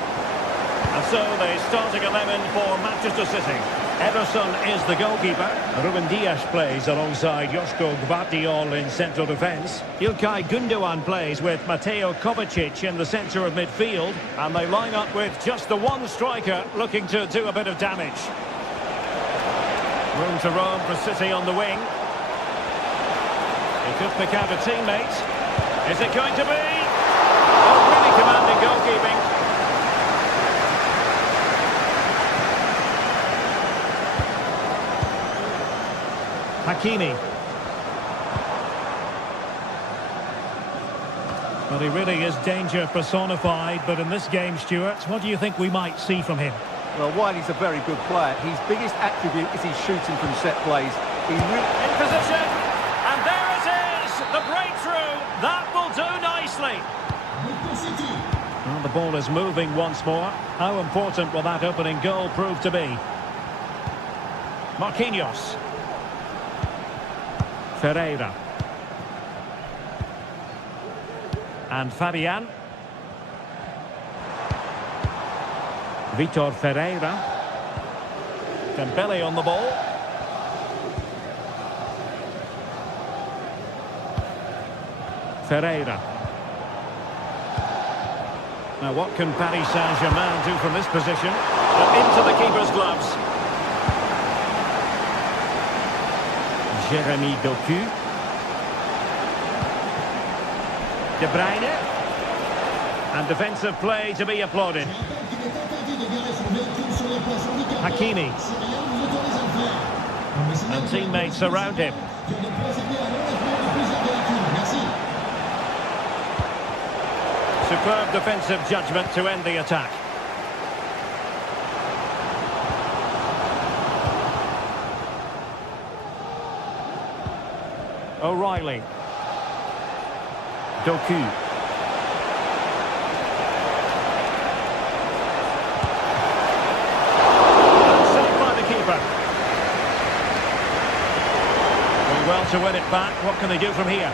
And so the starting 11 for Manchester City. Ederson is the goalkeeper. Ruben Dias plays alongside Joško Gvardiol in central defence. Ilkay Gundogan plays with Mateo Kovacic in the centre of midfield. And they line up with just the one striker looking to do a bit of damage. Room to roam for City on the wing. He could pick out a teammate. Is it going to be? Oh, really commanding goalkeeping. Hakimi. Well, he really is danger personified, but in this game, Stuart, what do you think we might see from him? Well, while he's a very good player, his biggest attribute is his shooting from set plays. He really... In position, and there it is, the breakthrough. That will do nicely. Well, the ball is moving once more. How important will that opening goal prove to be? Marquinhos. Ferreira. And Fabian. Vitor Ferreira. Dembélé on the ball. Ferreira. Now what can Paris Saint-Germain do from this position? But into the keeper's gloves. Jeremy Doku. De Bruyne. And defensive play to be applauded. Hakimi. And teammates around him. Superb defensive judgment to end the attack. O'Reilly. Doku. And saved by the keeper. Doing well to win it back. What can they do from here?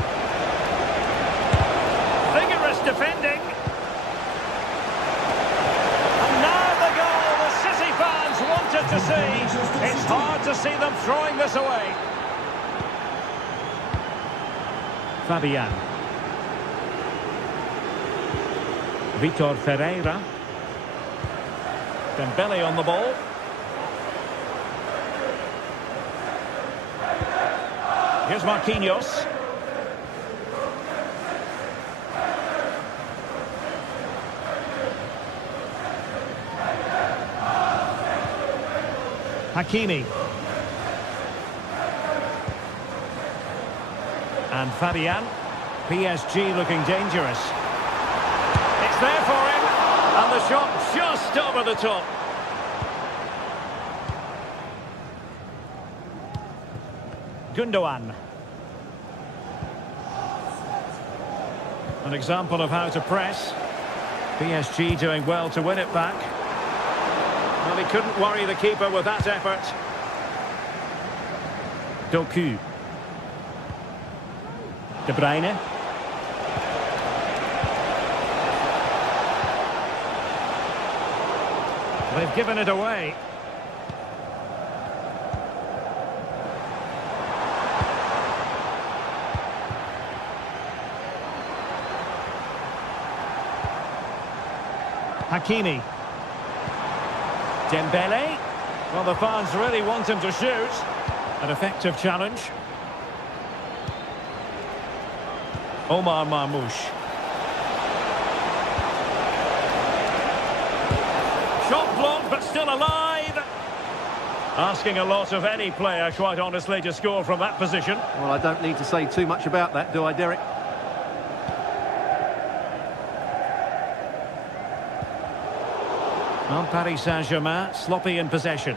Vigorous defending. And now the goal the City fans wanted to see. It's hard to see them throwing this away. Fabian. Vitor Ferreira. Dembélé on the ball. Here's Marquinhos. Hakimi. And Fabian. PSG looking dangerous. It's there for him. And the shot just over the top. Gundogan. An example of how to press. PSG doing well to win it back. Well, he couldn't worry the keeper with that effort. Doku. De Bruyne. They've given it away. Hakimi. Dembele. Well, the fans really want him to shoot. An effective challenge. Omar Marmoush. Shot blocked, but still alive. Asking a lot of any player, quite honestly, to score from that position. Well, I don't need to say too much about that, do I, Derek? Well, Paris Saint-Germain, sloppy in possession.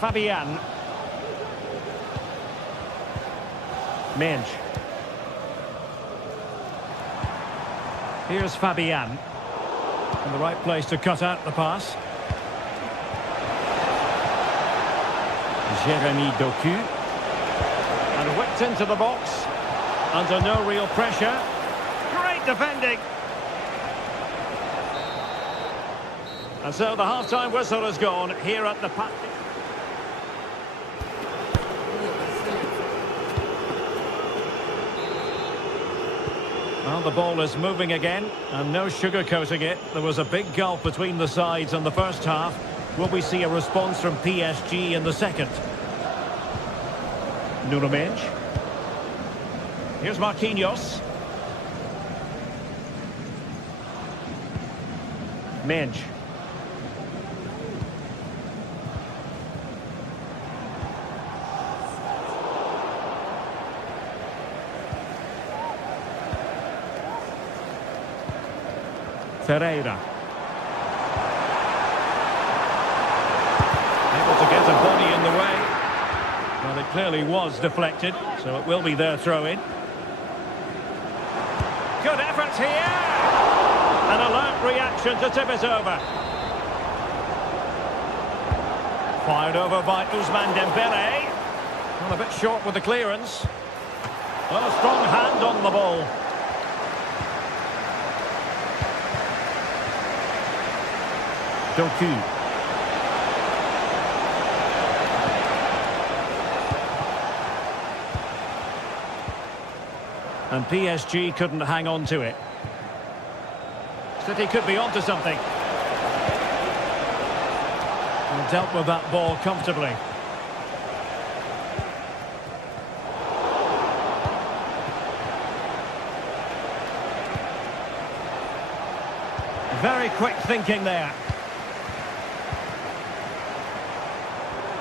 Fabian. Menj. Here's Fabian. In the right place to cut out the pass. Jeremy Doku. And whipped into the box. Under no real pressure. Great defending. And so the half-time whistle has gone here at the Parc. Well, the ball is moving again, and no sugarcoating it. There was a big gulf between the sides in the first half. Will we see a response from PSG in the second? Nuno Mendes. Here's Marquinhos. Mendes. Ferreira. Able to get a body in the way. Well, it clearly was deflected, so it will be their throw-in. Good effort here! An alert reaction to tip it over. Fired over by Ousmane Dembele. Well, a bit short with the clearance. Well, a strong hand on the ball. Doku. And PSG couldn't hang on to it. City could be onto something. And dealt with that ball comfortably. Very quick thinking there.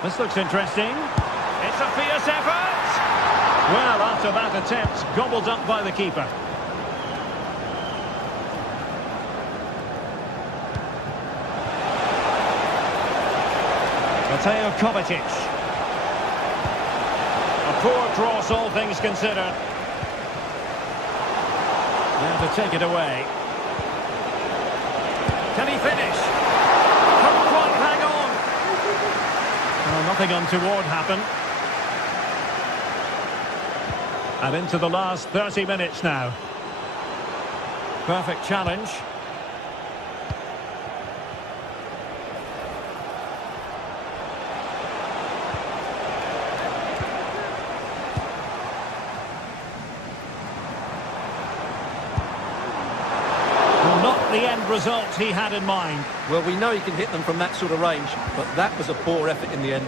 This looks interesting. It's a fierce effort. Well, after that attempt, gobbled up by the keeper. Mateo Kovacic. A poor cross, all things considered. Now to take it away. Can he finish? Couldn't quite hang on. Well, nothing untoward happened. And into the last 30 minutes now. Perfect challenge. Well, not the end result he had in mind. Well, we know he can hit them from that sort of range, but that was a poor effort in the end.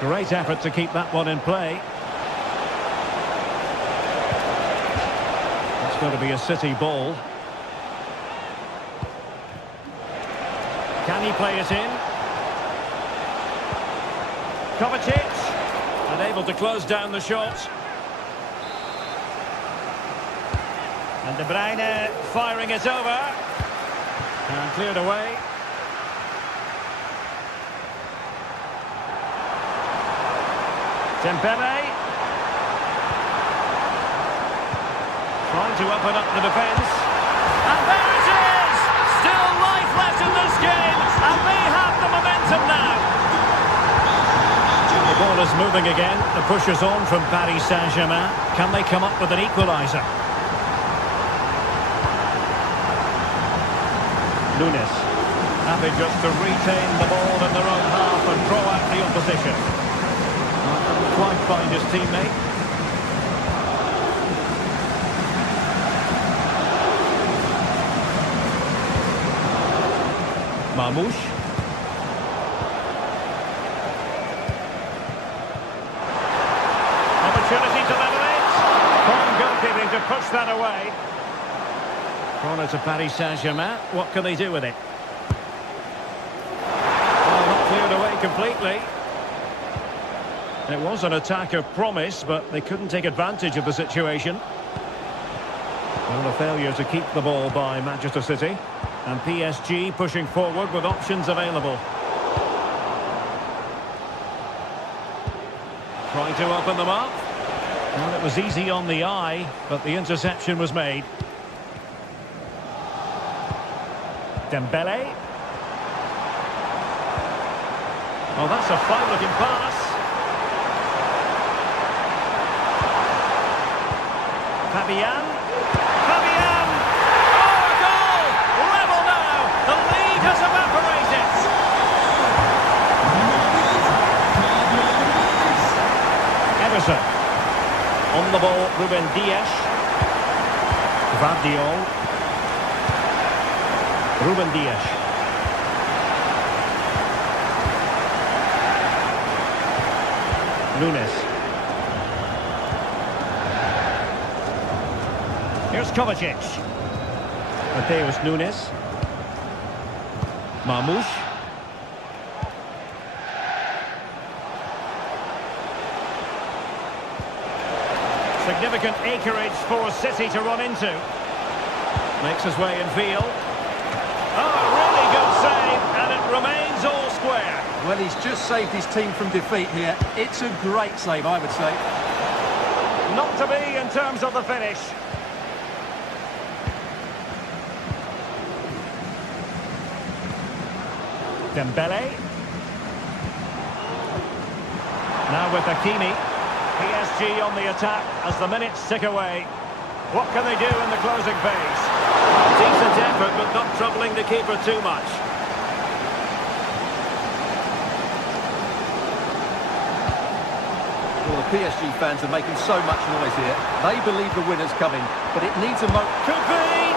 Great effort to keep that one in play. It's going to be a City ball. Can he play it in? Kovacic, unable to close down the shot. And De Bruyne firing it over. And cleared away. Dembele. Trying to open up the defence. And there it is! Still life left in this game, and they have the momentum. ball is moving again. The push is on from Paris Saint-Germain. Can they come up with an equaliser? Nunes. Happy just to retain the ball in their own half and draw out the opposition. Couldn't quite find his teammate. Marmoush. Opportunity to level it. Fine goalkeeping to push that away. Corner to Paris Saint-Germain. What can they do with it? Well, not cleared away completely. It was an attack of promise, but they couldn't take advantage of the situation. Well, a failure to keep the ball by Manchester City. And PSG pushing forward with options available. Trying to open them up. Well, it was easy on the eye, but the interception was made. Dembele. Oh, that's a fine-looking pass. Fabian. Fabian! Oh, a goal! Level now! The lead has evaporated! Ederson. On the ball, Ruben Dias. Gvardiol. Ruben Dias. Nunes. Here's Kovacic. Mateus Nunes. Marmoush. Significant acreage for City to run into. Makes his way in field. Oh, a really good save, and it remains all square. Well, he's just saved his team from defeat here. It's a great save, I would say. Not to be in terms of the finish. Dembele. Now with Hakimi. PSG on the attack as the minutes tick away. What can they do in the closing phase? Decent effort, but not troubling the keeper too much. Well, the PSG fans are making so much noise here. They believe the winner's coming, but it needs a moment. Could be!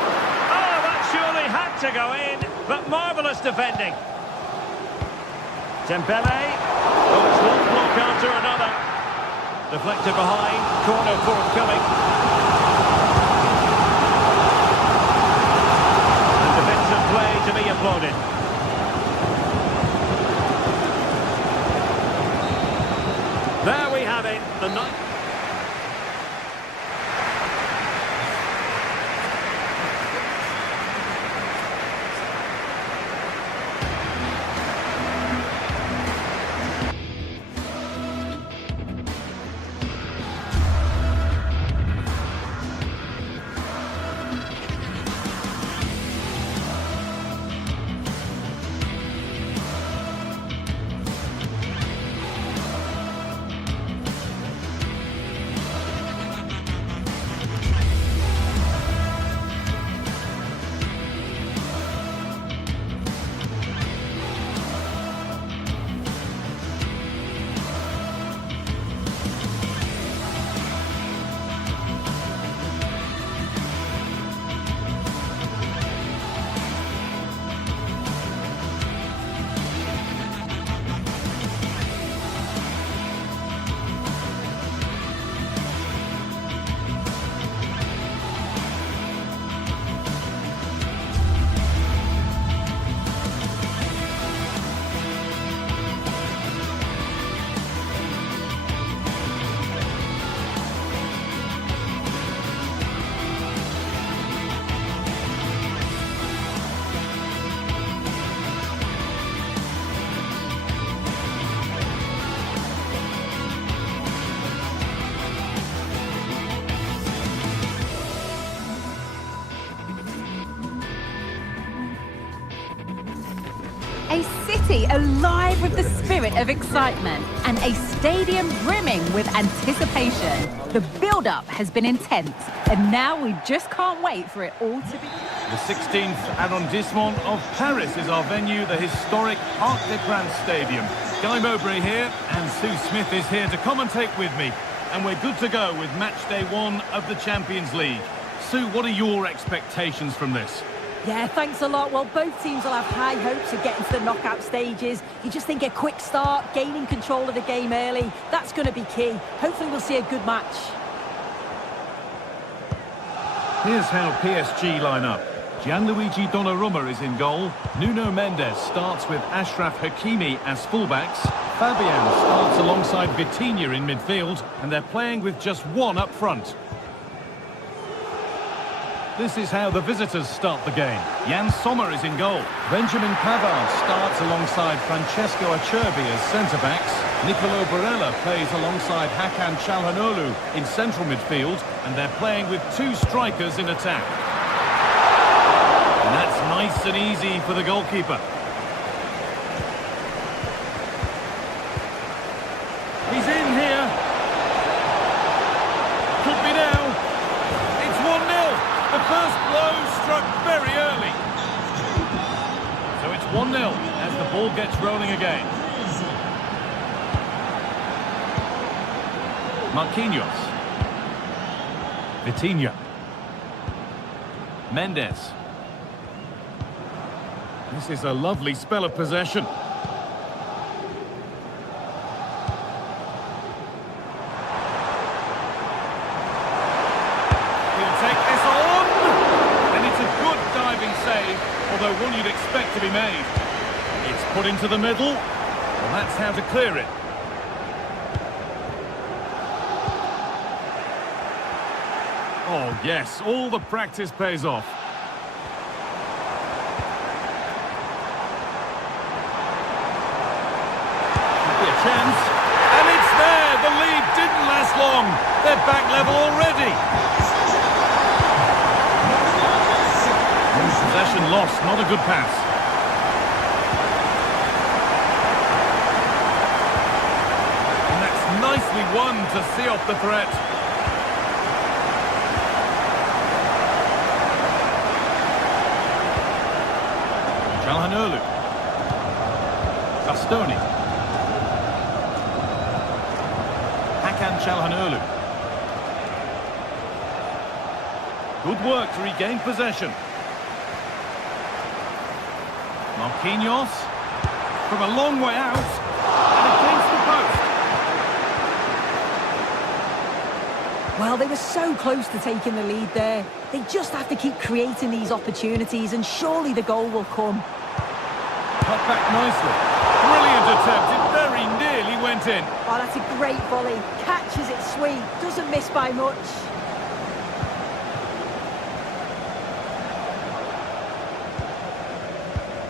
Oh, that surely had to go in, but marvellous defending. Dembele. Oh, it's one block after another. Deflected behind, corner forthcoming. And defensive play to be applauded. There we have it, the ninth. A city alive with the spirit of excitement and a stadium brimming with anticipation. The build-up has been intense, and now we just can't wait for it all to begin. The 16th arrondissement of Paris is our venue, the historic Parc des Princes Stadium. Guy Mowbray here, and Sue Smith is here to commentate with me. And we're good to go with match day 1 of the Champions League. Sue, what are your expectations from this? Yeah, thanks a lot. Well, both teams will have high hopes of getting to the knockout stages. You just think a quick start, gaining control of the game early, that's going to be key. Hopefully we'll see a good match. Here's how PSG line up. Gianluigi Donnarumma is in goal. Nuno Mendes starts with Achraf Hakimi as fullbacks. Fabian starts alongside Vitinha in midfield, and they're playing with just one up front. This is how the visitors start the game. Jan Sommer is in goal. Benjamin Pavard starts alongside Francesco Acerbi as centre-backs. Nicolo Barella plays alongside Hakan Çalhanoğlu in central midfield, and they're playing with 2 strikers in attack. And that's nice and easy for the goalkeeper. He's in here. Could be now. It's 1-0. The first blow struck very early. So it's 1-0 as the ball gets rolling again. Marquinhos. Vitinha. Mendes. This is a lovely spell of possession. Although one you'd expect to be made. It's put into the middle. Well, that's how to clear it. Oh, yes, all the practice pays off. Could be a chance. And it's there! The lead didn't last long. They're back level already. Possession lost, not a good pass. And that's nicely won to see off the threat. Çalhanoğlu. Bastoni. Hakan Çalhanoğlu. Good work to regain possession. Marquinhos from a long way out and against the post. Well, they were so close to taking the lead there. They just have to keep creating these opportunities and surely the goal will come. Cut back nicely. Brilliant attempt. It very nearly went in. Oh, that's a great volley. Catches it sweet. Doesn't miss by much.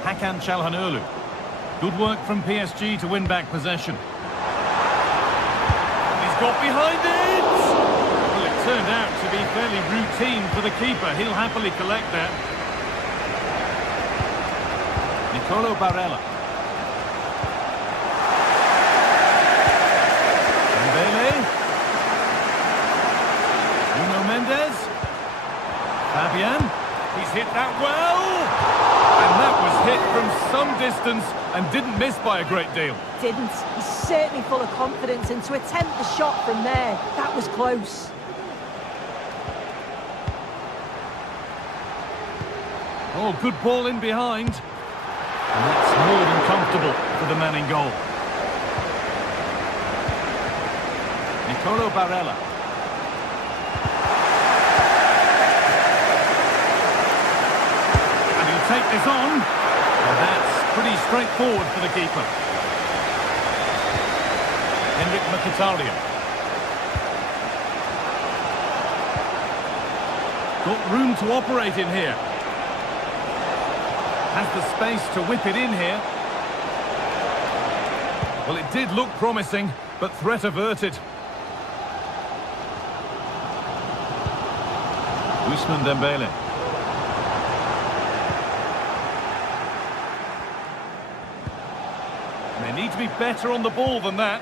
Hakan Çalhanoğlu. Good work from PSG to win back possession. He's got behind it! Well, it turned out to be fairly routine for the keeper. He'll happily collect that. Nicolo Barella. Dembele. Nuno Mendes. Fabian. He's hit that well! And that was hit from some distance and didn't miss by a great deal. Didn't. He's certainly full of confidence, and to attempt the shot from there, that was close. Oh, good ball in behind. And that's more than comfortable for the man in goal. Nicolo Barella. Take this on, and that's pretty straightforward for the keeper. Henrik Mkhitaryan. Got room to operate in here. Has the space to whip it in here. Well, it did look promising, but threat averted. Ousmane Dembele. They need to be better on the ball than that.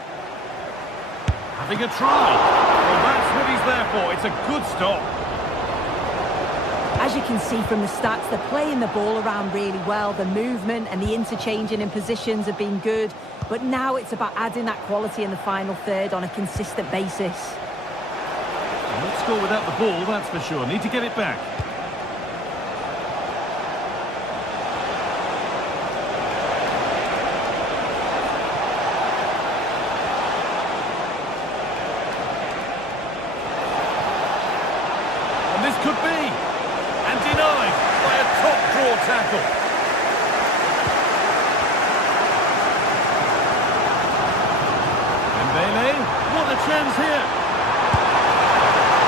Having a try. Well, that's what he's there for. It's a good stop. As you can see from the stats, they're playing the ball around really well. The movement and the interchanging in positions have been good. But now it's about adding that quality in the final third on a consistent basis. Let's score without the ball, that's for sure. Need to get it back. And this could be. And denied by a top draw tackle. What a chance here.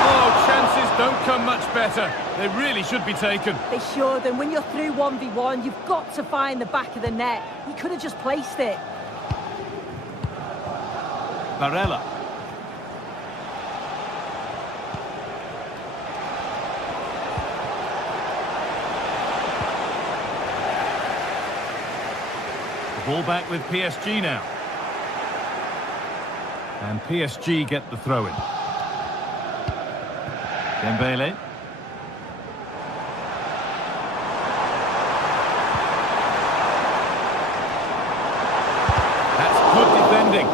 Oh, chances don't come much better. They really should be taken. They should, and when you're through 1v1, you've got to find the back of the net. He could have just placed it. Barella. The ball back with PSG now. And PSG get the throw-in. Dembele. That's good defending.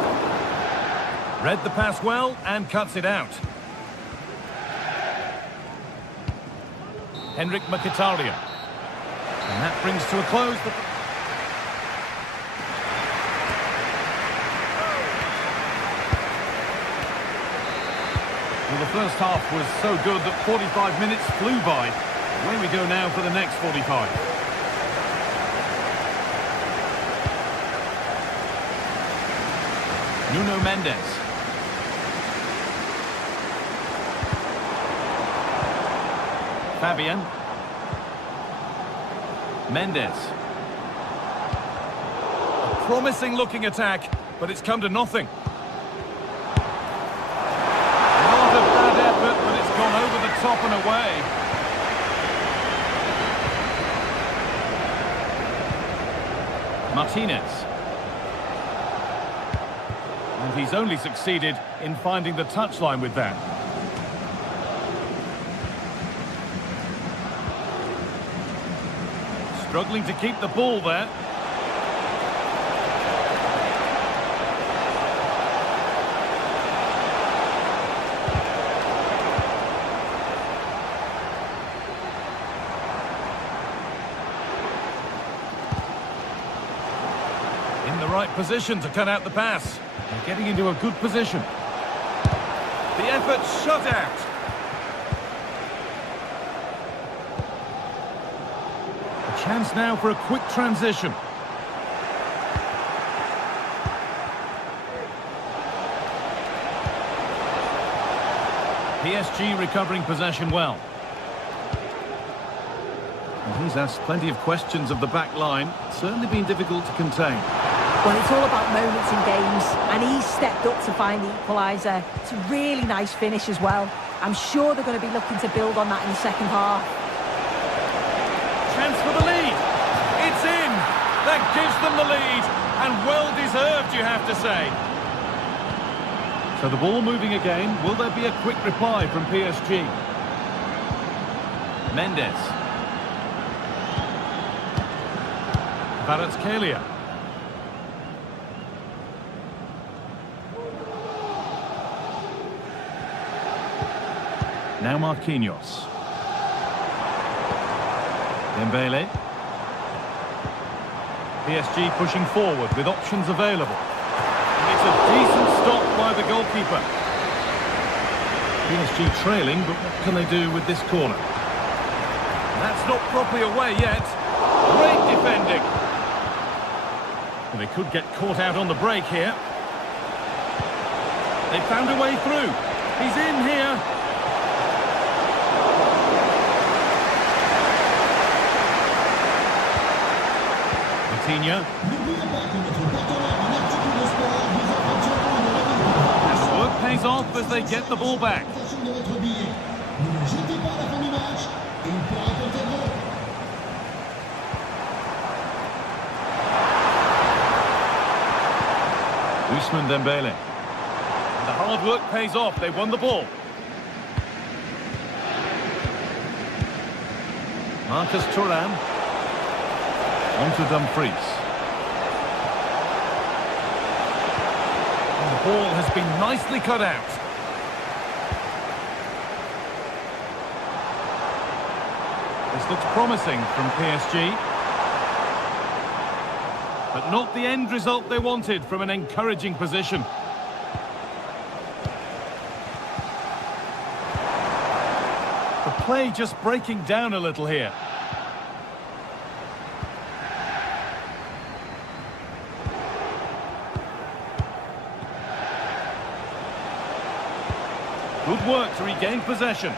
Read the pass well and cuts it out. Henrik Mkhitaryan. And that brings to a close the... Well, the first half was so good that 45 minutes flew by. Away we go now for the next 45. Nuno Mendes. Fabian. Mendes. A promising looking attack, but it's come to nothing. But it's gone over the top and away. Martinez. And he's only succeeded in finding the touchline with that. Struggling to keep the ball there. In the right position to cut out the pass. They're getting into a good position. The effort shut out. A chance now for a quick transition. PSG recovering possession well. And he's asked plenty of questions of the back line. Certainly been difficult to contain. Well, it's all about moments in games, and he's stepped up to find the equaliser. It's a really nice finish as well. I'm sure they're going to be looking to build on that in the second half. Chance for the lead. It's in. That gives them the lead, and well deserved, you have to say. So the ball moving again. Will there be a quick reply from PSG? Mendes. Kvaratskhelia. Now Marquinhos. Dembele. PSG pushing forward with options available. And it's a decent stop by the goalkeeper. PSG trailing, but what can they do with this corner? That's not properly away yet. Great defending. And they could get caught out on the break here. They found a way through. He's in here. Coutinho. And work pays off as they get the ball back. Ousmane Dembele. The hard work pays off. They won the ball. Marcus Thuram. On to Dumfries. And the ball has been nicely cut out. This looks promising from PSG. But not the end result they wanted from an encouraging position. The play just breaking down a little here. Good work to regain possession.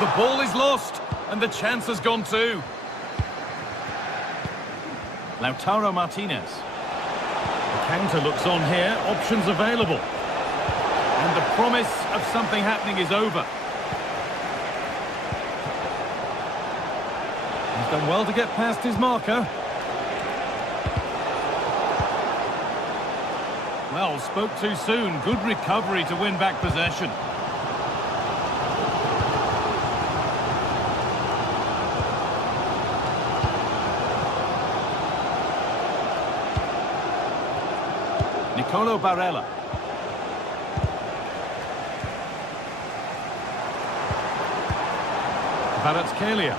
The ball is lost, and the chance has gone too. Lautaro Martinez. The counter looks on here, options available. And the promise of something happening is over. He's done well to get past his marker. Well, spoke too soon. Good recovery to win back possession. Nicolo Barella. Kvaratskhelia.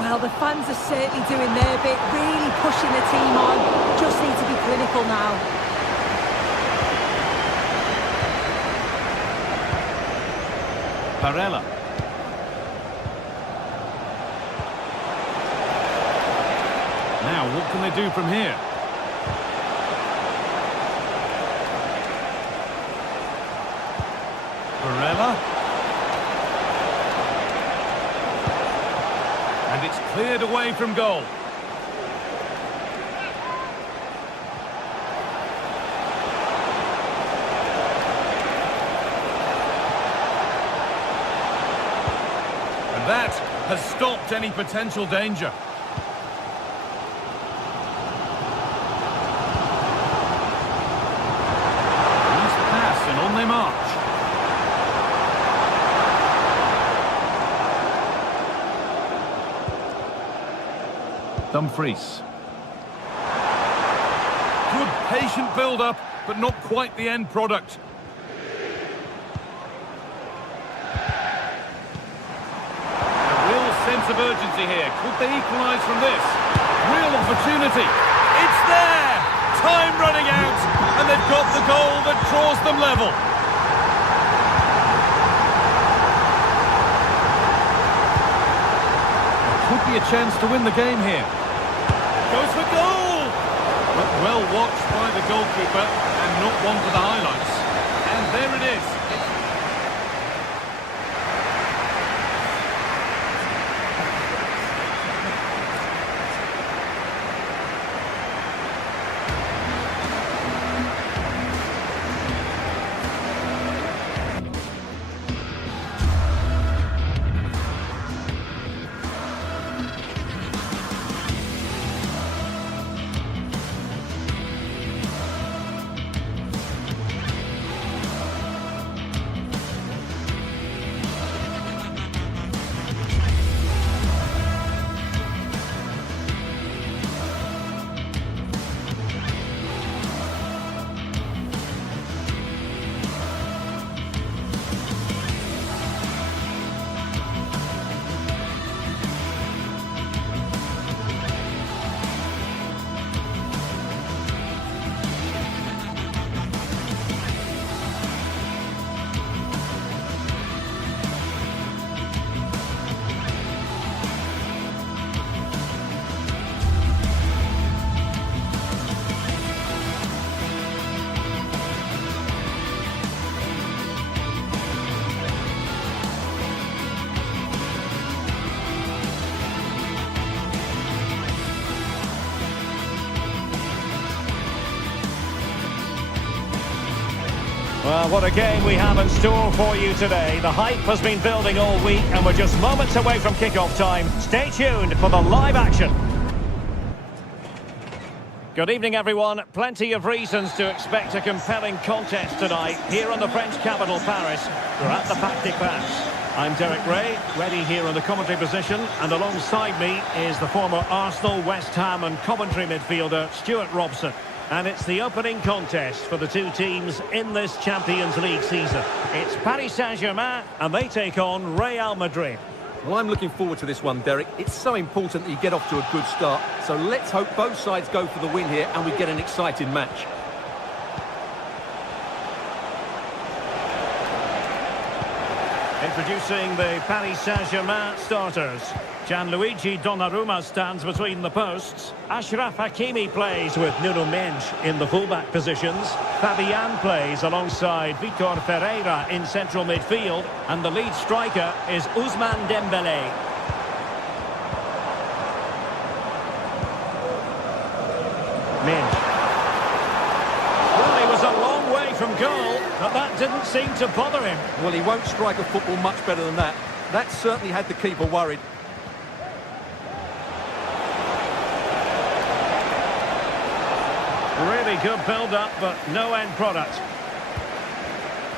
Well, the fans are certainly doing their bit, really pushing the team on. Just need to be clinical now. Barella. Now, what can they do from here? Barella. And it's cleared away from goal. That has stopped any potential danger. Nice pass and on they march. Dumfries. Good patient build-up, but not quite the end product. Sense of urgency here. Could they equalise from this? Real opportunity. It's there! Time running out, and they've got the goal that draws them level. There could be a chance to win the game here. Goes for goal! But well watched by the goalkeeper, and not one for the highlights. And there it is. Well, what a game we have in store for you today. The hype has been building all week and we're just moments away from kick-off time. Stay tuned for the live action. Good evening, everyone. Plenty of reasons to expect a compelling contest tonight here in the French capital, Paris. We're at the Parc des Princes. I'm Derek Ray, ready here in the commentary position, and alongside me is the former Arsenal, West Ham and Coventry midfielder Stuart Robson. And it's the opening contest for the two teams in this Champions League season. It's Paris Saint-Germain, and they take on Real Madrid. Well, I'm looking forward to this one, Derek. It's so important that you get off to a good start. So let's hope both sides go for the win here and we get an exciting match. Introducing the Paris Saint-Germain starters. Gianluigi Donnarumma stands between the posts. Achraf Hakimi plays with Nuno Mendes in the fullback positions. Fabian plays alongside Vitor Ferreira in central midfield. And the lead striker is Ousmane Dembélé. Mendes. Well, he was a long way from goal, but that didn't seem to bother him. Well, he won't strike a football much better than that. That certainly had the keeper worried. Really good build-up, but no end product.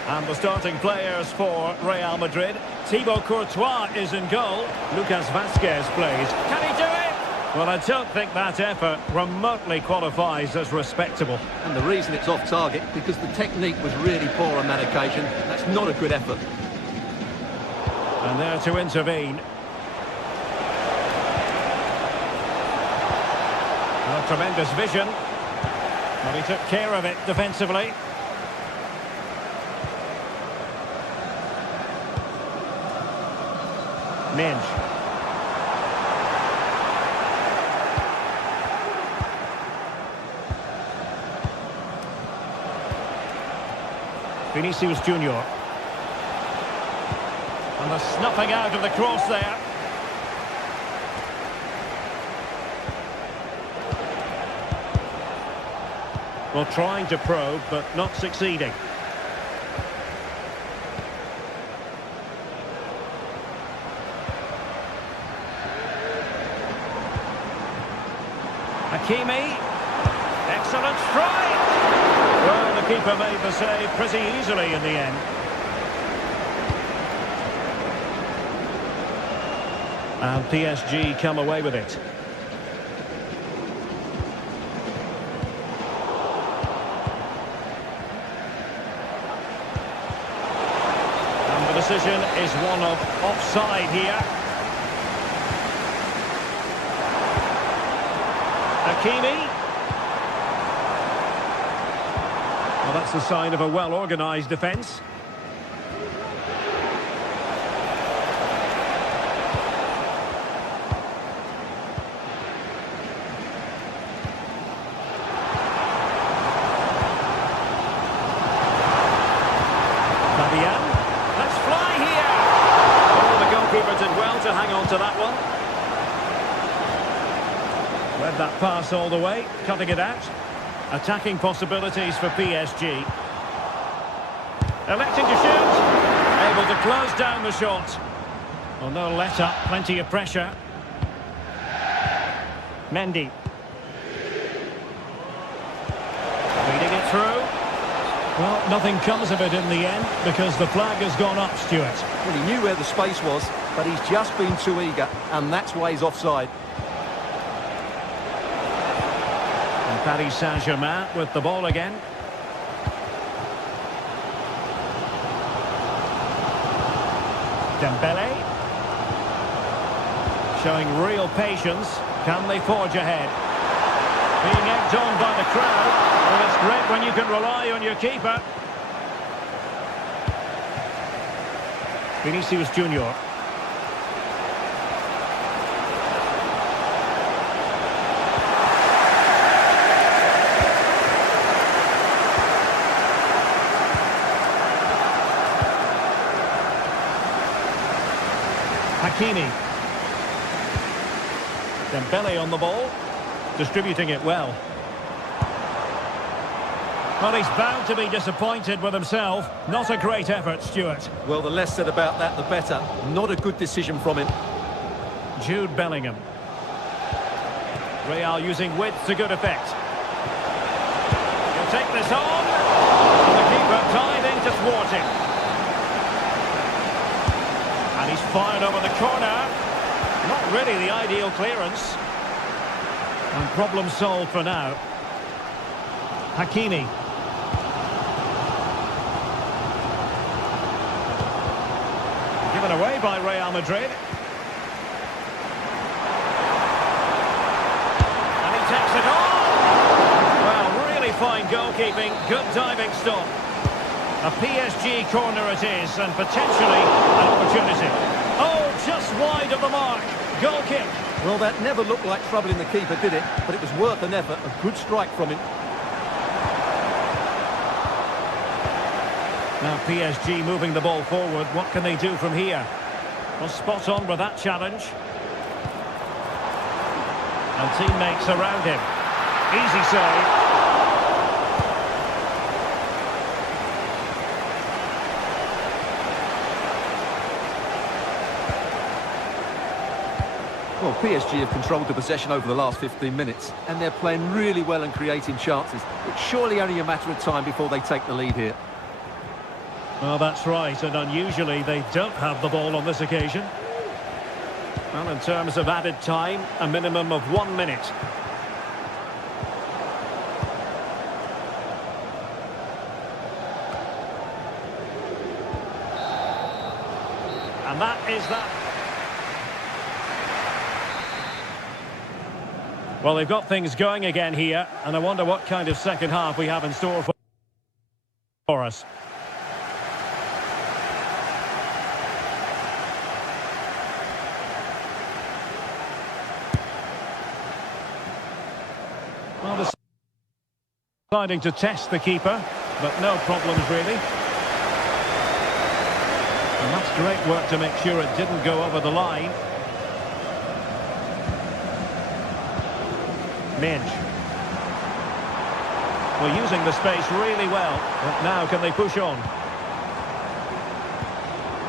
And the starting players for Real Madrid. Thibaut Courtois is in goal. Lucas Vazquez plays. Can he do it? Well, I don't think that effort remotely qualifies as respectable. And the reason it's off target, because the technique was really poor on that occasion. That's not a good effort. And there to intervene. A tremendous vision. Well, he took care of it defensively. Mendes. Vinicius Junior. And the snuffing out of the cross there. Well, trying to probe, but not succeeding. Hakimi. Excellent strike. Well, the keeper made the save pretty easily in the end. And PSG come away with it. Decision is one of offside here. Hakimi. Well, that's the sign of a well-organised defence. Fabian. Keeper did well to hang on to that one. Read that pass all the way, cutting it out. Attacking possibilities for PSG. Electing to shoot. Able to close down the shot. Well, no let up, plenty of pressure. Mendy. Feeding it through. Well, nothing comes of it in the end because the flag has gone up, Stuart. Well, he knew where the space was, but he's just been too eager, and that's why he's offside. And Paris Saint-Germain with the ball again. Dembélé. Showing real patience. Can they forge ahead? Being egged on by the crowd. Well, it's great when you can rely on your keeper. Vinicius Junior. Hakimi. Dembélé on the ball. Distributing it well. Well, he's bound to be disappointed with himself. Not a great effort, Stuart. Well, the less said about that, the better. Not a good decision from him. Jude Bellingham. Real using width to good effect. take this on. And the keeper dive in to thwart him. And he's fired over the corner. Not really the ideal clearance. And problem solved for now. Hakimi. Given away by Real Madrid. And he takes it on. Well, really fine goalkeeping. Good diving stop. A PSG corner it is, and potentially an opportunity. Oh, just wide of the mark. Goal kick. Well, that never looked like trouble in the keeper, did it? But it was worth an effort. A good strike from him. Now PSG moving the ball forward. What can they do from here? Well, spot on with that challenge. And teammates around him. Easy save. Well, PSG have controlled the possession over the last 15 minutes, and they're playing really well and creating chances. It's surely only a matter of time before they take the lead here. Well, that's right, and unusually they don't have the ball on this occasion. Well, in terms of added time, a minimum of 1 minute. And that is that. Well, they've got things going again here, and I wonder what kind of second half we have in store for us. Well, they're deciding to test the keeper, but no problems really. And that's great work to make sure it didn't go over the line. Minge. Well, using the space really well. But now can they push on?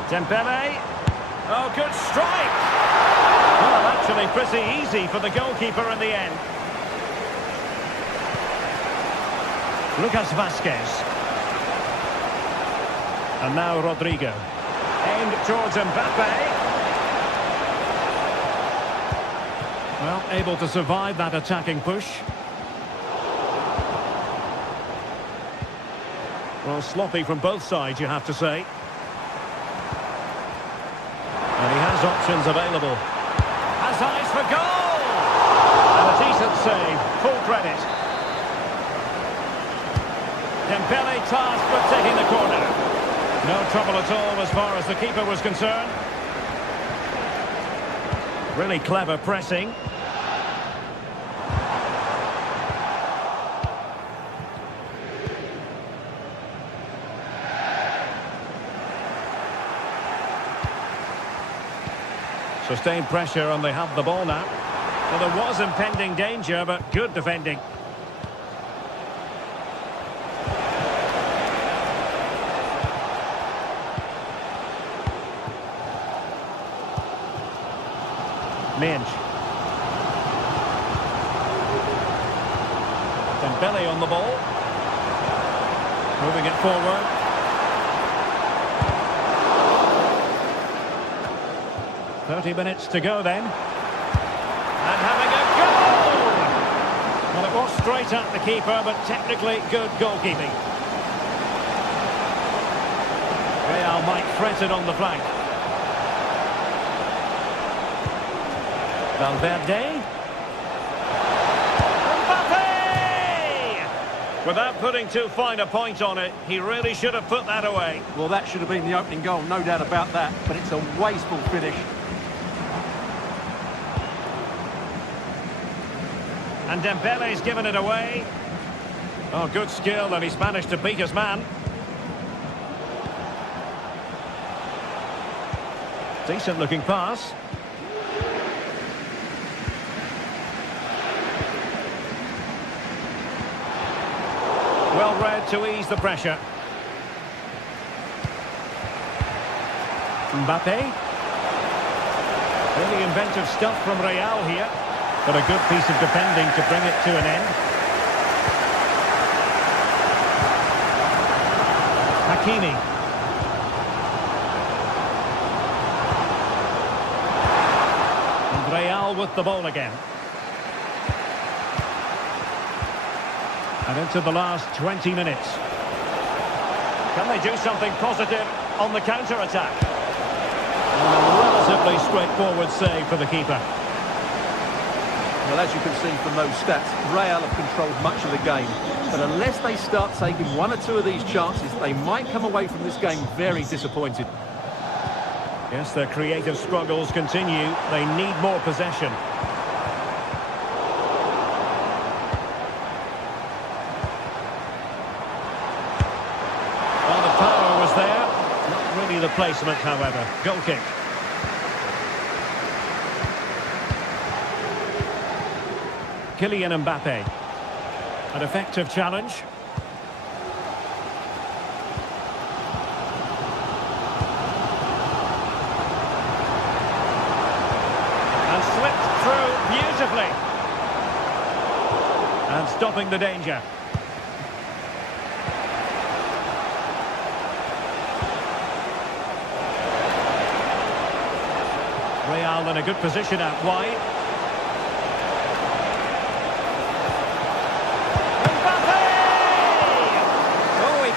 Dembele. Oh, good strike! Well, actually pretty easy for the goalkeeper in the end. Lucas Vasquez. And now Rodrigo. Aimed towards Mbappe. Well, able to survive that attacking push. Well, sloppy from both sides, you have to say. And he has options available. Has eyes for goal! And a decent save, full credit. Dembele tasked with taking the corner. No trouble at all as far as the keeper was concerned. Really clever pressing. Sustained pressure and they have the ball now. Well, there was impending danger, but good defending. Minge. Dembele on the ball. Moving it forward. "30 minutes to go then. And having a goal! Well, it was straight at the keeper, but technically good goalkeeping. Real might threat it on the flank. Valverde. Mbappe! Without putting too fine a point on it, he really should have put that away. Well, that should have been the opening goal, no doubt about that. But it's a wasteful finish. And Dembele's given it away. Oh, good skill, and he's managed to beat his man. Decent looking pass. Well read to ease the pressure. Mbappe. Really inventive stuff from Real here. But a good piece of defending to bring it to an end. Hakimi. And Real with the ball again. And into the last 20 minutes. Can they do something positive on the counter-attack? And a relatively straightforward save for the keeper. Well, as you can see from those stats, Real have controlled much of the game. But unless they start taking one or two of these chances, they might come away from this game very disappointed. Yes, their creative struggles continue. They need more possession. Well, the power was there. Not really the placement, however. Goal kick. Kylian Mbappe. An effective challenge. And slipped through beautifully. And stopping the danger. Real in a good position out wide.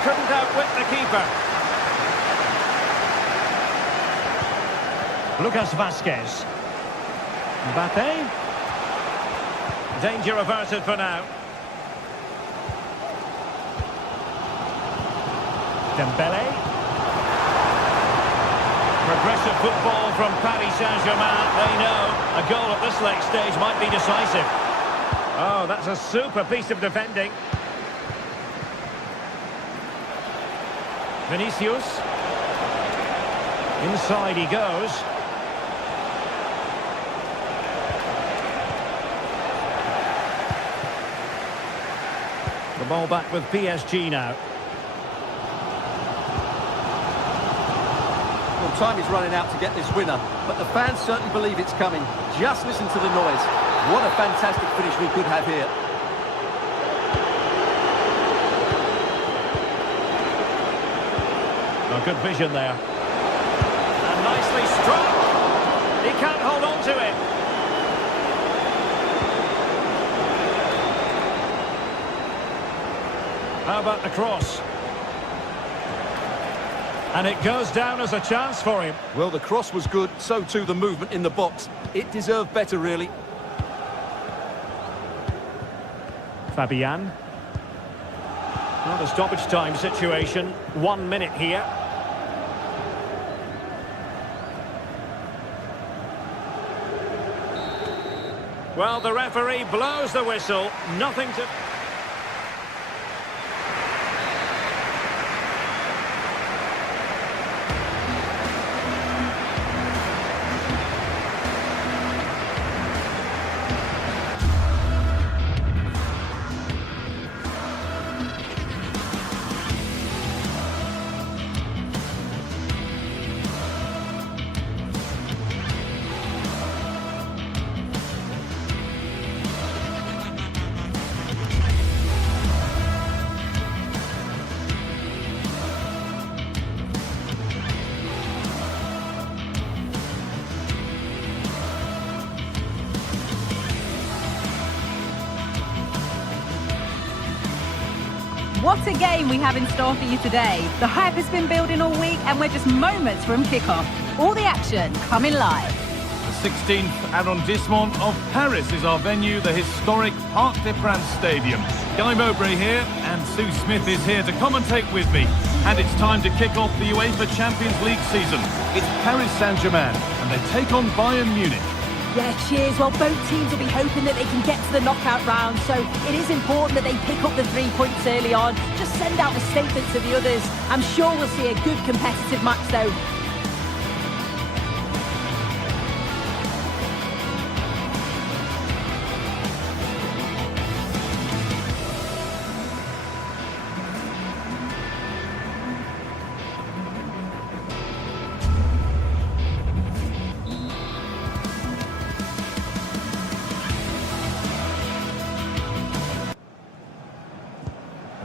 Couldn't outwit the keeper. Lucas Vazquez. Mbappe. Danger averted for now. Dembele. Progressive football from Paris Saint-Germain. They know a goal at this late stage might be decisive. Oh, that's a super piece of defending. Vinicius. Inside he goes. The ball back with PSG now. Well, time is running out to get this winner, but the fans certainly believe it's coming. Just listen to the noise. What a fantastic finish we could have here. Oh, good vision there. And nicely struck. He can't hold on to it. How about the cross? And it goes down as a chance for him. Well, the cross was good, so too the movement in the box. It deserved better, really. Fabian. Not a stoppage time situation. 1 minute here. Well, the referee blows the whistle. Nothing to... What a game we have in store for you today. The hype has been building all week and we're just moments from kickoff. All the action coming live. The 16th arrondissement of Paris is our venue, the historic Parc des Princes Stadium. Guy Mowbray here, and Sue Smith is here to commentate with me. And it's time to kick off the UEFA Champions League season. It's Paris Saint-Germain, and they take on Bayern Munich. Yeah, cheers. Well, both teams will be hoping that they can get to the knockout round, so it is important that they pick up the 3 points early on. Just send out a statement to the others. I'm sure we'll see a good competitive match, though.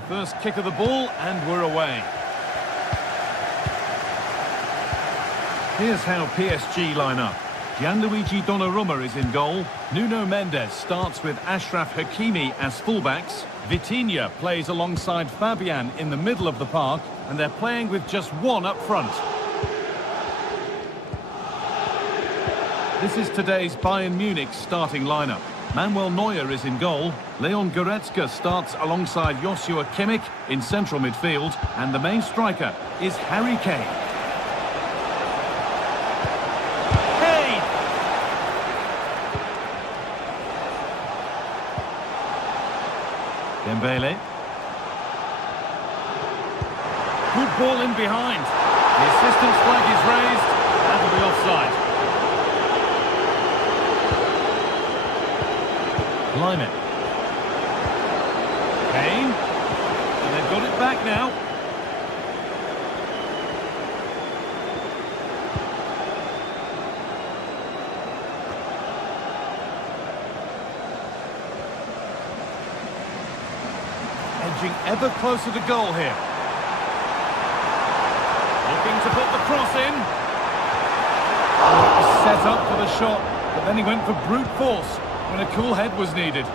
First kick of the ball, and we're away. Here's how PSG line up. Gianluigi Donnarumma is in goal. Nuno Mendes starts with Achraf Hakimi as fullbacks. Vitinha plays alongside Fabian in the middle of the park, and they're playing with just one up front. This is today's Bayern Munich starting lineup. Manuel Neuer is in goal. Leon Goretzka starts alongside Joshua Kimmich in central midfield, and the main striker is Harry Kane. Dembele. Good ball in behind. The assistant's flag is raised. That'll be offside. Climate. Kane. And they've got it back now. Edging ever closer to goal here. Looking to put the cross in. Oh, it was set up for the shot, but then he went for brute force when a cool head was needed.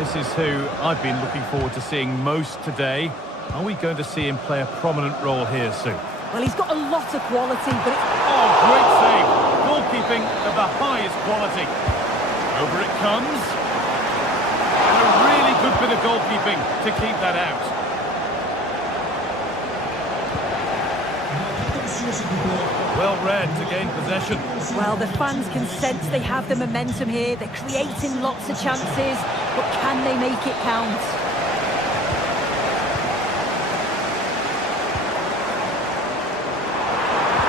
This is who I've been looking forward to seeing most today. Are we going to see him play a prominent role here soon? Well, he's got a lot of quality, but it's... Oh, great save. Goalkeeping of the highest quality. Over it comes. And a really good bit of goalkeeping to keep that out. Well read to gain possession. Well, the fans can sense they have the momentum here. They're creating lots of chances, but can they make it count?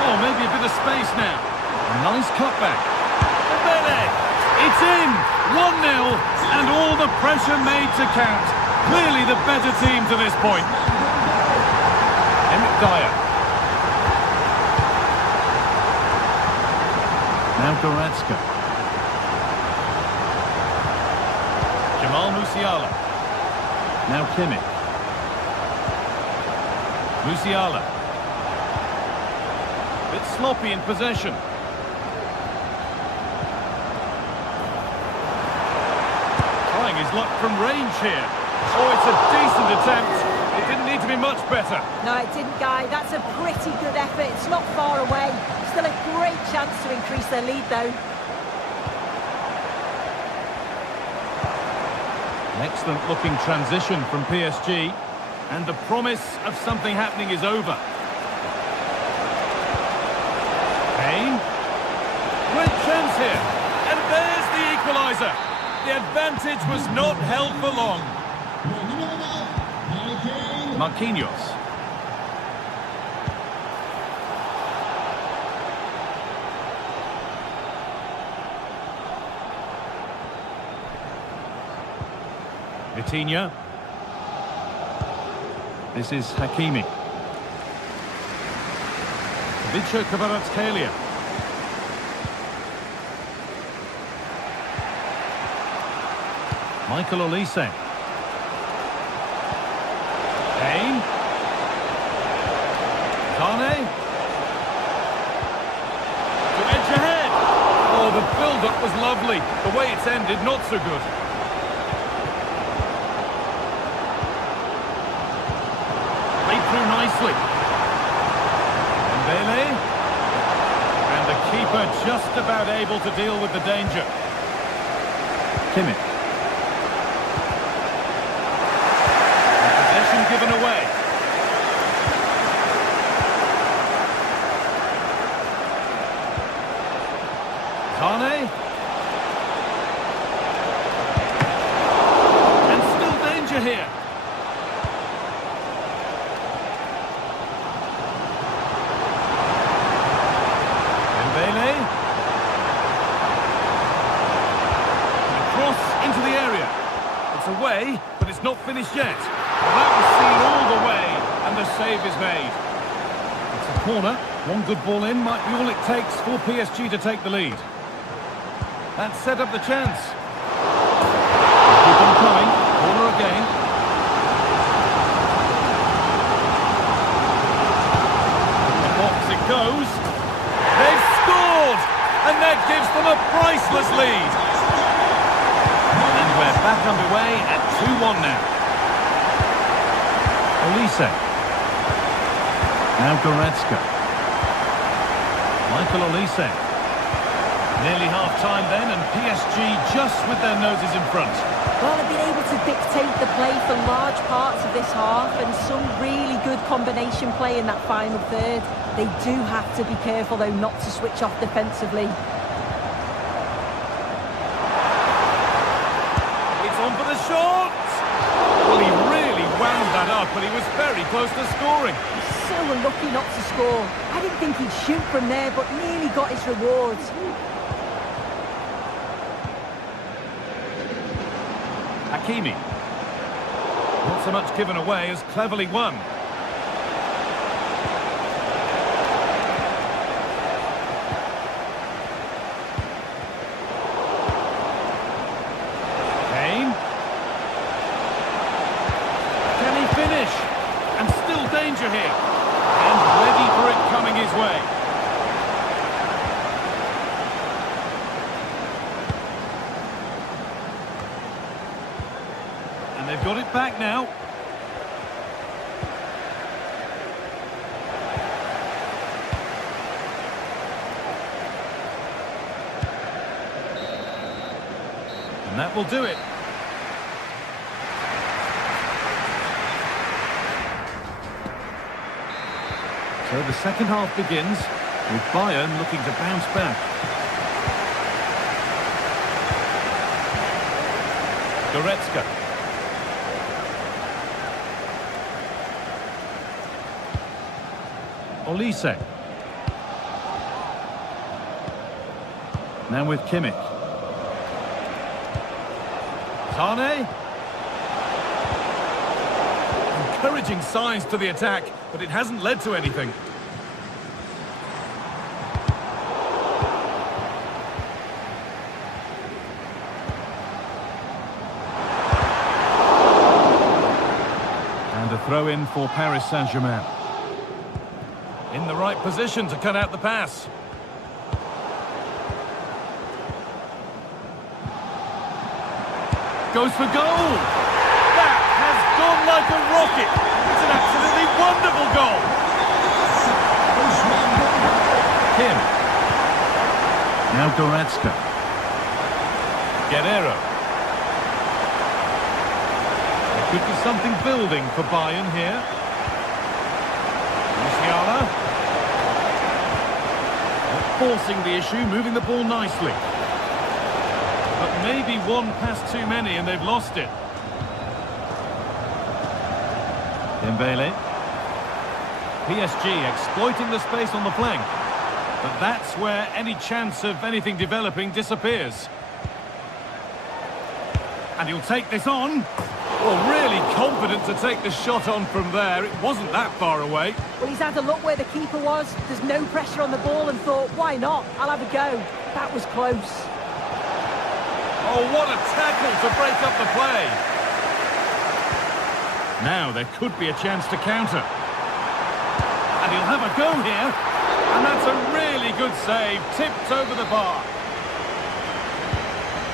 Oh, maybe a bit of space now. A nice cutback. Dembele! It's in! 1-0, and all the pressure made to count. Clearly the better team to this point. Eric Dyer. Now Goretzka. Jamal Musiala. Now Kimmich. Musiala. Bit sloppy in possession. Trying his luck from range here. Oh, it's a decent attempt. It didn't need to be much better. No, it didn't, Guy. That's a pretty good effort. It's not far away. Still a great chance to increase their lead, though. An excellent looking transition from PSG. And the promise of something happening is over. Kane. Great chance here. And there's the equaliser. The advantage was not held for long. Marquinhos. Vitinha. This is Hakimi. Vicha Kvaratskhelia. Michael Olise. Kane. Kane. To edge ahead. Oh, the build-up was lovely. The way it's ended, not so good. Played through nicely. Dembele. And the keeper just about able to deal with the danger. Kimmich. Given away. Kane. And still danger here. Dembele. Cross into the area. It's away, but it's not finished yet. That was seen all the way, and the save is made. It's a corner. One good ball in might be all it takes for PSG to take the lead. That set up the chance. Keep on coming. Corner again. them a priceless lead. And we're back underway at 2-1 now. Olise. Now Goretzka. Michael Olise. Nearly half-time then, and PSG just with their noses in front. Well, they've been able to dictate the play for large parts of this half, and some really good combination play in that final third. They do have to be careful, though, not to switch off defensively. It's on for the shot! Well, he really wound that up, and he was very close to scoring. He's so unlucky not to score. I didn't think he'd shoot from there, but nearly got his rewards. Hakimi. Not so much given away as cleverly won. Kane. Can he finish? And still danger here. And ready for it coming his way. They've got it back now. And that will do it. So the second half begins with Bayern looking to bounce back. Goretzka. Olise. Now with Kimmich. Sane. Encouraging signs to the attack, but it hasn't led to anything. And a throw in for Paris Saint-Germain. In the right position to cut out the pass. Goes for goal! That has gone like a rocket! It's an absolutely wonderful goal! Him. Now Goretzka. Guerrero. There could be something building for Bayern here. Musiala. Forcing the issue, moving the ball nicely. But maybe one pass too many and they've lost it. Dembele. PSG exploiting the space on the flank. But that's where any chance of anything developing disappears. And he'll take this on. Well, really confident to take the shot on from there. It wasn't that far away. Well, he's had a look where the keeper was. There's no pressure on the ball and thought, why not? I'll have a go. That was close. Oh, what a tackle to break up the play. Now there could be a chance to counter. And he'll have a go here. And that's a really good save. Tipped over the bar.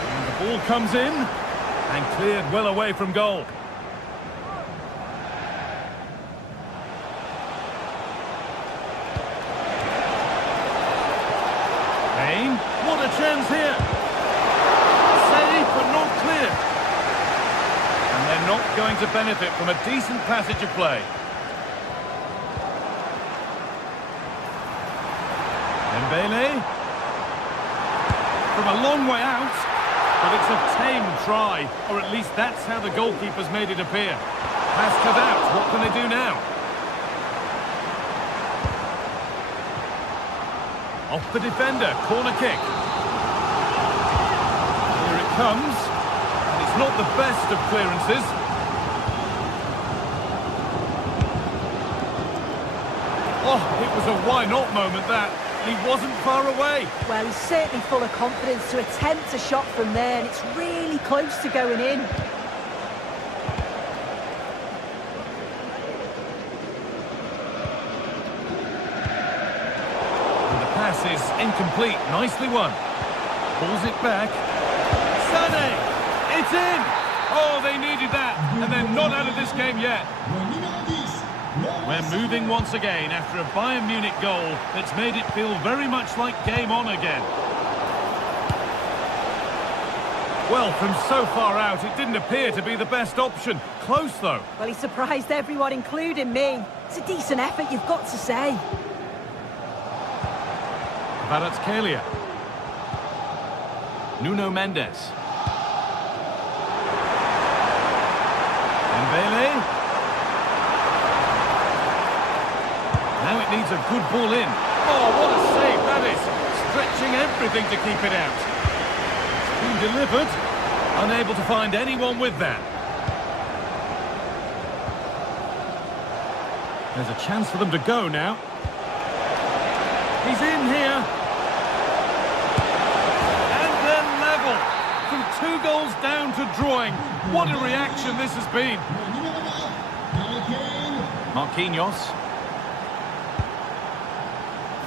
And the ball comes in. And cleared well away from goal. Kane, what a chance here. Save, but not clear. And they're not going to benefit from a decent passage of play. Dembele. From a long way out. But it's a tame try, or at least that's how the goalkeeper's made it appear. Pass cut out, what can they do now? Off the defender, corner kick. Here it comes, and it's not the best of clearances. Oh, it was a why-not moment, that. He wasn't far away. Well, he's certainly full of confidence to attempt a shot from there, and it's really close to going in. And the pass is incomplete. Nicely won. Pulls it back. Sané! It's in! Oh, they needed that, and they're not out of this game yet. We're moving once again after a Bayern Munich goal that's made it feel very much like game on again. Well, from so far out, it didn't appear to be the best option. Close, though. Well, he surprised everyone, including me. It's a decent effort, you've got to say. Kvaratskhelia. Nuno Mendes. Dembele. Now it needs a good ball in. Oh, what a save that is. Stretching everything to keep it out. It's been delivered. Unable to find anyone with that. There's a chance for them to go now. He's in here. And they're level. From 2 goals down to drawing. What a reaction this has been. Marquinhos.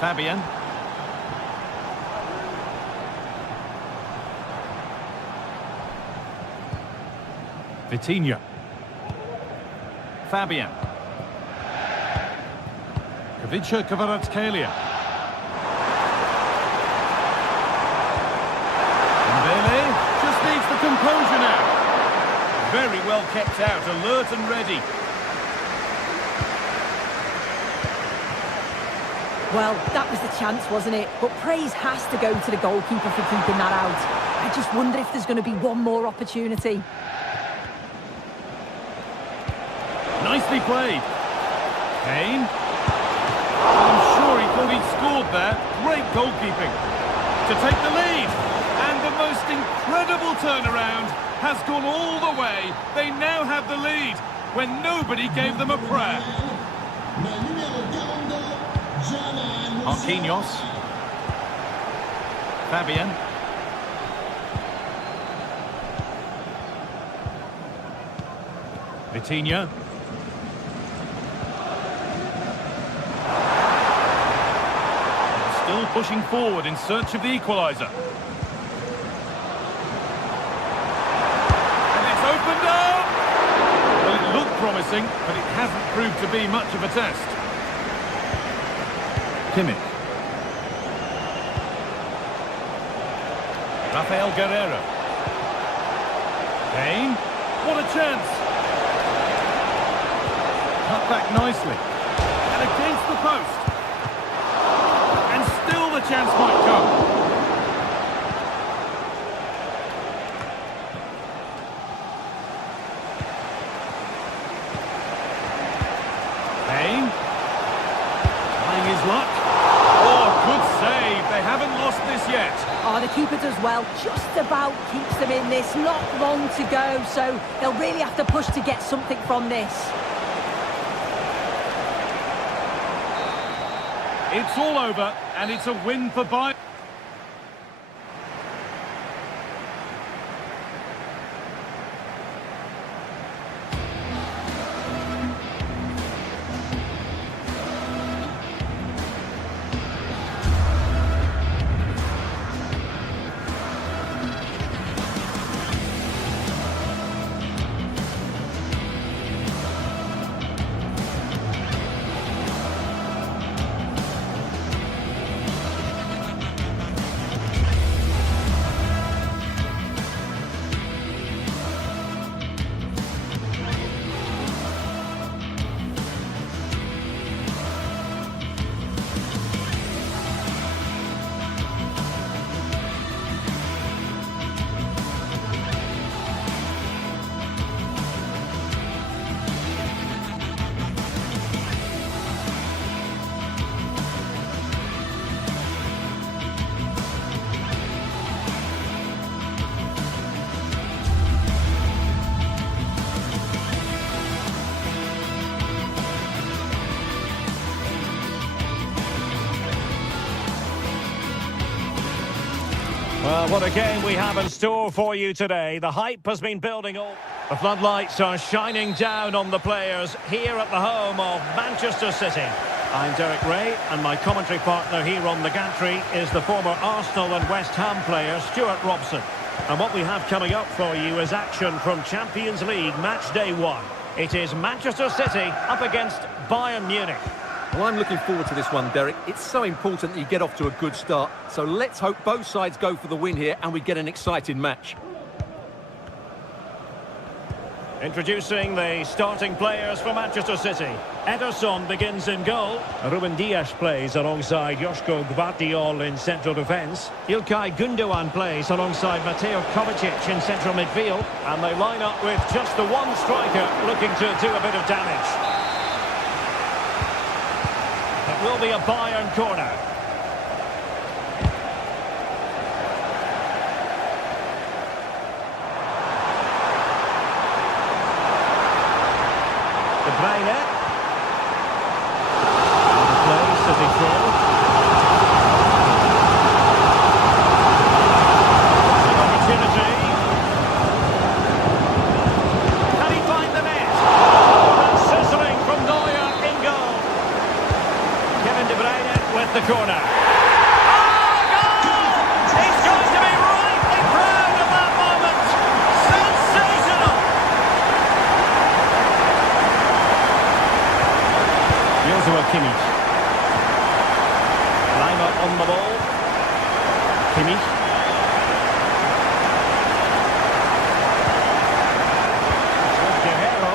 Fabian. Vitinha. Fabian. Kvaratskhelia. Dembele just needs the composure now. Very well kept out, alert and ready. Well, that was the chance, wasn't it? But praise has to go to the goalkeeper for keeping that out. I just wonder if there's going to be one more opportunity. Nicely played. Kane. I'm sure he thought he'd scored there. Great goalkeeping. To take the lead. And the most incredible turnaround has gone all the way. They now have the lead when nobody gave them a prayer. Marquinhos. Fabian. Vitinha. Still pushing forward in search of the equaliser. And it's opened up! Well, it looked promising, but it hasn't proved to be much of a test. Kimmich. Rafael Guerreiro. Kane. What a chance! Cut back nicely. And against the post. And still the chance might come. Kane. Trying his luck. Oh, good save. They haven't lost this yet. Oh, the keeper does well. Just about keeps them in this. Not long to go, so they'll really have to push to get something from this. It's all over, and it's a win for Bayern. Well, what a game we have in store for you today. The hype has been building up. The floodlights are shining down on the players here at the home of Manchester City. I'm Derek Ray, and my commentary partner here on the gantry is the former Arsenal and West Ham player Stuart Robson. And what we have coming up for you is action from Champions League match day 1. It is Manchester City up against Bayern Munich. Well, I'm looking forward to this one, Derek. It's so important that you get off to a good start. So let's hope both sides go for the win here and we get an exciting match. Introducing the starting players for Manchester City. Ederson begins in goal. Ruben Dias plays alongside Joško Gvardiol in central defence. Ilkay Gundogan plays alongside Mateo Kovacic in central midfield. And they line up with just the one striker looking to do a bit of damage. It will be a Bayern corner. De Bruyne. Plays City through. An opportunity. Can he find the net? And sizzling from Neuer in goal. Kevin De Bruyne with the corner. Oh, goal! He's going to be rightly proud of that moment. Sensational! Joshua Kimmich. Lima on the ball. Kimmich. With Guerrero.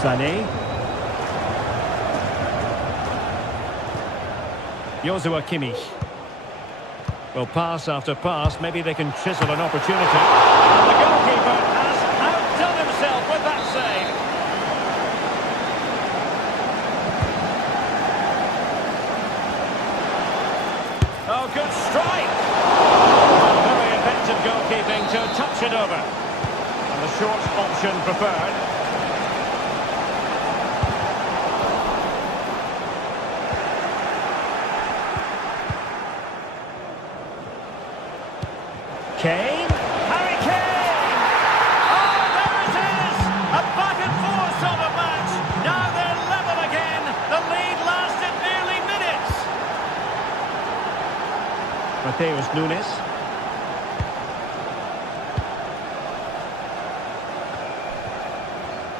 Sané. Joshua Kimmich. Well, pass after pass. Maybe they can chisel an opportunity. And the goalkeeper has outdone himself with that save. Oh, good strike. Very effective goalkeeping to touch it over. And the short option preferred. Kane. Harry Kane! Oh, there it is! A back and forth sort of match. Now they're level again. The lead lasted nearly minutes. Mateus Nunes.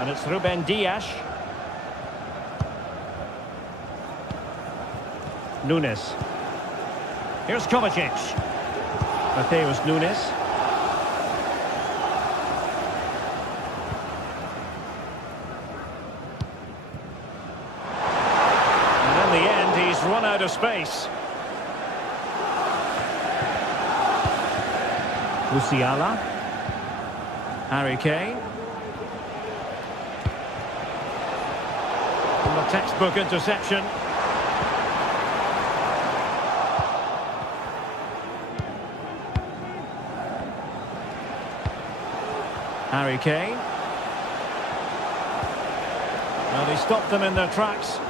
And it's Ruben Dias. Nunes. Here's Kovacic. Mateus Nunes. And in the end, he's run out of space. Musiala. Harry Kane. And the textbook interception. Harry Kane. Well, they stopped them in their tracks.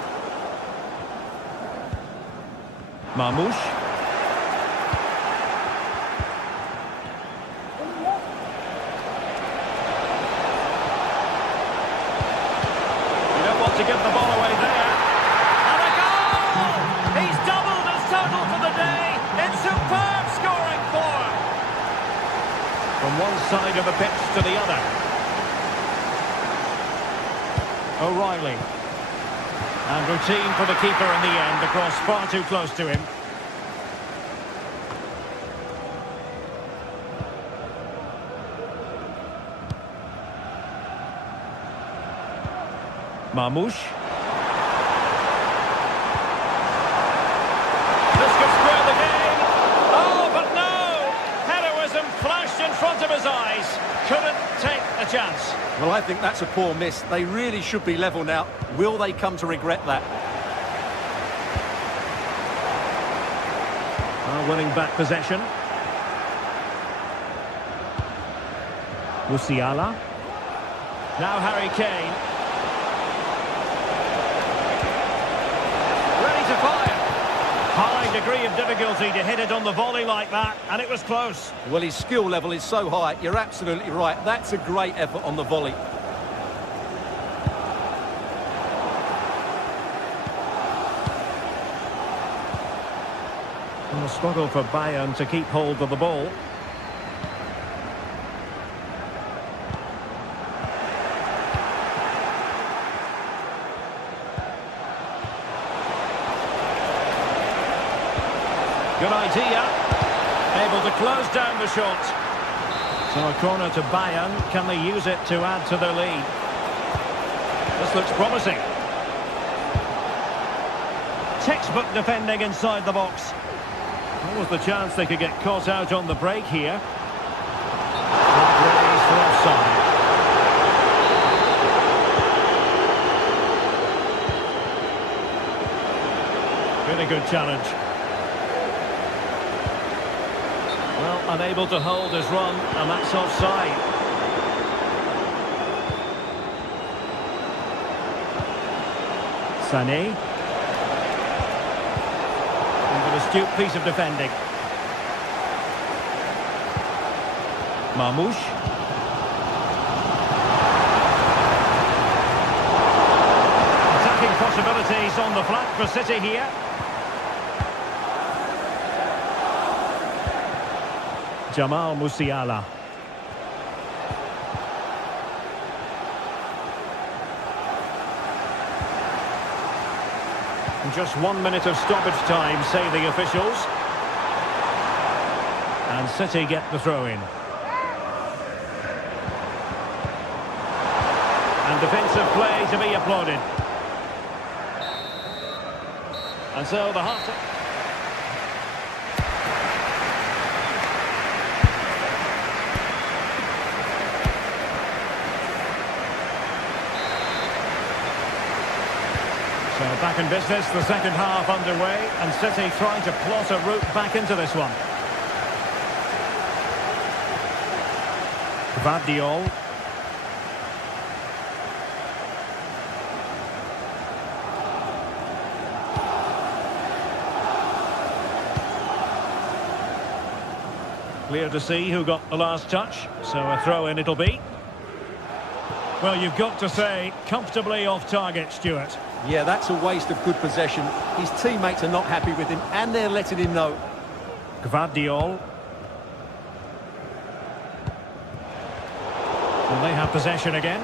Marmoush. You don't want to give the ball away there. And a goal! He's doubled his total for the day. It's superb scoring form. From one side of the pitch to the other. O'Reilly. And routine for the keeper in the end. The cross far too close to him. Marmoush. This could square the game. Oh, but no! Heroism flashed in front of his eyes. Couldn't take a chance. Well, I think that's a poor miss. They really should be level now. Will they come to regret that? Winning back possession. Musiala. Now Harry Kane. Ready to fire. High degree of difficulty to hit it on the volley like that, and it was close. Well, his skill level is so high. You're absolutely right. That's a great effort on the volley. A struggle for Bayern to keep hold of the ball. Good idea. Able to close down the shot. So a corner to Bayern. Can they use it to add to their lead? This looks promising. Textbook defending inside the box. What was the chance they could get caught out on the break here? Raised for offside. Really good challenge. Well, unable to hold his run, and that's offside. Sané. An astute piece of defending. Marmoush. Attacking possibilities on the flank for City here. Jamal Musiala. Just 1 minute of stoppage time, say the officials. And City get the throw-in. And defensive play to be applauded. And so the half... So back in business, the second half underway, and City trying to plot a route back into this one. Gvardiol. Clear to see who got the last touch, so a throw-in it'll be. Well, you've got to say, comfortably off target, Stuart. Yeah, that's a waste of good possession. His teammates are not happy with him, and they're letting him know. Gvardiol. Well, they have possession again.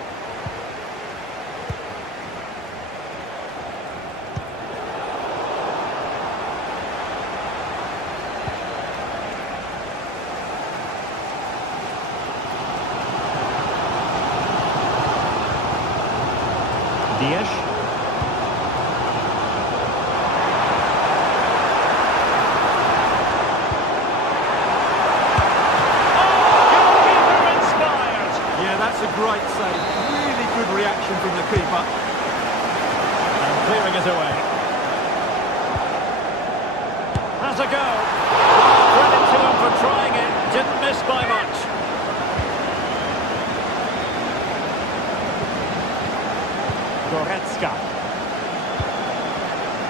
Dias. Great save, really good reaction from the keeper. And clearing it away. Has a go. Credit to him for trying it. Didn't miss by much. Goretzka.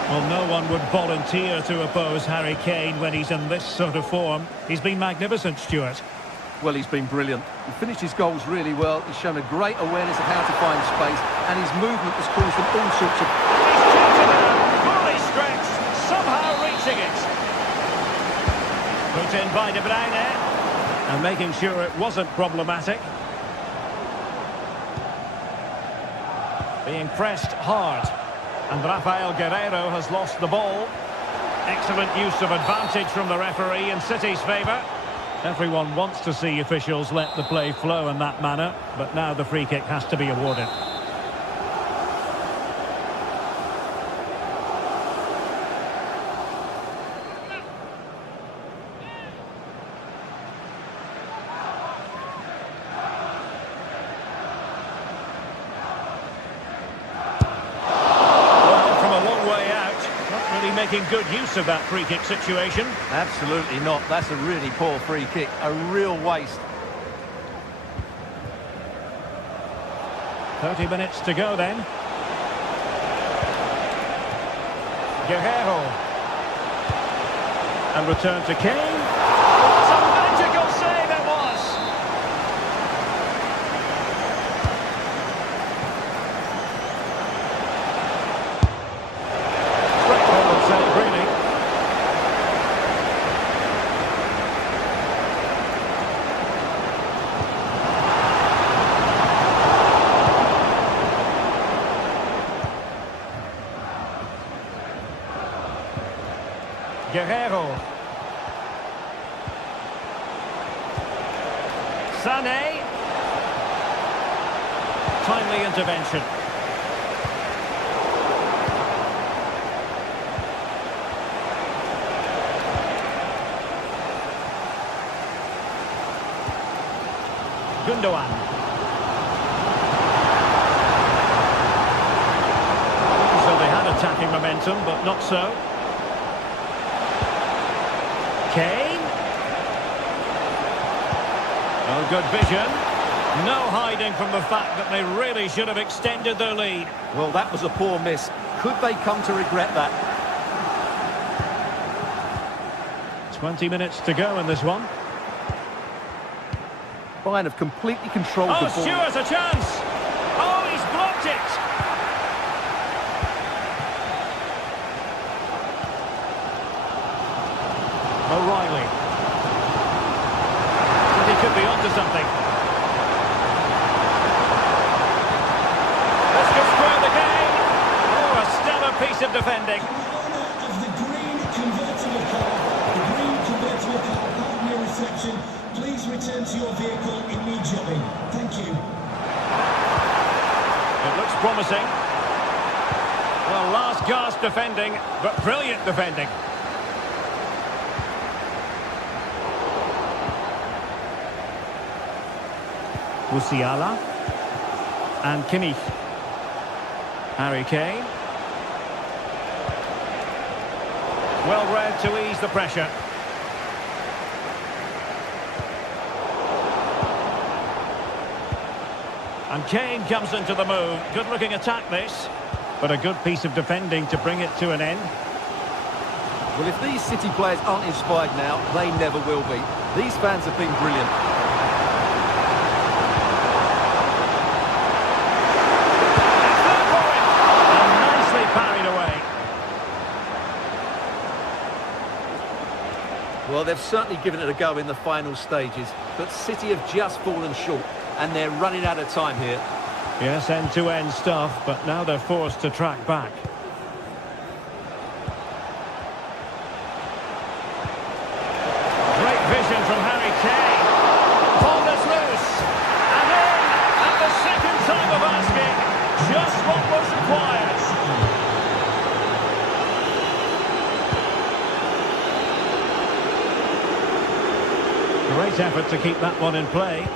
Well, no one would volunteer to oppose Harry Kane when he's in this sort of form. He's been magnificent, Stuart. Well, he's been brilliant. He finished his goals really well. He's shown a great awareness of how to find space, and his movement has caused them all sorts of... He's chipped it out, fully stretched, somehow reaching it. Put in by De Bruyne, and making sure it wasn't problematic. Being pressed hard, and Rafael Guerreiro has lost the ball. Excellent use of advantage from the referee in City's favour. Everyone wants to see officials let the play flow in that manner, but now the free kick has to be awarded. Well, from a long way out, not really making good use of that free kick situation. Absolutely not. That's a really poor free kick. A real waste. 30 minutes to go then. Guerreiro. And return to Kane. What a magical save it was! Straightforward save, really. Guerrero. Sané. Timely intervention. Gundogan. So they had attacking momentum, but not so. Kane. Oh, good vision. No hiding from the fact that they really should have extended their lead. Well, that was a poor miss. Could they come to regret that? 20 minutes to go in this one. Bayern have completely controlled Oh, the ball. Stewart's a chance. Oh, he's blocked it. O'Reilly. He could be onto something. This could square the game. Oh, a stellar piece of defending. Of the green convertible car. The green convertible car, pardon your reception. Please return to your vehicle immediately. Thank you. It looks promising. Well, last gasp defending, but brilliant defending. Musiala and Kimmich. Harry Kane. Well read to ease the pressure. And Kane comes into the move. Good looking attack this, but a good piece of defending to bring it to an end. Well, if these City players aren't inspired now, they never will be. These fans have been brilliant. And nicely parried away. Well, they've certainly given it a go in the final stages, but City have just fallen short, and they're running out of time here. Yes, end-to-end stuff, but now they're forced to track back. Great vision from Harry Kane. Pulled us loose. And in at the second time of asking. Just what was required. Great effort to keep that one in play.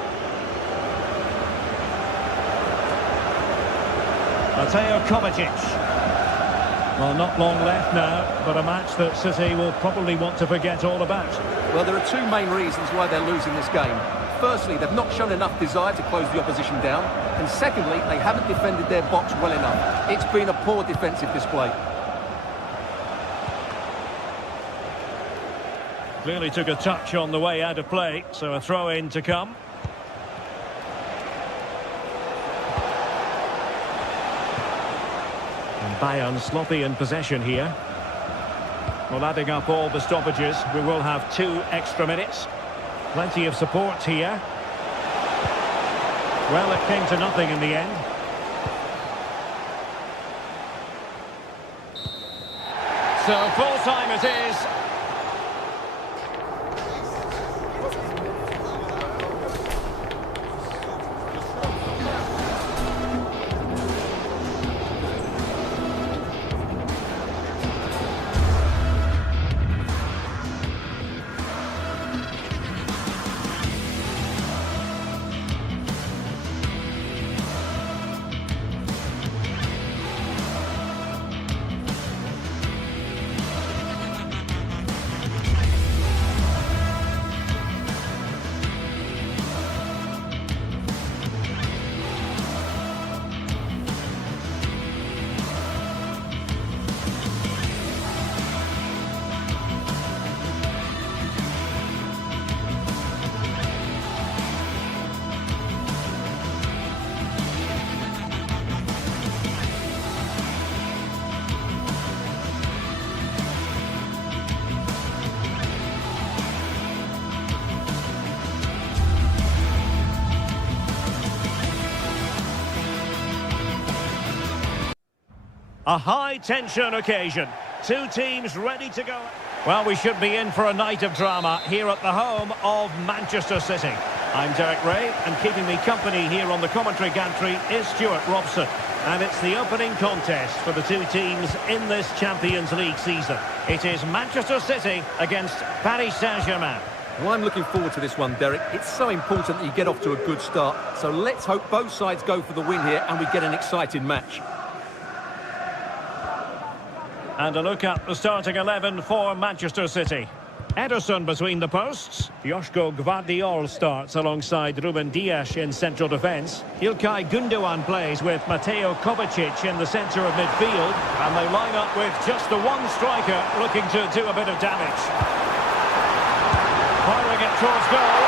Mateo Kovacic. Well, not long left now, but a match that City will probably want to forget all about. Well, there are two main reasons why they're losing this game. Firstly, they've not shown enough desire to close the opposition down. And secondly, they haven't defended their box well enough. It's been a poor defensive display. Clearly took a touch on the way out of play, so a throw-in to come. And Bayern sloppy in possession here. Well, adding up all the stoppages, we will have 2 extra minutes. Plenty of support here. Well, it came to nothing in the end. So full-time it is. A high-tension occasion. 2 teams ready to go. Well, we should be in for a night of drama here at the home of Manchester City. I'm Derek Ray, and keeping me company here on the commentary gantry is Stuart Robson. And it's the opening contest for the two teams in this Champions League season. It is Manchester City against Paris Saint-Germain. Well, I'm looking forward to this one, Derek. It's so important that you get off to a good start. So let's hope both sides go for the win here and we get an exciting match. And a look at the starting 11 for Manchester City. Ederson between the posts. Joško Gvardiol starts alongside Ruben Dias in central defence. Ilkay Gundogan plays with Mateo Kovacic in the centre of midfield. And they line up with just the one striker looking to do a bit of damage. Firing it towards goal.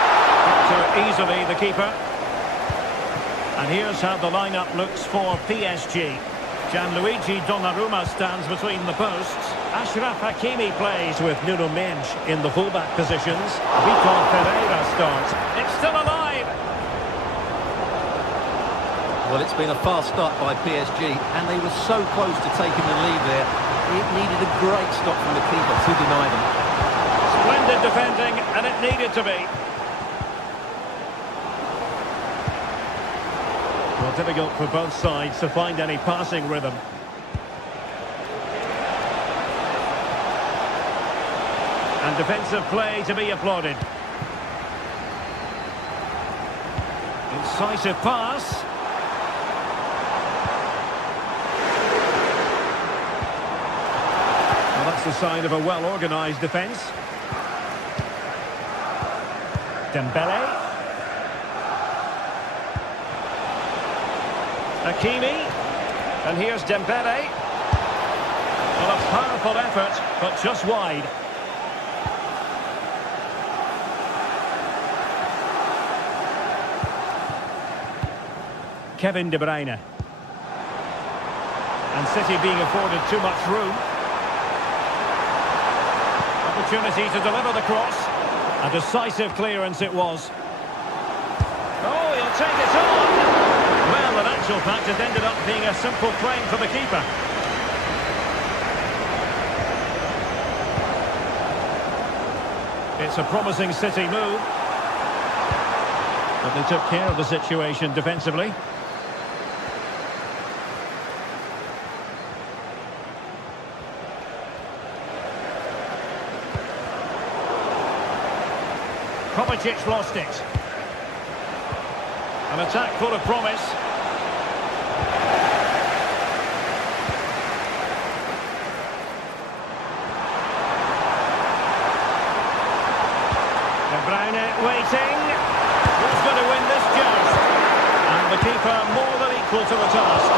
Not too easily, the keeper. And here's how the lineup looks for PSG. Gianluigi Donnarumma stands between the posts. Achraf Hakimi plays with Nuno Mendes in the fullback positions. Vitor Pereira starts. It's still alive! Well, it's been a fast start by PSG, and they were so close to taking the lead there. It needed a great stop from the keeper to deny them. Splendid defending, and it needed to be. Well, difficult for both sides to find any passing rhythm. And defensive play to be applauded. Incisive pass. Well, that's the sign of a well-organised defence. Dembele. Hakimi, and here's Dembele. Well, a powerful effort, but just wide. Kevin De Bruyne. And City being afforded too much room. Opportunity to deliver the cross. A decisive clearance it was. Oh, he'll take it on. Well, in actual fact, it ended up being a simple claim for the keeper. It's a promising City move. But they took care of the situation defensively. Kovacic lost it. An attack full of promise. De Bruyne waiting. Who's going to win this joust? And the keeper more than equal to the task.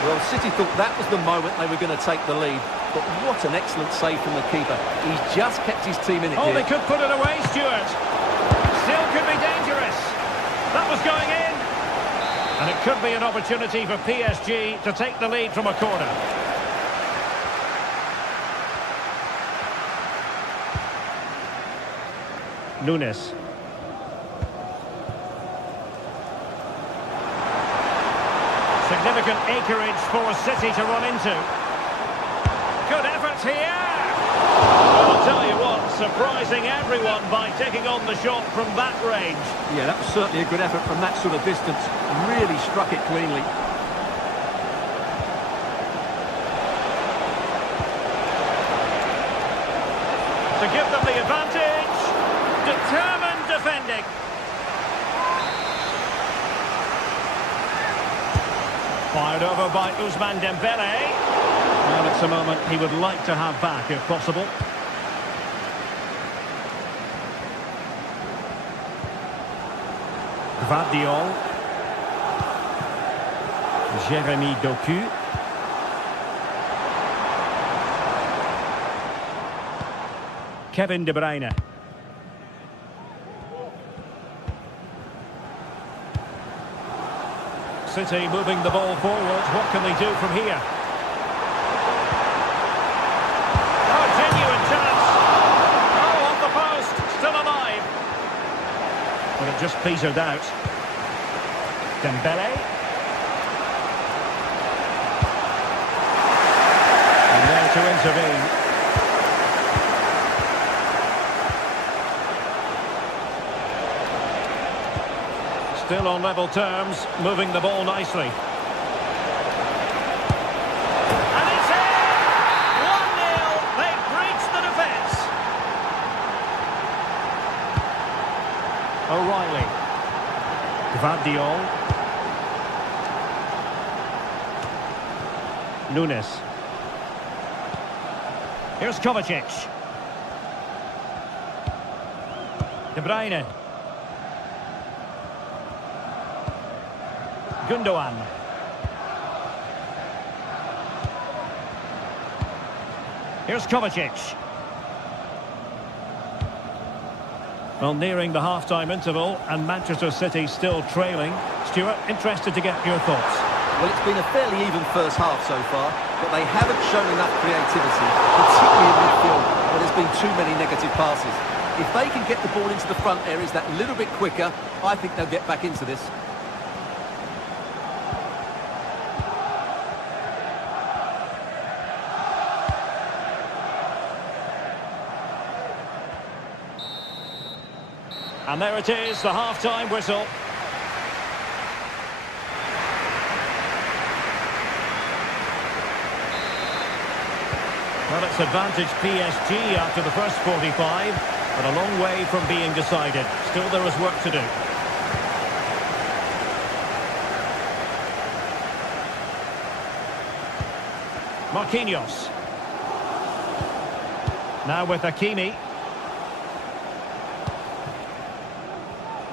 Well, City thought that was the moment they were going to take the lead. But what an excellent save from the keeper. He's just kept his team in it here. They could put it away, Stuart. Still could be dangerous. That was going in. And it could be an opportunity for PSG to take the lead from a corner. Nunes. Significant acreage for City to run into. Good effort here. Well, I'll tell you what, surprising everyone by taking on the shot from that range. Yeah, that was certainly a good effort from that sort of distance. Really struck it cleanly. To give them the advantage. Determined defending. Fired over by Ousmane Dembele. Well, it's a moment he would like to have back if possible. Gvardiol. Jérémy Doku. Kevin De Bruyne. City moving the ball forward. What can they do from here? Oh, genuine chance. Oh, on the post. Still alive. But it just petered out. Dembele. to intervene. Still on level terms, moving the ball nicely. And it's in! 1-0, they've breached the defence. O'Reilly. Gvardiol. Nunes. Here's Kovacic. De Bruyne. Gundogan. Here's Kovacic. Well, nearing the half-time interval, and Manchester City still trailing. Stuart, interested to get your thoughts. Well, it's been a fairly even first half so far, but they haven't shown enough creativity, particularly in midfield, where there's been too many negative passes. If they can get the ball into the front areas that little bit quicker, I think they'll get back into this. And there it is, the half-time whistle. Well, it's advantage PSG after the first 45, but a long way from being decided. Still, there is work to do. Marquinhos. Now with Hakimi.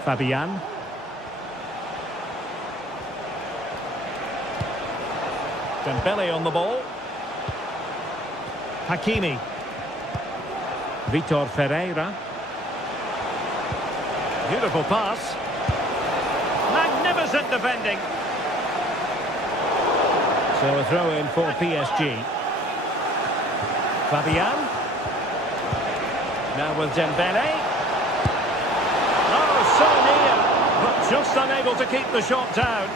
Fabian. Dembele on the ball. Hakimi. Vitor Ferreira. Beautiful pass. Magnificent defending. So a throw in for PSG. Fabian. Now with Dembele. Oh, so near, but just unable to keep the shot down.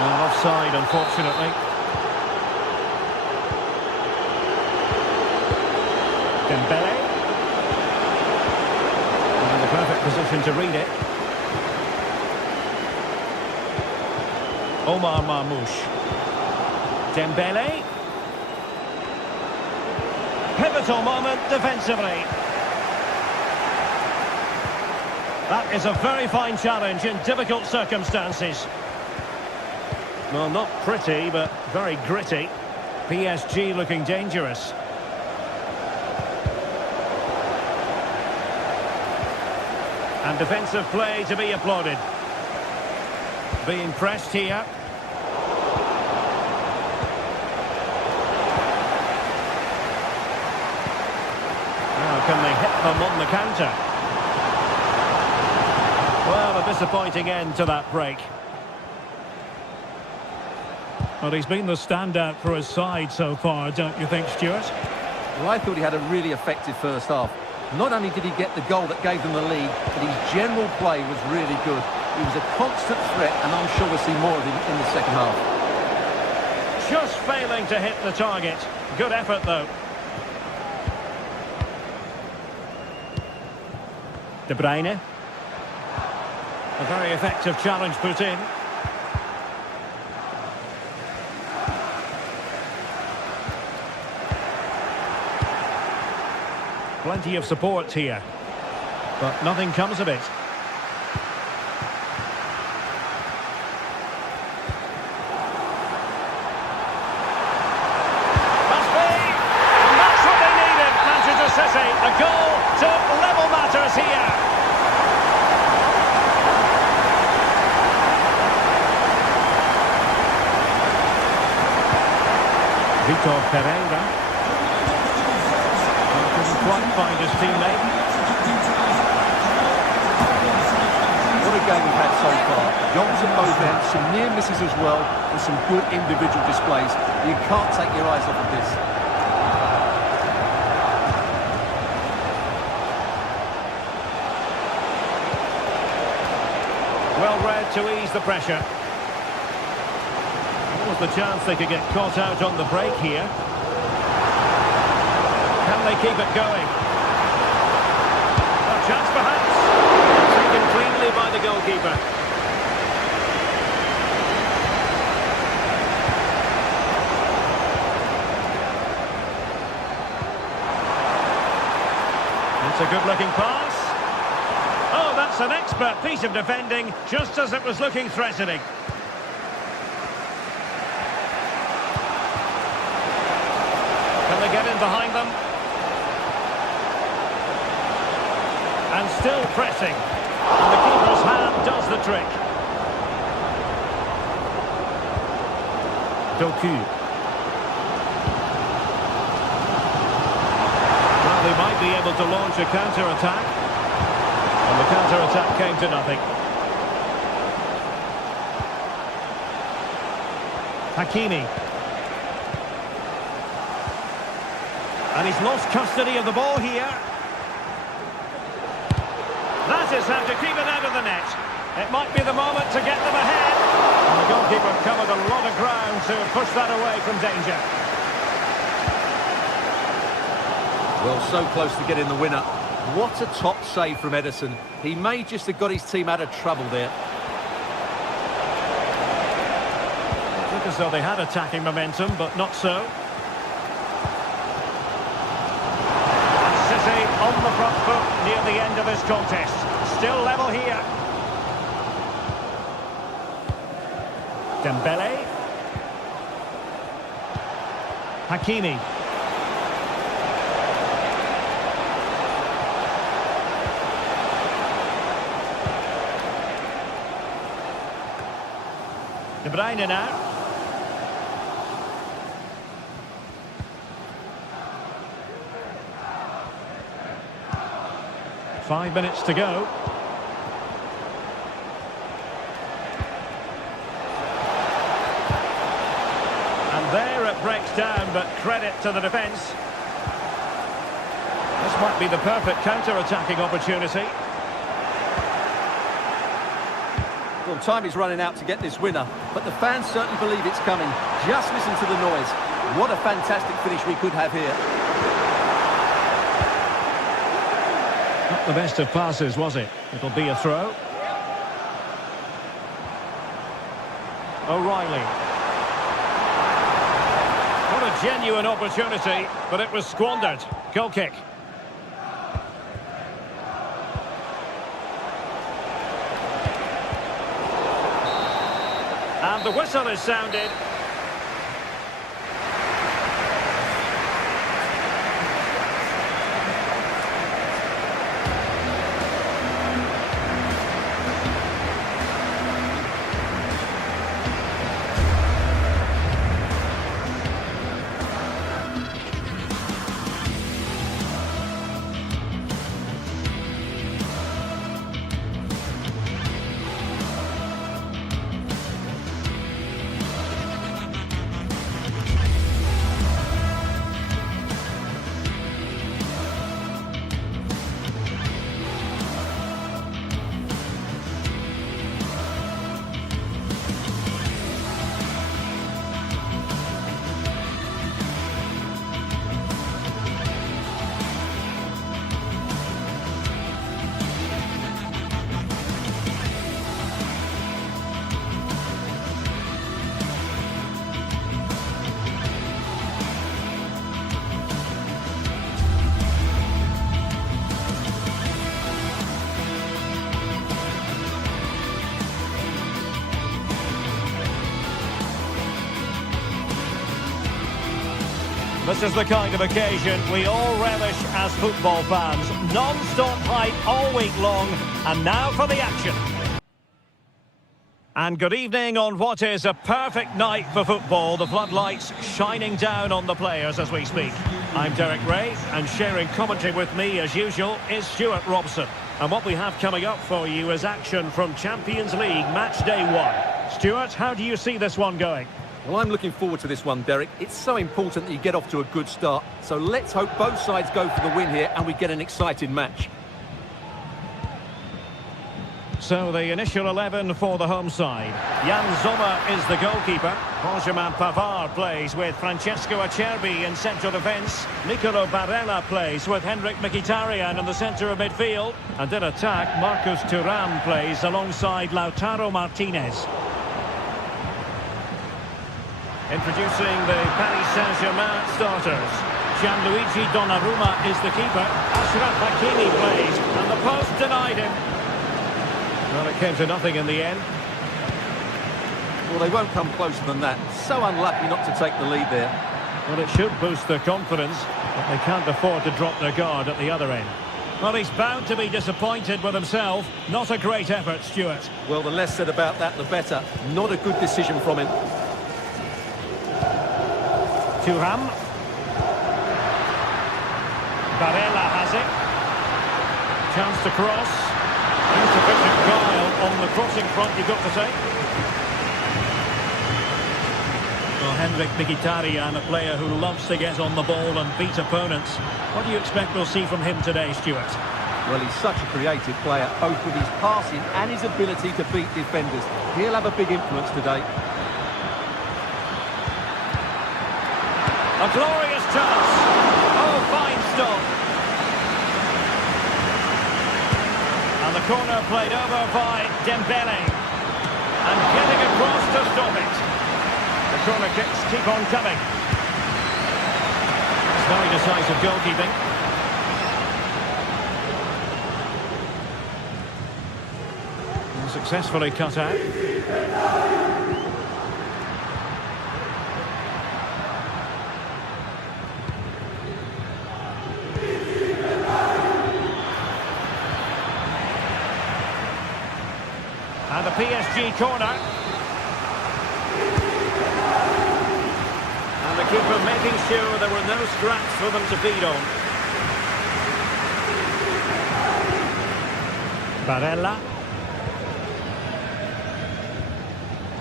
Offside, unfortunately. Dembele. In the perfect position to read it. Omar Marmoush. Dembele. Pivotal moment defensively. That is a very fine challenge in difficult circumstances. Well, not pretty, but very gritty. PSG looking dangerous. And defensive play to be applauded. Being pressed here. Now can they hit them on the counter? Well, a disappointing end to that break. Well, he's been the standout for his side so far, don't you think, Stuart? Well, I thought he had a really effective first half. Not only did he get the goal that gave them the lead, but his general play was really good. He was a constant threat, and I'm sure we'll see more of him in the second half. Just failing to hit the target. Good effort, though. De Bruyne. A very effective challenge put in. Plenty of support here, but nothing comes of it. Must be! And that's what they needed, Manchester City. A goal to level matters here. Vitor Ferreira. Quite find his teammate. What a game we've had so far. Goals at both ends, some near misses as well, and some good individual displays. You can't take your eyes off of this. thread to ease the pressure. What was the chance they could get caught out on the break here? Can they keep it going? A chance perhaps. Taken cleanly by the goalkeeper. It's a good-looking pass. Oh, that's an expert piece of defending, just as it was looking threatening. Can they get in behind them? And still pressing. And the keeper's hand does the trick. Doku. Well, they might be able to launch a counter-attack. And the counter-attack came to nothing. Hakimi. And he's lost custody of the ball here. That is how to keep it out of the net. It might be the moment to get them ahead. And the goalkeeper covered a lot of ground to push that away from danger. Well, so close to getting the winner. What a top save from Ederson. He may just have got his team out of trouble there. It looked as though they had attacking momentum, but not so. City on the front foot near the end of this contest. Still level here. Dembele. Hakimi. De Bruyne now. 5 minutes to go. And there it breaks down, but credit to the defence. This might be the perfect counter-attacking opportunity. Well, time is running out to get this winner, but the fans certainly believe it's coming. Just listen to the noise. What a fantastic finish we could have here. Not the best of passes, was it? It'll be a throw. O'Reilly. What a genuine opportunity, but it was squandered. Goal kick. And the whistle is sounded. This is the kind of occasion we all relish as football fans. Non-stop hype all week long, and now for the action. And good evening on what is a perfect night for football. The floodlights shining down on the players as we speak. I'm Derek Ray, and sharing commentary with me as usual is Stuart Robson. And what we have coming up for you is action from Champions League match day 1. Stuart, how do you see this one going? Well, I'm looking forward to this one, Derek. It's so important that you get off to a good start. So let's hope both sides go for the win here and we get an exciting match. So the initial 11 for the home side. Jan Sommer is the goalkeeper. Benjamin Pavard plays with Francesco Acerbi in central defence. Nicolo Barella plays with Henrik Mkhitaryan in the centre of midfield. And in attack, Marcus Thuram plays alongside Lautaro Martinez. Introducing the Paris Saint-Germain starters. Gianluigi Donnarumma is the keeper. Achraf Hakimi plays, and the post denied him. Well, it came to nothing in the end. Well, they won't come closer than that. So unlucky not to take the lead there. Well, it should boost their confidence, but they can't afford to drop their guard at the other end. Well, he's bound to be disappointed with himself. Not a great effort, Stuart. Well, the less said about that, the better. Not a good decision from him. Thuram. Barella has it. Chance to cross. Insufficient guile on the crossing front, you've got to say. Well, Henrik Mkhitaryan, a player who loves to get on the ball and beat opponents. What do you expect we'll see from him today, Stuart? Well, he's such a creative player, both with his passing and his ability to beat defenders. He'll have a big influence today. A glorious chance. Oh, fine stop. And the corner played over by Dembele. And getting across to stop it. The corner kicks keep on coming. It's very decisive goalkeeping. And successfully cut out. And the PSG corner. And the keeper making sure there were no scraps for them to feed on. Barella.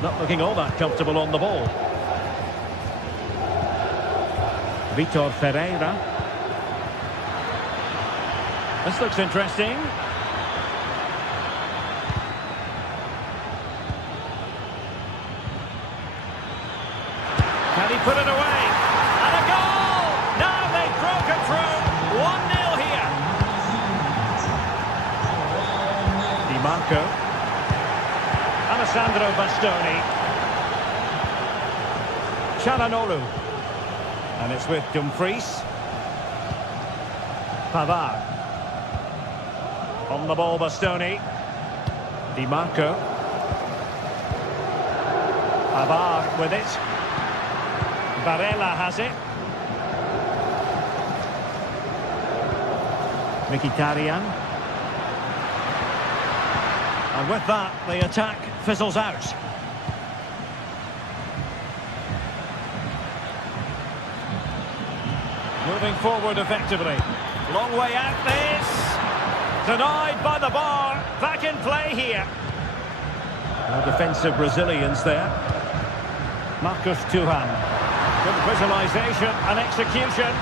Not looking all that comfortable on the ball. Vitor Ferreira. This looks interesting. Can he put it away? And a goal! Now they've broken through. 1-0 here. Di Marco. Alessandro Bastoni. Çalhanoğlu. And it's with Dumfries. Pavard. On the ball, Bastoni. Di Marco. Pavard with it. Barella has it. Mkhitaryan. And with that, the attack fizzles out. Moving forward effectively. Long way out this. Denied by the bar. Back in play here. No defensive Brazilians there. Marcus Thuram. Good visualisation and execution.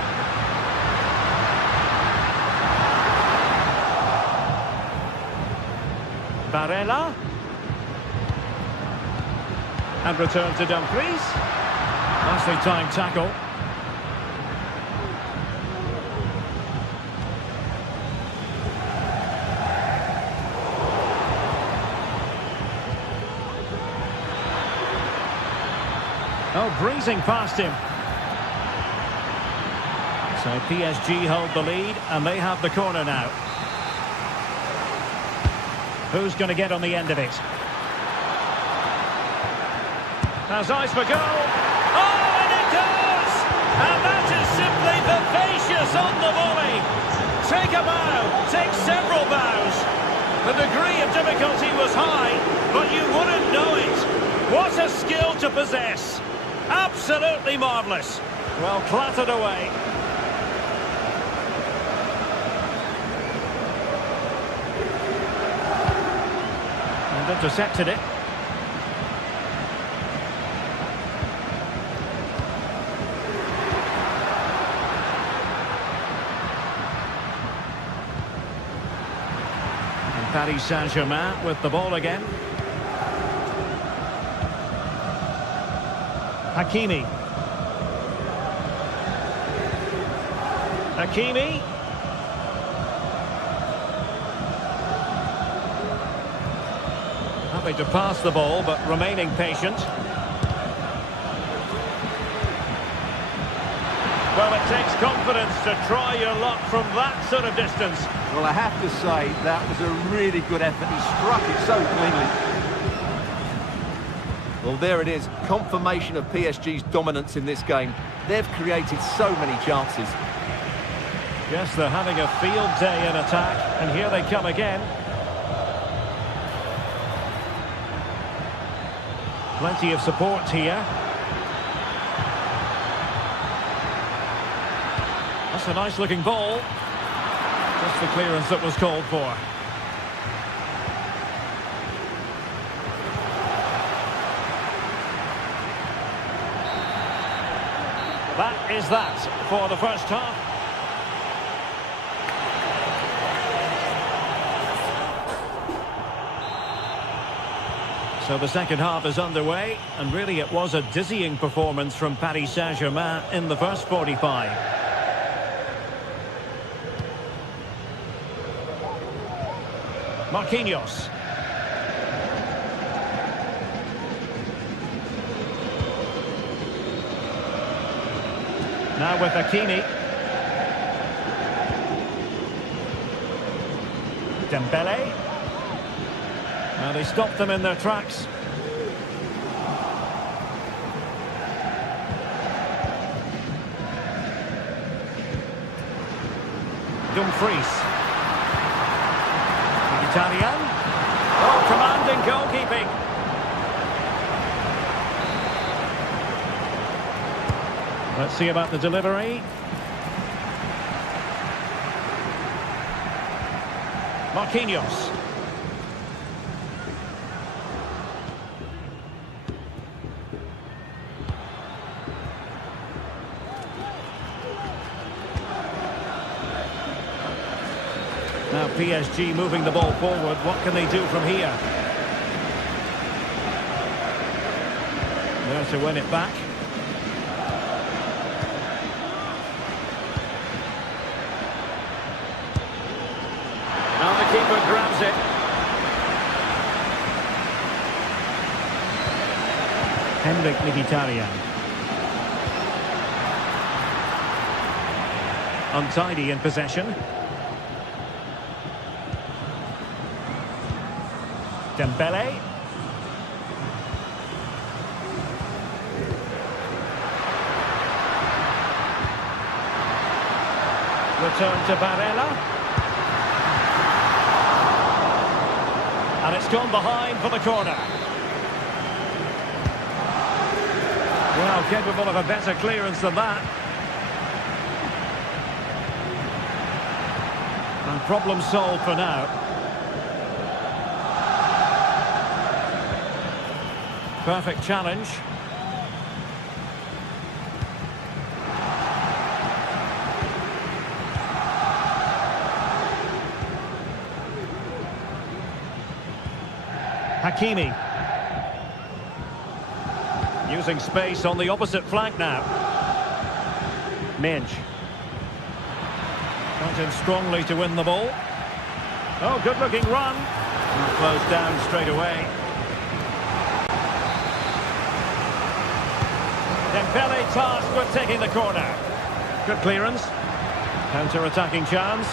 Barella. And return to Dumfries. Nicely timed tackle. Oh, breezing past him. So PSG hold the lead, and they have the corner now. Who's going to get on the end of it? Has eyes for goal. Oh, and it goes! And that is simply vivacious on the volley. Take a bow, take several bows. The degree of difficulty was high, but you wouldn't know it. What a skill to possess. Absolutely marvellous. Well, clattered away. And intercepted it. And Paris Saint-Germain with the ball again. Hakimi. Hakimi. Happy to pass the ball, but remaining patient. Well, it takes confidence to try your luck from that sort of distance. Well, I have to say, that was a really good effort. He struck it so cleanly. Well, there it is. Confirmation of PSG's dominance in this game. They've created so many chances. Yes, they're having a field day in attack, and here they come again. Plenty of support here. That's a nice-looking ball. Just the clearance that was called for. That is that for the first half. So the second half is underway, and really it was a dizzying performance from Paris Saint-Germain in the first 45. Marquinhos. Now with Hakimi. Dembele. Now they stopped them in their tracks. Dumfries. Italian. Oh, commanding goalkeeping. Let's see about the delivery. Marquinhos. Now PSG moving the ball forward. What can they do from here? There to win it back. Now the keeper grabs it. Henrik Mkhitaryan. Untidy in possession. Dembele. Return to Barella. And it's gone behind for the corner. Well, capable of a better clearance than that. And problem solved for now. Perfect challenge. Hakimi. Using space on the opposite flank now. Minge. Went in strongly to win the ball. Oh, good-looking run. And closed down straight away. Dembele tasked with taking the corner. Good clearance. Counter-attacking chance.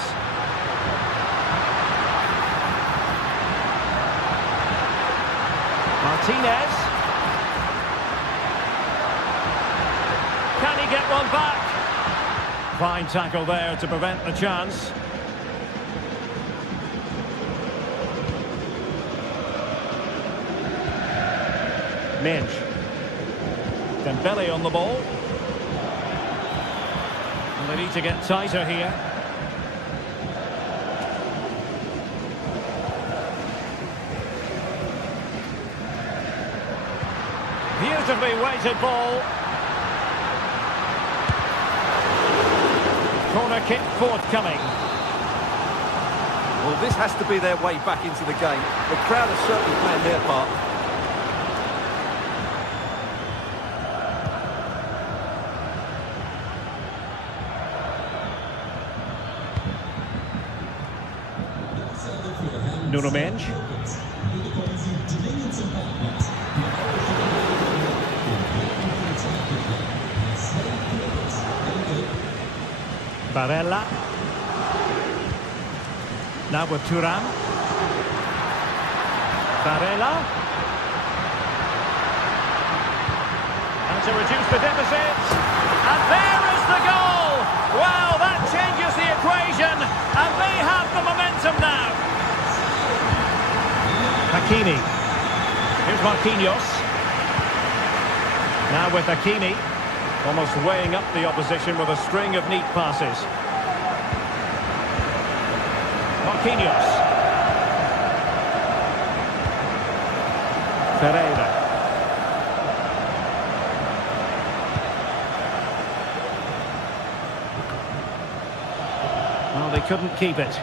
Martinez. Can he get one back? Fine tackle there to prevent the chance. Minge. Dembele on the ball. And they need to get tighter here. Beautifully weighted ball. Corner kick forthcoming. Well, this has to be their way back into the game. The crowd are certainly playing their part. Nuno Mendes. Barella. Now with Thuram. Barella. And to reduce the deficit. And there is the goal! Wow, that changes the equation. And they have the momentum now. Hakimi. Here's Marquinhos. Now with Hakimi. Almost weighing up the opposition with a string of neat passes. Marquinhos. Ferreira. Well, they couldn't keep it.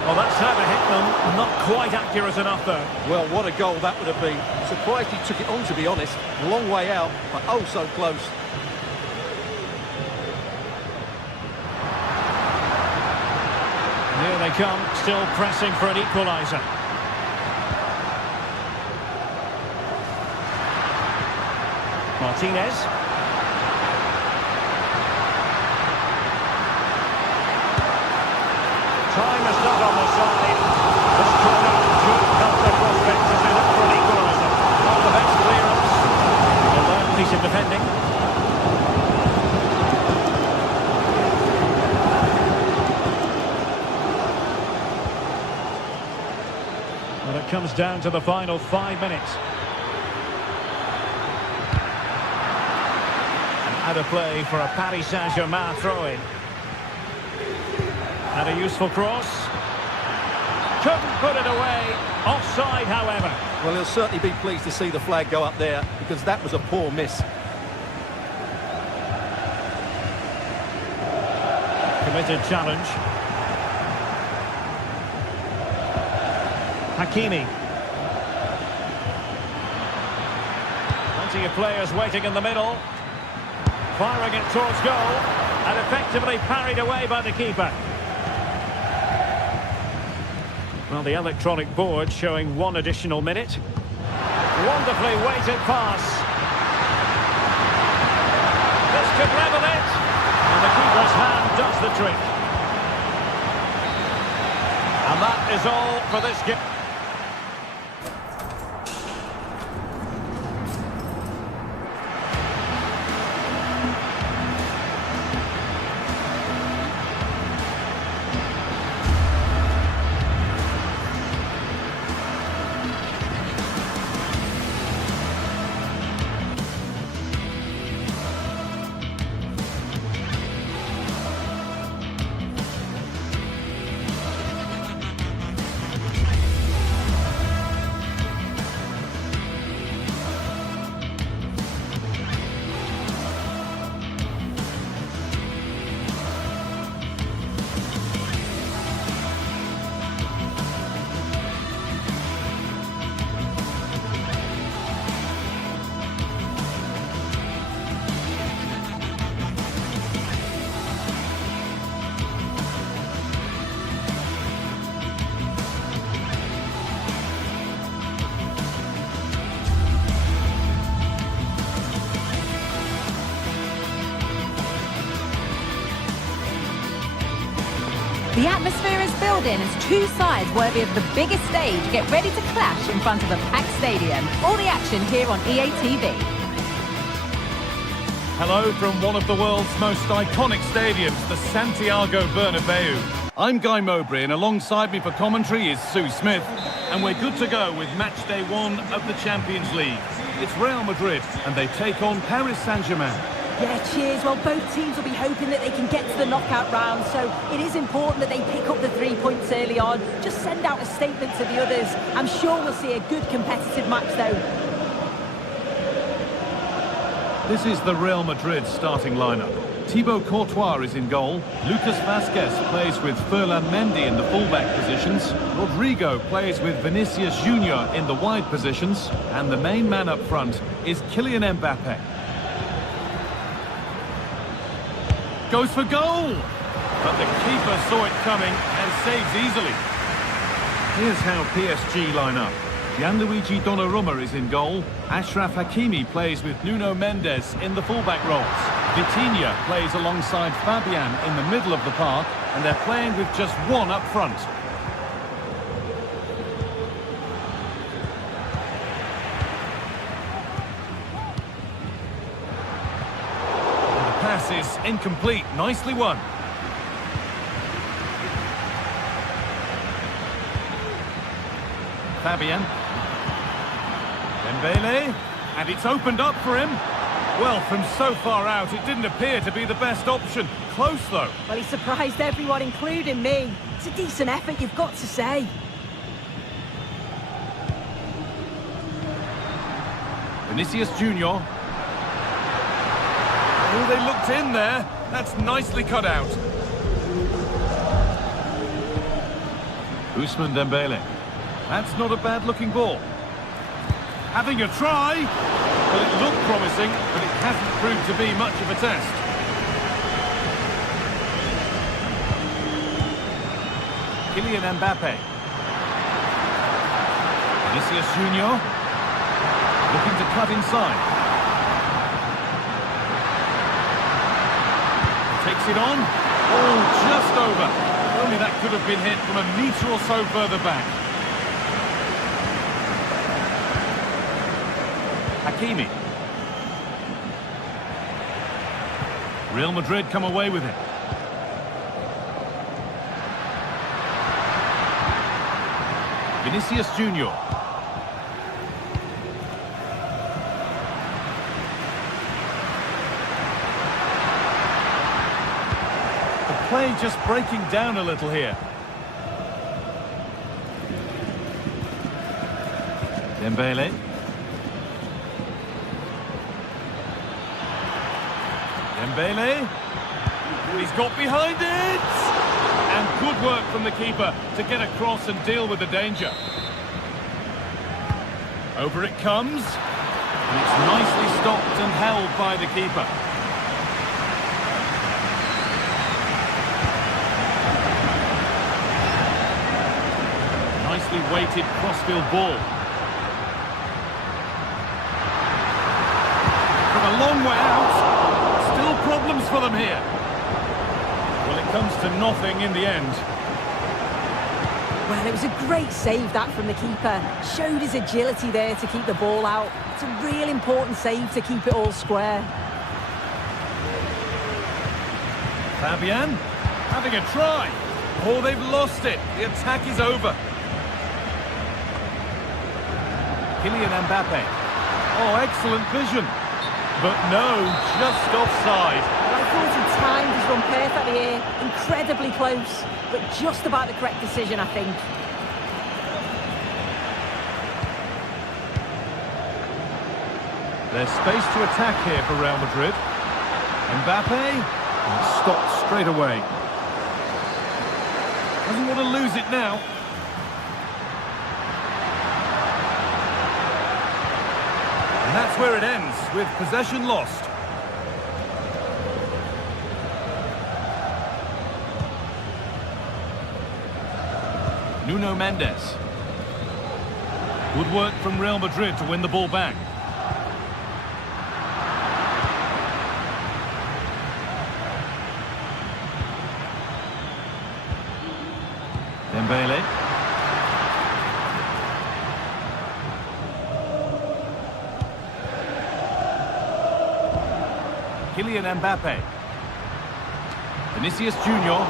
Well, that's how to hit them. Not quite accurate enough, though. Well, what a goal that would have been. Surprised he took it on, to be honest. Long way out, but oh so close. Here they come, still pressing for an equaliser. Martinez. Time is not on the side. This corner could help their prospects as they look for an equaliser. Not the best clearance. A learned piece of defending. Well, it comes down to the final 5 minutes. And out of play for a Paris Saint-Germain throw-in. And a useful cross. Couldn't put it away. Offside, however. Well, he'll certainly be pleased to see the flag go up there, because that was a poor miss. Committed challenge. Hakimi. Plenty of players waiting in the middle. Firing it towards goal. And effectively parried away by the keeper. Well, the electronic board showing 1 additional minute. Wonderfully weighted pass. This could level it. And the keeper's hand does the trick. And that is all for this game. The atmosphere is building as two sides worthy of the biggest stage get ready to clash in front of a packed stadium. All the action here on EA TV. Hello from one of the world's most iconic stadiums, the Santiago Bernabeu. I'm Guy Mowbray, and alongside me for commentary is Sue Smith. And we're good to go with match day 1 of the Champions League. It's Real Madrid, and they take on Paris Saint-Germain. Yeah, cheers. Well, both teams will be hoping that they can get to the knockout round, so it is important that they pick up the 3 points early on. Just send out a statement to the others. I'm sure we'll see a good competitive match, though. This is the Real Madrid starting lineup. Thibaut Courtois is in goal. Lucas Vazquez plays with Ferland Mendy in the fullback positions. Rodrigo plays with Vinicius Junior in the wide positions. And the main man up front is Kylian Mbappe. Goes for goal! But the keeper saw it coming and saves easily. Here's how PSG line up. Gianluigi Donnarumma is in goal. Achraf Hakimi plays with Nuno Mendes in the fullback roles. Vitinha plays alongside Fabian in the middle of the park, and they're playing with just one up front. The pass is incomplete, nicely won. Fabian. Dembele, and it's opened up for him. Well, from so far out, it didn't appear to be the best option. Close, though. Well, he surprised everyone, including me. It's a decent effort, you've got to say. Vinicius Junior. Oh, they looked in there. That's nicely cut out. Ousmane Dembele. That's not a bad-looking ball. Having a try. Well, it looked promising, but it hasn't proved to be much of a test. Kylian Mbappe. Vinicius Junior. Looking to cut inside. Takes it on. Oh, just over. Only that could have been hit from a metre or so further back. Hakimi. Real Madrid come away with it. Vinicius Junior. The play just breaking down a little here. Dembele. Dembele, he's got behind it! And good work from the keeper to get across and deal with the danger. Over it comes, and it's nicely stopped and held by the keeper. Nicely weighted crossfield ball. From a long way out. Still problems for them here. Well, it comes to nothing in the end. Well, it was a great save, that, from the keeper. Showed his agility there to keep the ball out. It's a real important save to keep it all square. Fabian, having a try. Oh, they've lost it. The attack is over. Kylian Mbappe. Oh, excellent vision. But no, just offside. Well, I thought he timed his run perfectly here. Incredibly close, but just about the correct decision, I think. There's space to attack here for Real Madrid. Mbappe, stopped straight away. Doesn't want to lose it now. And that's where it ends, with possession lost. Nuno Mendes. Good work from Real Madrid to win the ball back. Dembele. Kylian Mbappe. Vinicius Junior.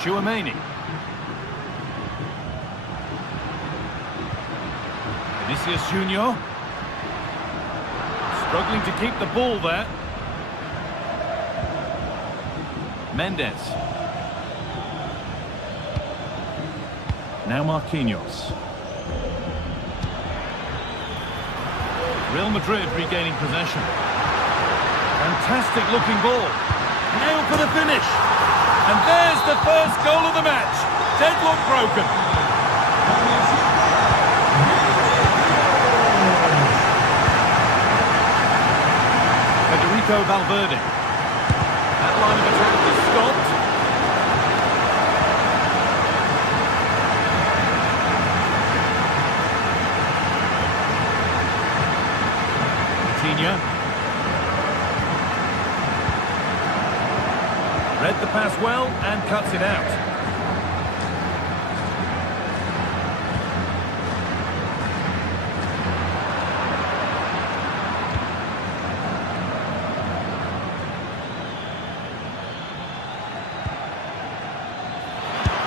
Chouameni. Vinicius Junior. Struggling to keep the ball there. Mendes. Now Marquinhos. Real Madrid regaining possession. Fantastic looking ball. Now for the finish. And there's the first goal of the match. Deadlock broken. Federico Valverde. That line of attack is stopped. Read the pass well and cuts it out.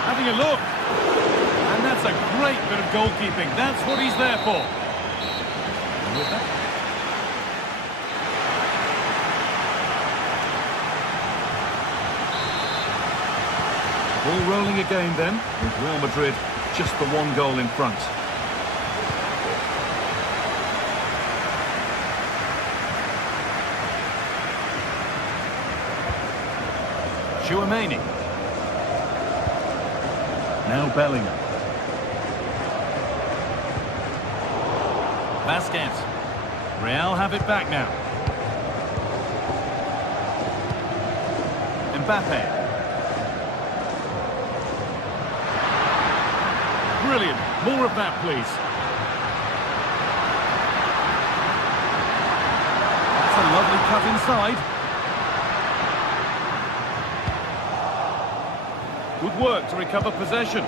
Having a look. And that's a great bit of goalkeeping. That's what he's there for. And with that, ball rolling again then, with Real Madrid just the one goal in front. Chouameni. Now Bellingham. Vasquez. Real have it back now. Mbappe. Brilliant. More of that, please. That's a lovely cut inside. Good work to recover possession.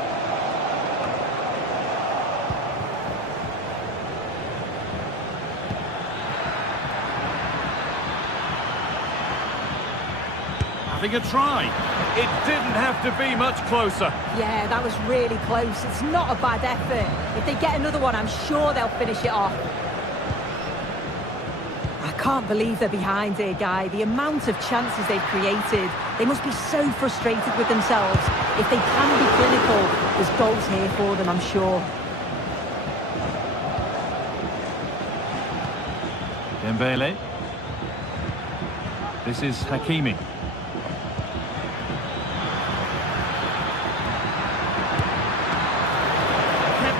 Having a try. It didn't have to be much closer. Yeah, that was really close. It's not a bad effort. If they get another one, I'm sure they'll finish it off. I can't believe they're behind here, Guy. The amount of chances they've created. They must be so frustrated with themselves. If they can be clinical, there's goals here for them, I'm sure. Dembele. This is Hakimi.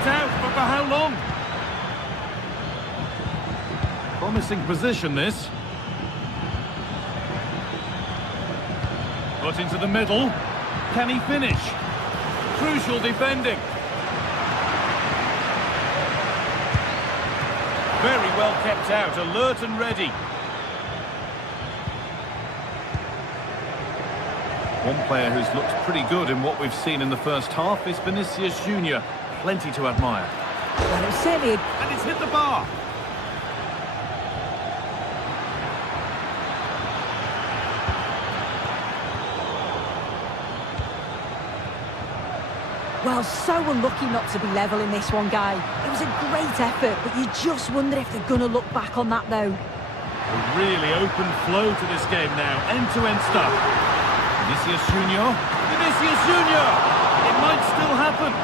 Out, but for how long? Promising position, this. Put into the middle. Can he finish? Crucial defending. Very well kept out, alert and ready. One player who's looked pretty good in what we've seen in the first half is Vinicius Junior. Plenty to admire. Well, it's certainly and it's hit the bar. Well, so unlucky not to be level in this one, Guy. It was a great effort, but you just wonder if they're going to look back on that, though. A really open flow to this game now. End-to-end stuff. Vinicius Junior. Vinicius Junior! It might still happen.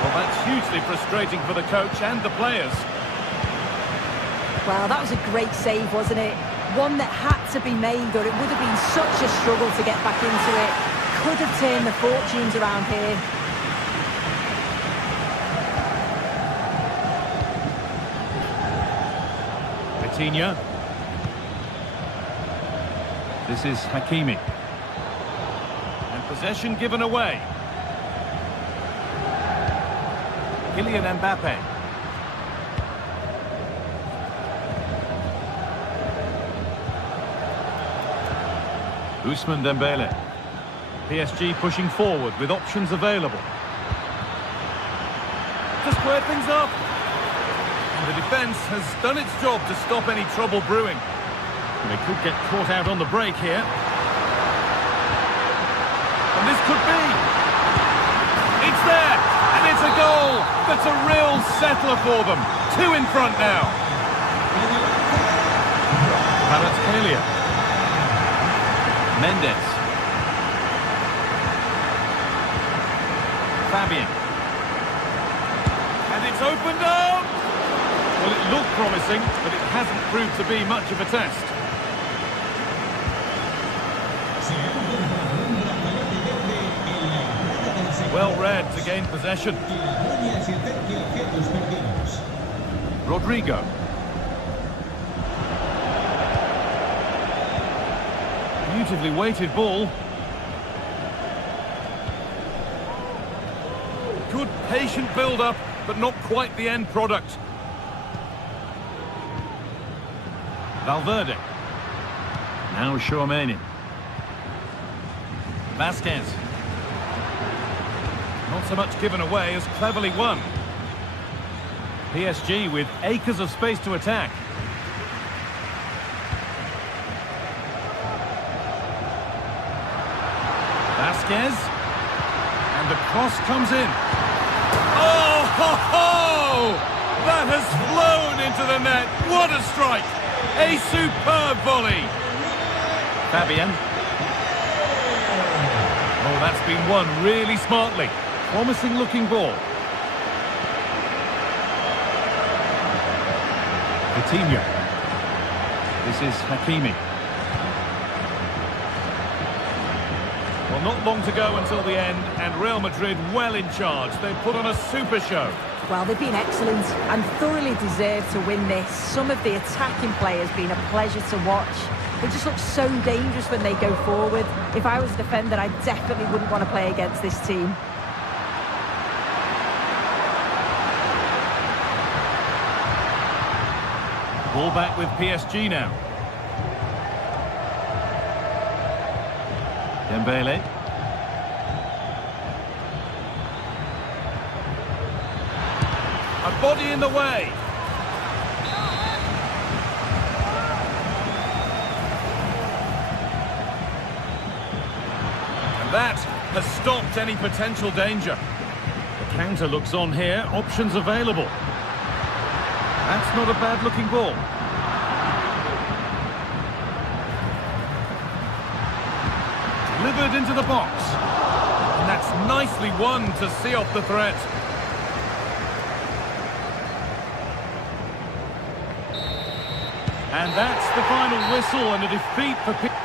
Well, that's hugely frustrating for the coach and the players. Well, that was a great save, wasn't it? One that had to be made, or it would have been such a struggle to get back into it. Could have turned the fortunes around here. Coutinho. This is Hakimi. And possession given away. Kylian Mbappe. Ousmane Dembele. PSG pushing forward with options available. To square things up. And the defence has done its job to stop any trouble brewing. They could get caught out on the break here. And this could be. It's there! And it's a goal! That's a real settler for them. 2 in front now. Kvaratskhelia. Mendes. Fabian. And And it's opened up! Well, it looked promising, but it hasn't proved to be much of a test. Se ha encontrado un brazalete verde en la entrada del sector. Well read to gain possession. Que la dueña se acerque a objetos perdidos. Rodrigo. Beautifully weighted ball. Good patient build-up, but not quite the end product. Valverde. Now Tchouaméni. Vasquez. Not so much given away as cleverly won. PSG with acres of space to attack. Vasquez. And the cross comes in. Oh, ho, ho! That has flown into the net. What a strike! A superb volley. Fabian. Oh, that's been won really smartly. Promising looking ball. Coutinho. This is Hakimi. Well, not long to go until the end, and Real Madrid well in charge. They've put on a super show. Well, they've been excellent and thoroughly deserve to win this. Some of the attacking play has been a pleasure to watch. They just look so dangerous when they go forward. If I was a defender, I definitely wouldn't want to play against this team. Ball back with PSG now. Dembele. A body in the way. And that has stopped any potential danger. The counter looks on here. Options available. That's not a bad-looking ball. Delivered into the box. And that's nicely won to see off the threat. And that's the final whistle and a defeat for PSG.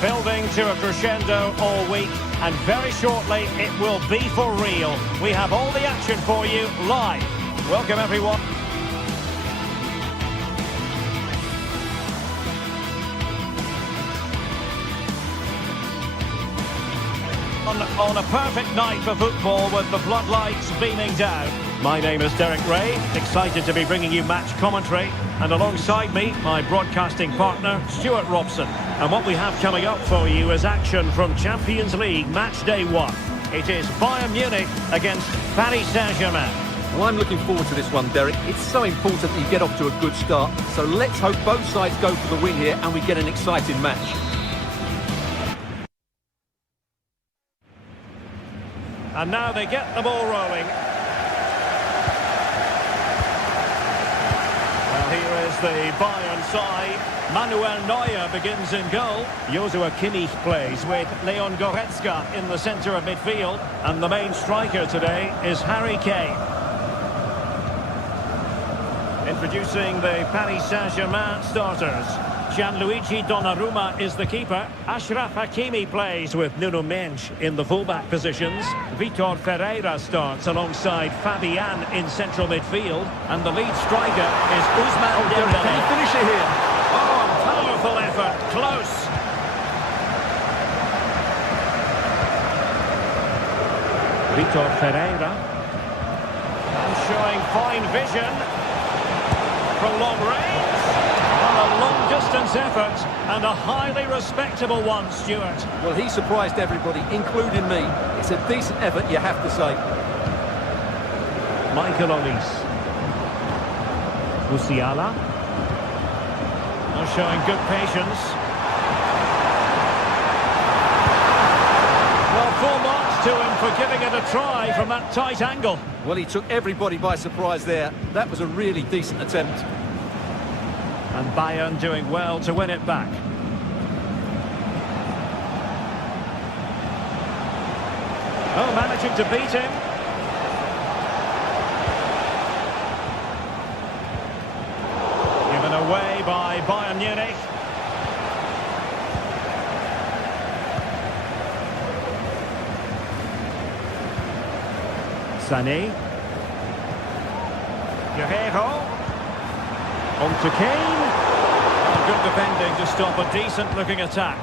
Building to a crescendo all week, and very shortly it will be for real. We have all the action for you live. Welcome everyone. On a perfect night for football with the floodlights beaming down. My name is Derek Ray, excited to be bringing you match commentary, and alongside me, my broadcasting partner, Stuart Robson. And what we have coming up for you is action from Champions League match day 1. It is Bayern Munich against Paris Saint-Germain. Well, I'm looking forward to this one, Derek. It's so important that you get off to a good start. So let's hope both sides go for the win here and we get an exciting match. And now they get the ball rolling. Well, here is the Bayern side. Manuel Neuer begins in goal. Joshua Kimmich plays with Leon Goretzka in the centre of midfield. And the main striker today is Harry Kane. Introducing the Paris Saint-Germain starters. Gianluigi Donnarumma is the keeper. Achraf Hakimi plays with Nuno Mendes in the fullback positions. Vitor Ferreira starts alongside Fabian in central midfield. And the lead striker is Ousmane Can Dembele. he finish it here? Oh, powerful effort, close. Vitor Ferreira. And showing fine vision. From long range. Well, a long-distance effort and a highly respectable one, Stuart. Well, he surprised everybody, including me. It's a decent effort, you have to say. Michael Olise. Musiala. Showing good patience. Well, full marks to him for giving it a try from that tight angle. Well, he took everybody by surprise there. That was a really decent attempt. And Bayern doing well to win it back. Oh, managing to beat him. Given away by Bayern Munich. Sané. Guerreiro. On to Kane. Oh, good defending to stop a decent-looking attack.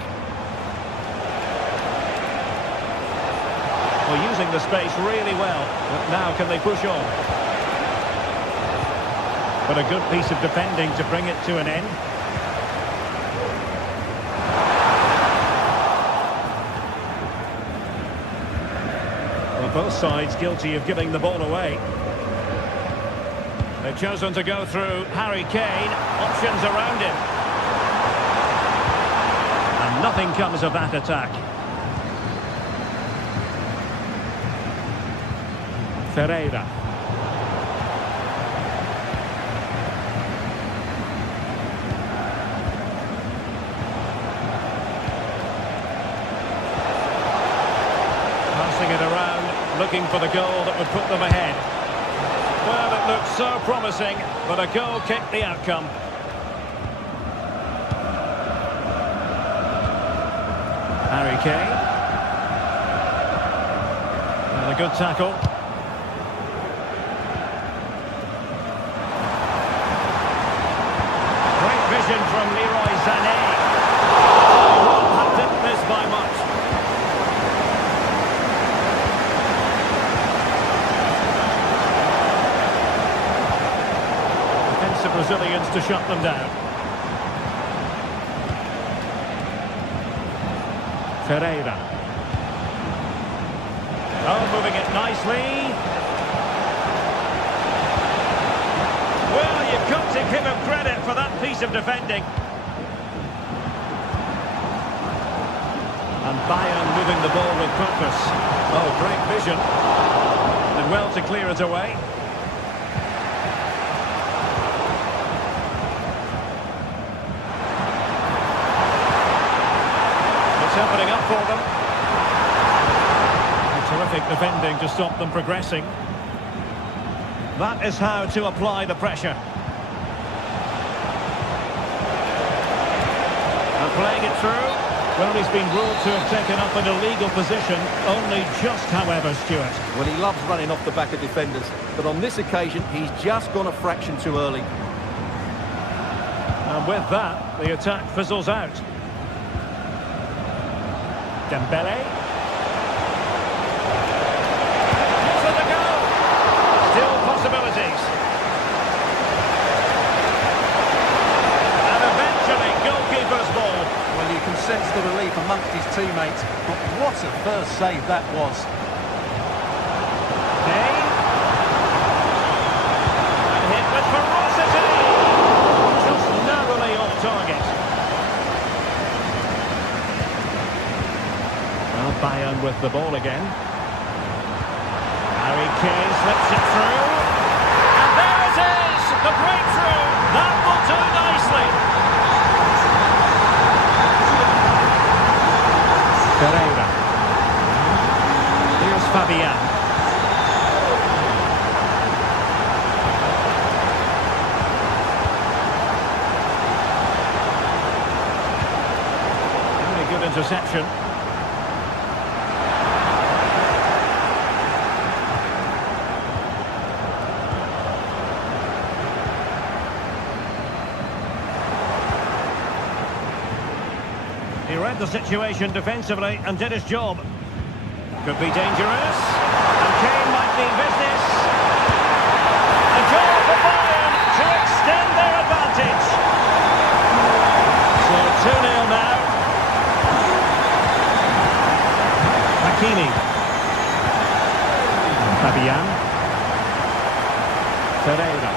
Well, using the space really well. But now can they push on? But a good piece of defending to bring it to an end. Well, both sides guilty of giving the ball away. They've chosen to go through Harry Kane. Options around him. And nothing comes of that attack. Ferreira. Passing it around, looking for the goal that would put them ahead. Well, it looked so promising, but a goal kicked the outcome. Harry Kane. And a good tackle. Great vision from Leroy Sané. Oh, didn't miss by much. Defensive Brazilians to shut them down. Ferreira. Oh, moving it nicely. Well, you've got to give him credit for that piece of defending. And Bayern moving the ball with purpose. Oh, great vision. And well to clear it away. It's opening up for them. Terrific defending to stop them progressing. That is how to apply the pressure. And playing it through. Well, he's been ruled to have taken up an illegal position, only just, however, Stuart. Well, he loves running off the back of defenders, but on this occasion, he's just gone a fraction too early. And with that, the attack fizzles out. Dembele. Possibilities. And eventually, goalkeeper's ball. Well, you can sense the relief amongst his teammates, but what a first save that was. Kane. And hit with ferocity. Just narrowly off target. Well, Bayern with the ball again. Harry Kane slips it through. And there it is! The breakthrough! That will do nicely! Pereira. Here's Fabian. interception. He read the situation defensively and did his job. Could be dangerous. And Kane might mean business. A goal for Bayern to extend their advantage. So 2-0 now. Hakimi. Fabian. Ferreira.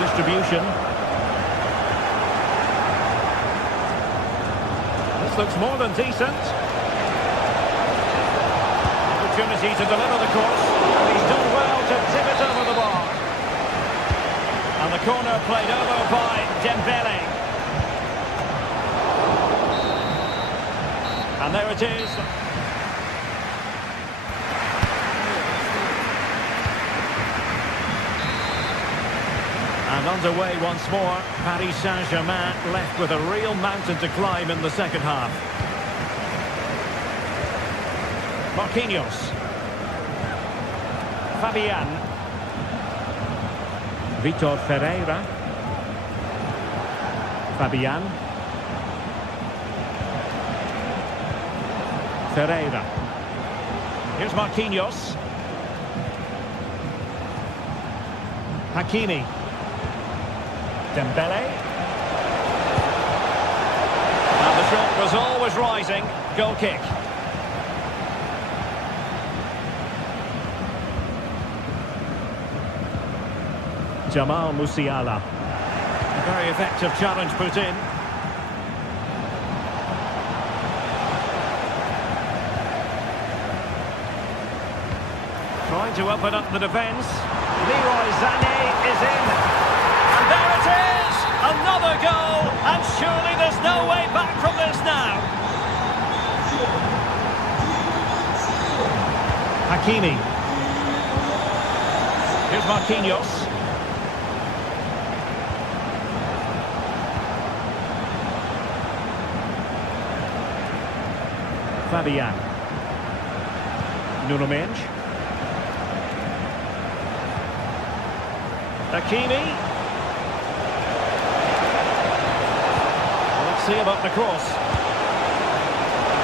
Distribution. This looks more than decent. Opportunity to deliver the course. And he's done well to tip it over the bar. And the corner played over by Dembele. And there it is. And underway once more, Paris Saint-Germain left with a real mountain to climb in the second half. Marquinhos. Fabian. Vitor Ferreira. Fabian. Ferreira. Here's Marquinhos. Hakimi. Dembele. And the shot was always rising. Goal kick. Jamal Musiala. A very effective challenge put in. Trying to open up the defence. Leroy Sané is in. And there it is! Another goal! And surely there's no way back from this now. Hakimi. Here's Marquinhos. Fabian. Nuno Mendes. Hakimi. See about the cross.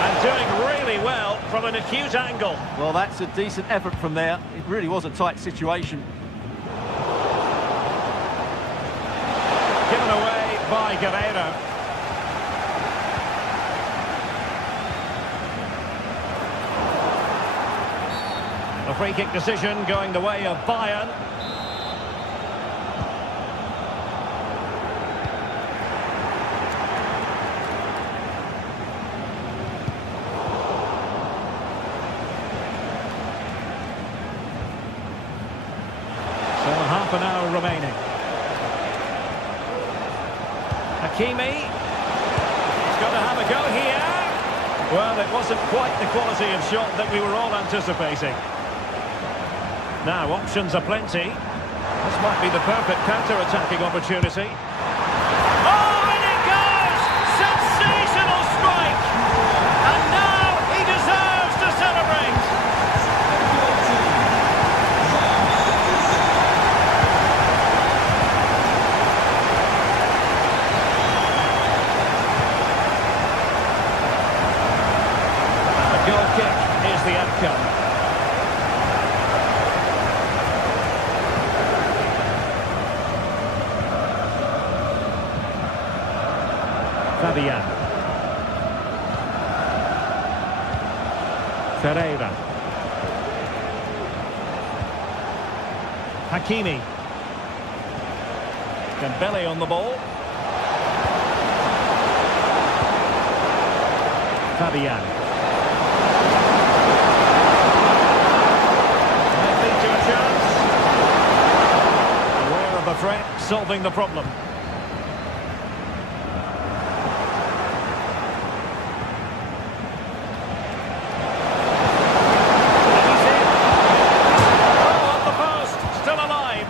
And doing really well from an acute angle. Well, that's a decent effort from there. It really was a tight situation. Given away by Guerreiro. A free kick decision going the way of Bayern. Half an hour remaining. Hakimi. He's got to have a go here. Well, it wasn't quite the quality of shot that we were all anticipating. Now, options are plenty. This might be the perfect counter-attacking opportunity. Oh, and it goes! Sensational strike! And now he deserves to celebrate! Goal kick is the outcome. Fabian. Ferreira. Hakimi. Dembele on the ball. Fabian. Aware of the threat, solving the problem. And he's in. Oh, on the post, still alive.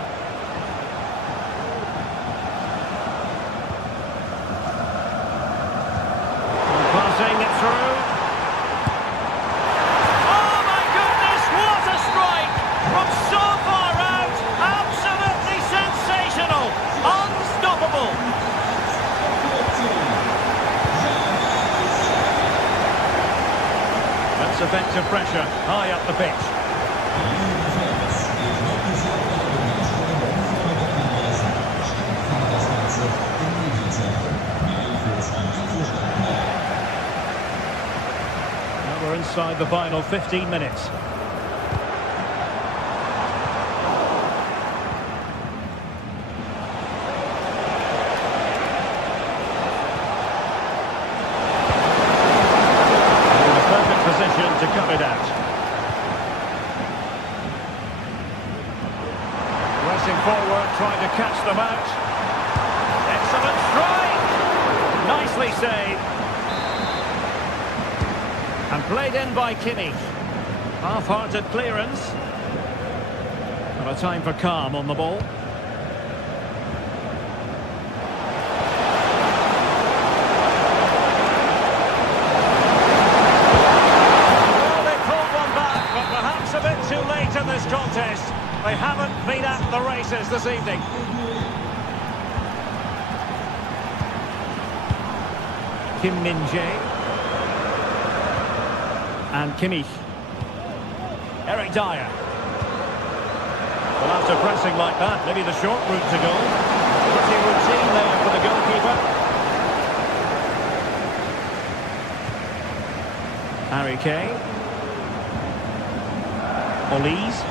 effective pressure high up the pitch. Now we're inside the final 15 minutes. To cut it out. Pressing forward, trying to catch them out. Excellent strike! Nicely saved. And played in by Kimmich. Half-hearted clearance. And a time for calm on the ball. A bit too late in this contest. They haven't been at the races this evening. Kim Min-jae. And Kimmich. Eric Dyer. Well, after pressing like that, maybe the short route to goal. Pretty routine there for the goalkeeper. Harry Kane. Olise.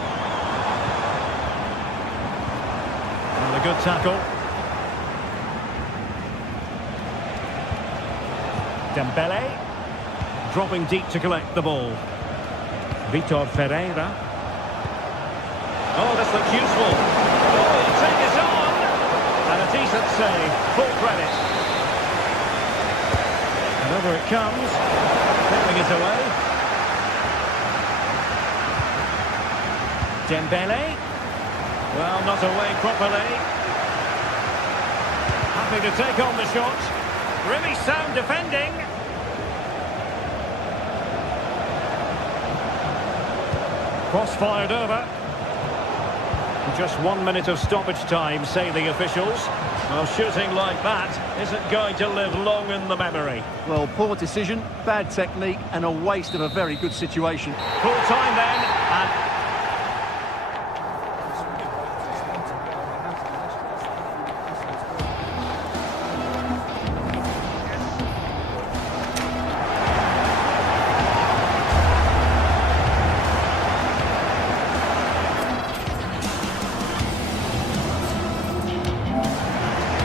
And a good tackle. Dembele. Dropping deep to collect the ball. Vitor Ferreira. Oh, this looks useful. Oh, he'll take it on. And a decent save. Full credit. And over it comes. Taking it away. Dembele. Well, not away properly. Happy to take on the shot. Really sound defending. Cross fired over. Just 1 minute of stoppage time, say the officials. Well, shooting like that isn't going to live long in the memory. Well, poor decision, bad technique, and a waste of a very good situation. Full time then, and